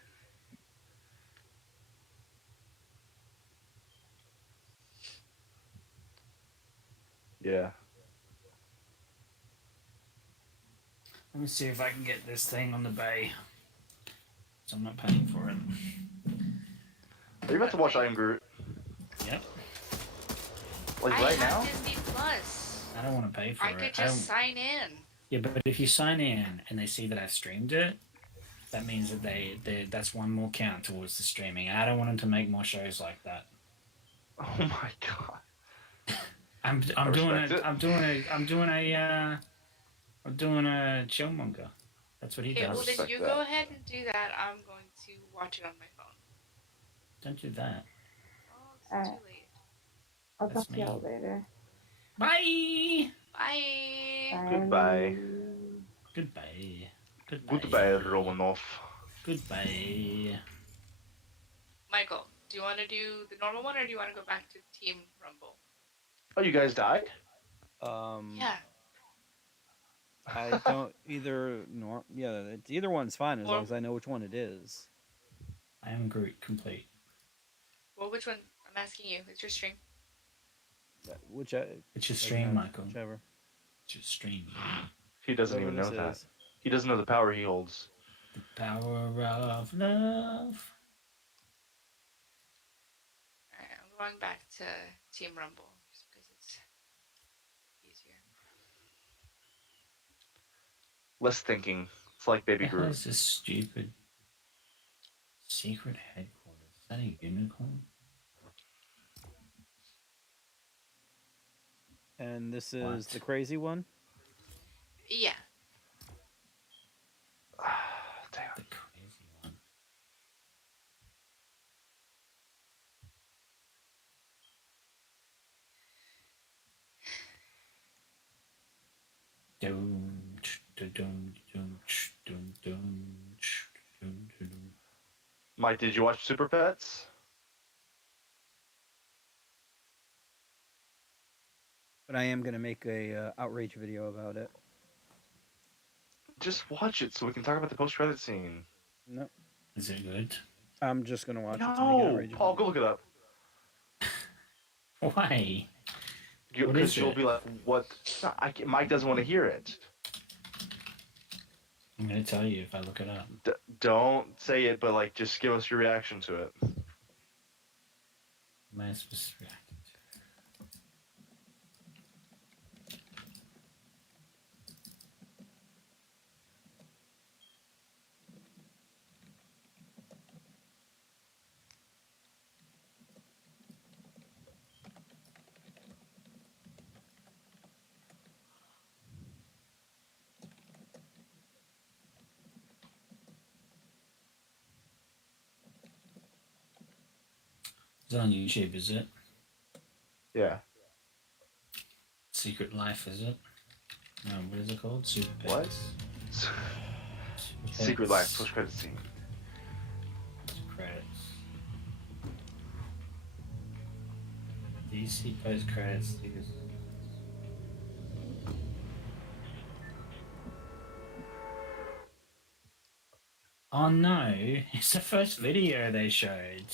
Yeah. Let me see if I can get this thing on the bay. So I'm not paying for it. Are you about to watch I Am Groot? Yep. Like I right have now? Disney Plus. I don't want to pay for I it. could I just don't- sign in. Yeah, but if you sign in and they see that I've streamed it, that means that that's one more count towards the streaming. I don't want them to make more shows like that. Oh my god. I'm doing a chillmonger. That's what he Okay, well does. then respect you that. go ahead and do that. I'm going to watch it on my phone. Don't do that. Oh, it's too late. I'll That's talk to y'all me. later. Bye. Bye. Goodbye. Goodbye. Goodbye, Romanoff. Goodbye. Michael, do you want to do the normal one or do you want to go back to Team Rumble? Oh, you guys died? Yeah. I don't either. Yeah, it's either one's fine as Or- long as I know which one it is. I am Groot complete. Well, which one? I'm asking you. It's your stream. Which It's your stream, Michael. Whichever. It's your stream. He doesn't Whatever even know this that. is. He doesn't know the power he holds. The power of love. Alright, I'm going back to Team Rumble just because it's easier. Less thinking. It's like Baby What the hell Groot. is this stupid secret headquarters? Is that a unicorn? And this is What? the crazy one. Yeah. Damn. The crazy one. Dum, ch, dum, dum, dum, ch, dum, dum, ch, dum, dum, dum. Mike, did you watch Super Pets? But I am gonna make a outrage video about it. Just watch it so we can talk about the post-credit scene. No, Is it good? I'm just gonna watch it to make it No, outrageous. Paul, go look it up. Why? What Because is she'll it? be like, "What?" No, Mike doesn't want to hear it. I'm gonna tell you if I look it up. Don't say it, but like, just give us your reaction to it. Am I supposed to react? It's on YouTube, is it? Yeah. Secret Life, is it? No, what is it called? Super Pets. What? Super Secret Pets. Life post-credit scene. Credits. DC post credits. Oh no! It's the first video they showed.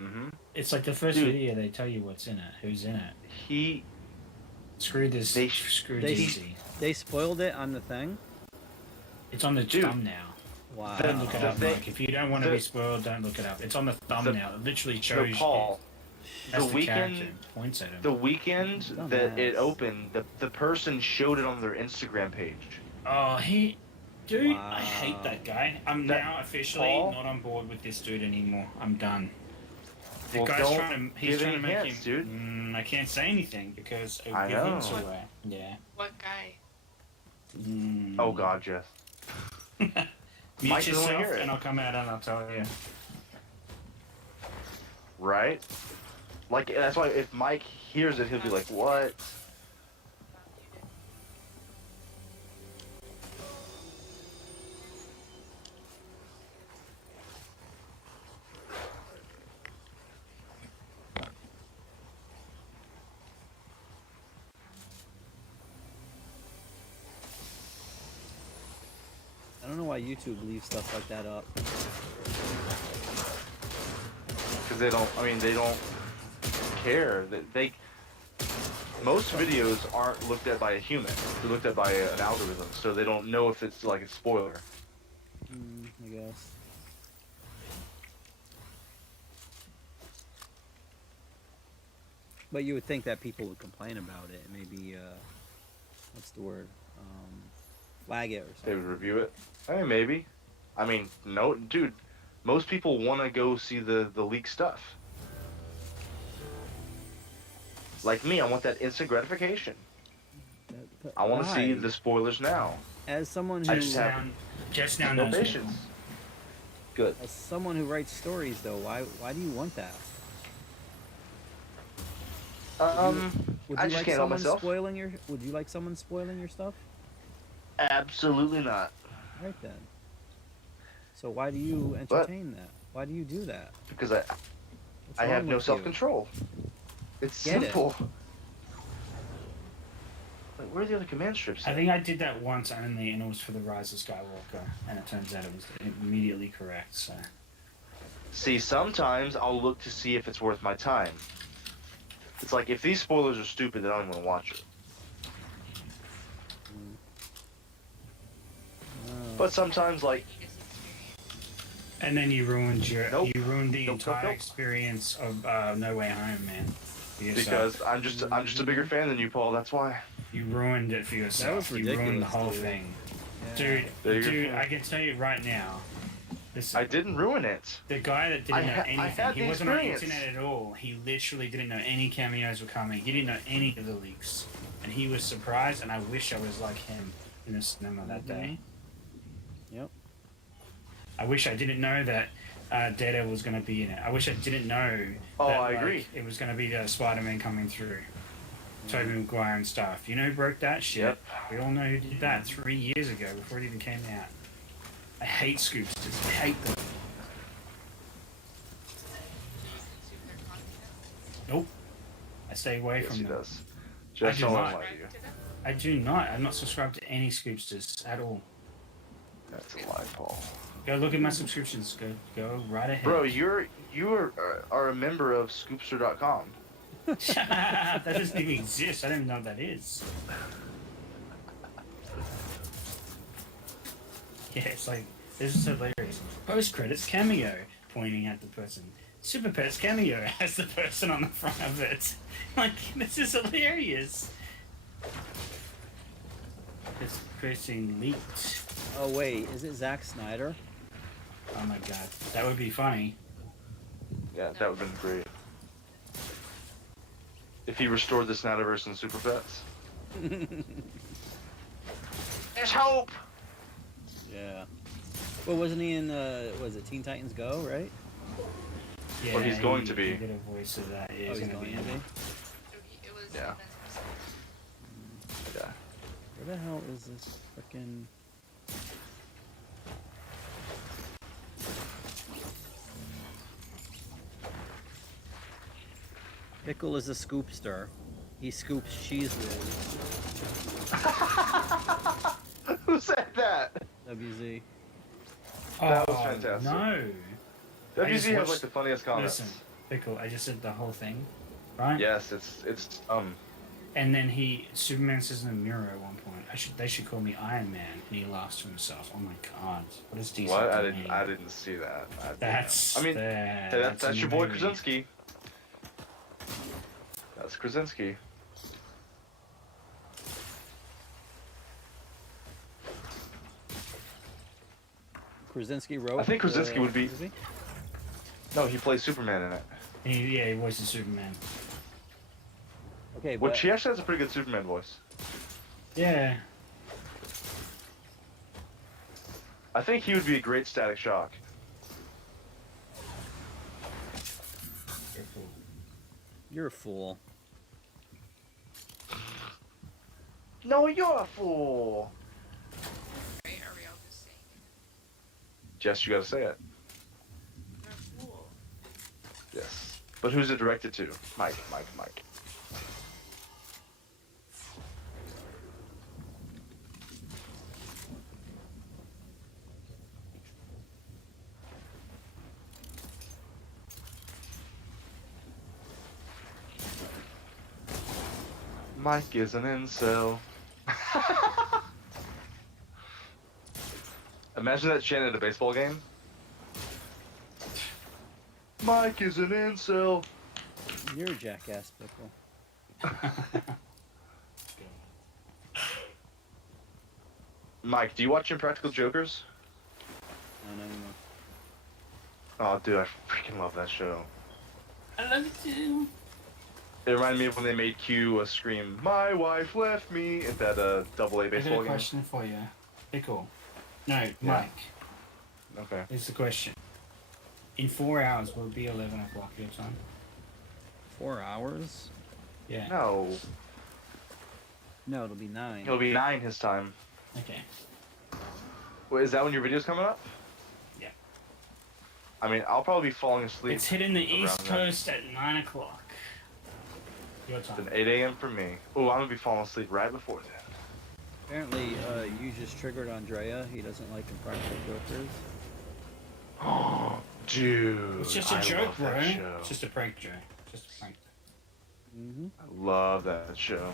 Mm-hmm. It's like the first Dude. video they tell you what's in it, who's in it. He. Screw this. They- Screw they- DC. They spoiled it on the thing. It's on the Dude. thumbnail. Wow. Don't look it The up, thing- Mike. If you don't want to the- be spoiled, don't look it up. It's on the thumbnail. It literally The shows Paul. you. That's The the character. weekend. Points at him. The weekend that it Dumbass. opened, the person showed it on their Instagram page. Oh, dude, Wow. I hate that guy. I'm That- now officially Paul? not on board with this dude anymore. I'm done. The Well, guy's don't trying to. He's give trying to any make hints, him. dude. I can't say anything because it I would give know. hints away. Yeah. What guy? Oh God, Jeff. Mute Mike doesn't wanna yourself, hear it. and I'll come out and I'll tell you. Right? Like that's why if Mike hears it, he'll be like, "What?" I don't know why YouTube leaves stuff like that up. Because they don't. I mean, they don't care. They most videos aren't looked at by a human. They're looked at by an algorithm, so they don't know if it's like a spoiler. I guess. But you would think that people would complain about it. Maybe, what's the word? Flag it or They something. would review it. Hey, maybe. I mean, no, dude. Most people want to go see the leaked stuff. Like me, I want that instant gratification. I want to see Why? the spoilers now. As someone I who, just have Just now no knows patience. Good. as someone who writes stories, though, why do you want that? Would I you just like can't help someone myself. spoiling your? Would you like someone spoiling your stuff? Absolutely not. Right then. So why do you entertain that? Why do you do that? Because I What's have wrong no with you? self-control. It's Get it. simple. Wait, where are the other command strips? I think I did that once only, and it was for the Rise of Skywalker, and it turns out it was immediately correct. So See, sometimes I'll look to see if it's worth my time. It's like, if these spoilers are stupid, then I don't even want to watch it. But sometimes, like, and then you ruined Nope. you ruined the Nope, entire nope, nope. experience of No Way Home, man. For yourself. because I'm just a bigger fan than you, Paul. That's why. You ruined it for yourself. was You ruined the ridiculous, whole dude. thing. Yeah. Dude, There I can tell you right now. This, I didn't ruin it. the guy that didn't I know ha- I anything, had he the wasn't on the experience. internet at all. He literally didn't know any cameos were coming. He didn't know any of the leaks. And he was surprised, and I wish I was like him in the cinema that day. Yep. I wish I didn't know that Daredevil was going to be in it. I wish I didn't know Oh, that, I agree. it was going to be Spider-Man coming through. Tobey Maguire and stuff. You know who broke that shit? Yep. We all know who did that 3 years ago before it even came out. I hate scoopsters. I hate them. Nope. I stay away Yes, from he them. does. Just do don't not. lie to you. I do not. I'm not subscribed to any scoopsters at all. That's a lie, Paul. Go look at my subscriptions. Go right ahead. Bro, you are a member of Scoopster.com. That doesn't even exist. I don't even know what that is. Yeah, it's like, this is hilarious. Post credits cameo, pointing at the person. Super Pets cameo has the person on the front of it. Like, this is hilarious. It's Christine leaked. Oh wait, is it Zack Snyder? Oh my god, that would be funny. Yeah, that would have been great. If he restored the Snyderverse in Super Pets. There's hope! Yeah. Well, wasn't he in, was it Teen Titans Go, right? Yeah, Or he's going to be. He did a voice of that. Yeah, Oh, he's gonna going be to in be? it. It was Yeah. Yeah. Where the hell is this frickin'... Pickle is a scoopster. He scoops cheese whiz. Who said that? WZ. That was Oh, fantastic. No. I just WZ has watched- like the funniest comments. Listen, Pickle, I just said the whole thing, right? Yes, it's And then Superman says in the mirror at one point, they should call me Iron Man, and he laughs to himself. Oh my god, what is DC? what? doing? I didn't see that. That's. I mean, hey, that's in your the boy movie. Krasinski. That's Krasinski. Krasinski wrote... I think Krasinski would be. does he? No, he plays Superman in it. He voices Superman. Okay, but... Which he actually has a pretty good Superman voice. Yeah. I think he would be a great Static Shock. You're a fool. No, you're a fool. Right? Are we all just saying Jess, you gotta say it. you're a fool? Yes. But who's it directed to? Mike. Mike is an incel. Imagine that chant at a baseball game. Mike is an incel. You're a jackass, Pickle. Mike, do you watch Impractical Jokers? Not anymore. Oh, dude, I freaking love that show. I love it too. It reminded me of when they made Q scream, "My wife left me" at that AA I got baseball a game. question for you. Pickle. No, Mike. Okay. Here's the question. In 4 hours, will it be 11 o'clock your time? 4 hours? Yeah. No, No, it'll be 9. it'll be 9 his time. Okay. Wait, is that when your video's coming up? Yeah. I mean, I'll probably be falling asleep. It's hitting the East around then. Coast at 9 o'clock. Your It's time. an 8 a.m. for me. Oh, I'm gonna be falling asleep right before then. Apparently, you just triggered Andrea. He doesn't like Impractical Jokers. Oh, dude. It's just a I joke, love bro. that show. It's just a prank joke. Just a prank. Mm-hmm. I love that show.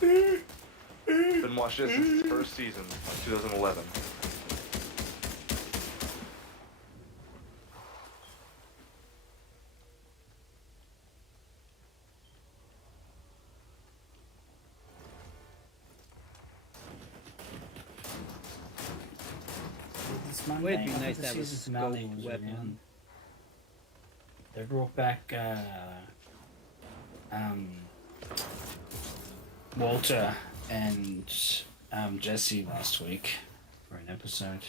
Been watching it since its first season, like 2011. This Monday, Would it be after nice the to have a season finale scoped was weapon? around, they brought back Walter and Jesse last week for an episode.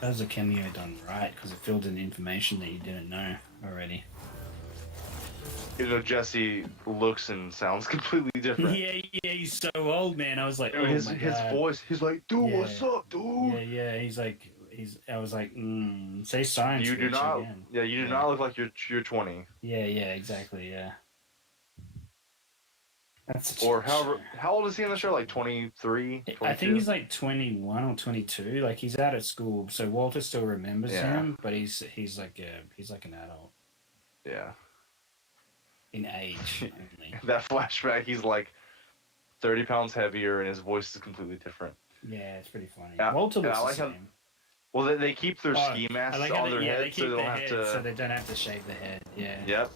That was a cameo done right because it filled in information that you didn't know already. Even though Jesse looks and sounds completely different. Yeah, he's so old, man. I was like, oh his my his God. voice, he's like, dude, Yeah. what's up, dude? Yeah, I was like, say science. You do bitch, not. again. Yeah, you do not look like you're 20. Yeah, exactly, yeah. That's Or how old is he in the show? Like 23, 22? I think he's like 21 or 22. Like he's out of school, so Walter still remembers him, but he's like an adult Yeah. in age only. That flashback, he's like 30 pounds heavier, and his voice is completely different. Yeah, it's pretty funny. Yeah, Walter and looks I like the how- same. Well, they keep their ski I masks like how on their they head, keep so they the don't have head, to. so they don't have to shave the head. Yeah. Yep.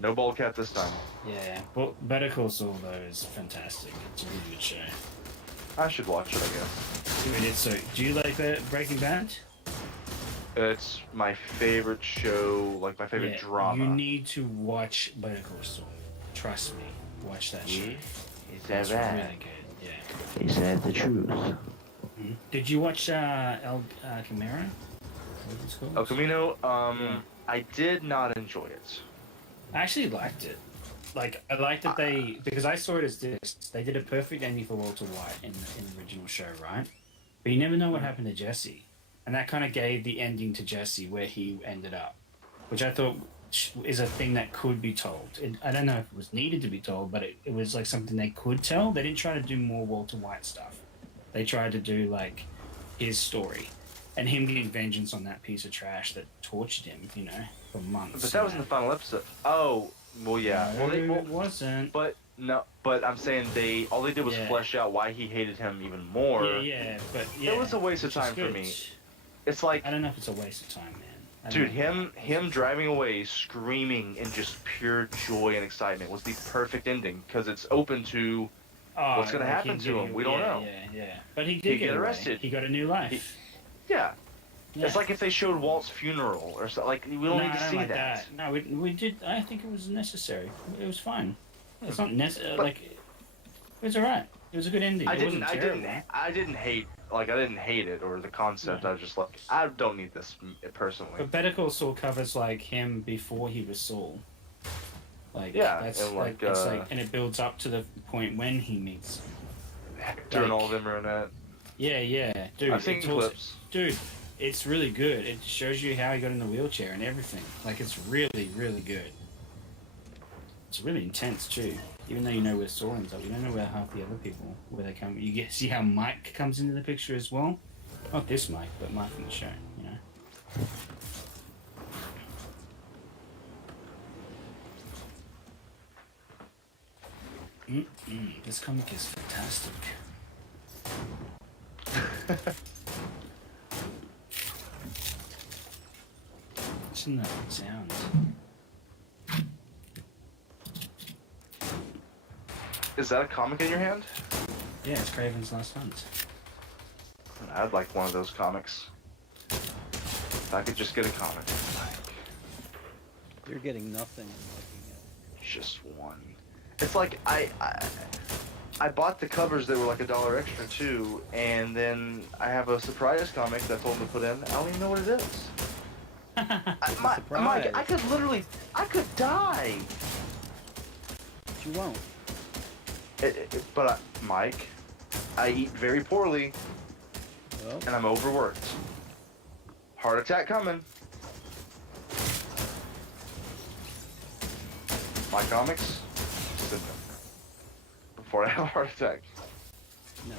No bald cat this time. Yeah. But Better Call Saul though is fantastic. It's a really good show. I should watch it, I guess. Dude, it's so. Do you like Breaking Bad? It's my favorite show, like my favorite drama. You need to watch Better Call Saul. Trust me. Watch that show. It's really good. Yeah. He said the truth. Did you watch El Camino? El Camino, I did not enjoy it. I actually liked it. Like, I liked that because I saw it as this, they did a perfect ending for Walter White in the original show, right? But you never know what happened to Jesse. And that kind of gave the ending to Jesse where he ended up, which I thought is a thing that could be told. I don't know if it was needed to be told, but it was like something they could tell. They didn't try to do more Walter White stuff. They tried to do like his story and him getting vengeance on that piece of trash that tortured him, for months. But that was in the final episode. Oh, well, yeah. No, Well, it wasn't. But no, but I'm saying all they did was flesh out why he hated him even more. But it was a waste of time for me. It's like, I don't know if it's a waste of time, man. Dude, him driving away, screaming in just pure joy and excitement was the perfect ending because it's open to what's going to happen to him. We don't know. Yeah. But he did get arrested. He got a new life. Yeah. It's like if they showed Walt's funeral or something. Like, we don't need to see that. No, we did. I think it was necessary. It was fine. It's not necessary. Like, it was alright. It was a good ending. I didn't hate it or the concept. I was just like, I don't need this personally. But Better Call Saul covers like him before he was Saul. Like that's and like it's like, and it builds up to the point when he meets Hector and all of them are in that. Yeah, dude. I've seen clips. Dude, it's really good. It shows you how he got in the wheelchair and everything. Like it's really, really good. It's really intense too. Even though you know where Saul ends up, you don't know where half the other people where they come. You see how Mike comes into the picture as well. Not this Mike, but Mike from the show. This comic is fantastic. Listen to that sound. Is that a comic in your hand? Yeah, it's Craven's Last Hunt. I'd like one of those comics. If I could just get a comic. You're getting nothing. Looking at just one. It's like I bought the covers that were like $1 extra too, and then I have a surprise comic that I told them to put in. I don't even know what it is. Mike, I could die. But you won't. Mike, I eat very poorly, and I'm overworked. Heart attack coming. My comics, send them before I have a heart attack. No.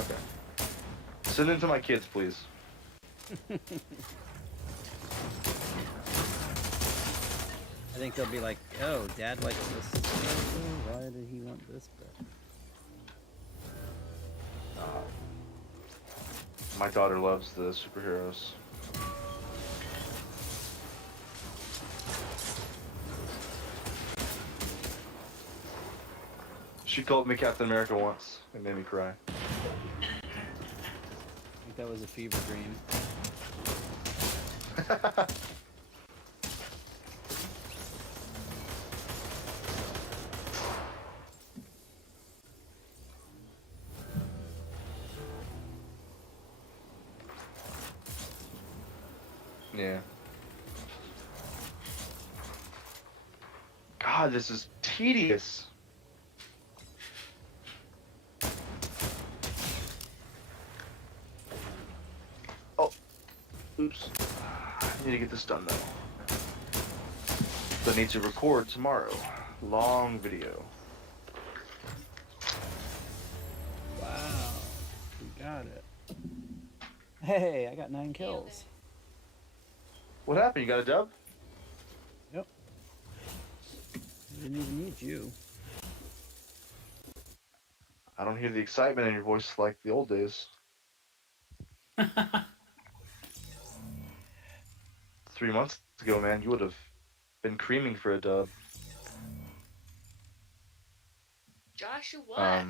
Okay. Send them to my kids, please. I think they'll be like, oh, Dad likes this. Why did he want this book? My daughter loves the superheroes. She called me Captain America once. It made me cry. I think that was a fever dream. Yeah. God, this is tedious. Oh. Oops. I need to get this done though. I need to record tomorrow. Long video. Wow. We got it. Hey, I got 9 kills. What happened? You got a dub? Yep. I didn't even need you. I don't hear the excitement in your voice like the old days. 3 months ago, man, you would have been creaming for a dub. Joshua.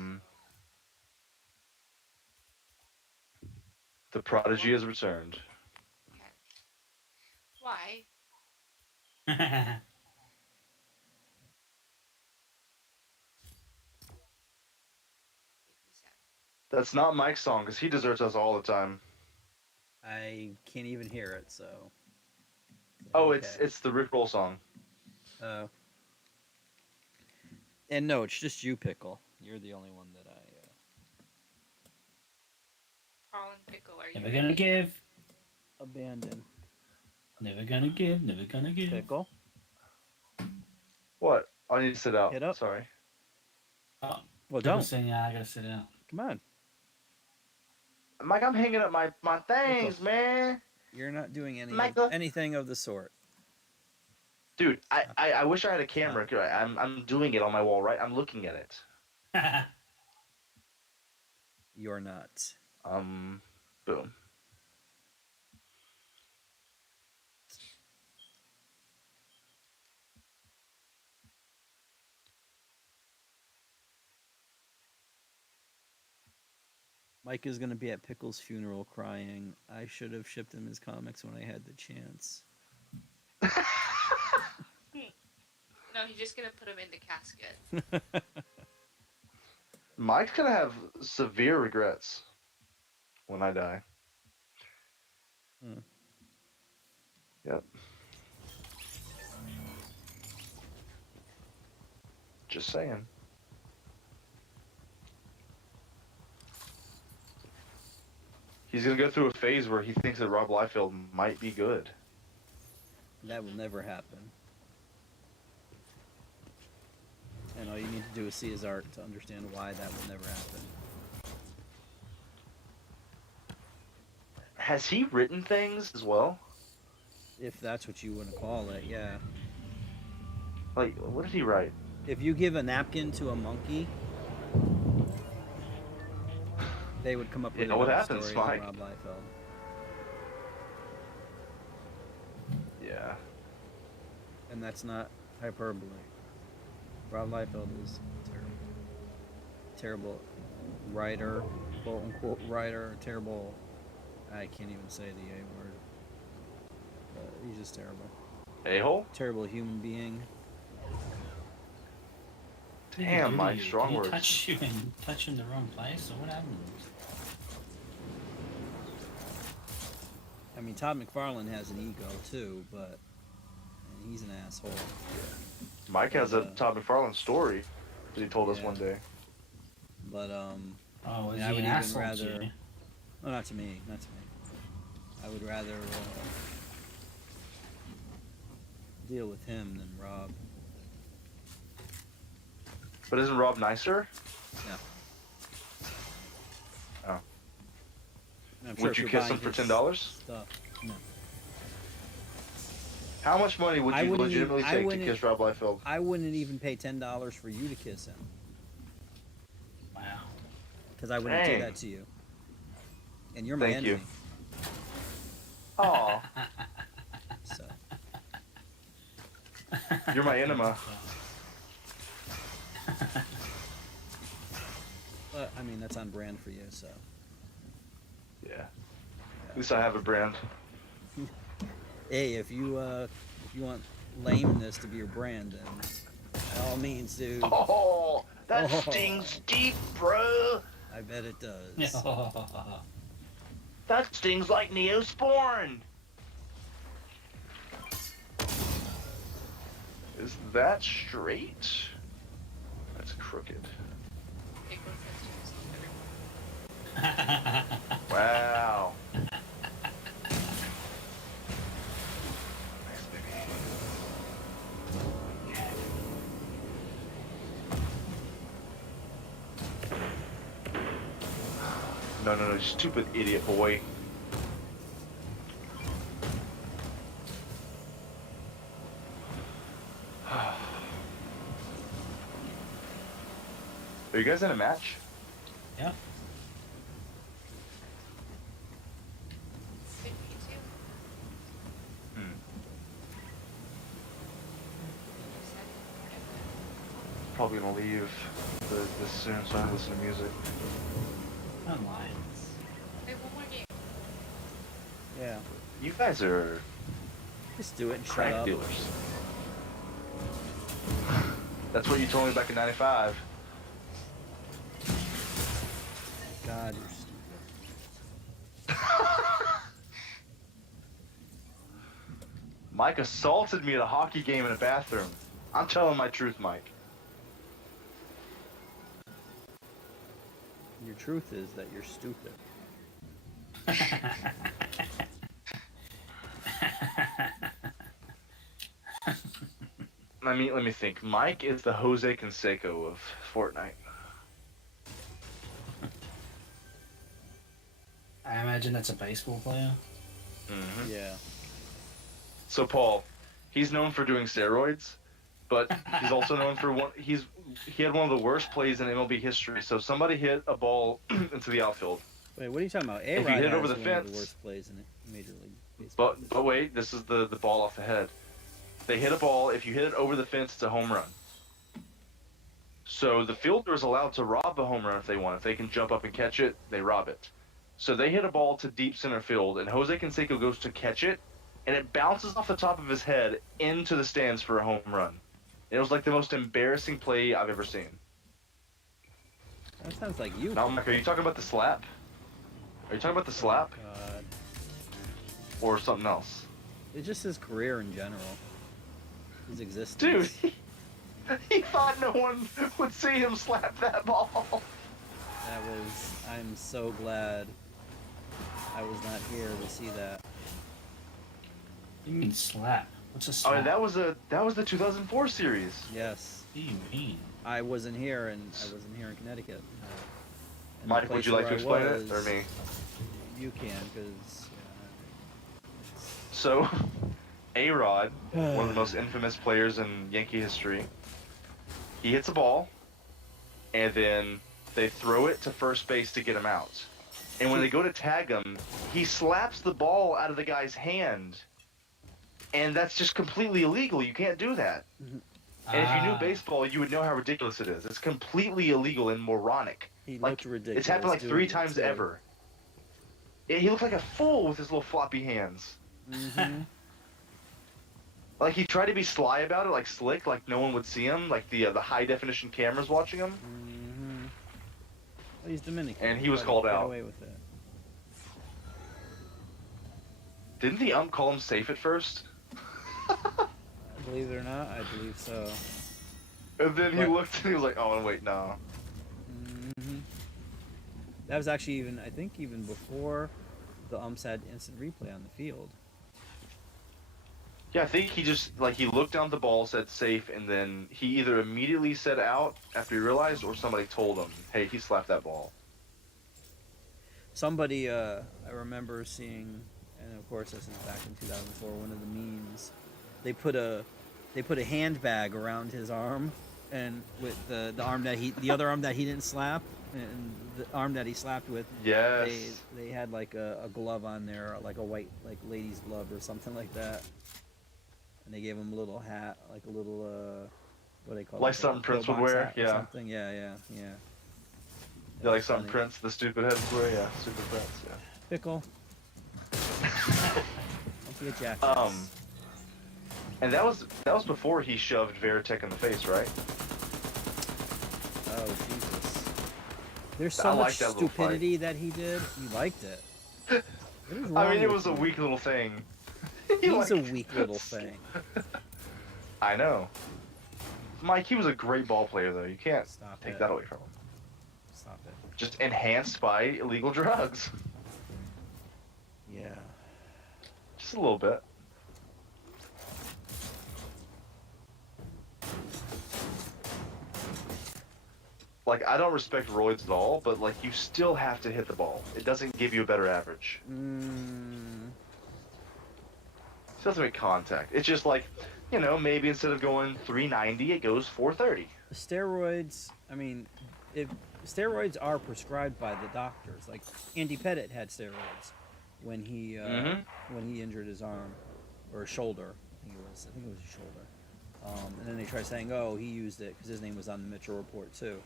The prodigy has returned. Why? That's not Mike's song, because he deserts us all the time. I can't even hear it, so. Oh, Okay. it's the Rickroll song. Oh. And no, it's just you, Pickle. You're the only one that I. Colin Pickle, are you Never gonna give. Abandon. Never gonna give. Never gonna give. Pickle. What? I need to sit out. Hit up. Sorry. Oh, Well, people don't. saying, yeah, I gotta sit down. Come on. Mike, I'm hanging up my things, man. You're not doing Michael. anything of the sort. Dude, I wish I had a camera. I'm doing it on my wall, right? I'm looking at it. You're not. Boom. Mike is going to be at Pickle's funeral crying, I should have shipped him his comics when I had the chance. No, he's just gonna put him in the casket. Mike's gonna have severe regrets when I die. Yep. Just saying. He's gonna go through a phase where he thinks that Rob Liefeld might be good. That will never happen. And all you need to do is see his art to understand why that will never happen. Has he written things as well? If that's what you want to call it, yeah. Like, what did he write? If you give a napkin to a monkey, they would come up with You know what another happens, story Mike. on Rob Liefeld. Yeah. And that's not hyperbole. Rob Liefeld is terrible. Terrible writer, quote unquote writer, terrible. I can't even say the A word. He's just terrible. A-hole? Terrible human being. Damn, Mike, strong Did he words. touch you and touch you in the wrong place, or what happened? I mean, Todd McFarlane has an ego too, but he's an asshole. Mike has a Todd McFarlane story that he told us one day. But Oh, is I he would an even asshole to rather. you? No, not to me. Not to me. I would rather deal with him than Rob. But isn't Rob nicer? No. Oh. And I'm Would if you you're kiss buying him for his $10? Stuff. No. How much money would I you wouldn't legitimately I take to wouldn't- kiss Rob Liefeld? I wouldn't even pay $10 for you to kiss him. Wow. Because I wouldn't Dang. do that to you. And you're my Thank you. enemy. Aw, So. you're my enema. But I mean, that's on brand for you. So. Yeah. At least I have a brand. Hey, if you want lameness to be your brand, then by all means, dude. Oh, that Oh. stings deep, bro. I bet it does. That stings like Neosporin. Is that straight? That's crooked. Wow. Nice, baby. No, no, no, stupid idiot boy. Are you guys in a match? Yeah. Hmm. Probably gonna leave this soon so I can listen to music. Online. Wait, one more game. Yeah. You guys are Just do it and shut crack up. dealers. That's what you told me back in '95. God, you're stupid. Mike assaulted me at a hockey game in a bathroom. I'm telling my truth, Mike. Your truth is that you're stupid. Let me think. Mike is the Jose Canseco of Fortnite. I imagine that's a baseball player. Mm-hmm. Yeah. So Paul, he's known for doing steroids, but he's also known for he had one of the worst plays in MLB history. So somebody hit a ball into the outfield. Wait, what are you talking about? If A-Rod you hit it has over the one of fence- the worst plays in Major League Baseball. But wait, this is the ball off the head. They hit a ball. If you hit it over the fence, it's a home run. So the fielder is allowed to rob a home run if they want. If they can jump up and catch it, they rob it. So they hit a ball to deep center field, and Jose Canseco goes to catch it, and it bounces off the top of his head into the stands for a home run. It was like the most embarrassing play I've ever seen. That sounds like you. Now, Mike, are you talking about the slap? Are you talking about the slap? God. Or something else? It's just his career in general. His existence. Dude, he thought no one would see him slap that ball. That was... I'm so glad I was not here to see that. You mean slap? What's a Oh, slap? that was the 2004 series. Yes. What do you mean? I wasn't here, and I wasn't here in Connecticut. And the Mike, would place you like to where I explain it, or was- me? You can, because... So, A-Rod, one of the most infamous players in Yankee history, he hits a ball, and then they throw it to first base to get him out. And when they go to tag him, he slaps the ball out of the guy's hand. And that's just completely illegal. You can't do that. And if you knew baseball, you would know how ridiculous it is. It's completely illegal and moronic. He Like, looked ridiculous. it's happened like doing 3 it, times too. ever. He looked like a fool with his little floppy hands. Mm-hmm. Like, he tried to be sly about it, like slick, like no one would see him, like the high-definition cameras watching him. Mm-hmm. Well, he's Dominican. And he was Let him called get out. away with it. Didn't the ump call him safe at first? Believe it or not, I believe so. And then he What? looked and he was like, oh, wait, no. Mm-hmm. That was actually I think even before the umps had instant replay on the field. Yeah, I think he just, like, he looked down at the ball, said safe, and then he either immediately said out after he realized, or somebody told him, hey, he slapped that ball. Somebody, I remember seeing, and of course this is back in 2004, one of the memes. They put a handbag around his arm, and with the other arm that he didn't slap, and the arm that he slapped with. Yes. They had like a glove on there, like a white like lady's glove or something like that. And they gave him a little hat, like a little what do they call it? Like something Prince would pillbox wear, hat or yeah. Something, yeah. Yeah, like something Prince, the stupid head would wear, yeah, stupid Prince, yeah. Pickle. Don't be a jackass. And that was before he shoved Veritek in the face, right? Oh Jesus! There's I so like much that little stupidity that he did. You liked it. What is I wrong mean, it with was a you? weak little thing. He's a weak little thing. I know. Mike, he was a great ball player, though. You can't Stop take it. that away from him. Stop it. Just enhanced by illegal drugs. Yeah. Just a little bit. Like, I don't respect roids at all, but like, you still have to hit the ball. It doesn't give you a better average. It doesn't make contact. It's just like, you know, maybe instead of going 390, it goes 430. Steroids. I mean, if steroids are prescribed by the doctors, like Andy Pettit had steroids when he injured his arm or shoulder. I think it was his shoulder. And then they tried saying, "Oh, he used it because his name was on the Mitchell report too."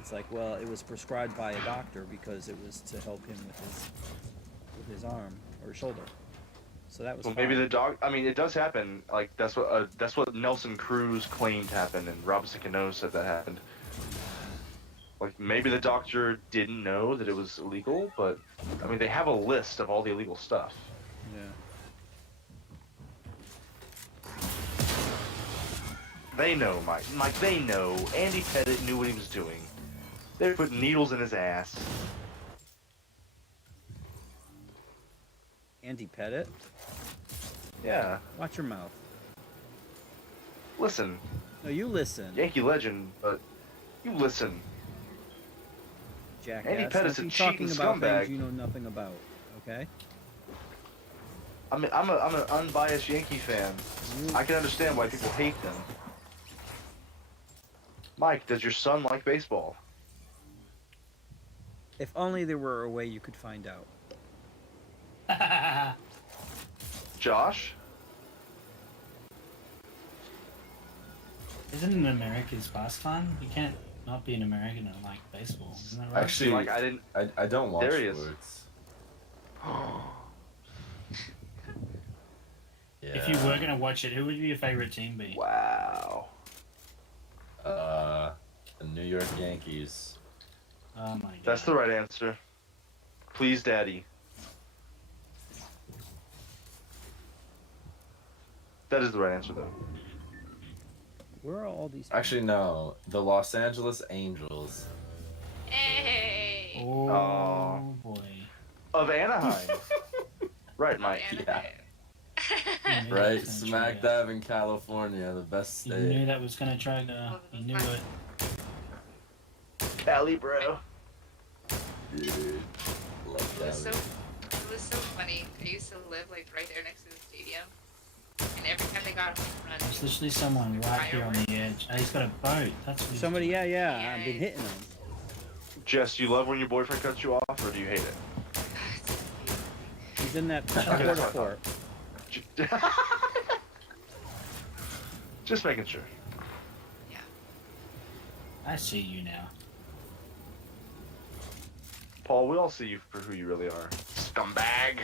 It's like, well, it was prescribed by a doctor because it was to help him with his arm or shoulder. So that was. Well, fine. maybe the dog. I mean, it does happen. Like that's what Nelson Cruz claimed happened, and Robinson Cano said that happened. Like maybe the doctor didn't know that it was illegal, but I mean, they have a list of all the illegal stuff. Yeah. They know, Mike. Mike, they know. Andy Pettit knew what he was doing. They put needles in his ass. Andy Pettit. Yeah. Watch your mouth. Listen. No, you listen. Yankee legend, but you listen. Jackass. Andy Pettit's Don't a be cheating talking about scumbag. things you know nothing about. Okay. I mean, I'm an unbiased Yankee fan. I can understand why people hate them. Mike, does your son like baseball? If only there were a way you could find out. Josh? Isn't it America's pastime? You can't not be an American and like baseball, isn't that right? Actually, Like, I didn't. I don't watch There he is. sports. Yeah. If you were gonna watch it, who would your favorite team be? Wow. The New York Yankees. Oh my god. That's the right answer. Please, Daddy. That is the right answer, though. Where are all these? Actually, no. The Los Angeles Angels. Hey. Oh Aw. boy. Of Anaheim. Right, Mike. Yeah. You knew that Right, was gonna smack trigger. dab in California, the best You knew state. that was gonna trigger. You knew it. Cali, bro. Dude, love It was so that. funny. I used to live like right there next to the stadium, and every time they got a home run, There's literally someone right here on the edge. Oh, he's got a boat. That's what he's Somebody, doing. yeah. I've been hitting them. Jess, do you love when your boyfriend cuts you off, or do you hate it? He's in that Okay, that's quarter what I court. Just making sure. I see you now. Paul, we all see you for who you really are. Scumbag.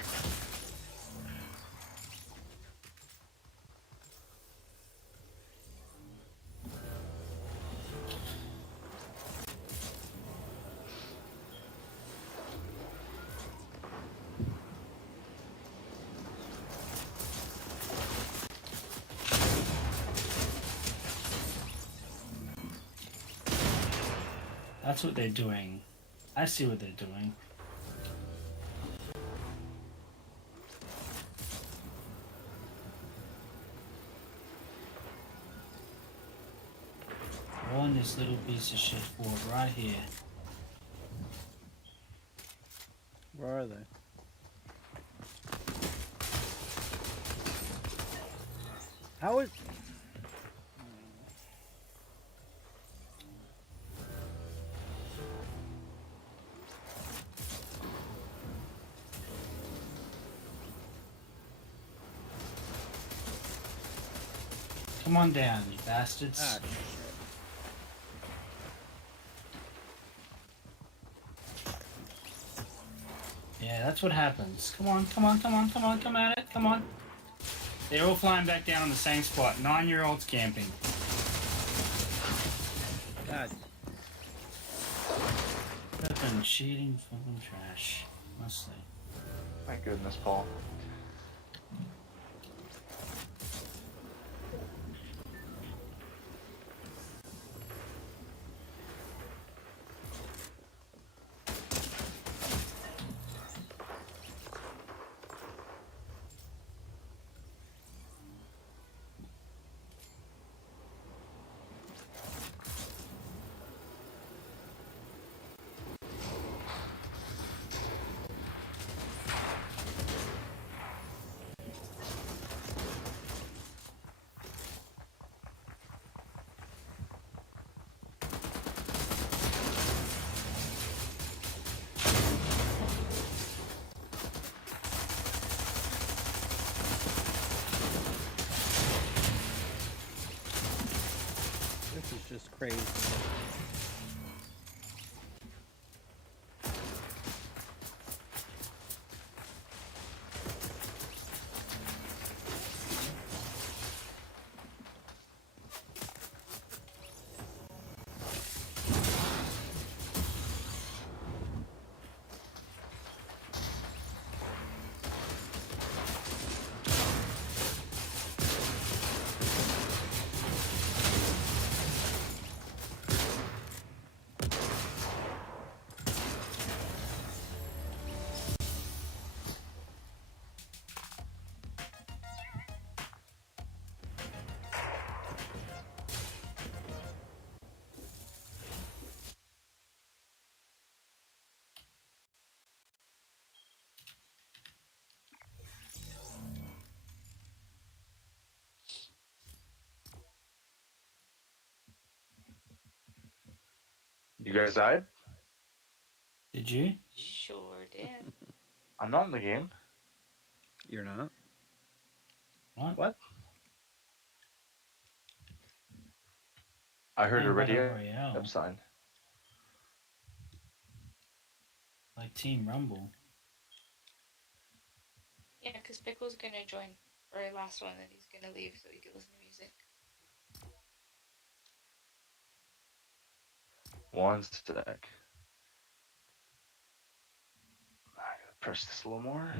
That's what they're doing. I see what they're doing. Rolling this little piece of shit forward right here. Where are they? How is? Come on down, you bastards. Ah, Yeah, that's what happens. Come on, come at it, come on. They're all flying back down on the same spot. 9-year-olds camping. God. Fucking cheating, fucking trash. Mostly. My goodness, Paul. crazy. You guys died? Did you? Sure did. I'm not in the game. You're not? What? What? I heard a Playing Battle radio Royale. sign. Like Team Rumble. Yeah, because Pickle's gonna join for our last one, and he's gonna leave so he can listen to music. One sec. I gotta press this a little more.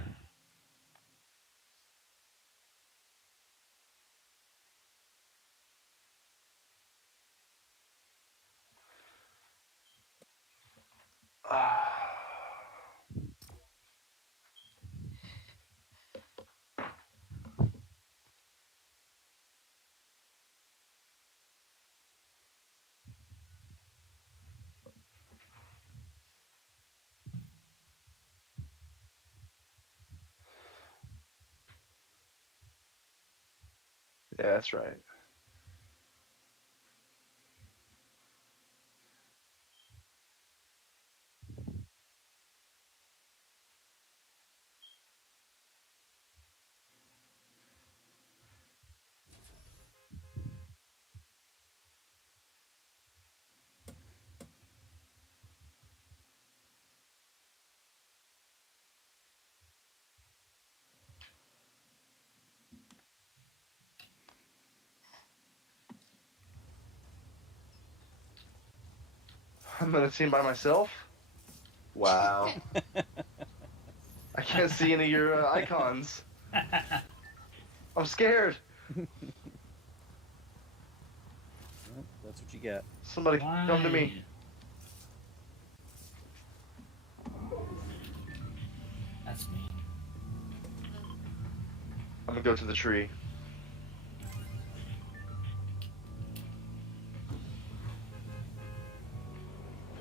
Yeah, that's right. I'm in a team by myself? Wow. I can't see any of your icons. I'm scared. Well, that's what you get. Somebody come to me. That's me. I'm gonna go to the tree.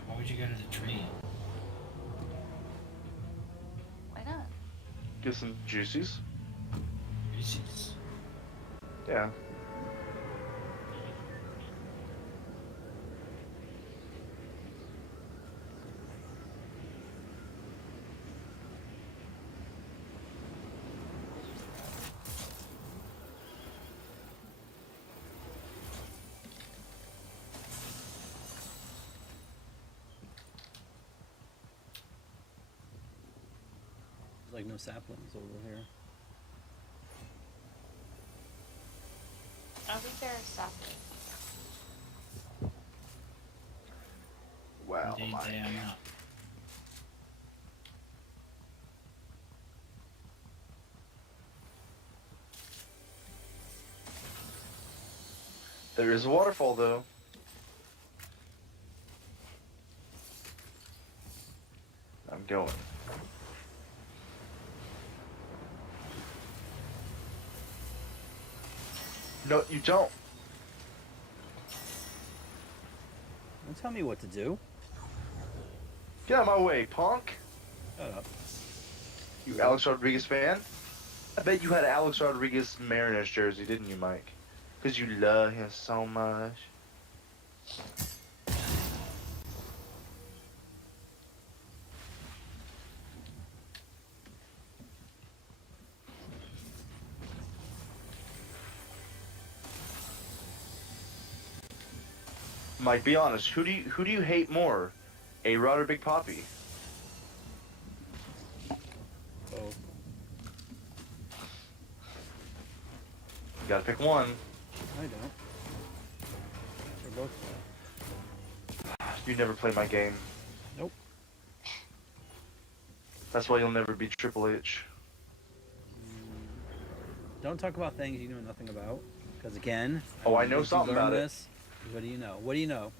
Why would you go to the tree? Why not? Get some juices. Juices. Yeah. There's like no saplings over here. I don't think there are saplings. Wow, Indeed, Mike. they are not. There is a waterfall, though. I'm going. No, you don't. Don't tell me what to do. Get out of my way, punk. Shut up. You Alex Rodriguez fan? I bet you had an Alex Rodriguez Mariners jersey, didn't you, Mike? Because you love him so much. Mike, be honest. Who do you hate more, A-Rod or Big Poppy? Both. You gotta pick one. I don't. They're both fun. You never play my game. Nope. That's why you'll never be Triple H. Don't talk about things you know nothing about. Because again, Oh, I don't know think you something learned about it. this. What do you know? What do you know?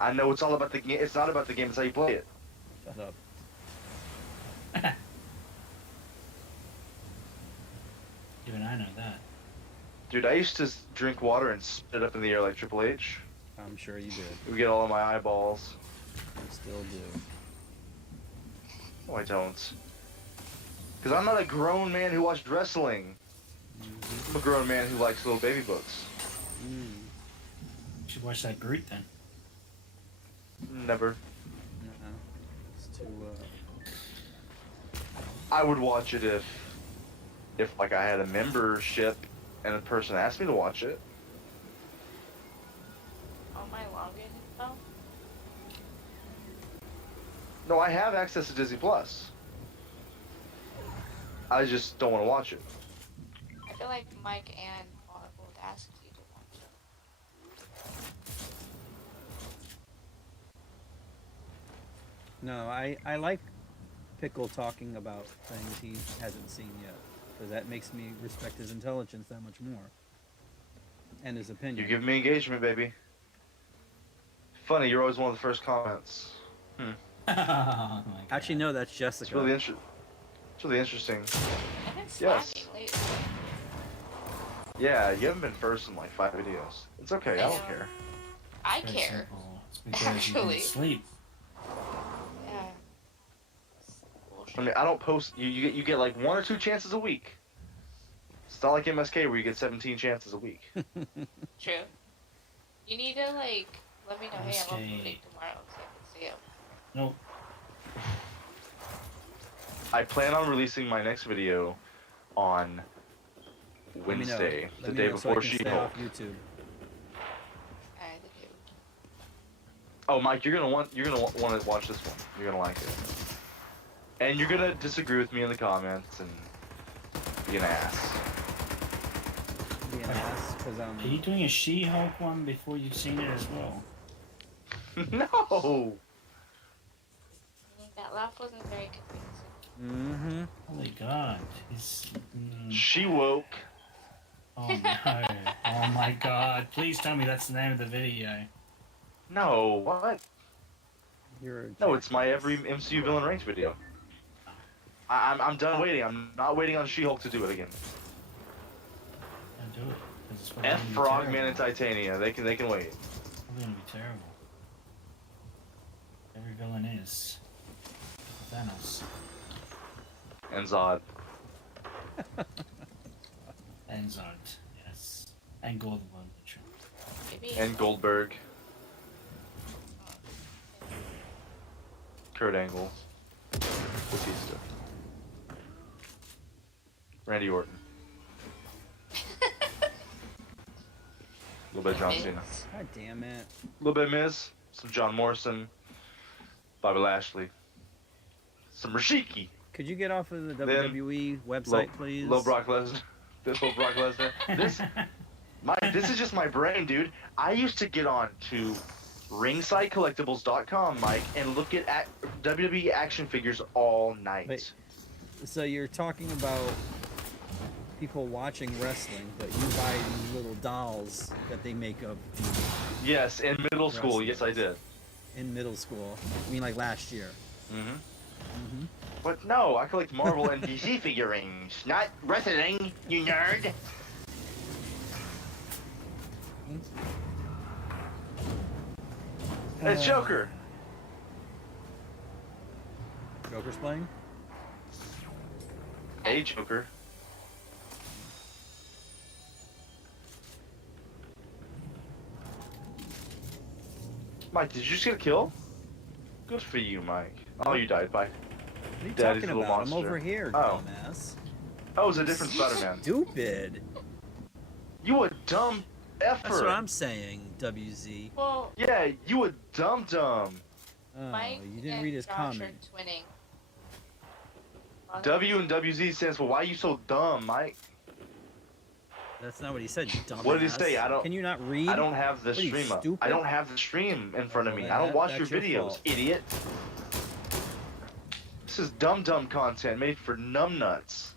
I know it's all about the game. It's not about the game. It's how you play it. Shut up. Even I know that. Dude, I used to drink water and spit it up in the air like Triple H. I'm sure you did. It would get all in my eyeballs. You still do. No, I don't. Because I'm not a grown man who watched wrestling. I'm a grown man who likes little baby books. Mm. You should watch that GROOT then. Never. Uh-uh. It's too. I would watch it if like I had a membership and a person asked me to watch it. On my login info? No, I have access to Disney Plus. I just don't want to watch it. I feel like Mike and Paul would ask you to watch it. No, I like Pickle talking about things he hasn't seen yet. Because that makes me respect his intelligence that much more. And his opinion. You give me engagement, baby. Funny, you're always one of the first comments. Oh my God. Actually, no, that's Jessica. It's really interesting. I've been Yes. slacking lately. Yeah, you haven't been first in like 5 videos. It's okay, I don't care. I Very care. simple. It's because you Actually. didn't sleep. Yeah. I mean, I don't post. You get like 1 or 2 chances a week. It's not like MSK where you get 17 chances a week. True. You need to like let me know. Hey, I'm Okay. uploading tomorrow so I can see 'em. Nope. I plan on releasing my next video on Let me know. Wednesday, Let the me day know so before I can stay She-Hulk. off YouTube. I do. Oh, Mike, you're gonna want to watch this one. You're gonna like it, and you're gonna disagree with me in the comments and be an ass. Be an ass, because Are you doing a She-Hulk one before you've seen it as well? No. That laugh wasn't very convincing. Mm-hmm. Holy God. He's... She woke. Oh no. Oh my God. Please tell me that's the name of the video. No, what? You're a No, it's my every MCU villain ranked video. I'm done waiting. I'm not waiting on She-Hulk to do it again. Don't do it. 'cause it's probably F gonna be Frogman terrible. and Titania. They can wait. It's probably gonna be terrible. Every villain is. Thanos. And Zod. And Zod, yes. And Golden One. Maybe. And Goldberg. Kurt Angle. Batista. Randy Orton. A little bit of John Cena. God damn it. A little bit of Miz. Some John Morrison. Bobby Lashley. Some Rashiki. Could you get off of the Then, WWE website, please? Low Brock Lesnar. This little Brock Lesnar. This is just my brain, dude. I used to get on to ringsidecollectibles.com, Mike, and look at WWE action figures all night. Wait. So you're talking about people watching wrestling, but you buy these little dolls that they make of Yes, in middle school, Wrestling. yes I did. in middle school. I mean, like last year. Mm-hmm. Mm-hmm. But no, I collect Marvel and DC figurines, not wrestling, you nerd. It's Joker. Joker's playing? Hey, Joker. Mike, did you just get a kill? Good for you, Mike. Oh, you died. Bye. What are you Daddy's talking little about? I'm monster. over here, Oh. dumbass. Oh, it was a different Spider-Man. Stupid. You a dumb effort. That's what I'm saying, WZ. Well, Yeah, you a dum dum. Oh, Mike you didn't and read his Josh comment. are twinning. W and WZ stands for why you so dumb, Mike? That's not what he said, dumbass. What did he say? I don't. Can you not read? I don't have the What are you, stream up. stupid? I don't have the stream in front of me. Well, I don't watch your that's your videos, fault. idiot. This is dumb content made for numbnuts.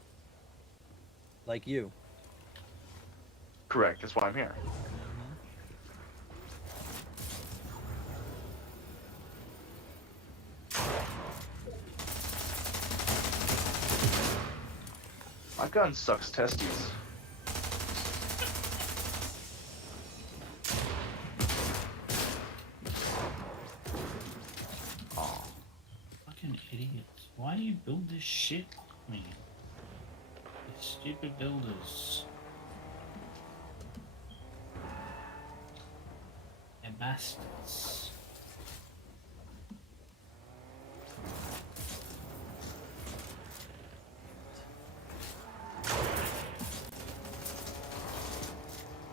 Like you. Correct. That's why I'm here. My gun sucks testes. Oh. Fucking idiots. Why do you build this shit on me? You stupid builders. And bastards.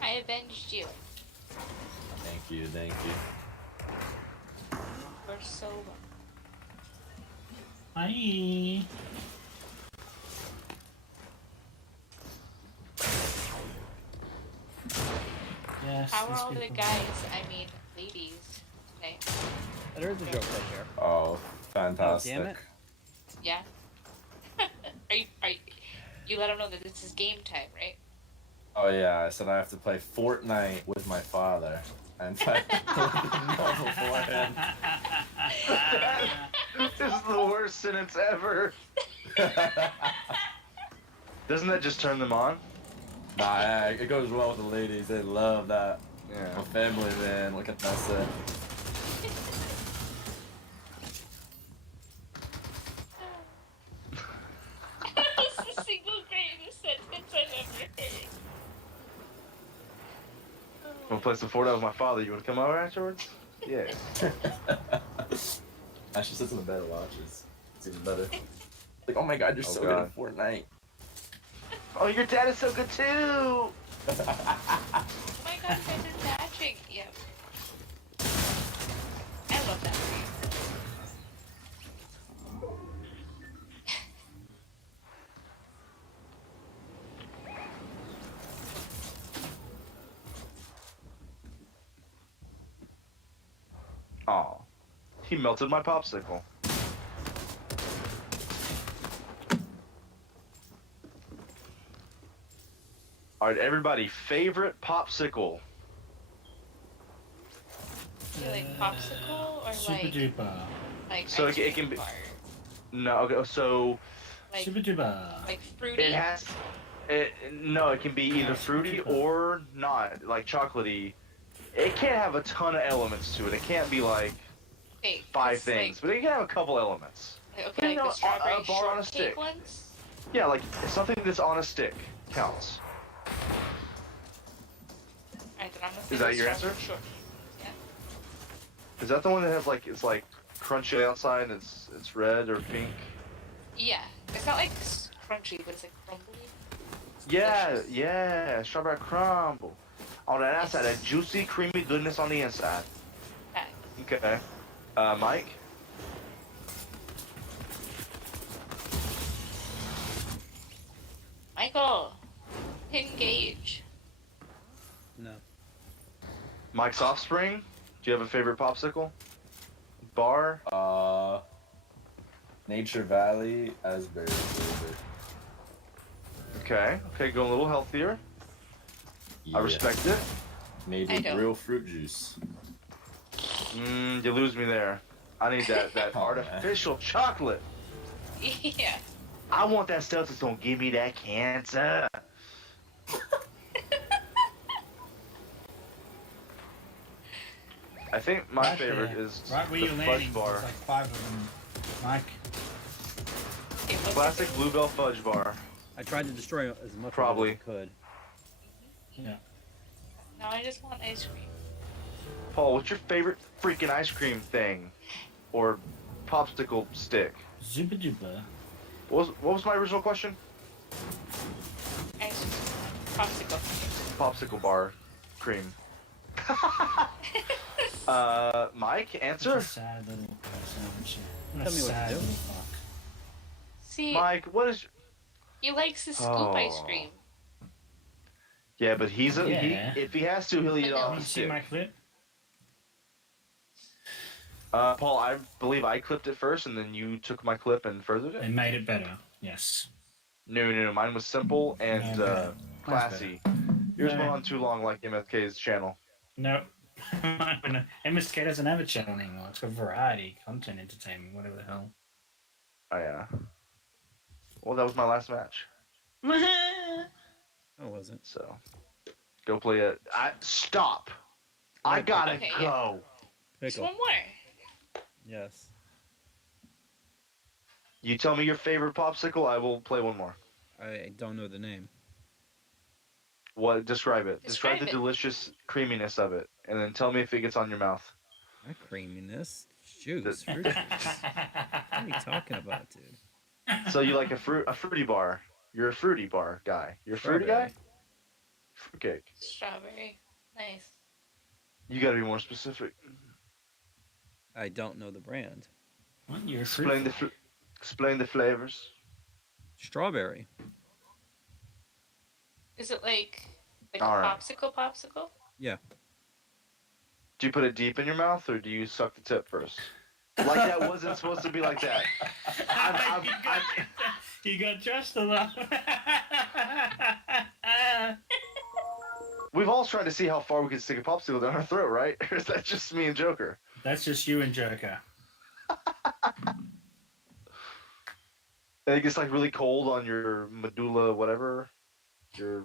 I avenged you. Thank you, thank you. We're so. Hi. Yes. How are these all the people- guys, I mean, ladies, today? There's a joke right there. Oh, fantastic. damn it. Yeah? You let them know that this is game time, right? Oh yeah, I said I have to play Fortnite with my father. And play beforehand. This is the worst sentence ever. Doesn't that just turn them on? Nah, yeah, it goes well with the ladies. They love that. Yeah. My family, man. Look at that set. That's the single greatest sentence I've ever heard. I'm gonna play some Fortnite with my father. You wanna come over afterwards? Yeah. Actually sits in the bed and watches. It's even better. Like, oh my god, you're so God. good at Fortnite. Oh, your dad is so good too. Oh my god, you guys are matching. Yep. I love that for you. Aw. He melted my popsicle. Alright, everybody, favorite popsicle? You like popsicle or Super like duper. So ice it can cream be- bar? No, okay, so Like, Super duper. like fruity? it has. No, it can be either fruity or not, like chocolatey. It can't have a ton of elements to it. It can't be like Wait, 5 it's things, but it can have a couple elements. Like, okay, You know, like the strawberry a bar on a shortcake stick. ones? Yeah, like something that's on a stick counts. Alright, then I'm gonna say Is that the your strawberry answer? shortcake. Yeah. Is that the one that has like it's like crunchy on the outside and it's red or pink? Yeah. It's not like crunchy, but it's like crumbly. It's Yeah, delicious. yeah, strawberry crumble. On that outside, that juicy, creamy goodness on the inside. Okay. Okay. Mike? Michael, engage. No. Mike's Offspring? Do you have a favorite popsicle? Bar? Nature Valley, Asbury flavor. Okay, okay, going a little healthier. Yeah. I respect it. Made I with don't. real fruit juice. You lose me there. I need that Oh, man. artificial chocolate. Yeah. I want that stuff that's gonna give me that cancer. I think my Right favorite there. is Right where the you're fudge landing. bar. There's like 5 of them. Mike. Okay, what's Classic your- Bluebell fudge bar. I tried to destroy as much Probably. as I could. Yeah. Now I just want ice cream. Paul, what's your favorite freaking ice cream thing? Or popsicle stick? Super duper. What was my original question? Ice cream. Popsicle. Popsicle bar. cream. Mike, Such answer. a sad little person, isn't she? What a Tell me what to sad do. little fuck. See, Mike, what is? he likes his scoop ice cream. Yeah, but he's a Yeah. he. If he has to, he'll eat it Vanilla. off You the see stick. my clip? Paul, I believe I clipped it first, and then you took my clip and furthered it. They made it better. Yes. No. Mine was simple and No, better. classy. Yours No. went on too long, like MFK's channel. No. MSK doesn't have a channel anymore. It's got variety, content, entertainment, whatever the hell. Oh yeah. Well, that was my last match. No, it wasn't. So, go play it. Stop. I gotta Okay, go. Just Pickle. one more. Yes. You tell me your favorite popsicle, I will play one more. I don't know the name. What? Describe it. Describe Describe the it. delicious creaminess of it, and then tell me if it gets on your mouth. Not creaminess. Juice. Fruit juice. What are you talking about, dude? So you like a fruity bar? You're a fruity bar guy. You're a fruity guy. Fruitcake. Strawberry. Nice. You gotta be more specific. I don't know the brand. What? You're a Explain fruit? explain the flavors. Strawberry. Is it like All a right. popsicle? Yeah. Do you put it deep in your mouth, or do you suck the tip first? Like that wasn't supposed to be like that. You got just a lot. We've all tried to see how far we can stick a popsicle down our throat, right? Or is that just me and Joker? That's just you and Joker. And it gets like really cold on your medulla, whatever. Your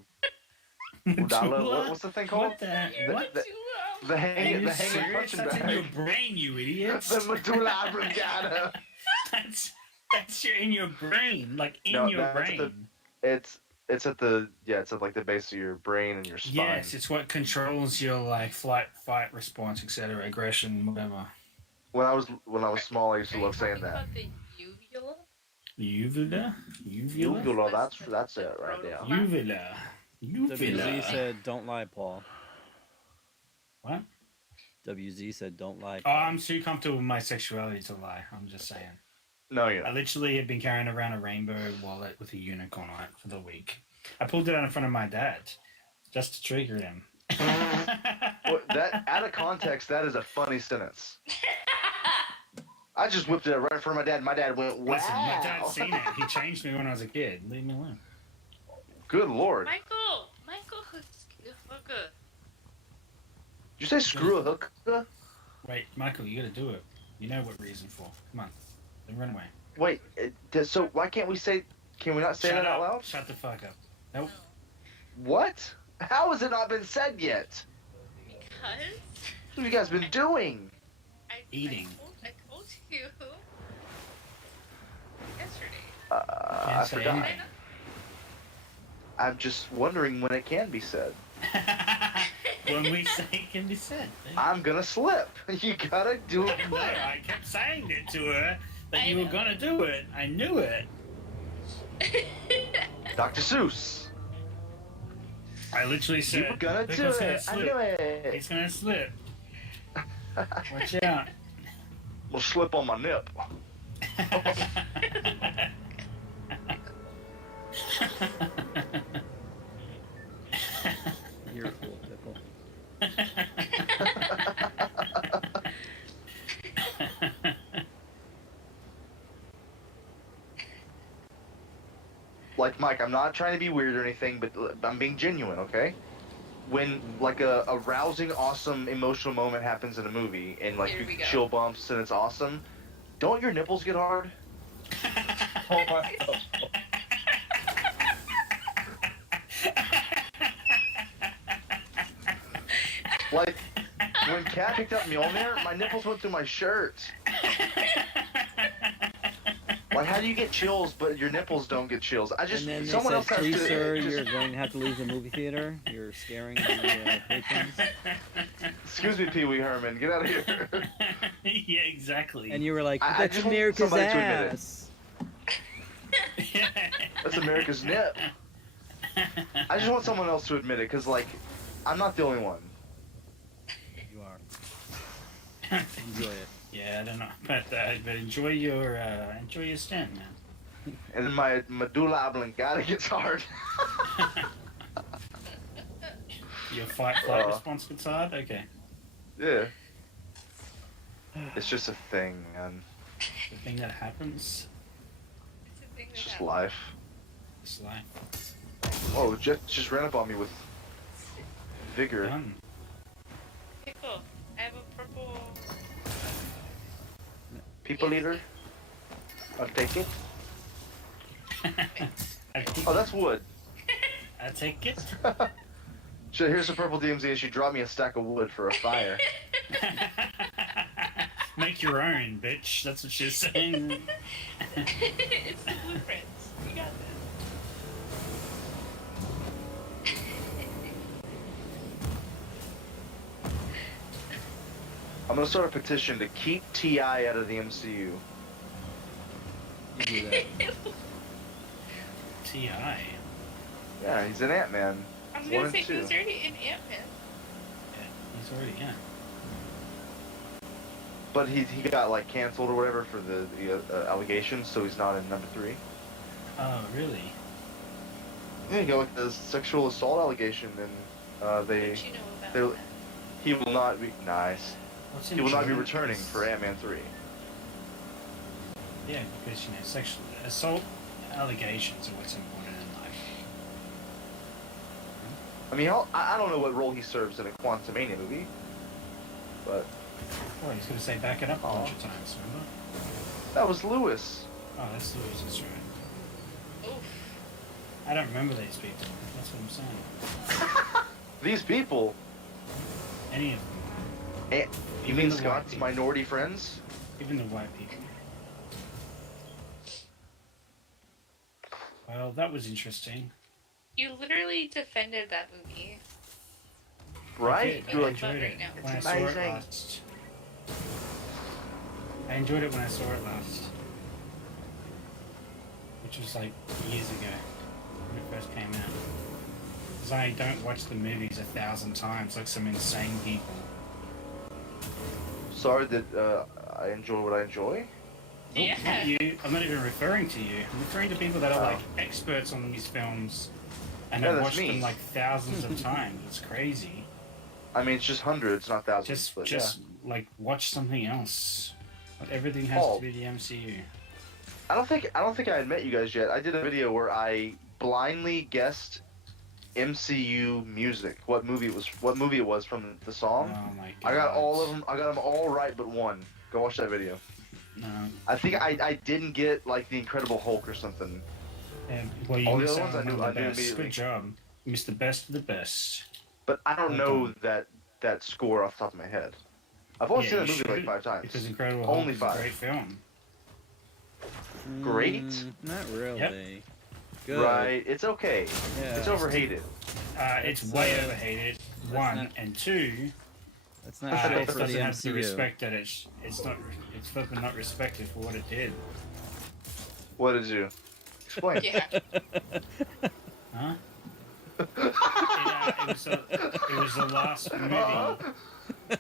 medulla. What's the thing called? What the? What? The Are hanging, you the hanging serious? punching That's in your bag. brain, you idiots. The medulla oblongata. That's in your brain, like in No, your that's brain. It's at the it's at like the base of your brain and your spine. Yes, it's what controls your like flight, fight response, etc., aggression, whatever. When I was small, I used to love saying that. About the uvula? Uvula, Uvula, that's it right there. uvula, WZ uvula. said, "Don't lie, Paul." What? WZ said, "Don't lie." Oh, Paul. I'm too comfortable with my sexuality to lie. I'm just saying. No, you're I not. literally have been carrying around a rainbow wallet with a unicorn on it for the week. I pulled it out in front of my dad just to trigger him. Well, that out of context, that is a funny sentence. I just whipped it right in front of my dad. My dad went, "Wow!" Listen, my dad's seen it. He changed me when I was a kid. Leave me alone. Good lord! Michael, hooker. Did you say screw a hookah? Wait, Michael, you gotta do it. You know what reason for. Come on. Then run away. Wait, so why can't we say? Can we not say Shut that out up. loud? Shut the fuck up. Nope. What? How has it not been said yet? Because What have you guys been doing? Eating. I told you yesterday. I Can't say forgot. anything. I'm just wondering when it can be said. When we say it can be said. I'm gonna slip. You gotta do it No, quick. I kept saying it to her that I you were know. gonna do it. I knew it. Dr. Seuss. I literally said, You were gonna do Pickle's gonna it. I slip. knew it. He's gonna slip. Watch out. Will slip on my nip. You're cool, Pickle. Like, Mike, I'm not trying to be weird or anything, but I'm being genuine, okay? When, like, a rousing, awesome, emotional moment happens in a movie, and, like, Here you we get go. chill bumps and it's awesome, don't your nipples get hard? Oh my God. Like, when Kat picked up Mjolnir, my nipples went through my shirt. Like, how do you get chills, but your nipples don't get chills? I just, And then they someone said, else has "Please, to... sir, just- you're going to have to leave the movie theater. You're scaring the patrons." Excuse me, Pee Wee Herman, get out of here. Yeah, exactly. And you were like, I "That's just want America's somebody to admit it. ass." That's America's nip. I just want someone else to admit it, because, like, I'm not the only one. You are. Enjoy it. Yeah, I don't know about that, but enjoy your stint, man. And my medulla oblongata gets hard. Your fight response gets hard? Okay. Yeah. It's just a thing, man. The thing that happens. It's a thing It's that just happens. life. It's life. Oh, Jet just ran up on me with vigor. Done. Pickle. I have a purple. People eater. I'll take it. I think Oh, that's wood. I take it. Shit, here's some purple DMZ and she dropped me a stack of wood for a fire. Make your own, bitch. That's what she's saying. It's the blueprints. You got this. I'm gonna start a petition to keep T.I. out of the MCU. You do that. T.I. Yeah, he's an Ant-Man. I was 1 gonna and say 2. he was already in Ant-Man. Yeah, he's already But he got like canceled or whatever for the allegations, so he's not in number 3. Oh, really? Yeah, he got like the sexual assault allegation, and they What you know about they that? he will not be nice. What's He will not be interesting returning is- for Ant-Man 3. Yeah, because sexual assault allegations are what's important in life. I mean, I don't know what role he serves in a Quantumania movie, but Well, he's gonna say back it up a bunch of times. Remember? that was Lewis. Oh, that's Lewis. That's right. Oof. I don't remember these people. That's what I'm saying. These people. Any of them. You Even mean the white Scott's people. minority friends? Even the white people. Well, that was interesting. You literally defended that movie. Right? I You're like, enjoyed it Right now. when I It's saw it amazing. last. I enjoyed it when I saw it last. Which was like years ago when it first came out. Because I don't watch the movies 1,000 times like some insane people. sorry that I enjoy what I enjoy. Nope, Yeah. not you. I'm not even referring to you. I'm referring to people that are Oh. like experts on these films and Yeah, have that's watched me. them like thousands of times. It's crazy. I mean, it's just hundreds, not thousands. Just but like watch something else. Not everything has Oh. to be the MCU. I don't think I had met you guys yet. I did a video where I blindly guessed MCU music. What movie it was from the song. Oh my god. I got all of them. I got them all right but one. Go watch that video. No. I think I didn't get like the Incredible Hulk or something. Well, you All the missed other out ones I on knew- one I of the knew best. immediately. Good job. You missed the best of the best. But I don't Well know that score off the top of my head. I've only seen you the movie like should, 5 times. Because Incredible Only Hulk is 5. a great film. Great? Not really. Yep. Good. Right? It's okay. Yeah. It's overhated. It's That's, way overhated. One not- and two. That's not It show for the doesn't have the MCU. respect that it's not. It's flipping not respected for what it did. What did you explain? Yeah. Huh? it was the last movie.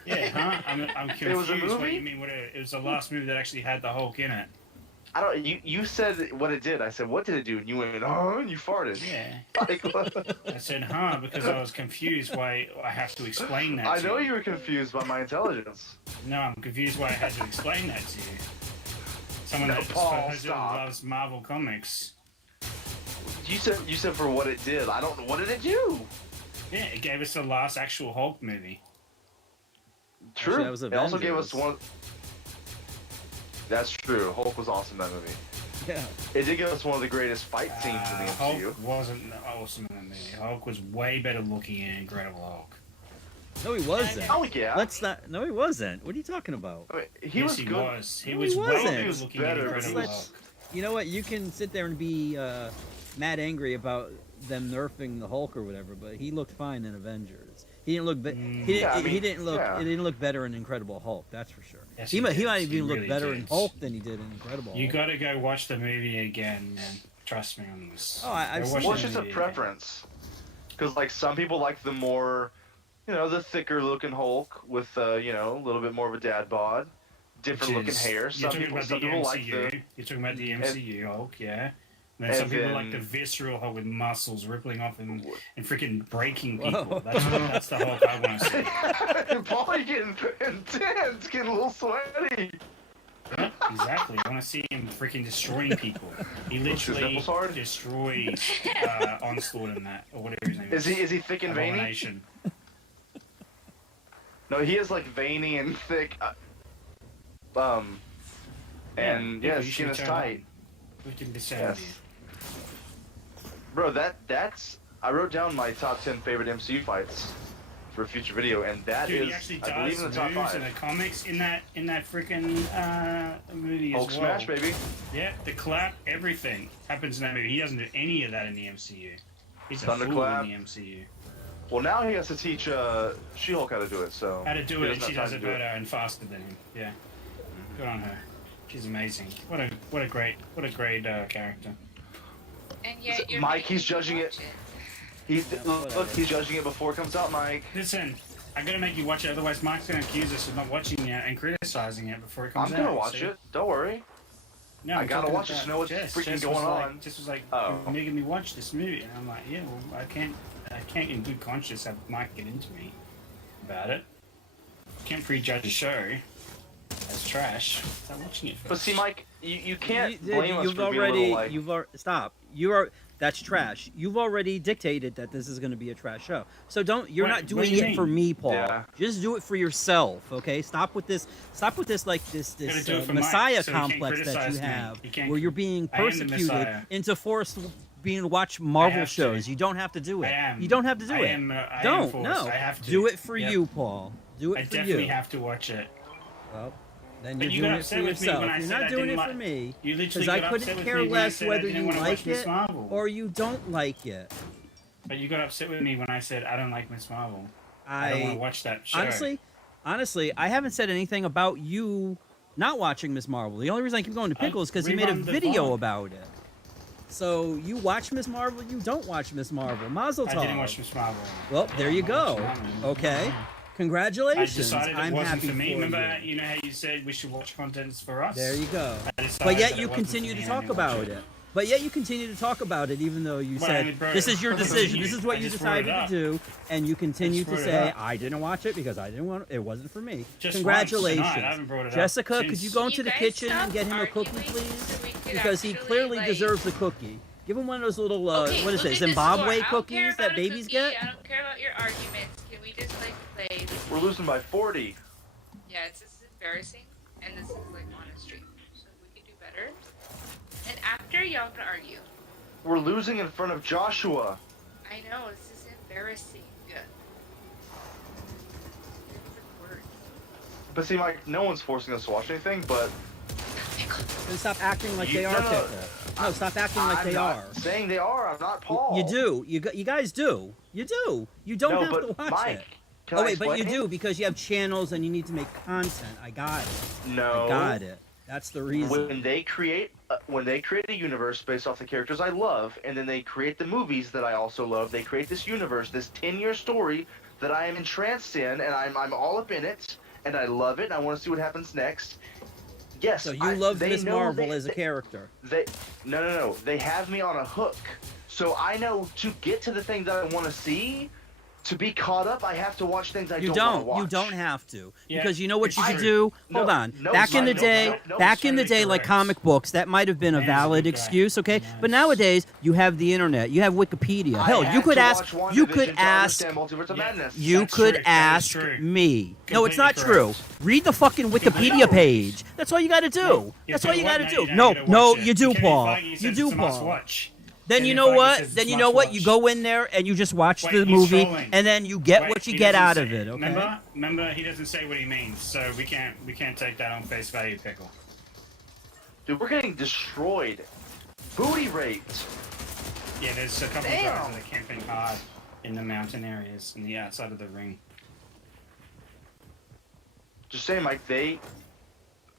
Yeah, huh? I'm confused. It was a What movie? you mean? It was the last movie that actually had the Hulk in it. I don't. You said what it did. I said what did it do? And you went oh, and you farted. Yeah. Like, what? I said, huh, because I was confused why I have to explain that I to know you. you were confused by my intelligence. No, I'm confused why I had to explain that to you. Someone No, that Paul, supposedly stop. loves Marvel Comics. You said for what it did. I don't know what did it do. Yeah, it gave us the last actual Hulk movie. True. Actually, that was It also gave us Avengers. one. That's true. Hulk was awesome in that movie. Yeah. It did give us one of the greatest fight scenes in the MCU. Hulk wasn't awesome in that movie. Hulk was way better looking in Incredible Hulk. No, he wasn't. Oh yeah. Let's not. No, he wasn't. What are you talking about? I mean, he Yes, was he good. was. He No, was he way wasn't. better He was looking better, in but Incredible let's- Hulk. You know what? You can sit there and be mad angry about them nerfing the Hulk or whatever, but he looked fine in Avengers. He didn't look. Yeah, I mean, he didn't look. yeah. It didn't look better in Incredible Hulk. That's for sure. Yes, he he might. He did. might He even look really better did. in Hulk than he did in Incredible You Hulk. got to go watch the movie again, man. Trust me on this. Oh, I've Go seen watch Well, the it's just a movie again. preference. Because like some people like the more the thicker looking Hulk with a little bit more of a dad bod, different Which looking is- hair. You're Some talking people, about some the people MCU. like the. You're talking about the MCU Hulk, yeah. And then and some people like the then- visceral Hulk with muscles rippling off and freaking breaking Whoa. people. That's the Hulk I want to see. Paul, you getting intense, getting a little sweaty. Yeah, exactly. I want to see him freaking destroying people. He His literally nipples hard? destroys Onslaught in that, or whatever his name Is he thick and veiny? Abomination. No, he is like veiny and thick. And Yeah, his you skin should is turn tight. on. We can decide. Yes. Bro, that's I wrote down my top 10 favorite MCU fights for a future video, and that Dude, is, he actually I believe, does in the top moves in 5. the comics in that freaking movie Hulk as well. smash, baby. Yeah, the clap, everything happens in that movie. He doesn't do any of that in the MCU. He's a fool Thunderclap. in the MCU. Well, now he has to teach She-Hulk how to do it. So How to do he it, and doesn't she have does time it to do better and faster than him. Yeah, good on her. She's amazing. What a great character. And yet you're Mike, making he's me judging watch it. Look, he's judging it before it comes out, Mike. Listen, I'm gonna make you watch it, otherwise Mike's gonna accuse us of not watching it and criticizing it before it comes I'm out. gonna watch see? it. Don't worry. No, I I'm gotta talking watch it about to know what's freaking going on. Just was like, Oh. you're making me watch this movie, and I'm like, yeah, well, I can't in good conscience have Mike get into me about it. Can't prejudge a show as trash. Stop watching it first. But see, Mike, you can't You- blame us you've for being a already little like. you've already stop. You are that's trash. You've already dictated that this is going to be a trash show. So don't you're What- not what doing do you it for mean? me, Paul. Yeah. Just do it for yourself, okay? Stop with this like this Gotta do it for Mike, messiah so he can't complex that you criticize me. have He can't- where you're being I am the persecuted Messiah. into forced being to watch Marvel have to. shows. You don't have to do it. I am. You don't have to do I it. am, I am don't. forced. No. I have to. Do it for Yep. you, Paul. Do it I for definitely you. have to watch it. Well, then But you're you doing got it for upset with me yourself. when I You're said I not doing didn't it for like- me. You literally Because I got couldn't upset with care me when I less said I whether didn't you wanna watch like Miss it Marvel. or you don't like it. But you got upset with me when I said I don't like Miss Marvel. I don't want to watch that show. Honestly, I haven't said anything about you not watching Miss Marvel. The only reason I keep going to Pickle is because he made a rerun the video VOD. about it. So you watch Miss Marvel, you don't watch Miss Marvel. Mazel tov. I didn't watch Miss Marvel. Well, there you go. Okay. I Congratulations. decided it I'm wasn't happy for me. for Remember, you. you know how you said we should watch content for us? There you go. I decided But yet that you it wasn't continue for to me, talk I didn't about watch it. But yet you continue to talk about it, even though you Well, I said mean, bro, this is your decision. you- This is what I you just brought it decided to up. do, and you continue just to brought it say up. I didn't watch it because I didn't want it wasn't for me. Just Congratulations, once tonight, I haven't brought it up Jessica. Could since. you go into You the guys kitchen and stop get him a cookie, arguing please? so we could Because he actually, clearly like- deserves a cookie. Give him one of those little Okay, what is look it, at the Zimbabwe score. I don't care cookies about that a babies cookie. get? I don't care about your arguments. Can we just like play? We're losing by 40. Yeah, this is embarrassing, and this is like on a stream, so we can do better. And after y'all can argue. We're losing in front of Joshua. I know this is embarrassing. But see, Mike, no one's forcing us to watch anything, but Then stop acting like You- they are, no, no, Pickle. No, stop acting like I'm they not are. saying they are. I'm not Paul. You do. You guys do. You do. You don't No, have but to watch Mike, it. can Oh I wait, but you explain? do because you have channels and you need to make content. I got it. No. I got it. That's the reason. When they create a universe based off the characters I love, and then they create the movies that I also love, they create this universe, this 10-year story that I am entranced in, and I'm all up in it, and I love it, and I want to see what happens next. Yes, So you love they Miss know Marvel as a character. No. They have me on a hook. So I know to get to the thing that I want to see, to be caught up, I have to watch things I You don't want to don't. watch. You don't have to Yeah, because you know what it's you could true. do. Hold on. no, Back in the no, day, no, back in the certainly day, like correct. comic books, that might have been a That is valid correct. excuse. Okay, Yes. but nowadays you have the internet. You have Wikipedia. I Hell, had you could to ask. watch You WandaVision could to ask. understand Multiverse of Yeah. Madness. You That's could true. That is ask true. me. No, it's not Completely true. correct. Read the fucking Wikipedia page. That's all you got to do. Yeah, That's tell all you got to what, do. now you No, gotta no, watch it. you do, Kevin Paul. Feige You says do, it's a must Paul. watch. Then Kevin you know Feige what? says Then it's you a know what? You must-watch. go in there and you just watch Wait, the he's movie, trolling. and then you get Wait, what you he get doesn't out say- of it. Okay. Remember, he doesn't say what he means, so we can't take that on face value, Pickle. Dude, we're getting destroyed. Booty raped. Yeah, there's a couple Damn. of guys that are camping hard in the mountain areas and the outside of the ring. Just saying, Mike,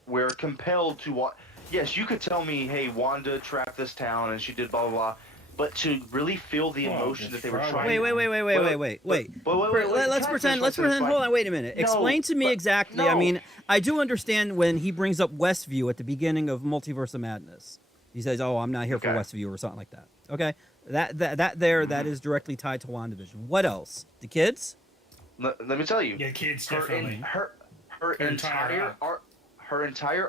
we're compelled to watch. Yes, you could tell me, hey, Wanda trapped this town and she did blah, blah, blah. but to really feel the emotion that they were trying. Wait. Let's pretend. Hold on. Wait a minute. Explain to me exactly. I mean, I do understand when he brings up Westview at the beginning of Multiverse of Madness. He says, "Oh, I'm not here for Westview" or something like that. Okay, that is directly tied to WandaVision. What else? The kids? Let me tell you. Yeah, kids definitely. Her entire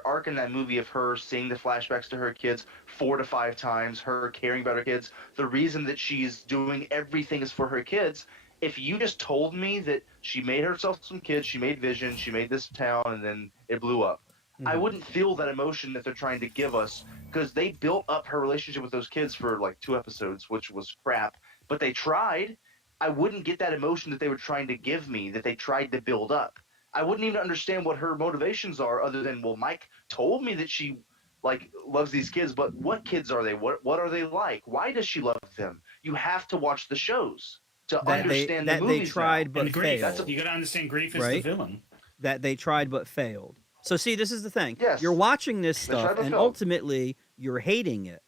arc in that movie of her seeing the flashbacks to her kids 4 to 5 times, her caring about her kids, the reason that she's doing everything is for her kids. If you just told me that she made herself some kids, she made Vision, she made this town, and then it blew up, I wouldn't feel that emotion that they're trying to give us, because they built up her relationship with those kids for like 2 episodes, which was crap, but they tried. I wouldn't get that emotion that they were trying to give me, that they tried to build up. I wouldn't even understand what her motivations are, other than, well, Mike told me that she like loves these kids, but what kids are they? What are they like? Why does she love them? You have to watch the shows to understand the movies. They tried but failed. You got to understand Grief is the villain. That they tried but failed. So see, this is the thing. Yes. You're watching this stuff, and ultimately you're hating it.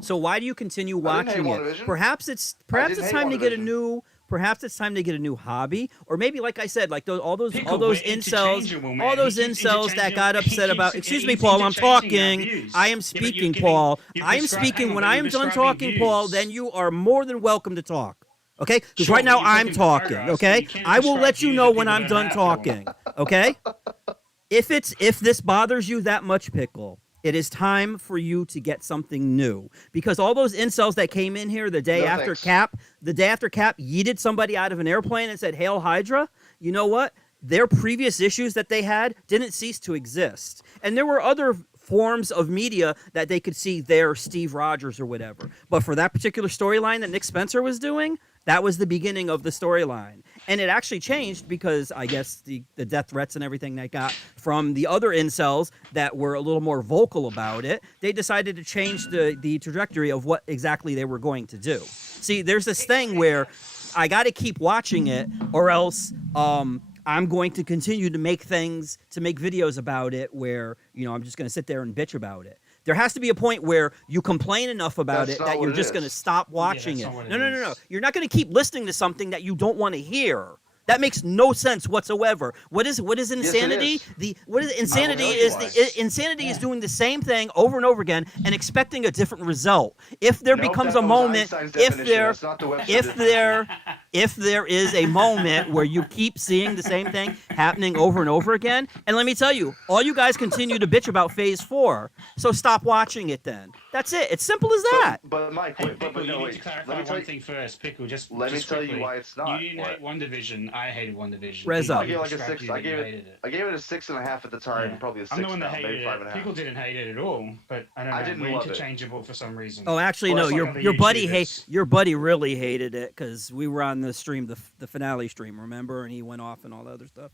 So why do you continue watching it? Perhaps it's time to get a new. Perhaps it's time to get a new hobby, or maybe, like I said, like all those incels that got upset about. Excuse me, Paul. I'm talking. I am speaking, Paul. I am speaking. When I am done talking, Paul, then you are more than welcome to talk. Okay? Because right now I'm talking. Okay? I will let you know when I'm done talking. Okay? If this bothers you that much, Pickle, it is time for you to get something new, because all those incels that came in here the day after Cap yeeted somebody out of an airplane and said, "Hail Hydra," you know what? Their previous issues that they had didn't cease to exist. And there were other forms of media that they could see there, Steve Rogers or whatever. But for that particular storyline that Nick Spencer was doing, that was the beginning of the storyline. And it actually changed because I guess the death threats and everything they got from the other incels that were a little more vocal about it, they decided to change the trajectory of what exactly they were going to do. See, there's this thing where I got to keep watching it, or else I'm going to continue to make videos about it where, I'm just going to sit there and bitch about it. There has to be a point where you complain enough about it that you're just going to stop watching it. No. You're not going to keep listening to something that you don't want to hear. That makes no sense whatsoever. What is insanity? Insanity is doing the same thing over and over again and expecting a different result. If there becomes a moment, if there is a moment where you keep seeing the same thing happening over and over again, and let me tell you, all you guys continue to bitch about Phase 4, so stop watching it then. That's it. It's simple as that. But Mike, you need to clarify one thing first, Pickle. Let me tell you why it's not. You didn't hate WandaVision. I hated WandaVision. Reza. I gave like a 6. I gave it a 6.5 at the time, probably a 6 I'm the one that now, hated maybe 5.5. People didn't hate it at all, but I don't know. I didn't we're love it. interchangeable for some reason. Oh, actually, no. Your buddy really hated it because we were on the stream, the finale stream, remember? And he went off and all the other stuff.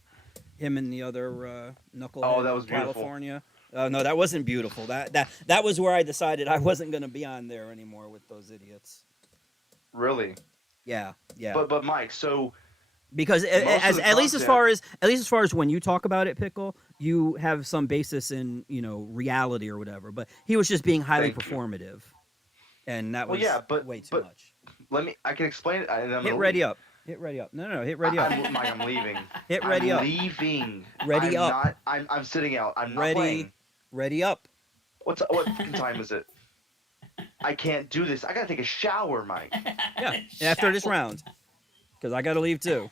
Him and the other knucklehead. Oh, that was beautiful. beautiful. California. No, that wasn't beautiful. That was where I decided I wasn't going to be on there anymore with those idiots. Really? Yeah. But Mike, so because at least as far as when you talk about it, Pickle, you have some basis in reality or whatever. But he was just being highly performative, and that was way too much. I can explain it. Hit ready up. Hit ready up. No, hit ready up. Mike, I'm leaving. Hit ready up. I'm leaving. Ready up. I'm sitting out. I'm not ready. Playing. Ready up. What fucking time is it? I can't do this. I gotta take a shower, Mike. Yeah, after this round, because I gotta leave too.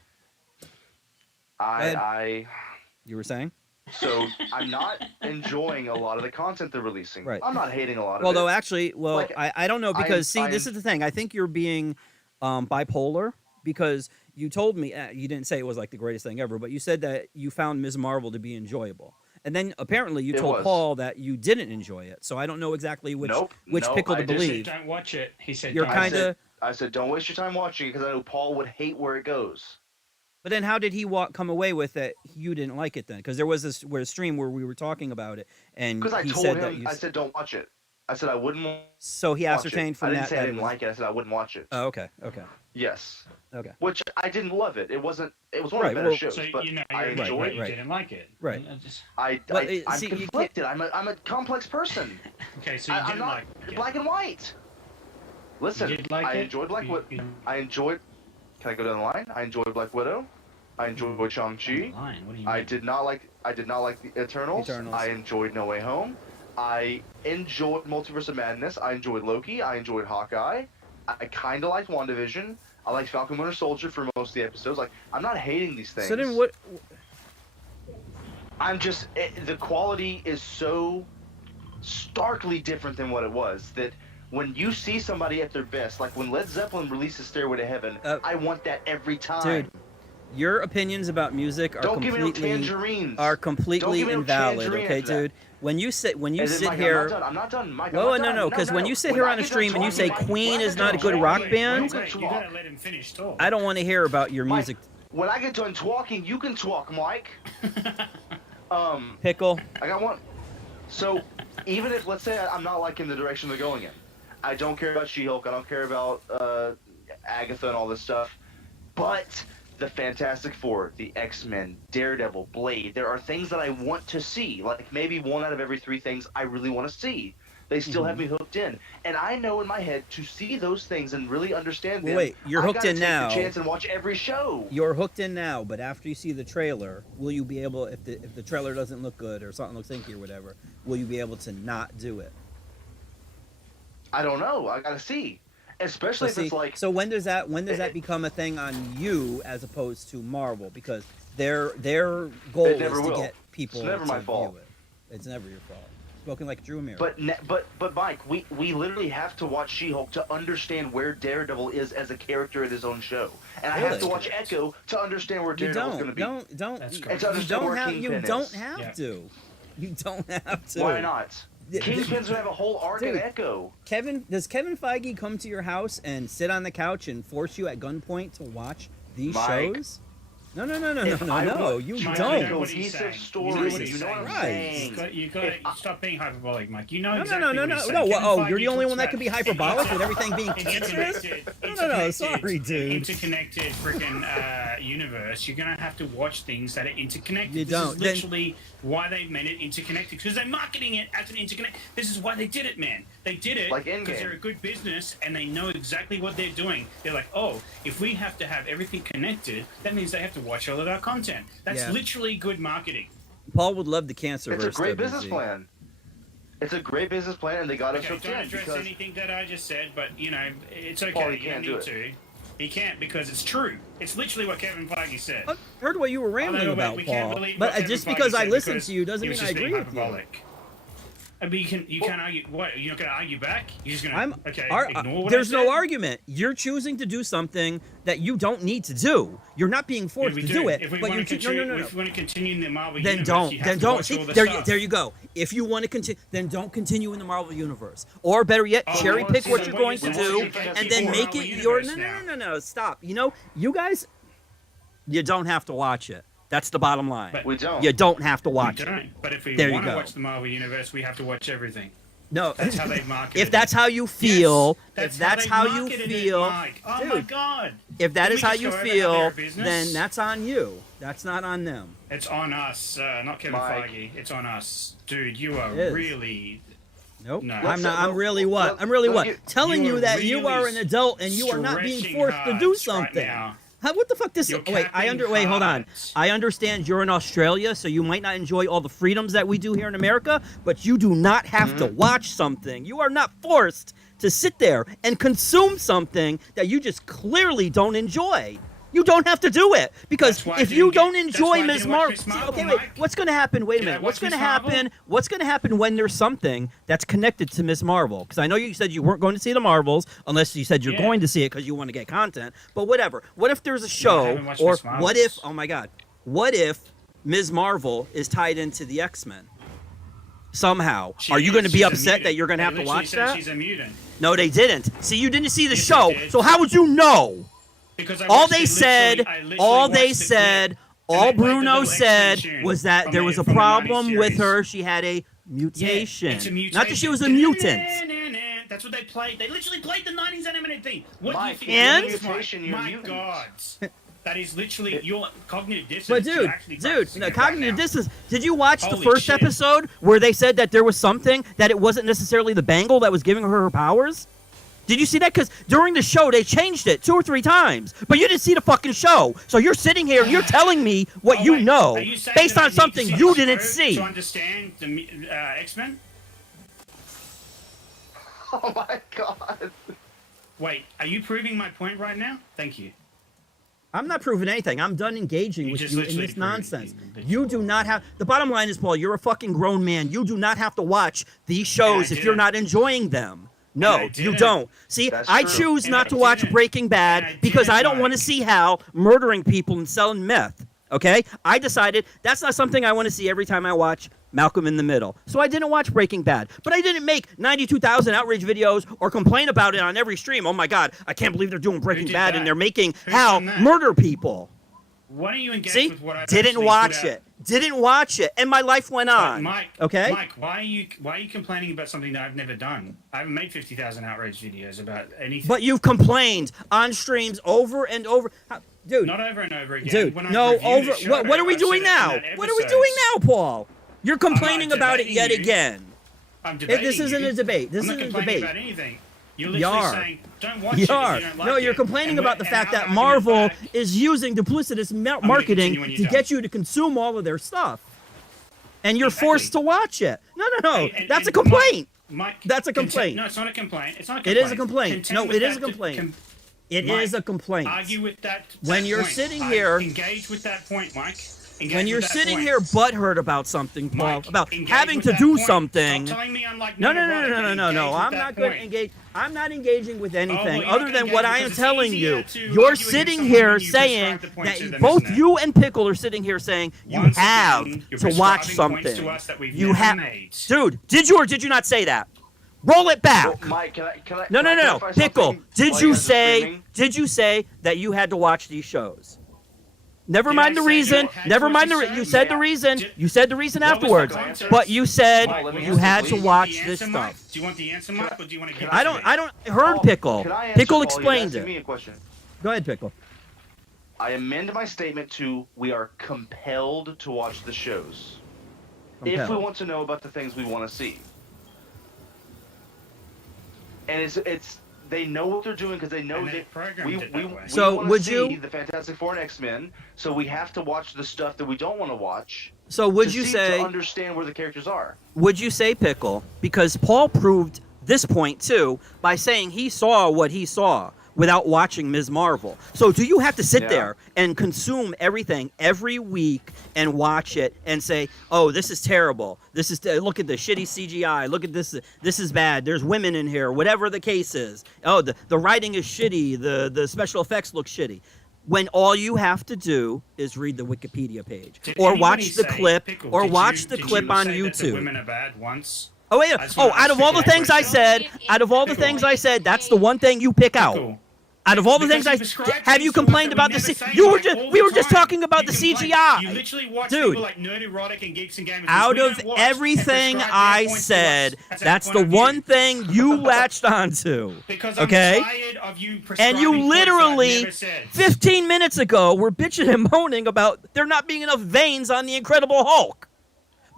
You were saying? So I'm not enjoying a lot of the content they're releasing. Right. I'm not hating a lot of it. Although actually, I don't know, because this is the thing. I think you're being bipolar, because you told me, you didn't say it was like the greatest thing ever, but you said that you found Ms. Marvel to be enjoyable. And then apparently you told Paul that you didn't enjoy it. So I don't know exactly which Pickle to believe. Don't watch it. He said you're kind of. I said don't waste your time watching it because I know Paul would hate where it goes. But then how did he come away with that you didn't like it then? Because there was this stream where we were talking about it, and because I told him, I said don't watch it. I said I wouldn't. So he ascertained from that. I didn't say I didn't like it. I said I wouldn't watch it. Oh, okay. Yes. Okay. Which I didn't love it. It was one of the better shows, so, but I enjoyed it. You didn't like it. Right. I'm conflicted. I'm a complex person. Okay, so you didn't like it. Black and white. Listen, You did like I it? enjoyed Black Widow. You- I enjoyed. Can I go down the line? I enjoyed Black Widow. I enjoyed Shang-Chi. Line, what do you I mean? did not like the Eternals. Eternals. I enjoyed No Way Home. I enjoyed Multiverse of Madness. I enjoyed Loki. I enjoyed Hawkeye. I kind of liked WandaVision. I liked Falcon Winter Soldier for most of the episodes. Like, I'm not hating these things. So then what? I'm just the quality is so starkly different than what it was that when you see somebody at their best, like when Led Zeppelin releases Stairway to Heaven, I want that every time. Dude, your opinions about music are Don't give me no completely tangerines. Don't completely give me no invalid. tangerine Okay, after that. dude. When you sit Mike, here, I'm not done. Mike, I'm well, not done. no, because when you sit When here I on a get done stream and you say talking, Queen when I is get not a done good talking, rock wait, band, wait, You gotta let him finish talk. I don't want to hear about your Mike, music. When I get done talking, you can talk, Mike. Pickle. I got one. So, even if, let's say, I'm not liking the direction they're going in, I don't care about She-Hulk, I don't care about Agatha and all this stuff, but the Fantastic Four, the X-Men, Daredevil, Blade, there are things that I want to see. Like, maybe 1 out of every 3 things I really want to see. They still have me hooked in. And I know in my head, to see those things and really understand them, Wait, you're hooked in now. I gotta take the chance and watch every show. You're hooked in now, but after you see the trailer, will you be able, if the trailer doesn't look good or something looks inky or whatever, will you be able to not do it? I don't know. I gotta see. Especially if it's like... So when does that become a thing on you as opposed to Marvel? Because their goal is never to will. get people It's never to my fault. view it. It's never your fault. Spoken like a true American. But Mike, we literally have to watch She-Hulk to understand where Daredevil is as a character in his own show, and I have to watch Echo to understand where Daredevil's going to be. Don't. And to understand where Kingpin don't is. have to. You don't have to. Why not? Kingpin's gonna have a whole arc in Dude, Echo. Does Kevin Feige come to your house and sit on the couch and force you at gunpoint to watch these Mike, shows? No. You Mike, don't. I know what he's saying. Story. Jesus You know what I'm Christ. saying? You gotta stop being hyperbolic, Mike. You know No, exactly no. what he's saying. Oh, Kevin you're Feige the only talks one that about can be hyperbolic with everything being cancerous? No. Sorry, dude. Interconnected freaking universe. You're gonna have to watch things that are interconnected. You don't. This is literally why they made it interconnected, because they're marketing it as an interconnect. This is why they did it, man. They did it Like because Endgame. they're a good business and they know exactly what they're doing. They're like, oh, if we have to have everything connected, that means they have to watch all of our content. That's Yeah. literally good marketing. Paul would love the cancer. It's a great business plan. It's a great business plan, and they got us Okay, hooked don't in address because anything that I just said, but you know, it's okay. Paul, he you can't don't do need it. to. He can't because it's true. It's literally what Kevin Feige said. I heard what you were rambling Although, about, we can't Paul. believe But what Kevin just Feige because I said listen because to you doesn't he mean was I just being agree with you. hyperbolic. I mean, you can't argue. What? You're not going to argue back? You're just going to ignore what There's I said? no argument. You're choosing to do something that you don't need to do. You're not being Yeah, forced we to do it. If we But want you to continue, no. if we want to continue in the Marvel Then universe, don't. you have Then to don't. watch See, all the there stuff. you go. If you want to continue, then don't continue in the Marvel universe. Or better yet, cherry pick what you're going to do, and then make it your. No. Stop. You know, you guys, you don't have to watch it. That's the bottom line. But we don't. You don't have to We watch it. don't. But if we There you want to go. watch the Marvel universe, we have to watch everything. No, That's how they market if that's how you feel, Yes, if that's they how you marketed it, feel, Mike. Oh my dude, God! if that Did is we how just you go over how feel, they're a business? then that's on you. That's not on them. It's on us, not Kevin Mike. Feige. It's on us, dude. You are It is. really. Nope. No. I'm not. I'm really what? I'm really what? Telling you that you are an adult and you are not being stretching forced to do hard something. Right now. What the fuck this? You're Wait, capping wait, hold on. hard. I understand you're in Australia, so you might not enjoy all the freedoms that we do here in America, but you do not have to watch something. You are not forced to sit there and consume something that you just clearly don't enjoy. You don't have to do it because That's why I if you didn't don't get- that's enjoy why I Ms. didn't watch Marvel, Ms. Marvel, okay, wait, Mike. what's going to happen? Wait a Did I minute. What's watch going to Ms. Marvel? happen? What's going to happen when there's something that's connected to Ms. Marvel? Because I know you said you weren't going to see the Marvels unless you said you're Yeah. going to see it because you want to get content. But whatever. What if there's a I show, haven't watched or Ms. Marvels. what if? Oh my God. What if Ms. Marvel is tied into the X-Men? Somehow, She are you going to is. be She's a upset mutant. that you're going to They have to literally watch said that? She's a mutant. No, they didn't. See, you didn't see the Yes, show, they did. so how would you know? Because I All watched they it said, literally- I literally all they watched the said, clip, and all they played the Bruno little said X-Men tune was that from there the- was a from the 90s problem with series. her. She had a mutation. Yeah, it's a mutation. Not that she was a mutant. That's what they played. They literally played the 90s animated thing. What Mike, do you think? and- That is mutation, you're my mutant. God. That is literally your cognitive dissonance. But You're dude, actually practicing the it cognitive right now. dissonance. Did you watch the Holy first shit. episode where they said that there was something that it wasn't necessarily the bangle that was giving her powers? Did you see that? Because during the show, they changed it 2 or 3 times. But you didn't see the fucking show. So you're sitting here and you're telling me what you know Are you saying based that I on need to something see you the didn't show see. to understand the X-Men? Oh my god. Wait, are you proving my point right now? Thank you. I'm not proving anything. I'm done engaging with just you in literally this proved nonsense. it. You do not have... The bottom line is, Paul, you're a fucking grown man. You do not have to watch these shows if you're not enjoying them. No, you don't. See, I choose not to watch Breaking Bad because I don't want to see Hal murdering people and selling meth. Okay? I decided that's not something I want to see every time I watch Malcolm in the Middle. So I didn't watch Breaking Bad. But I didn't make 92,000 outrage videos or complain about it on every stream. Oh my God, I can't believe they're doing Breaking Bad and they're making Hal murder people. Why don't you engage See? with what I Didn't watch it. Didn't watch it. And my life went on. Mike, okay? Mike, why are you complaining about something that I've never done? I haven't made 50,000 outrage videos about anything. But you've complained on streams over and over. Dude. Not over and over again. Dude, When I no, reviewed over. a show, What are we I've doing said it in now? that What are we episode. doing now, Paul? You're complaining about it debating yet you. again. I'm debating This isn't you. a debate. This I'm isn't not a complaining debate. about anything. You're literally saying, don't watch it if you don't like No, you're it. complaining And about the and fact our that argument Marvel back- is using duplicitous continue marketing when you're to done. get you to consume all of their stuff. And you're forced to watch it. No. That's a complaint. Mike, That's a complaint. No, it's not a complaint. It's not a It complaint. is a complaint. Contend No, with it is a that- complaint. It Mike, is a complaint. Argue with that. When you're point. sitting here- engage with that point, Mike. Engage When you're with that sitting point. here butthurt about something, Paul, Mike, about engage having with to that do point. something. Stop telling me I'm like No. neurotic and engage I'm with not that going to point. engage. I'm not engaging with anything well, you're other not than gonna what engage I am because it's telling easier you. to You're argue against sitting someone here when you saying prescribe the point to that them, both isn't it? you and Pickle are sitting here saying you Once have again, you're to watch prescribing points something. to us that we've You never have, made. dude. Did you or did you not say that? Roll it back. Well, Mike, can I No. clarify Pickle. something Did while you guys are say? screaming? Did you say that you had to watch these shows? Never Did mind I the say reason. you had to Never watch mind the the. show? You said the Yeah. reason. You said the reason What was the afterwards. context? But you said Mike, let me you answer, had to please. watch The this answer, Mike? stuff. Do you want the answer, Mike, or do you want to give it I to don't. me? I don't. Heard Paul, Pickle. can I answer, Pickle Paul? You're explained asking me it. a question. Go ahead, Pickle. I amend my statement to we are compelled to watch the shows if we Compelled. want to know about the things we want to see. And it's they know what they're doing because they know And they that programmed it that way. So, wanna would see you- the Fantastic Four and X-Men, so we have to watch the stuff that we don't want to watch. So would to you see, say? to understand where the characters are? Would you say, Pickle? Because Paul proved this point too by saying he saw what he saw without watching Ms. Marvel. So do you have to sit Yeah. there and consume everything every week and watch it and say, "Oh, this is terrible. This is look at the shitty CGI. Look at this. This is bad. There's women in here. Whatever the case is. Oh, the writing is shitty. The special effects look shitty." When all you have to do is read the Wikipedia page, Did or anybody watch the say, clip, Pickle, or did watch you- the did clip you on say that the YouTube. women are bad once? Oh wait! I just Oh, wanna out of all the ask things I Pickle. said, out of all the things I said, that's the one thing you pick out. Pickle. Out of all the Because things you prescribe have you things to us complained that about we the never C? say, You were like, just all we the were just time. talking about You the complain. CGI. You literally watch Dude. people like Nerd Erotic and Geeks and Gamers. Out we of don't watch and everything prescribe I their points to said, us as our that's point the of view. one thing you latched onto. Because I'm Okay? tired of you And prescribing you points that I've literally, never said. 15 minutes ago, were bitching and moaning about there not being enough veins on the Incredible Hulk.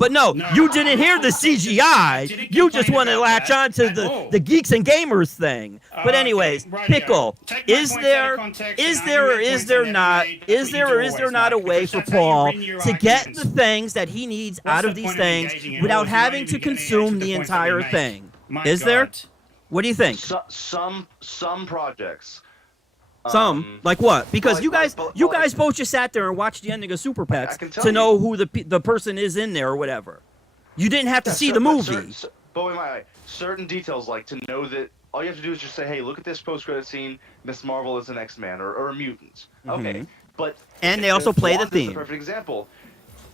But no, you didn't hear the CGI. Didn't You just complain want to about latch that on to at all. the geeks and gamers thing. But anyways, Okay, rightio. Pickle, Take my is points out of there, context is and there or argue is points there I never not, made. That's is what you there do or is there always, not a Mike, way because for that's how you Paul win your to get arguments. the things that he needs What's out the of these point of things engaging at all without if you're not having to even gonna engage consume with the the points that we entire make? thing? My Is there? God. What do you think? Some projects. Some like what? Because like- you guys, like- you like- guys both just sat there and watched the ending of Super Pets can tell to know you. who the person is in there or whatever. You didn't have to Yeah, see cer- the but movie. But wait, wait, certain details, like to know that all you have to do is just say, "Hey, look at this post-credit scene. Miss Marvel is an X-Man or a mutant." Okay, but And they also play the Wanda's theme. a perfect example.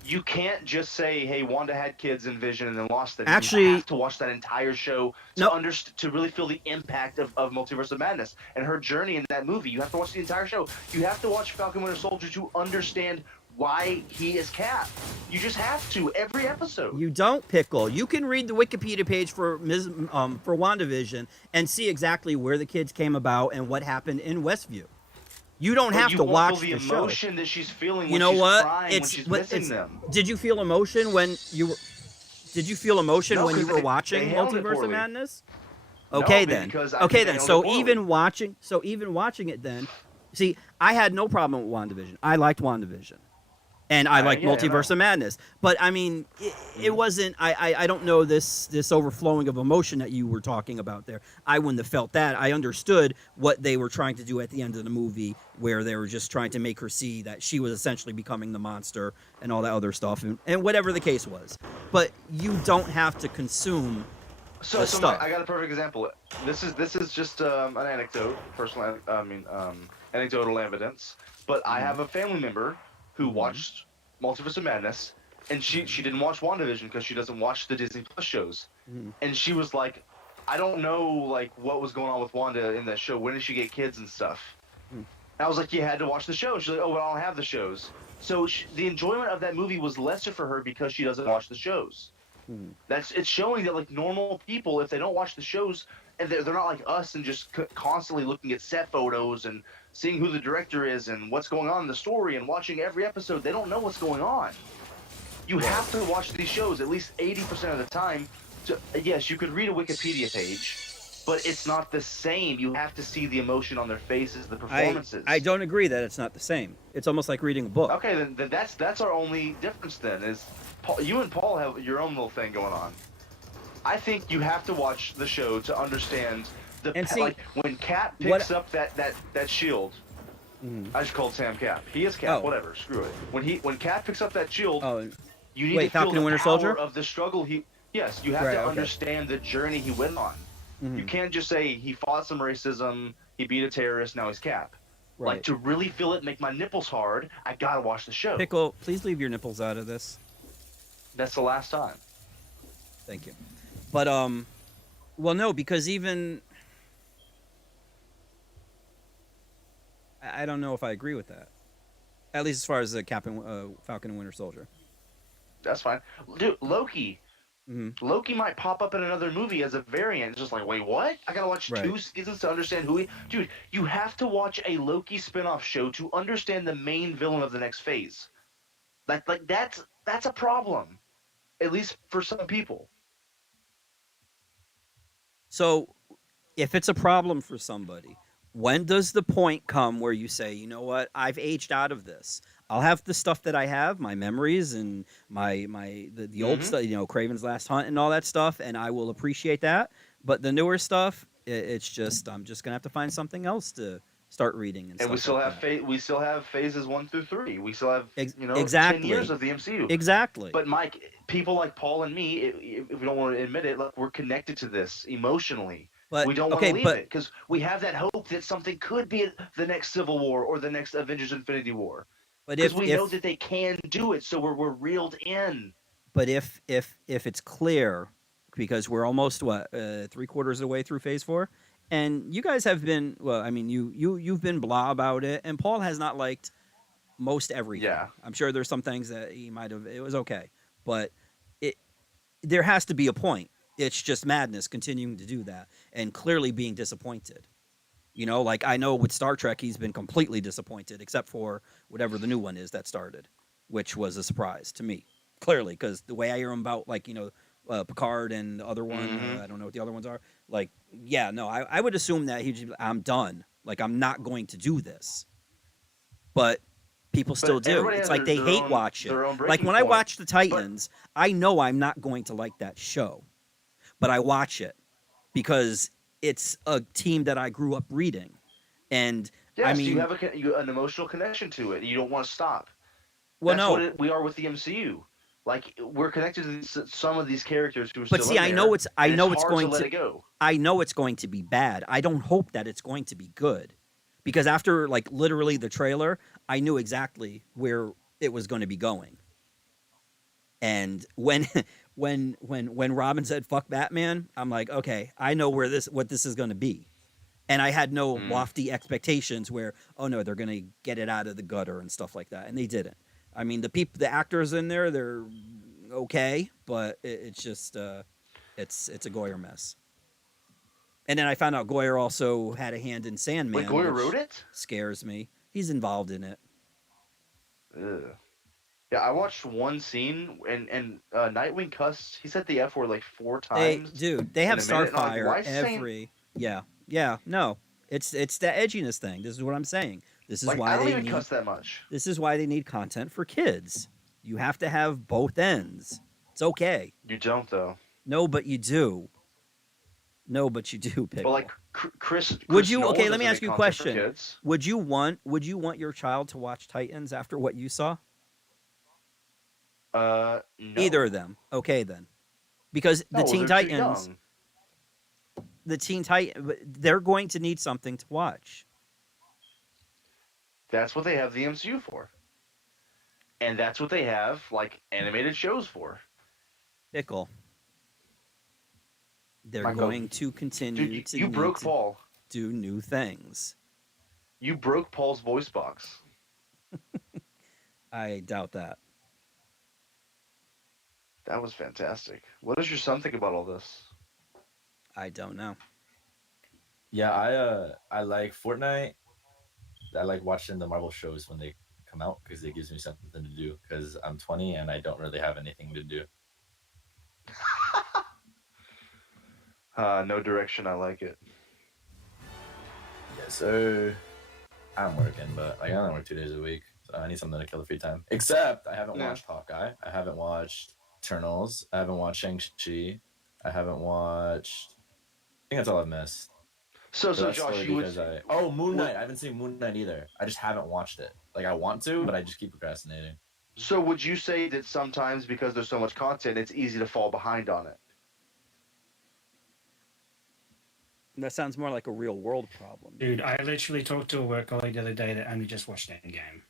You can't just say, "Hey, Wanda had kids in Vision and then lost them." Actually- you have to watch that entire show to Nope. to really feel the impact of Multiverse of Madness and her journey in that movie. You have to watch the entire show. You have to watch Falcon Winter Soldier to understand why he is Cap. You just have to every episode. You don't, Pickle. You can read the Wikipedia page for for WandaVision and see exactly where the kids came about and what happened in Westview. You don't But have you to won't watch feel the the show. emotion that she's feeling. You when know she's what? Crying when she's missing them. Did you feel emotion when you were? Did you feel emotion No, when you 'cause were they watching held it Multiverse of poorly. Madness? Okay No, then. because I Okay think they then. handled So it poorly. even watching it then, see, I had no problem with WandaVision. I liked WandaVision. And I like yeah, I Multiverse know. of Madness. But I mean, it wasn't. I don't know this overflowing of emotion that you were talking about there. I wouldn't have felt that. I understood what they were trying to do at the end of the movie, where they were just trying to make her see that she was essentially becoming the monster and all that other stuff, and whatever the case was. But you don't have to consume So, the so stuff. I got a perfect example. This is just an anecdote, personal. Anecdotal evidence. But I have a family member who watched Multiverse of Madness, and she didn't watch WandaVision because she doesn't watch the Disney Plus shows, and she was like, I don't know like what was going on with Wanda in that show. When did she get kids and stuff? And I was like, you had to watch the show. She's like, oh, but I don't have the shows. So the enjoyment of that movie was lesser for her because she doesn't watch the shows. It's showing that like normal people, if they don't watch the shows, and they're not like us and just constantly looking at set photos and seeing who the director is and what's going on in the story and watching every episode, they don't know what's going on. You have to watch these shows at least 80% of the time. Yes, you could read a Wikipedia page, but it's not the same. You have to see the emotion on their faces, the performances. I don't agree that it's not the same. It's almost like reading a book. Okay, then that's our only difference then, is you and Paul have your own little thing going on. I think you have to watch the show to understand like when Cap picks up that shield. I just called Sam Cap. He is Cap. Whatever. Screw it. When Cap picks up that shield, you need to feel Falcon and the Winter power Soldier? of the struggle. Yes, you have to understand the journey he went on. You can't just say he fought some racism, he beat a terrorist, now he's Cap. Right. Like, to really feel it, make my nipples hard, I gotta watch the show. Pickle, please leave your nipples out of this. That's the last time. Thank you. But well, no, because even I don't know if I agree with that. At least as far as the Falcon and Winter Soldier. That's fine, dude. Loki. Loki might pop up in another movie as a variant. It's just like, wait, what? I gotta watch 2 seasons to understand who he... Dude, you have to watch a Loki spin-off show to understand the main villain of the next phase. That's a problem. At least for some people. So, if it's a problem for somebody, when does the point come where you say, you know what, I've aged out of this? I'll have the stuff that I have, my memories and the old stuff, you know, Kraven's Last Hunt and all that stuff, and I will appreciate that. But the newer stuff, it's just I'm just gonna have to find something else to start reading and stuff. We still like have we still have phases 1 through 3. We still have 10 exactly. years of the MCU. Exactly. But Mike, people like Paul and me, if we don't want to admit it, like, we're connected to this emotionally. But we don't want to leave it because we have that hope that something could be the next Civil War or the next Avengers Infinity War. Because we know that they can do it, so we're reeled in. But if it's clear, because we're almost 3/4 of the way through Phase 4, and you guys have been you've been blah about it, and Paul has not liked most everything. Yeah, I'm sure there's some things that he might have. It was okay, but there has to be a point. It's just madness continuing to do that and clearly being disappointed. You know, like I know with Star Trek, he's been completely disappointed, except for whatever the new one is that started, which was a surprise to me, clearly, because the way I hear him about, like, you know, Picard and the other one, I don't know what the other ones are. Like, yeah, no, I would assume that I'm done. Like, I'm not going to do this. But people still do. It's like they hate watch it. Like when I watch the Titans, I know I'm not going to like that show, but I watch it because it's a team that I grew up reading, and yes, I mean, you have an emotional connection to it. You don't want to stop. Well, that's no, what we are with the MCU. Like, we're connected to some of these characters who are but still. See, I know it's going to let it go. I know it's going to be bad. I don't hope that it's going to be good, because after like literally the trailer, I knew exactly where it was going to be going. And when Robin said "fuck Batman," I'm like, okay, I know what this is going to be, and I had no lofty expectations where, oh no, they're going to get it out of the gutter and stuff like that, and they didn't. I mean, the actors in there, they're okay, but it's just it's a Goyer mess. And then I found out Goyer also had a hand in Sandman. Wait, Goyer wrote it? Scares me. He's involved in it. Ugh. Yeah, I watched one scene and Nightwing cussed. He said the F word like 4 They, times dude, they in have a minute. And I'm like, why Starfire is he saying every. Yeah, no, it's the edginess thing. This is what I'm saying. This is like why I don't they even need. cuss that much? This is why they need content for kids. You have to have both ends. It's okay. You don't though. No, but you do. No, but you do, But like Pickle. Chris Would you? Nolan Okay, let me doesn't ask make you a content for question. kids. Would you want? Would you want your child to watch Titans after what you saw? Either No. of them. Okay, then, because No, well, they're too young. the Teen Titan, they're going to need something to watch. That's what they have the MCU for. And that's what they have like animated shows for. Pickle. They're Michael, going to continue Dude, to you need broke to Paul. do new things. You broke Paul's voice box. I doubt that. That was fantastic. What does your son think about all this? I don't know. Yeah, I like Fortnite. I like watching the Marvel shows when they come out because it gives me something to do. Because I'm 20 and I don't really have anything to do. No direction. I like it. Yes, sir. I'm working, but like, I only work 2 days a week, so I need something to kill the free time. Except I haven't watched Hawkeye. I haven't watched Eternals. I haven't watched Shang-Chi. I haven't watched. I think that's all I've missed. So that's Josh, solely you because would. Oh, Moon Knight. I haven't seen Moon Knight either. I just haven't watched it. Like I want to, but I just keep procrastinating. So would you say that sometimes because there's so much content, it's easy to fall behind on it? That sounds more like a real world problem. Dude, I literally talked to a work colleague the other day that only just watched Endgame.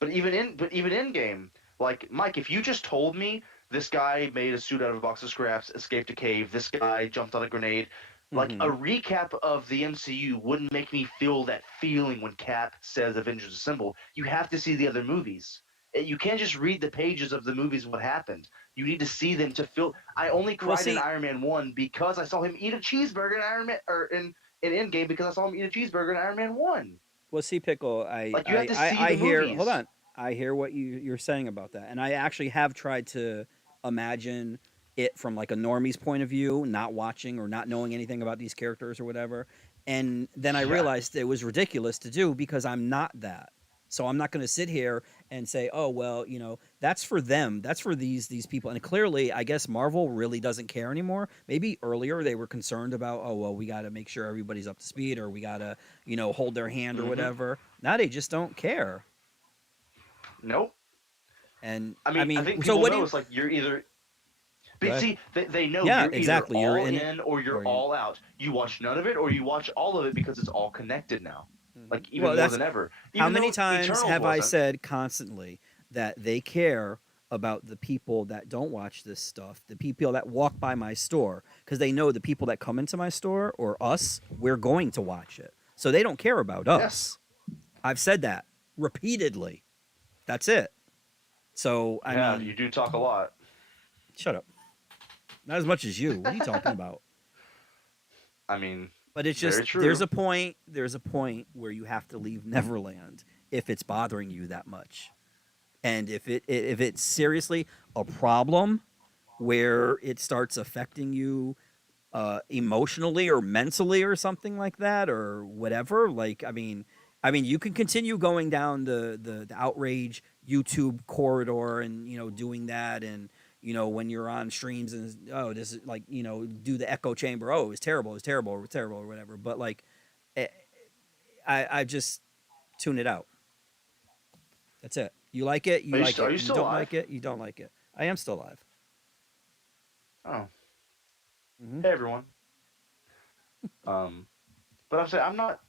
But even in game, like Mike, if you just told me this guy made a suit out of a box of scraps, escaped a cave, this guy jumped on a grenade, like a recap of the MCU wouldn't make me feel that feeling when Cap says Avengers Assemble. You have to see the other movies. You can't just read the pages of the movies what happened. You need to see them to feel. I only cried in Iron Man 1 because I saw him eat a cheeseburger in Iron Man or in Endgame because I saw him eat a cheeseburger in Iron Man 1. Well, see, Pickle, Like you have to see the hear. movies. Hold on, I hear what you're saying about that, and I actually have tried to imagine it from like a normie's point of view, not watching or not knowing anything about these characters or whatever, and then I realized it was ridiculous to do because I'm not that. So I'm not going to sit here and say, "Oh, well, you know, that's for them. That's for these people." And clearly, I guess Marvel really doesn't care anymore. Maybe earlier they were concerned about, "Oh, well, we got to make sure everybody's up to speed or we got to, you know, hold their hand or whatever." Now they just don't care. Nope. And I think so people what know do you, it's like you're either. But see, they know Yeah, you're exactly. either You're all in in, it, or you're or you- all out. You watch none of it or you watch all of it because it's all connected now. Like even Well, more that's- than ever. How Even many though times Eternals have I wasn't. said constantly that they care about the people that don't watch this stuff, the people that walk by my store, because they know the people that come into my store or us, we're going to watch it. So they don't care about us. I've said that repeatedly. That's it. So I mean, you do talk a lot. shut up. Not as much as you. What are you talking about? I mean, But it's very just true. there's a point where you have to leave Neverland if it's bothering you that much. And if it's seriously a problem where it starts affecting you emotionally or mentally or something like that or whatever, like I mean you can continue going down the outrage YouTube corridor and you know doing that and you know when you're on streams and this is like you know do the echo chamber, it's terrible or whatever, but like I just tune it out. That's it. You like it, you like it. You still don't alive? like it, you don't like it. I am still alive. Oh. Mhm. Hey everyone. But I'm saying I'm not.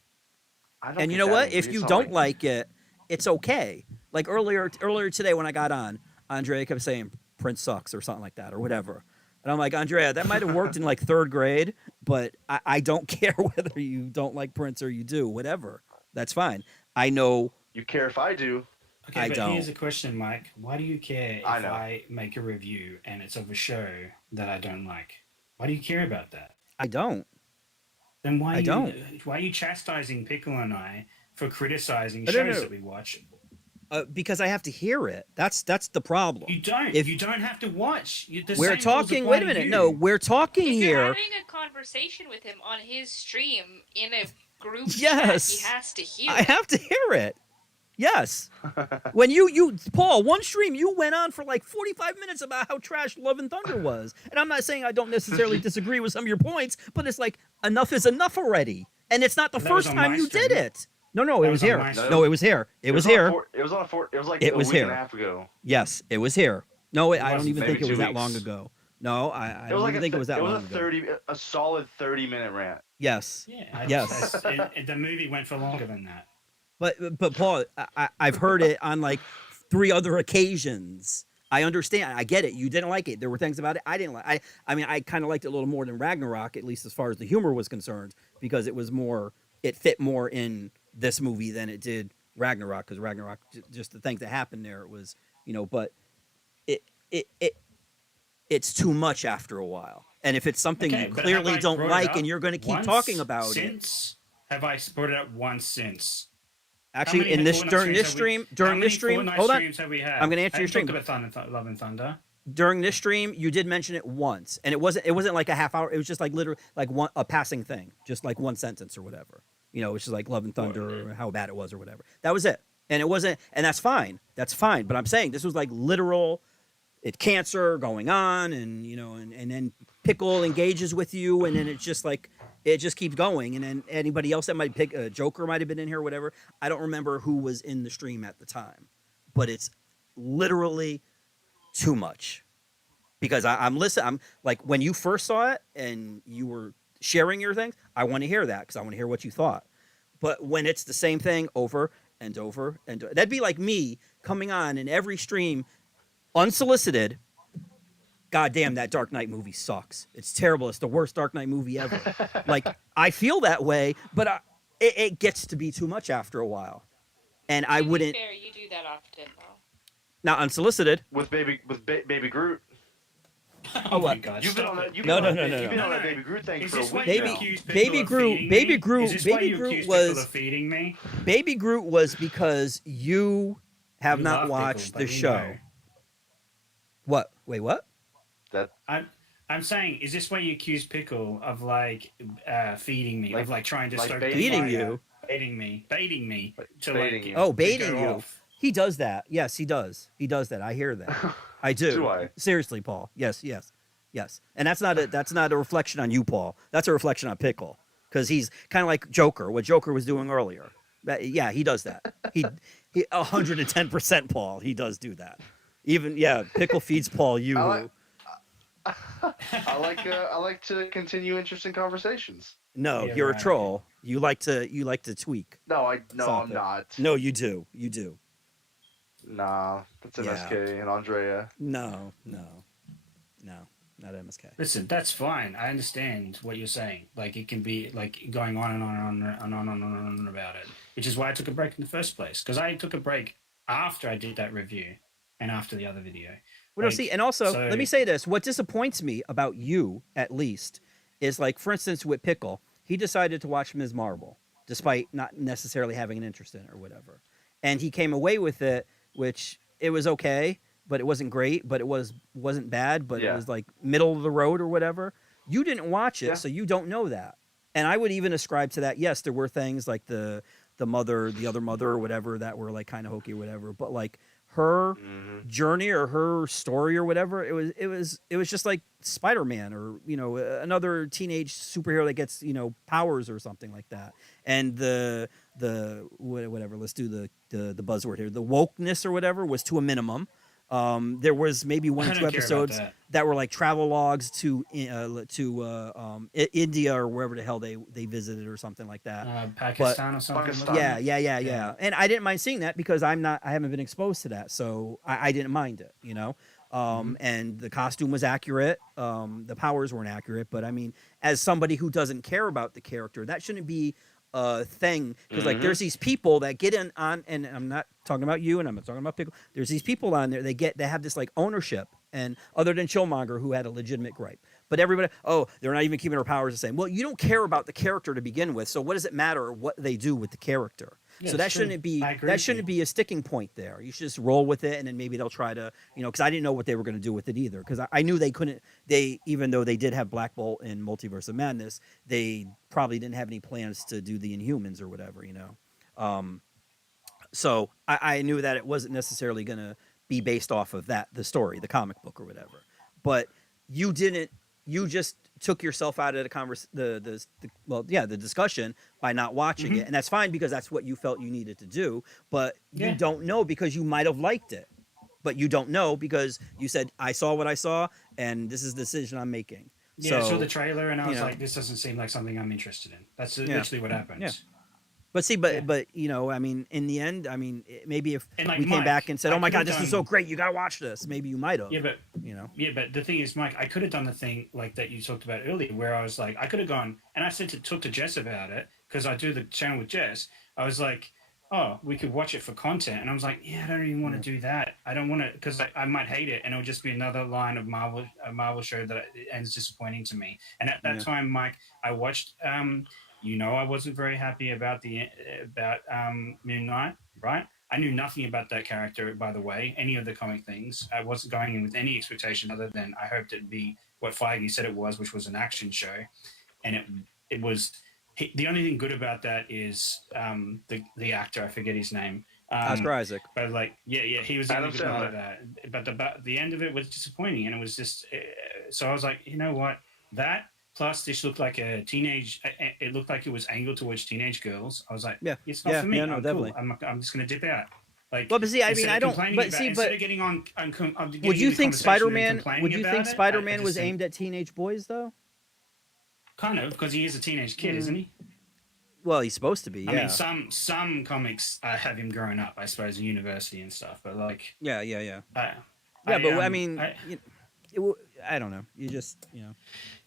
I don't And you get know that what? angry. If It's you not don't like it, it's okay. Like earlier today when I got on, Andrea kept saying Prince sucks or something like that or whatever. And I'm like, Andrea, that might have worked in like third grade, but I don't care whether you don't like Prince or you do, whatever. That's fine. I know. You care if I do. Okay, I but don't. here's a question, Mike. Why do you care if I know. I make a review and it's of a show that I don't like? Why do you care about that? I don't. Then why I don't. Why are you chastising Pickle and I for criticizing No, shows no, no. that we watch Because I have to hear it. That's the problem. You don't. If- You don't have to watch. The We're same rules talking. apply Wait a to minute. you. No, we're talking If you're here. having a conversation with him on his stream in a group Yes. chat, he has to hear I it. have to hear it. Yes. When you Paul, one stream you went on for like 45 minutes about how trash Love and Thunder was. And I'm not saying I don't necessarily disagree with some of your points, but it's like enough is enough already. And it's not the That was first on time my you stream. did it. No, it That was was on here. my stream. No, it was here. It was here. It was on a it was like It a was week here. and a half ago. Yes, it was here. No, I don't wasn't. even Maybe think it was 2 that long weeks. ago. No, I It was don't like even think it was that it long was ago. a solid 30-minute rant. Yes. Yeah. Yes. The movie went for longer than that. But Paul, I've heard it on like 3 other occasions. I understand. I get it. You didn't like it. There were things about it I didn't like. I mean, I kind of liked it a little more than Ragnarok, at least as far as the humor was concerned, because it was more. It fit more in this movie than it did Ragnarok, because Ragnarok, just the things that happened there, it was, but it's too much after a while. And if it's something Okay, you but clearly have I don't brought it like up and you're going to keep once talking about it. since? Have I brought it up once since? Actually, How many during Fortnite this streams stream, how many Fortnite hold on. streams have we had? I'm going to answer I your stream. talked about Love and Thunder. During this stream, you did mention it once, and it wasn't like a half hour. It was just like literally like a passing thing, just like one sentence or whatever. It's just like Love and Thunder or how bad it was or whatever. That was it, and it wasn't, and that's fine. That's fine. But I'm saying this was like literal. It's cancer going on, and and then Pickle engages with you, and then it's just like it just keeps going, and then anybody else that might pick Joker might have been in here or whatever. I don't remember who was in the stream at the time, but it's literally too much, because I'm listening. I'm like, when you first saw it and you were sharing your things, I want to hear that because I want to hear what you thought. But when it's the same thing over and over that'd be like me coming on in every stream unsolicited. God damn, that Dark Knight movie sucks. It's terrible. It's the worst Dark Knight movie ever. Like, I feel that way, but it gets to be too much after a while, and I wouldn't. To be fair, you do that often, though. Not unsolicited. With baby Groot. Oh my what? God! You've been on stop that. it. You've No, been no, on no, that- no, You've been no. on that No, baby Groot thing Is for a this why week you Baby- now. accuse Baby people of Groot- feeding Baby me? Groot- Is this why Baby you Groot accuse was- people of feeding me? Baby Groot was because you have You not love watched Pickle, the but you show. know. What? Wait, what? I'm saying, is this why you accuse Pickle of feeding me, of trying to like stoke baiting the Feeding fire? you? Baiting me to Baiting you. Oh, to baiting go you. off. He does that. Yes, he does. He does that. I hear that. I do. Do I? Seriously, Paul. Yes. And that's not a reflection on you, Paul. That's a reflection on Pickle, because he's kind of like Joker. What Joker was doing earlier. Yeah, he does that. He 110%, Paul. He does do that. Even Pickle feeds Paul. I like to continue interesting conversations. No, Yeah, you're right. a troll. You like to tweak. No, Stop I'm it. not. No, you do. You do. Nah, that's MSK and Andrea. No, not MSK. Listen, that's fine. I understand what you're saying. Like, it can be going on and on about it, which is why I took a break in the first place. Because I took a break after I did that review and after the other video. Well, no, see, and also, so- let me say this. What disappoints me about you, at least, is like, for instance, with Pickle, he decided to watch Ms. Marvel, despite not necessarily having an interest in it or whatever. And he came away with it, which it was okay, but it wasn't great, but it wasn't bad, but it was like middle of the road or whatever. You didn't watch it, so you don't know that. And I would even ascribe to that. Yes, there were things like the other mother or whatever that were like kind of hokey or whatever, but like her journey or her story or whatever, it was just like Spider-Man or another teenage superhero that gets powers or something like that. And the whatever, let's do the buzzword here, the wokeness or whatever was to a minimum. There was maybe one or two episodes that were like travel logs to India or wherever the hell they visited or something like that. Pakistan or something. Pakistan. Yeah. And I didn't mind seeing that because I haven't been exposed to that, so I didn't mind it, And the costume was accurate. The powers weren't accurate, but I mean, as somebody who doesn't care about the character, that shouldn't be a thing, because like there's these people that get in on, and I'm not talking about you, and I'm not talking about Pickle. There's these people on there. They have this like ownership, and other than Chillmonger, who had a legitimate gripe, but everybody, they're not even keeping her powers the same. Well, you don't care about the character to begin with, so what does it matter what they do with the character? Yeah, So it's that true. shouldn't be I agree that with shouldn't you. be a sticking point there. You should just roll with it, and then maybe they'll try to, because I didn't know what they were going to do with it either. Because I knew they couldn't. They even though they did have Black Bolt in Multiverse of Madness, they probably didn't have any plans to do the Inhumans or whatever. Um, so I knew that it wasn't necessarily going to be based off of the story, the comic book or whatever. But you didn't. You just took yourself out of the discussion by not watching it, and that's fine because that's what you felt you needed to do. But you Yeah. don't know because you might have liked it, but you don't know because you said I saw what I saw, and this is the decision I'm making. Yeah, I saw the So trailer and I you was know, like, this doesn't seem like something I'm interested in. That's yeah, literally what happens. yeah. But see, but Yeah. but I mean, in the end, I mean, maybe if And like we came Mike, back and said, I "Oh my could God, have this was done- so great, you gotta watch this," maybe you might have. Yeah, but you know, yeah, but the thing is, Mike, I could have done the thing like that you talked about earlier, where I was like, I could have gone and I said to talk to Jess about it because I do the channel with Jess. I was like, oh, we could watch it for content, and I was like, yeah, I don't even want to do that. I don't want to because I might hate it, and it'll just be another line of a Marvel show that ends disappointing to me. And at that time, Mike, I watched. I wasn't very happy about Moon Knight, right? I knew nothing about that character, by the way, any of the comic things. I wasn't going in with any expectation other than I hoped it'd be what Feige said it was, which was an action show. And it was the only thing good about that is the actor, I forget his name. Oscar Isaac. But he was Adam really good about Sandler. that. But the end of it was disappointing, and it was just so I was like, you know what, that. Plus, this looked like a teenage. It looked like it was angled towards teenage girls. I was like, Yeah. it's not Yeah, for me. yeah, no, I'm definitely. cool. I'm just going to dip out. Like, Well, but see, I instead mean, of I don't. complaining But about- see, instead but of getting on getting would you in the think conversation and Spider-Man? complaining Would you about think it, I Spider-Man just was think- aimed at teenage boys though? Kind of, because he is a teenage kid, isn't he? Well, he's supposed to be. Yeah. I mean, some comics have him growing up, I suppose, in university and stuff. But like, yeah. yeah, But I mean, I don't know. You just,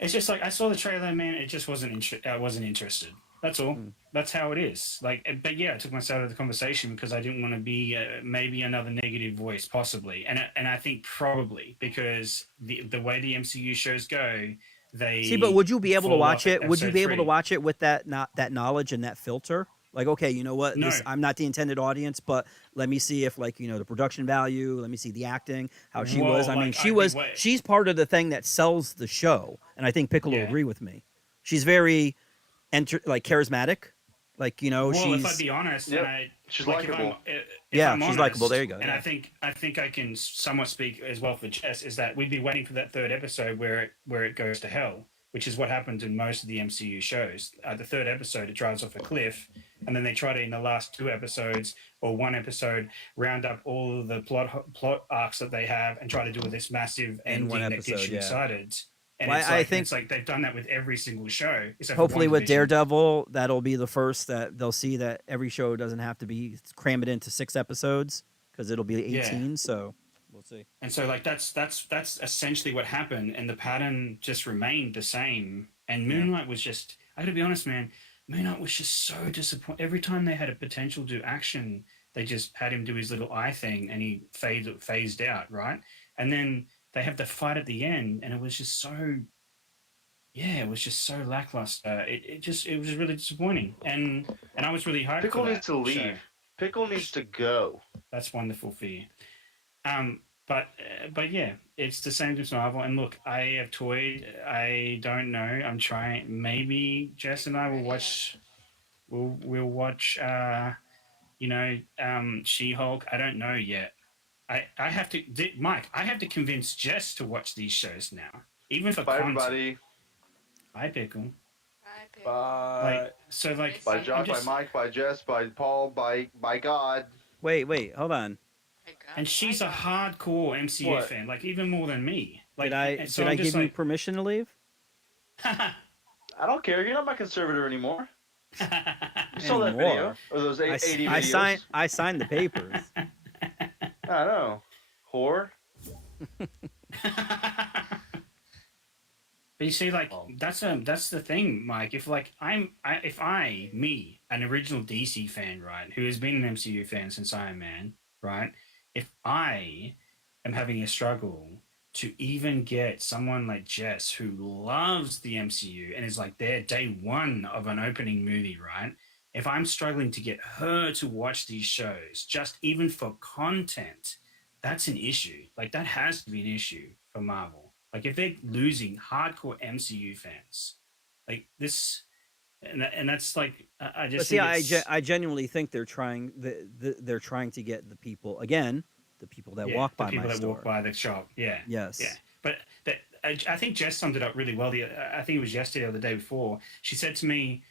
it's just like I saw the trailer, man. It just I wasn't interested. That's all. That's how it is. Like, but yeah, I took myself out of the conversation because I didn't want to be maybe another negative voice, possibly. And I think probably because the way the MCU shows go, they see. But would you be able to fall watch off it? at Would you be episode able to 3. watch it with that knowledge and that filter? Like, okay, you know what? No. I'm not the intended audience, but let me see if, like, the production value. Let me see the acting, how she was. I mean, she's part of the thing that sells the show, and I think Piccolo will agree with me. She's very, charismatic. Like, Well, she's. if I'd be honest, Yep. and She's if likable. I'm she's honest, likable. There you go. And Yeah. I think I can somewhat speak as well for Jess is that we'd be waiting for that third episode where it goes to hell, which is what happens in most of the MCU shows. The third episode, it drives off a cliff, and then they try to, in the last 2 episodes or 1 episode, round up all of the plot arcs that they have and try to do this massive In ending one that gets episode, you yeah. excited. And Well, it's I like, think- it's like they've done that with every single show. except for Hopefully, with WandaVision. Daredevil, that'll be the first that they'll see that every show doesn't have to be cram it into 6 episodes because it'll be 18. Yeah. So we'll see. And so, like, that's essentially what happened, and the pattern just remained the same. And Moonlight was just, I gotta be honest, man, Moonlight was just so disappointing. Every time they had a potential to do action, they just had him do his little eye thing, and he phased out, right? And then they have the fight at the end, and it was just so, it was just so lackluster. It was really disappointing, and I was really hyped. Pickle for that needs to leave. show. Pickle needs to go. That's wonderful for you. But yeah, it's the same as Marvel. And look, I have toyed. I don't know. I'm trying. Maybe Jess and I will watch. We'll watch. She-Hulk. I don't know yet. I have to, Mike. I have to convince Jess to watch these shows now, even for Bye, content. everybody. Bye, Pickle. Bye. By Josh, by Mike, by Jess, by Paul, by God. Wait, hold on. And she's a hardcore MCU What? fan, like even more than me. Like, Did I give you permission to leave? I don't care. You're not my conservator anymore. You saw that video Anymore. or those 80 I videos? signed the papers. I know. Whore. But you see, like that's the thing, Mike. If like an original DC fan, right, who has been an MCU fan since Iron Man, right? If I am having a struggle to even get someone like Jess who loves the MCU and is like their day one of an opening movie, right? if I'm struggling to get her to watch these shows, just even for content, that's an issue. Like that has to be an issue for Marvel. Like if they're losing hardcore MCU fans, like this, and that's like I But just see, think it's I genuinely think they're trying they're trying to get the people again, the people that yeah, walk the by people my that store. walk by the shop. Yeah, Yes. yeah. But that, I think Jess summed it up really well. I think it was yesterday or the day before. She said to me,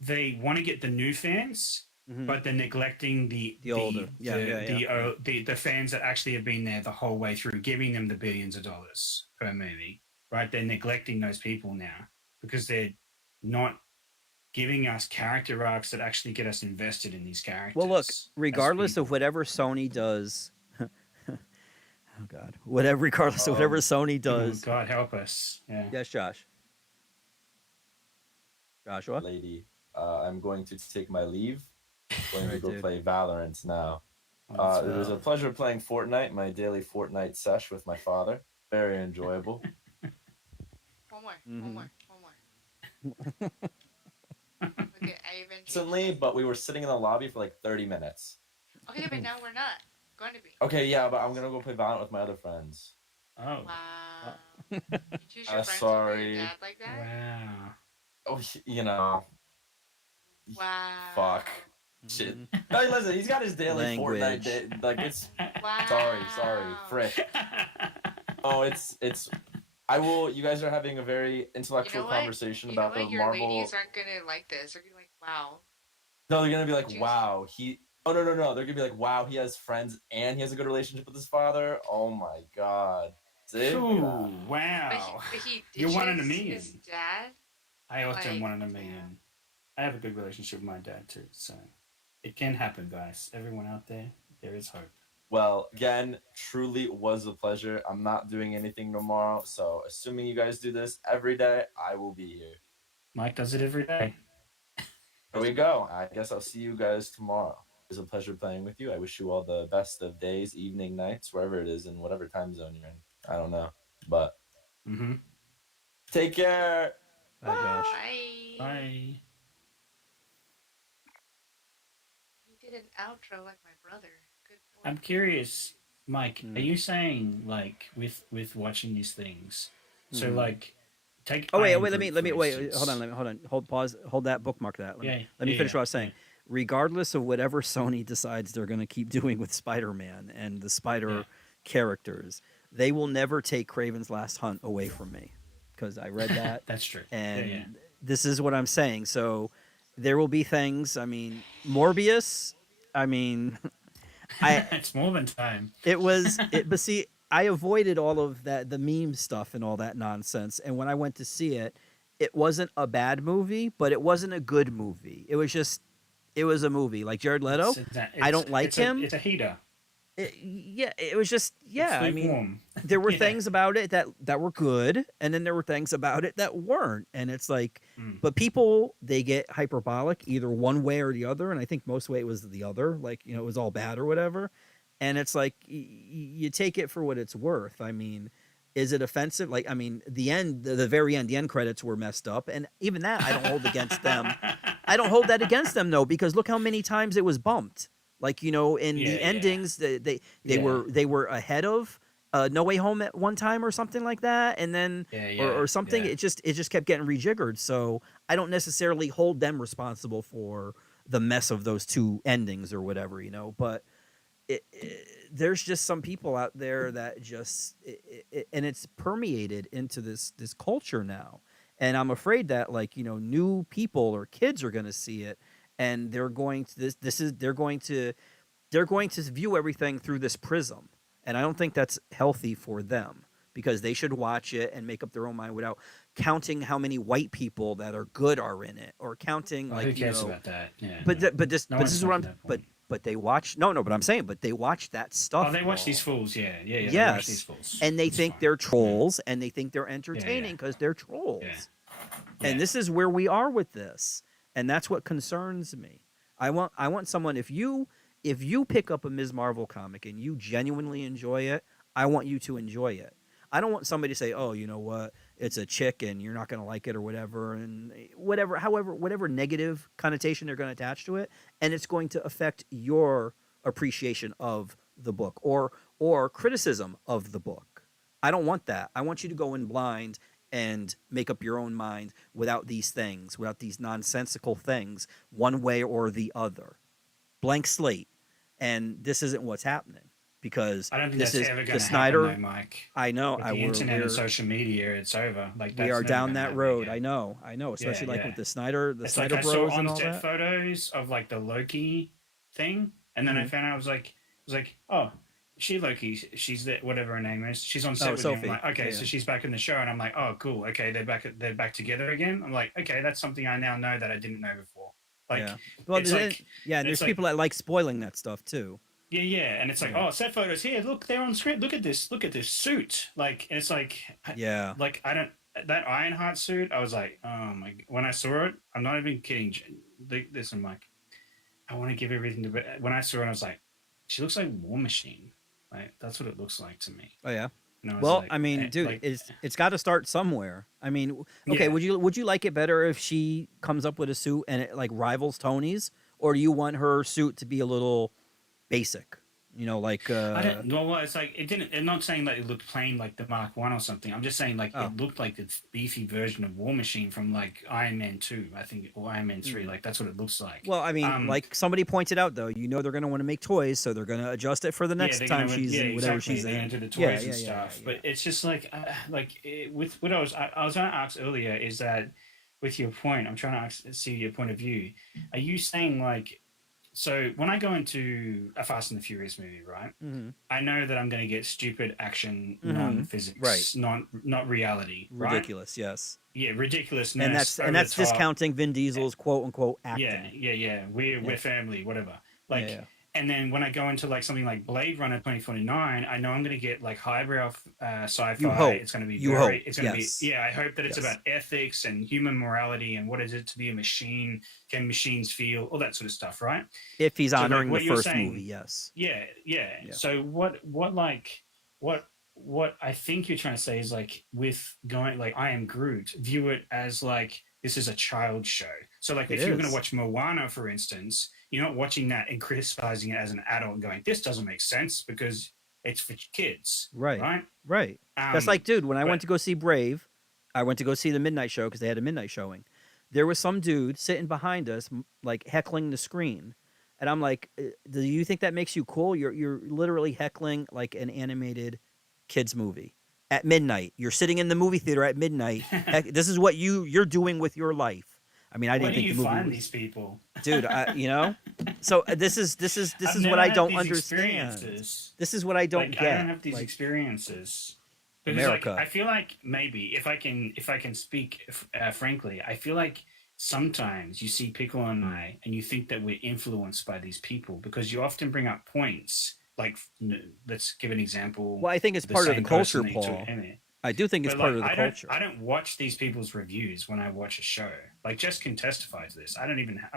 they want to get the new fans, but they're neglecting the older, the fans that actually have been there the whole way through, giving them the billions of dollars per movie. Right? They're neglecting those people now because they're not giving us character arcs that actually get us invested in these characters. Well, look, regardless of whatever Sony does, oh God, regardless of whatever Sony does, God help us. Yeah. Yes, Josh. Joshua, lady, I'm going to take my leave. I'm going to go dude. play Valorant now. It was a pleasure playing Fortnite, my daily Fortnite sesh with my father. Very enjoyable. One more. Okay, I even Recently, but we were sitting in the lobby for like 30 minutes. Okay, but now we're not going to be. Okay, yeah, but I'm gonna go play Valorant with my other friends. Oh. Wow. You choose your friends sorry. over your dad like that? Wow. Oh, you know. Wow. Fuck. Shit. No, listen, he's got his daily Language. Fortnite day. Like, it's... Wow. Sorry. Frick. Oh, it's... You guys are having a very intellectual conversation about the Your Marvel... ladies aren't gonna like this. They're gonna be like, wow. No, they're gonna be like, wow, he... Oh, no. They're gonna be like, wow, he has friends and he has a good relationship with his father. Oh, my God. See? Ooh, wow. But he You're one in a ditches million. his dad? I also am Like, one in a million. I have a good relationship with my dad, too, so... It can happen, guys. Everyone out there, there is hope. Well, again, truly was a pleasure. I'm not doing anything tomorrow, so assuming you guys do this every day, I will be here. Mike does it every day. There we go. I guess I'll see you guys tomorrow. It was a pleasure playing with you. I wish you all the best of days, evening, nights, wherever it is, in whatever time zone you're in. I don't know, but take care. Bye, Josh. Bye. He did an outro like my brother. Good boy. I'm curious, Mike, are you saying, like, with watching these things, so, like, take... Oh, wait, Iron let Group, me, for wait, instance. hold on. Pause, hold that, bookmark that. Let me finish what I was saying. yeah. Regardless of whatever Sony decides they're going to keep doing with Spider-Man and the Spider characters, they will never take Kraven's Last Hunt away from me, because I read that. That's true. And this is what I'm saying. So there will be things, I mean, Morbius, I mean... It's more than time. But see, I avoided all of that, the meme stuff and all that nonsense. And when I went to see it, it wasn't a bad movie, but it wasn't a good movie. It was a movie. Like Jared Leto, I don't like him. It's a heater. It was just, I mean, lukewarm. there were things about it that were good, and then there were things about it that weren't. And it's like, but people, they get hyperbolic either one way or the other. And I think most way it was the other, like, you know, it was all bad or whatever. And it's like, you take it for what it's worth. I mean, is it offensive? Like, I mean, the very end, the end credits were messed up. And even that, I don't hold against them. I don't hold that against them, though, because look how many times it was bumped. Like, you know, in the endings, they were ahead of No Way Home at one time or something like that, and then or something. It just kept getting rejiggered. So I don't necessarily hold them responsible for the mess of those two endings or whatever, you know. But there's just some people out there that just and it's permeated into this culture now, and I'm afraid that, like, you know, new people or kids are going to see it. And they're going to they're going to view everything through this prism, and I don't think that's healthy for them, because they should watch it and make up their own mind without counting how many white people that are good are in it, or counting who cares about that? Yeah. But this is what I'm. But they watch but I'm saying, but they watch that stuff. Oh, they watch these fools. Yeah. Yes, They watch these fools. and they think they're trolls, and they think they're entertaining because they're trolls. And this is where we are with this. And that's what concerns me. I want someone, if you pick up a Ms. Marvel comic and you genuinely enjoy it, I want you to enjoy it. I don't want somebody to say, oh, you know what, it's a chick and you're not going to like it or whatever, and whatever negative connotation they're going to attach to it, and it's going to affect your appreciation of the book or criticism of the book. I don't want that. I want you to go in blind and make up your own mind without these things, without these nonsensical things, one way or the other. Blank slate. And this isn't what's happening because I don't think this that's is ever the going to Snyder. happen, though, Mike. I know. With the internet and social media, it's over. Like we that's are never down gonna that happen road. again. I know. Especially Yeah, like yeah. with the Snyder It's Snyder like I Bros saw and all on-set that. photos of like the Loki thing, and then I found out I was like, oh, she Loki, she's the whatever her name is. She's on set with Sophie. him. I'm like, okay, Yeah. so she's back in the show, and I'm like, oh, cool. Okay, they're back together again. I'm like, okay, that's something I now know that I didn't know before. Like, Yeah. Well, it's like, and there's people that like spoiling that stuff too. yeah, and it's like, oh, set photos here. Look, they're on screen. Look at this suit. Like, and it's like, Yeah. like I don't that Ironheart suit. I was like, oh my. When I saw it, I'm not even kidding. Listen, Mike, I want to give everything to. When I saw it, I was like, she looks like War Machine. Like that's what it looks like to me. Oh yeah. And I was Well, like, I mean, dude, like, it's got to start somewhere. I mean, okay, Yeah. would you like it better if she comes up with a suit and it like rivals Tony's, or do you want her suit to be a little basic? You know, like I don't know. Well, it's like it didn't. I'm not saying that it looked plain like the Mark One or something. I'm just saying like it looked like the beefy version of War Machine from like Iron Man 2, I think, or Iron Man 3. Like that's what it looks like. Well, I mean, like somebody pointed out though, you know, they're going to want to make toys, so they're going to adjust it for the next time she's in whatever exactly. she's They're in. gonna do the toys and stuff. But it's just like with what I was going to ask earlier is that with your point, I'm trying to see your point of view. Are you saying like? So when I go into a Fast and the Furious movie, right, I know that I'm going to get stupid action, non-physics, not reality, right? Ridiculous, yes. Yeah, ridiculousness. And that's discounting Vin Diesel's quote unquote acting. Yeah. We're family, whatever. Like, and then when I go into like something like Blade Runner 2049, I know I'm going to get like highbrow sci-fi. You hope. It's going to be it's going to be. Yeah, I hope that it's about ethics and human morality and what is it to be a machine? Can machines feel? All that sort of stuff, right? If he's honoring like, the first movie, yes. Yeah. So what I think you're trying to say is like with going like I Am Groot, view it as like this is a child show. So like if you're going to watch Moana, for instance, you're not watching that and criticizing it as an adult and going, this doesn't make sense because it's for kids. Right. That's like, dude, when I went to go see Brave, I went to go see the midnight show because they had a midnight showing. There was some dude sitting behind us, like heckling the screen. And I'm like, do you think that makes you cool? You're literally heckling like an animated kids movie at midnight. You're sitting in the movie theater at midnight. This is what you're doing with your life. I mean, I didn't think the movie. Where do you find these people, dude? You know, so this is what I don't understand. This is what I don't get. I don't have these experiences. Because America. I feel like maybe if I can speak frankly, I feel like sometimes you see Pickle and I, and you think that we're influenced by these people because you often bring up points. Like, let's give an example. Well, I think it's part of the culture, Paul. I do think it's part of the culture. I don't watch these people's reviews when I watch a show. Like Jess can testify to this. I'm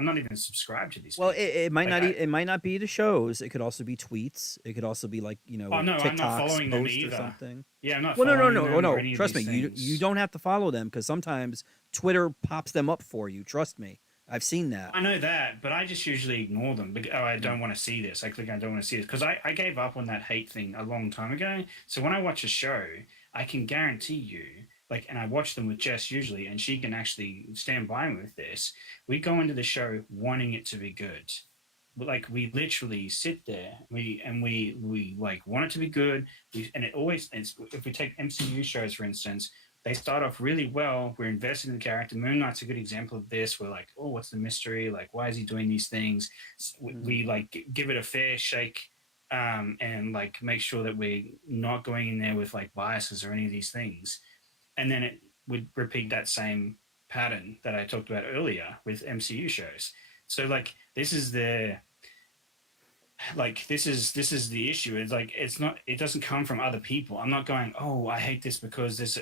not even subscribed to these. Well, people. it might it might not be the shows. It could also be tweets. It could also be like TikToks, I'm not following them posts either. or something. Yeah, I'm not. Well, no. No. Trust me, you don't have to follow them because sometimes Twitter pops them up for you. Trust me, I've seen that. I know that, but I just usually ignore them. I don't want to see this. I click I don't want to see this because I gave up on that hate thing a long time ago. So when I watch a show, I can guarantee you, and I watch them with Jess usually, and she can actually stand by me with this. We go into the show wanting it to be good. Like we literally sit there, we want it to be good. If we take MCU shows for instance, they start off really well. We're invested in the character. Moon Knight's a good example of this. We're like, oh, what's the mystery? Like, why is he doing these things? We give it a fair shake. And make sure that we're not going in there with biases or any of these things, and then it would repeat that same pattern that I talked about earlier with MCU shows. So this is the issue. It doesn't come from other people. I'm not going, oh, I hate this because this.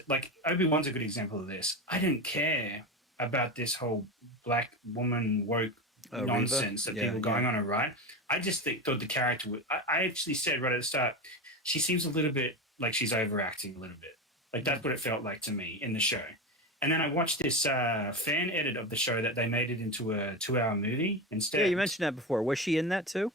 Obi-Wan's a good example of this. I didn't care about this whole black woman woke nonsense that people going on, right? I just thought the character I actually said right at the start, she seems a little bit like she's overacting a little bit. Like that's what it felt like to me in the show. And then I watched this fan edit of the show that they made it into a 2-hour movie instead. Yeah, you mentioned that before. Was she in that too?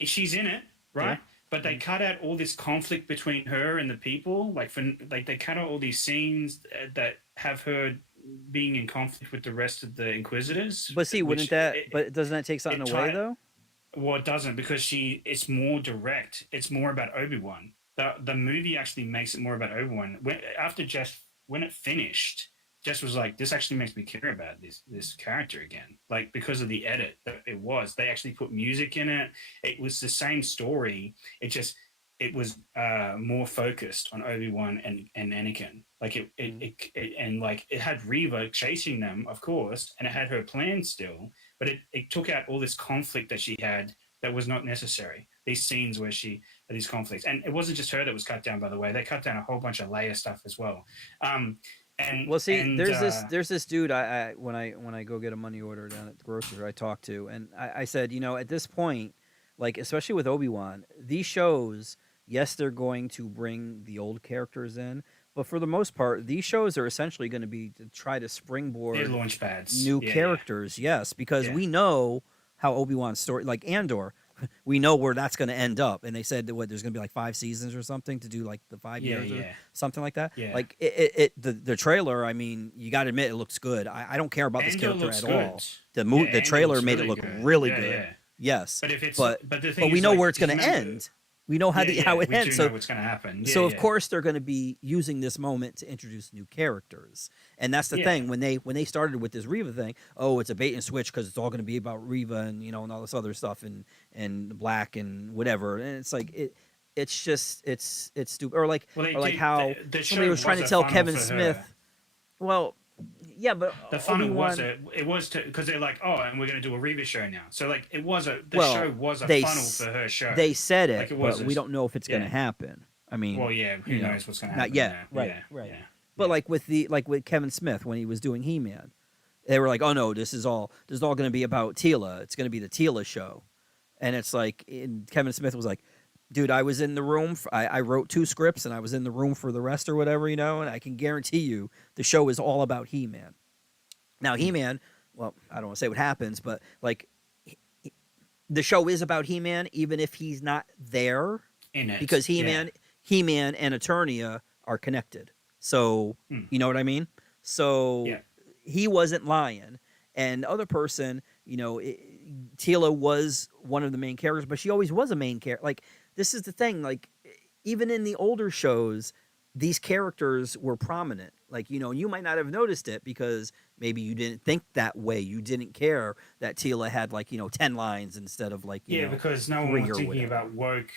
She's in it, right? Yeah. But they cut out all this conflict between her and the people. Like they cut out all these scenes that have her being in conflict with the rest of the Inquisitors. But see, but doesn't that take something away though? Well, it doesn't, because it's more direct. It's more about Obi-Wan. The movie actually makes it more about Obi-Wan. When it finished, Jess was like, "This actually makes me care about this character again." Like, because of the edit that it was, they actually put music in it. It was the same story. It was more focused on Obi-Wan and Anakin. Like it had Reva chasing them, of course, and it had her plan still, but it took out all this conflict that she had that was not necessary. These scenes where she had these conflicts, and it wasn't just her that was cut down. By the way, they cut down a whole bunch of Leia stuff as well. There's this dude I when I go get a money order down at the grocery I talk to, and I said, at this point, like especially with Obi-Wan, these shows, yes, they're going to bring the old characters in, but for the most part, these shows are essentially going to be to try to springboard they're launch pads. New characters, yes, because we know how Obi-Wan's story, like Andor, we know where that's going to end up. And they said that there's going to be like 5 seasons or something to do like the 5 years or something like that. Yeah. Like the trailer, I mean, you got to admit it looks good. I don't care about this character at all. The trailer made it look really good. Yeah. Yes, but we know where it's going to end. We know how it ends. So what's going to happen. So of course they're going to be using this moment to introduce new characters, and that's the thing. When they started with this Reva thing, it's a bait and switch because it's all going to be about Reva and and all this other stuff and Black and whatever. And it's like it's stupid. Or like how somebody was trying to tell Kevin Smith. Well, yeah, but the funnel was because they're like, and we're going to do a Reva show now. So like show was a funnel for her show. They said it, but we don't know if it's going to happen. I mean, who knows what's going to happen? Not yet, right? But like with Kevin Smith when he was doing He-Man, they were like, oh no, this is all going to be about Tila. It's going to be the Tila show, and it's like, Kevin Smith was like, dude, I was in the room. I wrote 2 scripts, and I was in the room for the rest or whatever, and I can guarantee you the show is all about He-Man. Now, He-Man, well, I don't want to say what happens, but like the show is about He-Man, even if he's not there, in it, because He-Man and Eternia are connected. So you know what I mean. So he wasn't lying, and the other person, Tila was one of the main characters, but she always was a main character. Like, this is the thing, like, even in the older shows, these characters were prominent. Like, you might not have noticed it because maybe you didn't think that way. You didn't care that Tila had, like, 10 lines instead of, like, because no one was thinking about woke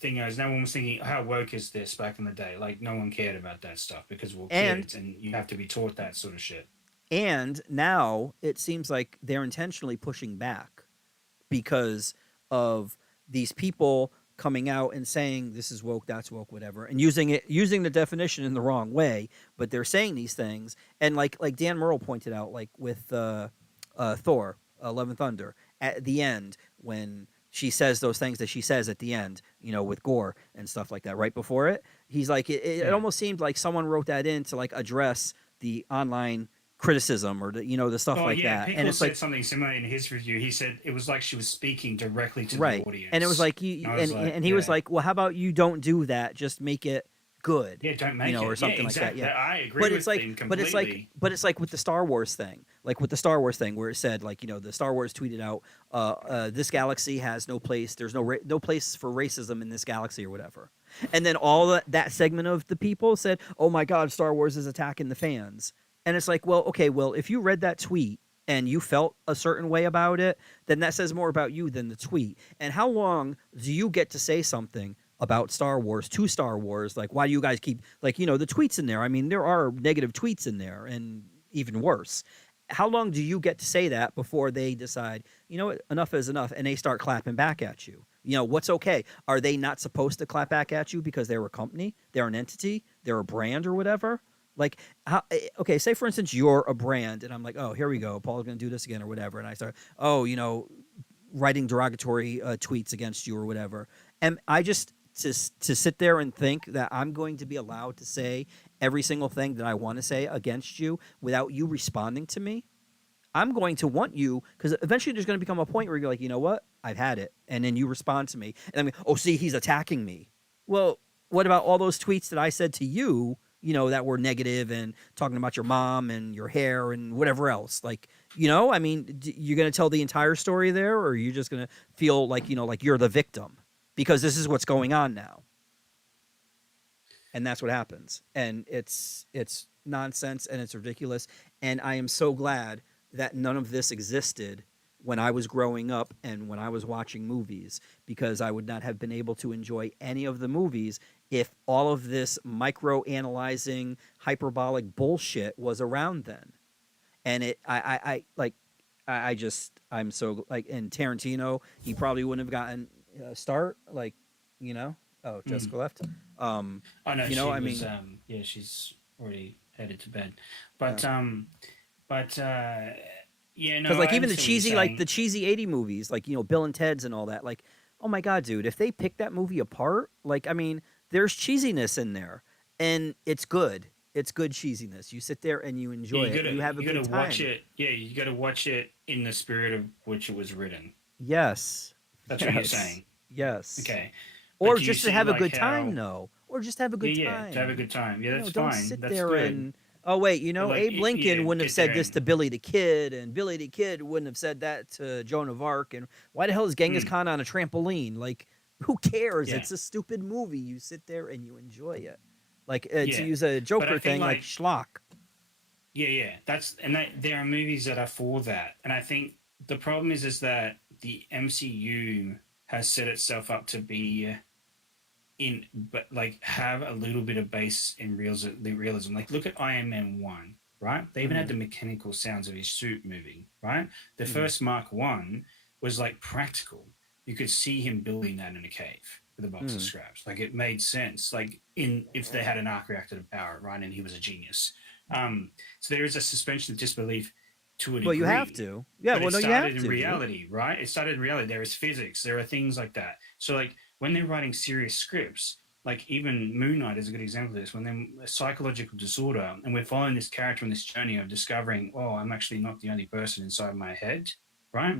thingos. No one was thinking, how woke is this back in the day? Like, no one cared about that stuff because we're kids and you have to be taught that sort of shit. And now it seems like they're intentionally pushing back because of these people coming out and saying this is woke, that's woke, whatever, and using the definition in the wrong way, but they're saying these things. And like Dan Murrell pointed out, like with Thor, Love and Thunder, at the end when she says those things that she says at the end, with gore and stuff like that, right before it, he's like, it almost seemed like someone wrote that in to like address the online criticism or the stuff like that. People and it's said like something similar in his review. He said it was like she was speaking directly to the audience, and it was like and he was like, well, how about you don't do that? Just make it good. Yeah, don't make it, or something exactly. like that. Yeah, I agree. But with it's like, completely. but it's like with the Star Wars thing, where it said like the Star Wars tweeted out, this galaxy has no place. There's no place for racism in this galaxy or whatever. And then all that segment of the people said, oh my God, Star Wars is attacking the fans. And it's like, well, okay, if you read that tweet and you felt a certain way about it, then that says more about you than the tweet. And how long do you get to say something about Star Wars to Star Wars? Like, why do you guys keep, like, the tweets in there? I mean, there are negative tweets in there and even worse. How long do you get to say that before they decide, what, enough is enough, and they start clapping back at you? What's okay? Are they not supposed to clap back at you because they're a company, they're an entity, they're a brand or whatever? Like, okay, say for instance you're a brand, and I'm like, oh, here we go, Paul's gonna do this again or whatever, and I start, writing derogatory tweets against you or whatever, and I just to sit there and think that I'm going to be allowed to say every single thing that I want to say against you without you responding to me. I'm going to want you because eventually there's going to become a point where you're like, you know what? I've had it. And then you respond to me. And I'm like, oh, see, he's attacking me. Well, what about all those tweets that I said to you, that were negative and talking about your mom and your hair and whatever else? Like, I mean, you're going to tell the entire story there, or are you just going to feel like, like you're the victim? Because this is what's going on now. And that's what happens. And it's nonsense and it's ridiculous. And I am so glad that none of this existed when I was growing up and when I was watching movies, because I would not have been able to enjoy any of the movies if all of this micro-analyzing, hyperbolic bullshit was around then. And I'm so, like, in Tarantino, he probably wouldn't have gotten a start, like, Jessica left. Oh no, she was, she's already headed to bed. But yeah, no, because like even the understand what cheesy, you're like saying. the cheesy 80 movies, like Bill and Ted's and all that, like, oh my god, dude, if they pick that movie apart, like, I mean, there's cheesiness in there, and it's good. It's good cheesiness. You sit there and you enjoy it. You have a good time. Watch it. Yeah, you got to watch it in the spirit of which it was written. Yes, that's what you're saying. Yes. Okay. Or just to have a good time, though. Or just have a good time. Yeah, to have a good time. Yeah, that's don't fine. Sit that's there good. and wait, Abe Lincoln wouldn't have said this and... to Billy the Kid, and Billy the Kid wouldn't have said that to Joan of Arc. And why the hell is Genghis Khan on a trampoline? Like, who cares? Yeah. It's a stupid movie. You sit there and you enjoy it. Like, to use a Joker thing, like schlock. Yeah. There are movies that are for that. And I think the problem is that the MCU has set itself up to be have a little bit of base in realism. Like, look at Iron Man 1, right? They even had the mechanical sounds of his suit moving, right? The first Mark 1 was like practical. You could see him building that in a cave with a box of scraps. Like, it made sense. Like, if they had an arc reactor to power it, right? And he was a genius. So there is a suspension of disbelief to a degree. Well, you have to. Yeah, but you have to. It started in reality, right? It started in reality. There is physics. There are things like that. So, like, when they're writing serious scripts, like even Moon Knight is a good example of this, when they're a psychological disorder and we're following this character on this journey of discovering, oh, I'm actually not the only person inside my head, right?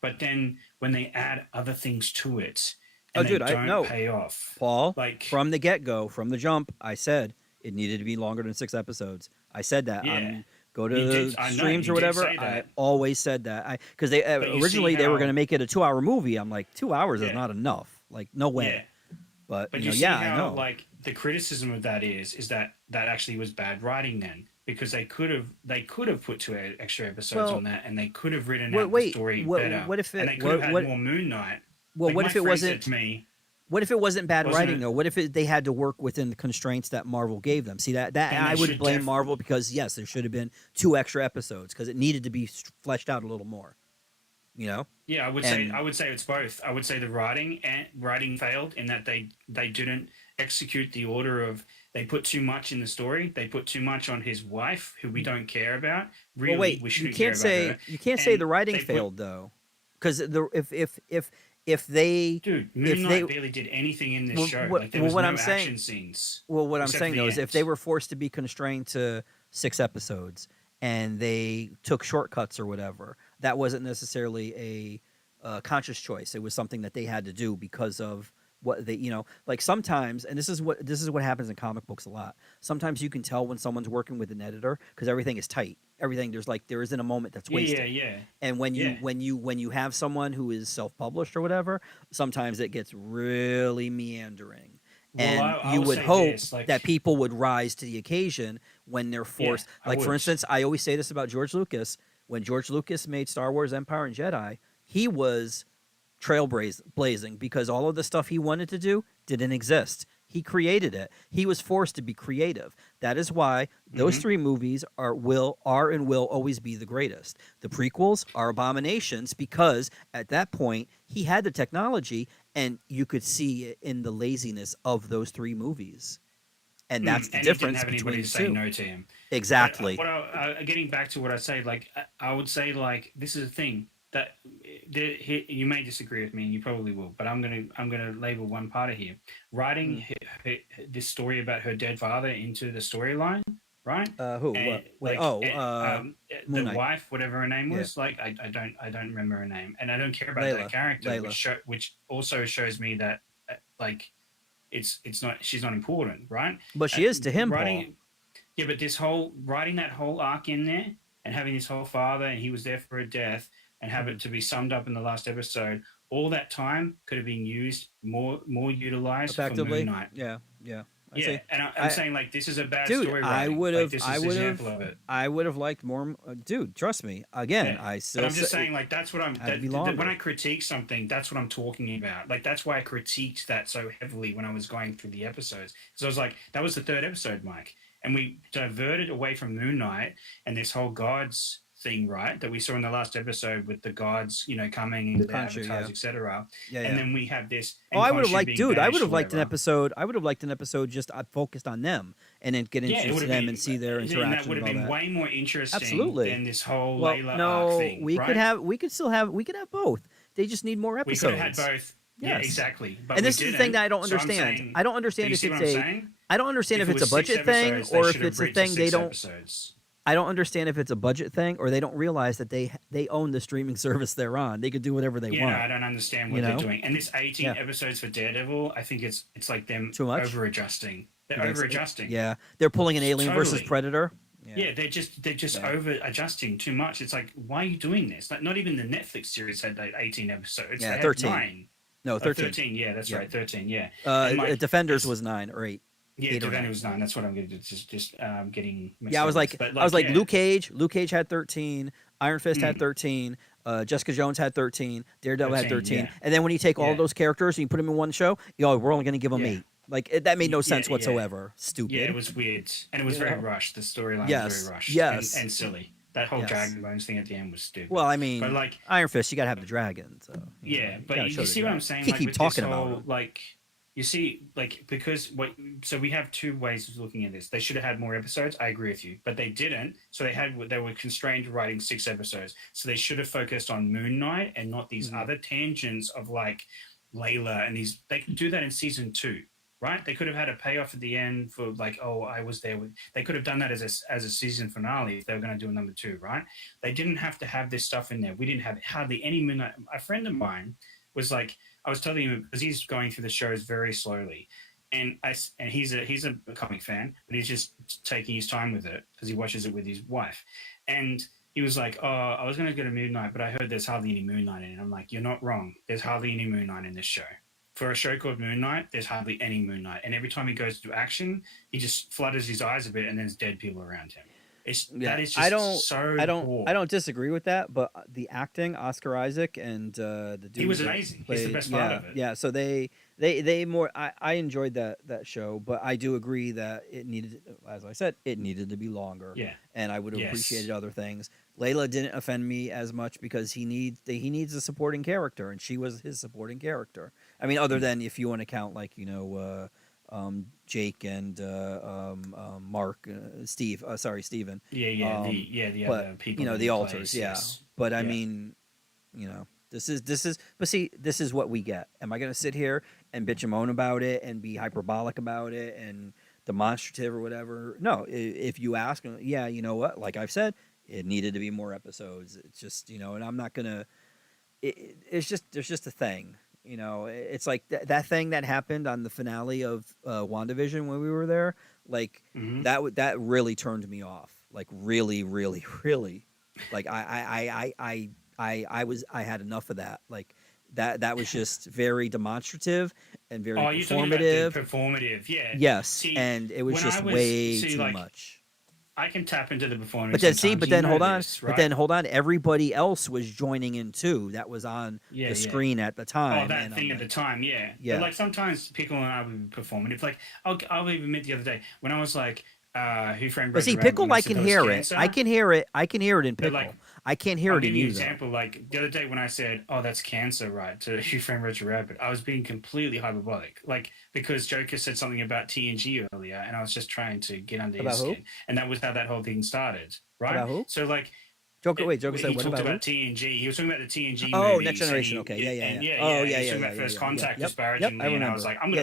But then when they add other things to it and they don't pay off. Paul, like, from the get-go, from the jump, I said it needed to be longer than 6 episodes. I said that. Yeah. Go to streams or whatever. I always said that. Because they originally they were going to make it a 2-hour movie. I'm like, 2 hours is not enough. Like, no way. Yeah. But you see how, I know. Like, the criticism of that is that actually was bad writing then, because they could have put 2 extra episodes on that, and they could have written out the story better. What if it? And they could have had more Moon Knight. Well, like, what if it wasn't? What if it wasn't bad writing though? What if they had to work within the constraints that Marvel gave them? See that I would blame Marvel, because yes, there should have been 2 extra episodes because it needed to be fleshed out a little more. Yeah, I would say it's both. I would say the writing failed in that they didn't execute the order of, they put too much in the story. They put too much on his wife, who we don't care about. Really, we shouldn't care about her. You can't say the writing failed though, because if they Moon Knight barely did anything in this show. Like, there was no action scenes. Well, what I'm saying though is, if they were forced to be constrained to 6 episodes and they took shortcuts or whatever, that wasn't necessarily a conscious choice. It was something that they had to do because of what they, like sometimes, and this is what happens in comic books a lot. Sometimes you can tell when someone's working with an editor because everything is tight. Everything there isn't a moment that's wasted. Yeah. And when you have someone who is self-published or whatever, sometimes it gets really meandering. And you would hope that people would rise to the occasion when they're forced. For instance, I always say this about George Lucas. When George Lucas made Star Wars Empire and Jedi, he was trailblazing because all of the stuff he wanted to do didn't exist. He created it. He was forced to be creative. That is why those 3 movies are and will always be the greatest. The prequels are abominations because at that point he had the technology, and you could see it in the laziness of those 3 movies. And that's the difference between the 2. Say no to him. Exactly. Getting back to what I say, like, I would say, like, this is the thing, that you may disagree with me, and you probably will, but I'm gonna label one part of here. Writing this story about her dead father into the storyline, right? Who? And, What? Wait. The Moon Knight. wife, whatever her name Yeah. was, like I don't remember her name, and I don't care about Layla. that character, Layla. which also shows me that like it's not she's not important, right? But she is to him, Paul. Yeah, but this whole writing that whole arc in there and having this whole father and he was there for her death and have it to be summed up in the last episode, all that time could have been used more utilized Effectively. for Moon Knight. Yeah. Yeah, and I'm saying like this is a bad dude, story. I would have. Like, I would have liked more. Dude, trust me. Again, yeah. I still. But I'm just saying, like that's what I'm. When I critique something, that's what I'm talking about. Like that's why I critiqued that so heavily when I was going through the episodes. So I was like, that was the third episode, Mike, and we diverted away from Moon Knight and this whole gods thing, right? That we saw in the last episode with the gods, coming into the avatars, etc. And then we have this. Oh, I would have liked, dude. I would have liked an episode. I would have liked an episode just focused on them and then get introduced to them and see their interaction. And that would have been way more interesting. Absolutely. Than this whole Layla arc thing. We could have. We could have both. They just need more episodes. We could have had both. Yes. Yeah, exactly. But and this is the thing that I don't understand. I don't understand if it's a. I don't understand if it's a budget thing or if it's a thing they don't. I don't understand if it's a budget thing or they don't realize that they own the streaming service they're on. They could do whatever they want. Yeah, I don't understand what they're doing. And this 18 episodes for Daredevil, I think it's like them over adjusting. They're over adjusting. Yeah, they're pulling an Alien versus Predator. Yeah, they're just over adjusting too much. It's like, why are you doing this? Like, not even the Netflix series had 18 episodes. Yeah, they 13. Had 9. No, 13. 13. Yeah, that's right. 13. Yeah. Defenders was 9 or 8. Yeah, Defender was 9. That's what I'm getting getting. Yeah, I was like, Luke Cage. Luke Cage had 13. Iron Fist had 13. Jessica Jones had 13. Daredevil had 13. And then when you take all those characters and you put them in one show, we're only going to give them 8. Like that made no sense whatsoever. Stupid. Yeah, it was weird, and it was very rushed. The storyline was very rushed. Yes, and silly. That whole Dragon Bones thing at the end was stupid. Well, I mean, but like Iron Fist, you got to have the dragon. So but you see what I'm saying? Keep talking about it. Like. You see, so we have two ways of looking at this. They should have had more episodes. I agree with you, but they didn't. So they were constrained to writing 6 episodes. So they should have focused on Moon Knight and not these other tangents of like Layla and these. They could do that in season 2, right? They could have had a payoff at the end for like, oh, I was there with. They could have done that as a season finale if they were going to do a number 2, right? They didn't have to have this stuff in there. We didn't have hardly any Moon Knight. A friend of mine was like. I was telling him because he's going through the shows very slowly, and he's a comic fan, but he's just taking his time with it because he watches it with his wife, and he was like, "Oh, I was going to go to Moon Knight, but I heard there's hardly any Moon Knight in it." I'm like, "You're not wrong. There's hardly any Moon Knight in this show. For a show called Moon Knight, there's hardly any Moon Knight, and every time he goes to action, he just flutters his eyes a bit, and there's dead people around him." That is just I don't disagree with that, but the acting, Oscar Isaac and the dude he was amazing. He's the best part of it. Yeah, so they more. I enjoyed that show, but I do agree that it needed, as I said, it needed to be longer. Yeah, and I would have appreciated other things. Layla didn't offend me as much because he needs a supporting character, and she was his supporting character. I mean, other than if you want to count like Jake and Mark, Steven. The other people. The alters. Yes. But I mean, this is what we get. Am I going to sit here and bitch and moan about it and be hyperbolic about it and demonstrative or whatever? No. If you ask, you know what? Like I've said, it needed to be more episodes. It's just, and I'm not gonna. There's just a thing. It's like that thing that happened on the finale of WandaVision when we were there. Like that really turned me off. Like really, really, really. Like I had enough of that. Like that was just very demonstrative and very performative. Performative, yeah. Yes, see, and it was just way too much. I can tap into the performance. But then hold on. Everybody else was joining in too. That was on the screen at the time. Oh, that thing at the time, yeah. But like sometimes Pickle and I would be performative. Like I'll even admit the other day when I was like, Who Framed Roger Rabbit? But see, Pickle, I can hear it. I can hear it. I can hear it in Pickle. I can't hear it in you. I'll give you an example. Like the other day when I said, "Oh, that's cancer," right, to Who Framed Roger Rabbit, I was being completely hyperbolic, like because Joker said something about TNG earlier, and I was just trying to get under his skin, and that was how that whole thing started, right? About who? So like, Joker. Wait, Joker he said what talked about about TNG. He was talking about the TNG Oh, movies. Next Generation. And Okay, yeah. and Oh, he yeah, was yeah, talking yeah, about yeah, First yeah. Contact Yep, disparaging I me, and I was remember. like,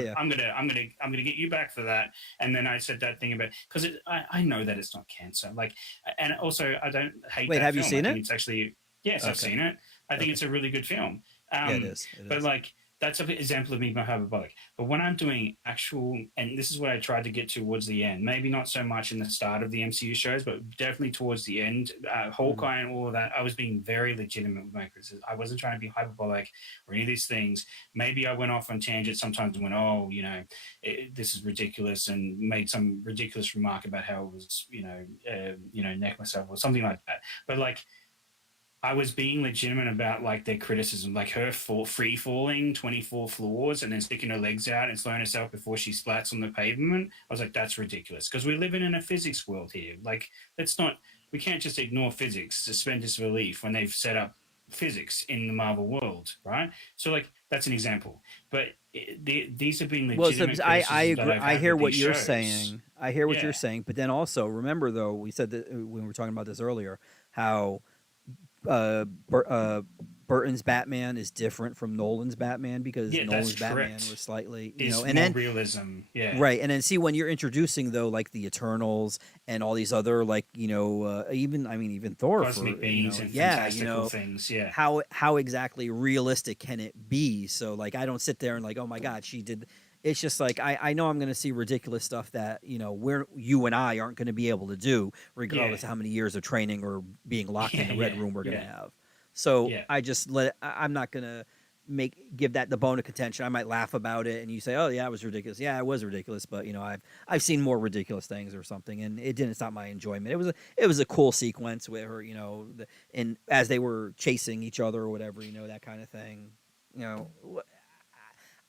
I'm gonna get you back for that. And then I said that thing about because I know that it's not cancer. Like, and also I don't hate Wait, that have you film. seen I think it? it's actually yes, I've Okay. seen it. I think Okay. it's a really good film. Yeah, it is. It But is. like that's an example of me being hyperbolic. But when I'm doing actual, and this is what I tried to get towards the end, maybe not so much in the start of the MCU shows, but definitely towards the end, Hawkeye and all of that, I was being very legitimate with my criticism. I wasn't trying to be hyperbolic or any of these things. Maybe I went off on tangents sometimes and went, oh, this is ridiculous, and made some ridiculous remark about how it was, neck myself or something like that. But like, I was being legitimate about like their criticism, like her free falling 24 floors and then sticking her legs out and slowing herself before she splats on the pavement. I was like, that's ridiculous because we're living in a physics world here. Like, we can't just ignore physics, suspend disbelief when they've set up physics in the Marvel world, right? So like, that's an example. But these have been legitimate. Well, I agree. That I've I had hear with what these you're shows. saying. I hear what Yeah. you're saying. But then also remember, though, we said that when we were talking about this earlier, how Burton's Batman is different from Nolan's Batman because Nolan's Batman was slightly, It's and more then realism. Yeah. right, and then see when you're introducing though like the Eternals and all these other like even Thor Cosmic beings and yeah, fantastical things. Yeah. how exactly realistic can it be? So like I don't sit there and like, oh my god, she did. It's just like I know I'm going to see ridiculous stuff that you and I aren't going to be able to do, regardless of how many years of training or being locked in the red room we're going to have. So I just I'm not going to give that the bone of contention. I might laugh about it, and you say, "Oh yeah, it was ridiculous." Yeah, it was ridiculous, but I've seen more ridiculous things or something, and it didn't stop my enjoyment. It was a cool sequence with her, and as they were chasing each other or whatever, that kind of thing.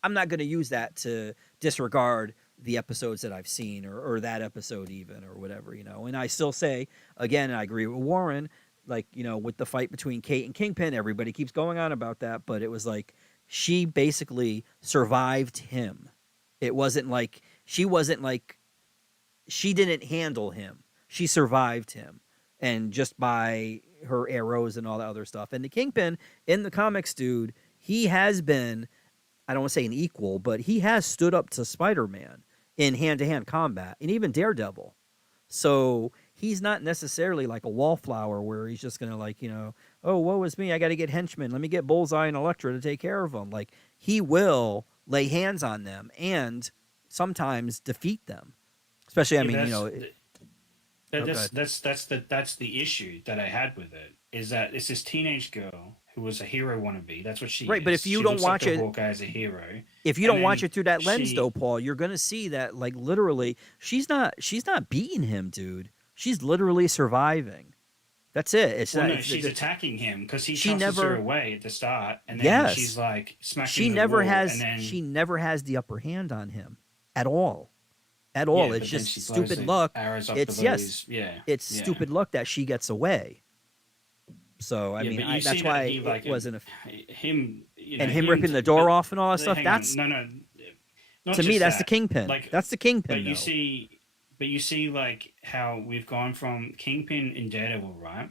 I'm not going to use that to disregard the episodes that I've seen or that episode even or whatever, And I still say, again, and I agree with Warren, like, with the fight between Kate and Kingpin, everybody keeps going on about that, but it was like she basically survived him. It wasn't like she didn't handle him. She survived him. And just by her arrows and all that other stuff. And the Kingpin in the comics, dude, he has been, I don't want to say an equal, but he has stood up to Spider-Man in hand-to-hand combat and even Daredevil. So he's not necessarily like a wallflower where he's just going to like, oh, woe is me, I got to get henchmen. Let me get Bullseye and Elektra to take care of them. Like he will lay hands on them and sometimes defeat them. Especially, that's the issue that I had with it is that it's this teenage girl who was a hero wannabe. That's what she right. is. But if you she don't looks watch up to it, Hawkeye as a hero. If you don't watch it through that lens, though, Paul, you're gonna see that like literally, she's not beating him, dude. She's literally surviving. That's it. It's well, not, no, she's attacking him because he she tosses her never away at the start, and then she's like smacking she the never wall, has and then she never has the upper hand on him at all. At all. Yeah, It's but then just she blows stupid the luck. arrows off It's the yes. bows. Yeah. It's yeah. stupid luck that she gets away. So I mean, but you that's see why that he, like, it wasn't him. And him ripping the door off and all that stuff. hang That's on, no. Not to me, just that's the that. Kingpin. Like, That's the Kingpin. But you though. see, like how we've gone from Kingpin in Daredevil, right?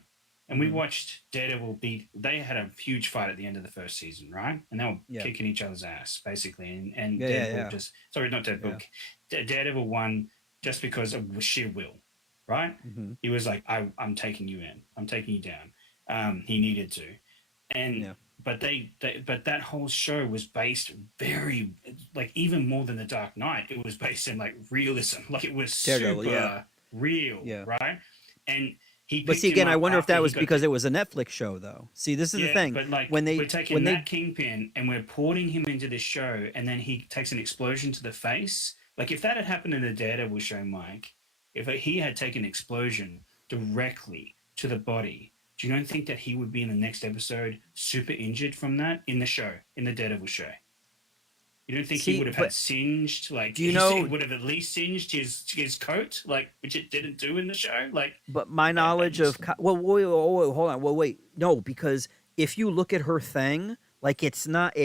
And we watched Daredevil beat. They had a huge fight at the end of the first season, right? And they were kicking each other's ass basically. And Daredevil just not Daredevil. Daredevil won just because of sheer will, right? He was like, I'm taking you in. I'm taking you down. He needed to, and but but that whole show was based very like even more than the Dark Knight. It was based in like realism, like it was super real, right? And but see again, I wonder if that was because it was a Netflix show, though. See, this is the thing. But like, when we're taking that Kingpin and we're porting him into this show, and then he takes an explosion to the face. Like if that had happened in the Daredevil show, Mike, if he had taken an explosion directly to the body, do you not think that he would be in the next episode super injured from that in the show, in the Daredevil show? You don't think he would have had singed, like, it would have at least singed his coat, like, which it didn't do in the show? Like, but my knowledge of, wait, hold on. Well, wait, no, because if you look at her thing, like, it's not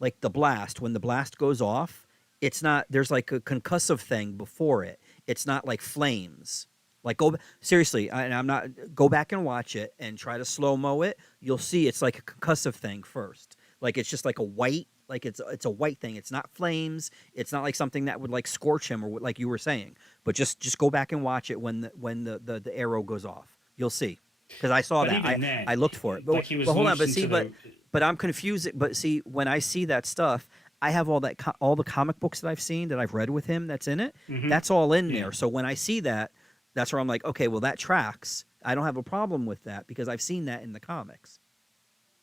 like the blast, when the blast goes off, it's not, there's like a concussive thing before it. It's not like flames. Like seriously, and I'm not go back and watch it and try to slow mo it. You'll see it's like a concussive thing first. Like it's just like a white, like it's a white thing. It's not flames. It's not like something that would like scorch him or like you were saying. But just go back and watch it when the arrow goes off. You'll see because I saw But that. even then, I looked for it. But, like he was but hold on. launched But see, into but I'm confused. But see, when I see that stuff, I have all that all the comic books that I've seen that I've read with him that's in it. Mhm. That's all in Yeah. there. So when I see that, that's where I'm like, okay, well that tracks. I don't have a problem with that because I've seen that in the comics.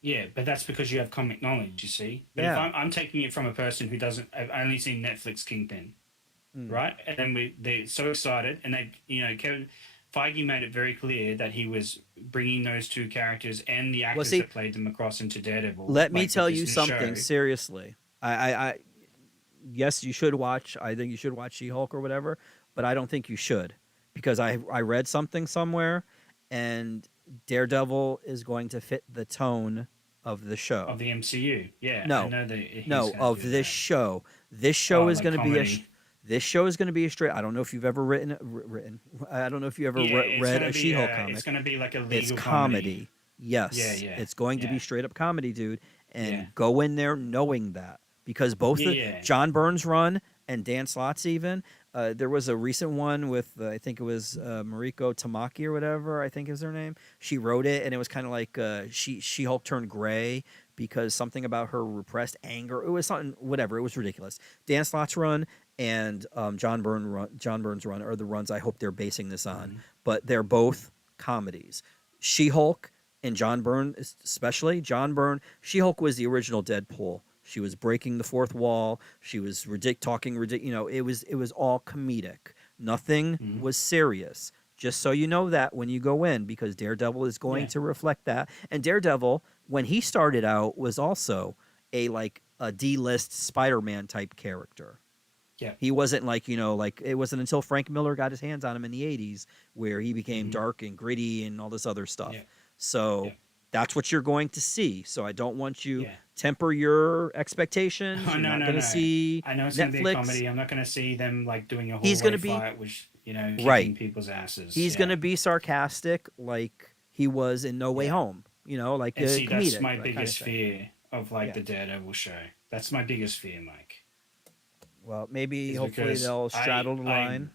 Yeah, but that's because you have comic knowledge, you see. But Yeah. if I'm taking it from a person who doesn't, I've only seen Netflix Kingpin, right? And then they're so excited, and Kevin Feige made it very clear that he was bringing those two characters and the actors that played them across into Daredevil. Let me like tell with you this new something show. seriously. I yes, you should watch. I think you should watch She-Hulk or whatever, but I don't think you should because I read something somewhere, and Daredevil is going to fit the tone of the show. Of the MCU, yeah. No, I know that he's no, gonna of do this that. show. This show is like going to be comedy. this show is going to be a straight. I don't know if you've ever written. I don't know if you ever Yeah, it's read gonna a be, She-Hulk comic. It's going to be like a legal It's comedy. Yes. Yeah. It's going to yeah. be straight up comedy, dude. And Yeah. go in there knowing that. Because both the Yeah. John Burns run and Dan Slott's even, there was a recent one with, I think it was Mariko Tamaki or whatever, I think is her name. She wrote it, and it was kind of like She-Hulk turned gray because something about her repressed anger. It was something, whatever. It was ridiculous. Dan Slott's run and John Burns run are the runs I hope they're basing this on. But they're both comedies. She-Hulk and John Byrne, especially She-Hulk was the original Deadpool. She was breaking the fourth wall. She was talking ridiculous. It was all comedic. Nothing was serious. Just so you know that when you go in, because Daredevil is going to reflect that. And Daredevil, when he started out, was also a D-list Spider-Man type character. Yeah. He wasn't it wasn't until Frank Miller got his hands on him in the 80s where he became dark and gritty and all this other stuff. Yeah. So that's what you're going to see. So I don't want you temper your expectations. Oh, You're no, not going to see I know it's Netflix. going to be a comedy. I'm not going to see them like doing a whole He's gonna be- fight, which kicking Right. people's asses. He's going to be sarcastic like he was in No Way Home. Like And see, comedic. that's my that kind of biggest thing. fear of Yeah. the Daredevil show. That's my biggest fear, Mike. Well, maybe is hopefully because they'll straddle the line.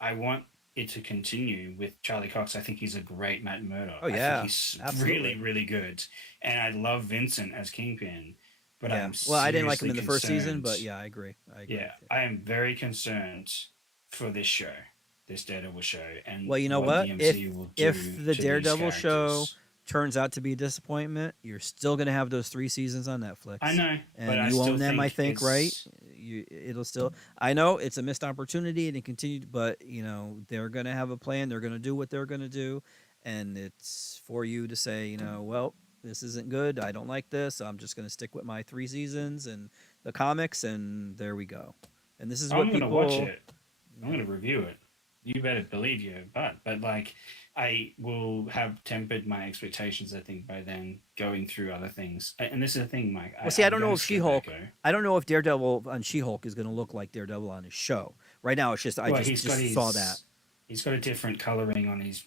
I want it to continue with Charlie Cox. I think he's a great Matt Murdock. Oh, I yeah, think he's absolutely. really, really good. And I love Vincent as Kingpin. But Yeah. I'm Well, I didn't like him in seriously the first season, but concerned- yeah, I agree. Yeah, I am very concerned for this show, this Daredevil show, and Well, you know what what? the If MCU will do if the to these Daredevil show characters. turns out to be a disappointment, you're still going to have those 3 seasons on Netflix. I know, And but I you still own them, I think, right? it's- It'll still. I know it's a missed opportunity and it continued, but they're going to have a plan. They're going to do what they're going to do, and it's for you to say, well, this isn't good. I don't like this. I'm just going to stick with my 3 seasons and the comics, and there we go. And this is what I'm people. gonna watch it. I'm gonna review it. You better believe you. But I will have tempered my expectations. I think by then, going through other things. And this is the thing, Mike. Well, see, I I'm don't know gonna if skip She-Hulk. Echo. I don't know if Daredevil on She-Hulk is going to look like Daredevil on his show. Right now, it's just I Well, just, he's just got saw his- that. He's got a different coloring on his.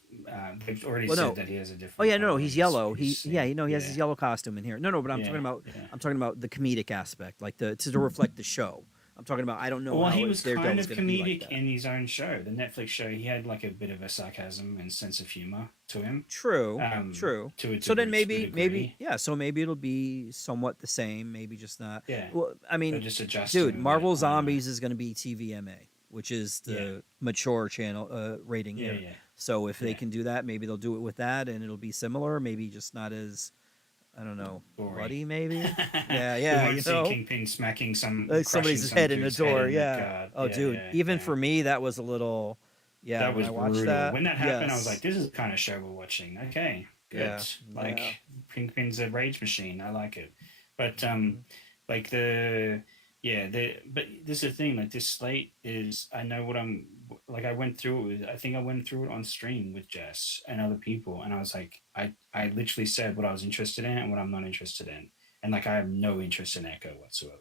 They've already Well, no. said that he has a different. Oh yeah, no, colour he's on his- yellow. his He suit. he has his yellow costume in here. No, but I'm Yeah, talking about yeah. I'm talking about the comedic aspect, like to reflect the show. I'm talking about I don't know. Well, how he was Daredevil's kind of gonna be like comedic that. in his own show, the Netflix show. He had like a bit of a sarcasm and sense of humor to him. True, Um, true. to a So then degree. maybe so maybe it'll be somewhat the same. Maybe just not. Yeah. Well, I mean, But just adjusting dude, a bit, Marvel I don't know. Zombies is going to be TVMA, which is the mature channel rating Yeah, here. yeah. So if they Yeah. can do that, maybe they'll do it with that, and it'll be similar. Maybe just not as, I don't know, Boring. bloody. Maybe. We yeah. won't You see know, Kingpin smacking some like somebody's crushing some head in a dude's door. head Yeah. guard. Oh, Yeah, dude. yeah, Even yeah. for me, that was a little. Yeah. that when was I watched brutal. that. When that happened, I was yes. like, "This is the kind of show we're watching." Okay, good. Yeah, Like yeah. Kingpin's a rage machine. I like it. But Mm-hmm. like but this is the thing. Like this slate is. I know what I'm. Like I went through it. I think I went through it on stream with Jess and other people, and I was like, I literally said what I was interested in and what I'm not interested in, and like I have no interest in Echo whatsoever.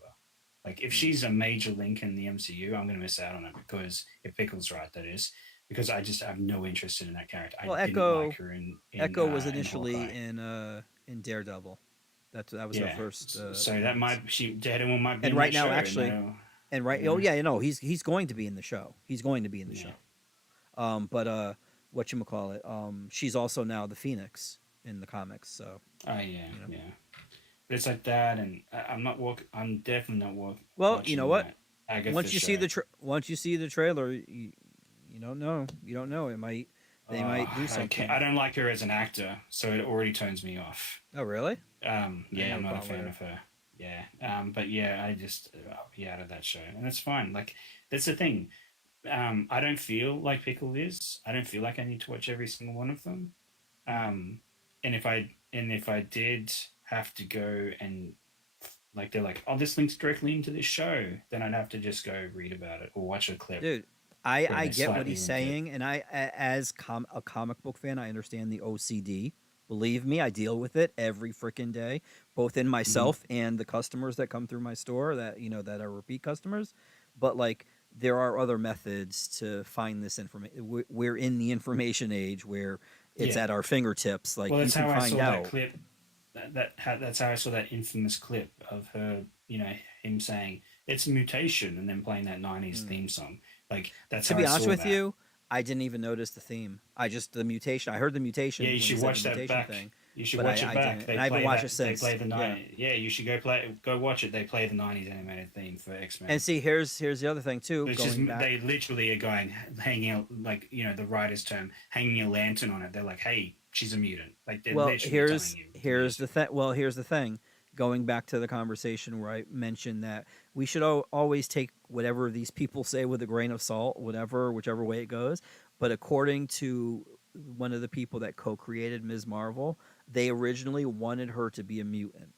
Like if she's a major link in the MCU, I'm gonna miss out on it because if Pickle's right, that is. because I just have no interest in that character. Well, I didn't like her in Echo was in initially Hawkeye. in Daredevil. That was her Yeah, first. so that might Daredevil might be And in right that now, show. actually, No, and right. yeah. Oh yeah, you know, he's going to be in the show. He's going to be in the Yeah. show. But what you call it? She's also now the Phoenix in the comics. So. Oh yeah, You know. yeah. But it's like that, and I'm not I'm definitely not Well, watching you know what? that Agatha Once you see show. once you see the trailer, you don't know. You don't know. It might they might do something. I don't like her as an actor, so it already turns me off. Oh really? Yeah, I'm not a problem fan with of her. Yeah, but yeah, I just I'll be out of that show, and that's fine. Like that's the thing. I don't feel like Pickle is. I don't feel like I need to watch every single one of them. And if I did have to go and like they're like, oh, this links directly into this show, then I'd have to just go read about it or watch a clip. Dude, I get what he's saying, and as a comic book fan, I understand the OCD. Believe me, I deal with it every freaking day, both in myself and the customers that come through my store that that are repeat customers. But like, there are other methods to find this information. We're in the information age where it's at our fingertips. Like, well, you that's can how I find saw out. that clip. That's how I saw that infamous clip of her, him saying it's mutation and then playing that '90s theme song. Like that's To how be I honest saw with that. you, I didn't even notice the theme. The mutation. I heard the mutation. Yeah, you when he should said watch the that mutation back. thing, You should but watch it back. didn't. And I haven't watched it since. They play the '90s. Yeah, you should go watch it. They play the '90s animated theme for X-Men. And see, here's the other thing too. It's just they literally are going hanging out, like the writer's term, hanging a lantern on it. They're like, hey, she's a mutant. Like they're literally telling you. Here's the thing. Well, here's the thing. Going back to the conversation where I mentioned that we should always take whatever these people say with a grain of salt, whichever way it goes. But according to one of the people that co-created Ms. Marvel, they originally wanted her to be a mutant.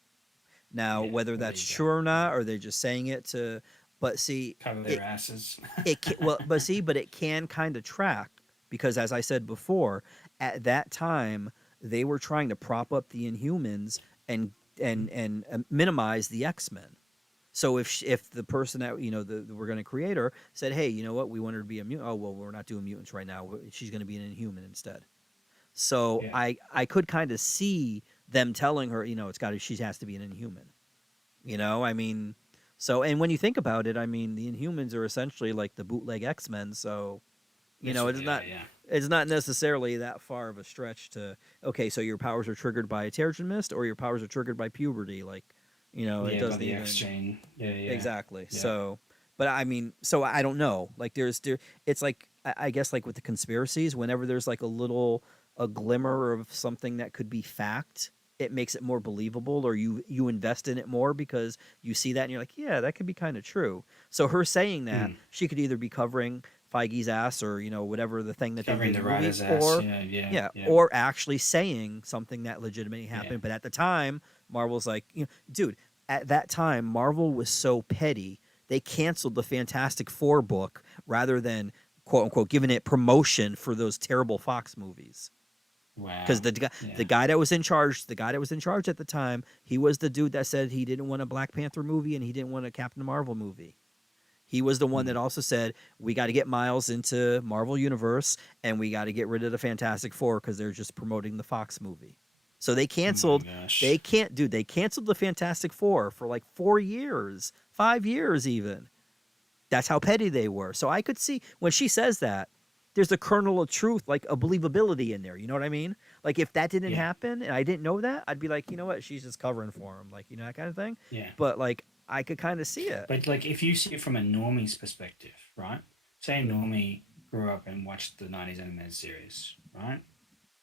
Now, whether that's true or not, or they're just saying it to, but see, cover their asses. But it can kind of track because, as I said before, at that time they were trying to prop up the Inhumans and minimize the X-Men. So if the person that we're going to create her said, hey, you know what, we want her to be a mutant. Oh well, we're not doing mutants right now. She's going to be an Inhuman instead. So I could kind of see them telling her, she has to be an Inhuman. I mean, so, and when you think about it, I mean, the Inhumans are essentially like the bootleg X-Men. So, it's not necessarily that far of a stretch to, okay, so your powers are triggered by a Terrigen Mist or your powers are triggered by puberty. Like, it doesn't even. X-chain. Yeah. Exactly. Yeah. So, but I mean, so I don't know. Like, it's like, I guess like with the conspiracies, whenever there's like a glimmer of something that could be fact, it makes it more believable, or you invest in it more because you see that and you're like, yeah, that could be kind of true. So her saying that, she could either be covering Feige's ass or whatever the thing that covering they the did in the writer's movie, ass, or actually saying something that legitimately happened. But at the time, Marvel's like, dude, at that time, Marvel was so petty they canceled the Fantastic Four book rather than quote unquote giving it promotion for those terrible Fox movies. Wow. Because the guy that was in charge, at the time, he was the dude that said he didn't want a Black Panther movie and he didn't want a Captain Marvel movie. He was the one that also said we got to get Miles into Marvel Universe and we got to get rid of the Fantastic Four because they're just promoting the Fox movie. So they canceled. They canceled the Fantastic Four for like 4 years, 5 years even. That's how petty they were. So I could see when she says that, there's a kernel of truth, like a believability in there. You know what I mean? Like if that didn't happen and I didn't know that, I'd be like, you know what? She's just covering for him, like that kind of thing. Yeah. But like I could kind of see it. But like if you see it from a normie's perspective, right? Say a normie grew up and watched the '90s animated series, right?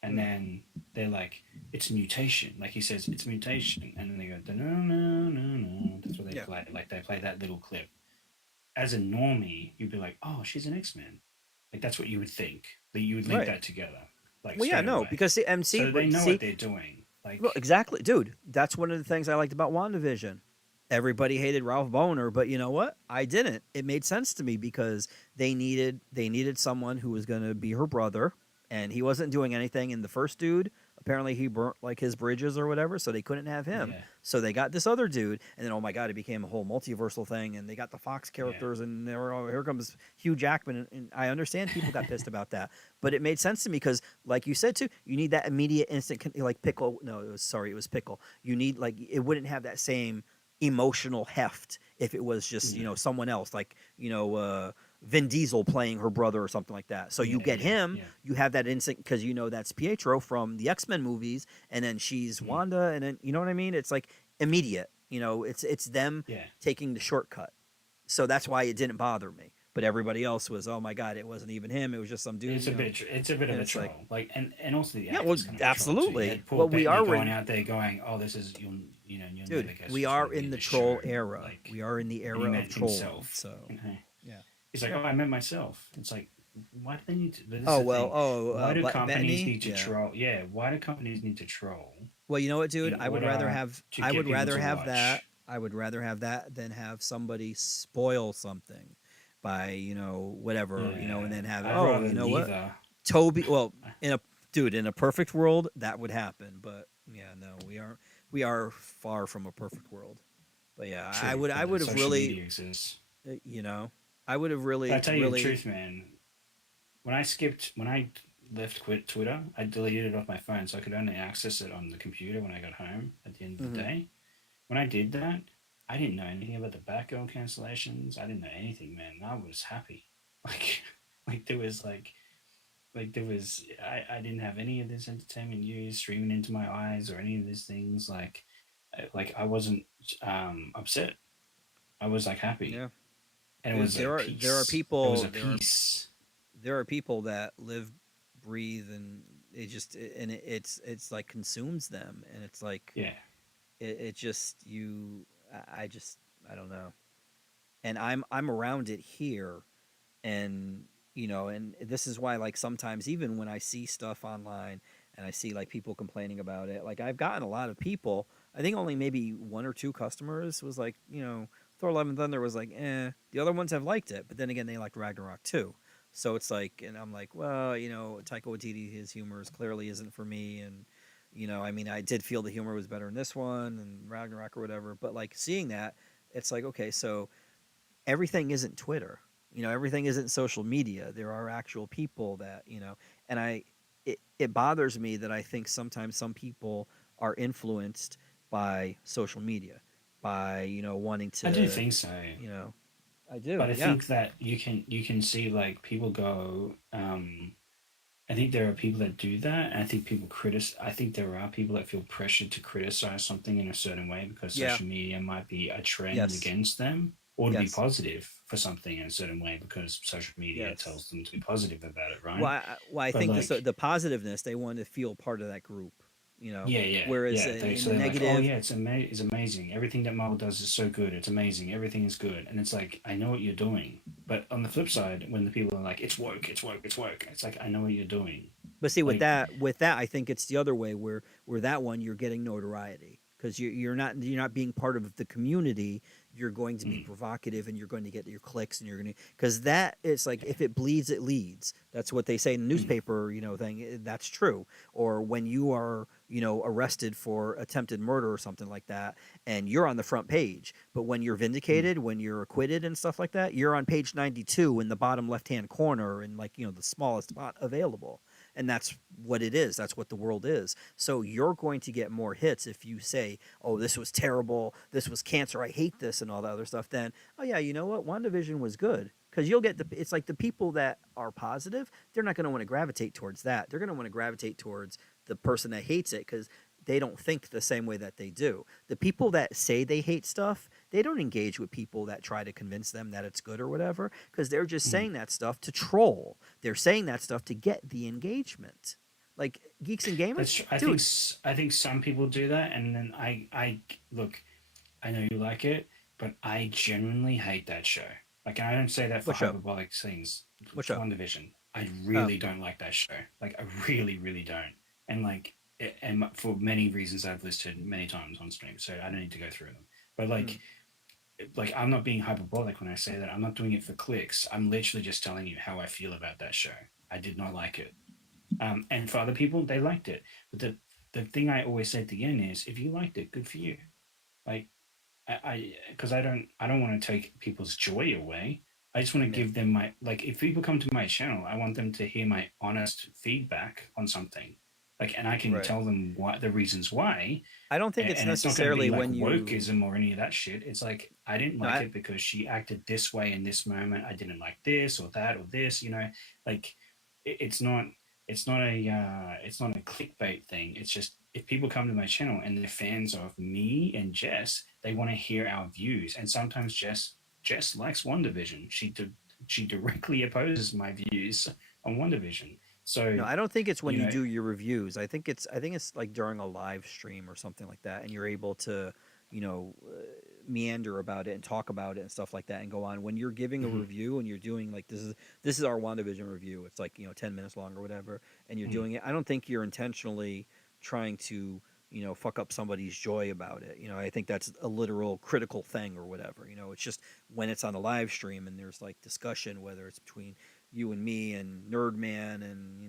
And then they're like, it's mutation. Like he says, it's mutation. And then they go, no. That's what they play. Like they play that little clip. As a normie, you'd be like, oh, she's an X-Men. Like that's what you would think. That you would link that together. Like away. Because so they know what they're doing. Like exactly, dude. That's one of the things I liked about WandaVision. Everybody hated Ralph Boner, but you know what? I didn't. It made sense to me because they needed someone who was going to be her brother, and he wasn't doing anything. And the first dude, apparently he burnt like his bridges or whatever, so they couldn't have him. Yeah. So they got this other dude, and then oh my god, it became a whole multiversal thing, and they got the Fox characters, and they were here comes Hugh Jackman, and I understand people got pissed about that, but it made sense to me because, like you said too, you need that immediate instant like Pickle. No, it was Pickle. You need like it wouldn't have that same emotional heft if it was just someone else like Vin Diesel playing her brother or something like that. So you get him, you have that instinct because that's Pietro from the X-Men movies, and then she's Wanda, and then you know what I mean? It's like immediate. It's them taking the shortcut. So that's why it didn't bother me. But everybody else was, oh my god, it wasn't even him. It was just some dude. It's a bit of a troll. Like and also the well, absolutely. Well, we are going out there going, oh, this is you'll dude. We are in the troll era. Like, we are in the era of troll. So yeah. He's like, oh, I meant myself. It's like, why do they need to? Why do companies need to troll? Yeah, why do companies need to troll? Well, you know what, dude? I would rather have that. I would rather have that than have somebody spoil something by whatever and then have what Toby. Well, in a perfect world that would happen, but yeah, no, we are far from a perfect world. But yeah, true, I would have really I would have really. I tell you the truth, man. When I left Twitter, I deleted it off my phone, so I could only access it on the computer when I got home at the end of the day. When I did that, I didn't know anything about the background cancellations. I didn't know anything, man. I was happy. I didn't have any of this entertainment news streaming into my eyes or any of these things. I wasn't upset. I was happy. Yeah. And it was there are people. It was a peace. There are people that live, breathe, and it's like consumes them, and it's like I don't know, and I'm around it here, and and this is why like sometimes even when I see stuff online and I see like people complaining about it, like I've gotten a lot of people. I think only maybe one or two customers was like Thor: Love and Thunder was like, eh. The other ones have liked it, but then again, they liked Ragnarok too. So it's like, and I'm like, well, Taika Waititi, his humor clearly isn't for me, and I mean, I did feel the humor was better in this one and Ragnarok or whatever. But like seeing that, it's like, okay, so everything isn't Twitter, everything isn't social media. There are actual people that and it bothers me that I think sometimes some people are influenced by social media. By wanting to. I do think so. I do. But I think that you can see like people go. I think there are people that do that, and I think I think there are people that feel pressured to criticize something in a certain way because social media might be a trend against them, or to be positive for something in a certain way because social media tells them to be positive about it, right? Well, I think the positiveness, they want to feel part of that group. Whereas negative, like, it's amazing. Everything that Marvel does is so good. It's amazing. Everything is good, and it's like I know what you're doing. But on the flip side, when the people are like, "It's woke, it's woke, it's woke," it's like I know what you're doing. But see, with that, I think it's the other way where that one you're getting notoriety because you're not being part of the community. You're going to be provocative, and you're going to get your clicks, and you're going to because that is like if it bleeds, it leads. That's what they say in the newspaper, thing. That's true. Or when you are arrested for attempted murder or something like that, and you're on the front page, but when you're vindicated, when you're acquitted and stuff like that, you're on page 92 in the bottom left-hand corner in like the smallest spot available. And that's what it is. That's what the world is. So you're going to get more hits if you say, oh, this was terrible. This was cancer. I hate this and all that other stuff. Then, oh, yeah, you know what? WandaVision was good. Because you'll get it's like the people that are positive, they're not going to want to gravitate towards that. They're going to want to gravitate towards the person that hates it because they don't think the same way that they do. The people that say they hate stuff, they don't engage with people that try to convince them that it's good or whatever because they're just saying that stuff to troll. They're saying that stuff to get the engagement. Like Geeks and Gamers. I think some people do that, and then I look. I know you like it, but I genuinely hate that show. Like I don't say that for hyperbolic things. Which show? WandaVision. I really don't like that show. Like I really, really don't. And like, and for many reasons I've listed many times on stream, so I don't need to go through them. But like I'm not being hyperbolic when I say that. I'm not doing it for clicks. I'm literally just telling you how I feel about that show. I did not like it. And for other people, they liked it. But the thing I always say at the end is, if you liked it, good for you. Like, because I don't want to take people's joy away. I just want to give them my, like, if people come to my channel, I want them to hear my honest feedback on something. Like, and I can tell them what the reasons why. I don't think it's and it's not going to necessarily be like when you wokeism or any of that shit. It's like, I didn't like it because she acted this way in this moment. I didn't like this or that or this. You know, like it's not a clickbait thing. It's just, if people come to my channel and they're fans of me and Jess, they want to hear our views. And sometimes Jess likes WandaVision. She directly opposes my views on WandaVision. So no, I don't think it's when you do your reviews. I think it's like during a live stream or something like that, and you're able to, meander about it and talk about it and stuff like that, and go on. When you're giving a review and you're doing like this is our WandaVision review. It's like 10 minutes long or whatever, and you're doing it. I don't think you're intentionally trying to fuck up somebody's joy about it. I think that's a literal critical thing or whatever. It's just when it's on a live stream and there's like discussion, whether it's between you and me and Nerdman and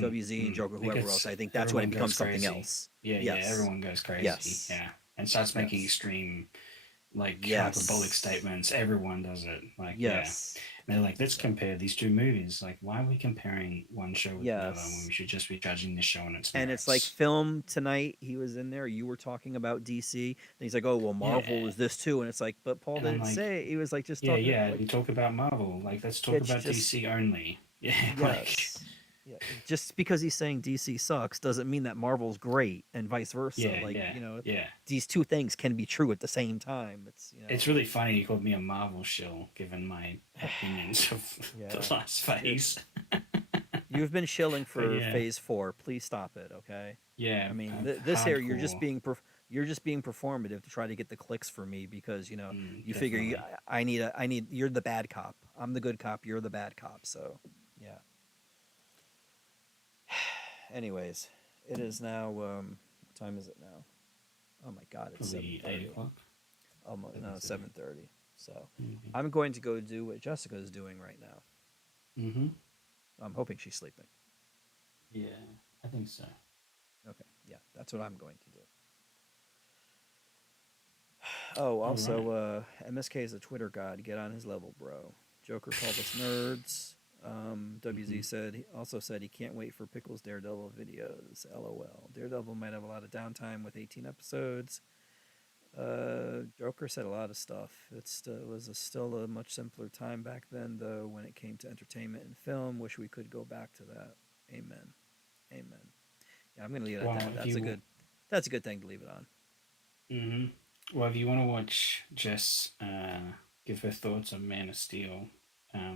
WZ and Joker, whoever else. I think that's when it becomes something else. Yeah, everyone goes crazy. Yes. Yeah, and starts making extreme, like hyperbolic statements. Everyone does it. Like and they're like, let's compare these two movies. Like, why are we comparing one show with another when we should just be judging this show on its merits? And it's like Film Tonight. He was in there. You were talking about DC, and he's like, "Oh well, Marvel was this too." And it's like, but Paul didn't say. He was like, just talking. Like, you talk about Marvel. Like, let's talk about DC only. Yeah, yeah. Just because he's saying DC sucks doesn't mean that Marvel's great, and vice versa. These two things can be true at the same time. It's really funny you called me a Marvel shill, given my opinions of the last phase. You've been shilling for phase 4. Please stop it, okay? Yeah. I mean, this here, you're just being performative to try to get the clicks for me because you figure I need you're the bad cop. I'm the good cop. You're the bad cop. So yeah. Anyways, it is now. What time is it now? Oh my God, it's 8 o'clock. Almost no, 7:30. So I'm going to go do what Jessica is doing right now. I'm hoping she's sleeping. Yeah, I think so. Okay, yeah, that's what I'm going to do. Oh, also, MSK is a Twitter god. Get on his level, bro. Joker called us nerds. WZ said he can't wait for Pickle's Daredevil videos. LOL. Daredevil might have a lot of downtime with 18 episodes. Joker said a lot of stuff. It was still a much simpler time back then, though, when it came to entertainment and film. Wish we could go back to that. Amen. Amen. Yeah, I'm gonna leave it at that. That's a good thing to leave it on. Well, if you want to watch Jess give her thoughts on Man of Steel,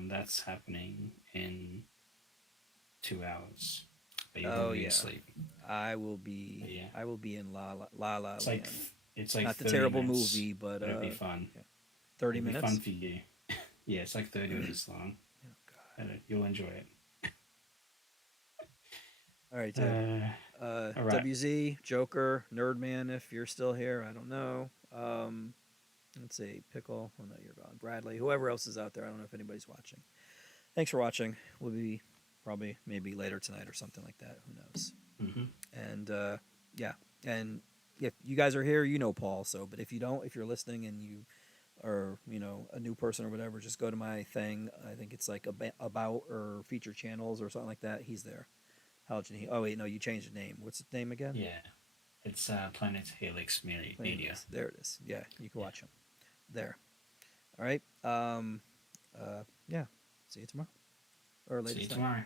that's happening in 2 hours. But you won't be asleep. I will be. I will be in La It's Land. It's like not the terrible minutes, movie, but it'll be fun. 30 it'll minutes. Be fun for you. Yeah, it's like 30 minutes long. Oh, God. You'll enjoy it. All right, dude. All right. WZ, Joker, Nerdman, if you're still here, I don't know. Let's see, Pickle. Oh no, you're gone. Bradley, whoever else is out there, I don't know if anybody's watching. Thanks for watching. We'll be probably maybe later tonight or something like that. Who knows? And yeah, and if you guys are here, you know Paul. So, but if you don't, if you're listening and you are a new person or whatever, just go to my thing. I think it's like about or feature channels or something like that. He's there. Oh wait, no, you changed the name. What's the name again? Yeah, it's Planet Helix Media. There it is. Yeah, you can watch him there. All right. Yeah. See you tomorrow. Or later. See you tomorrow.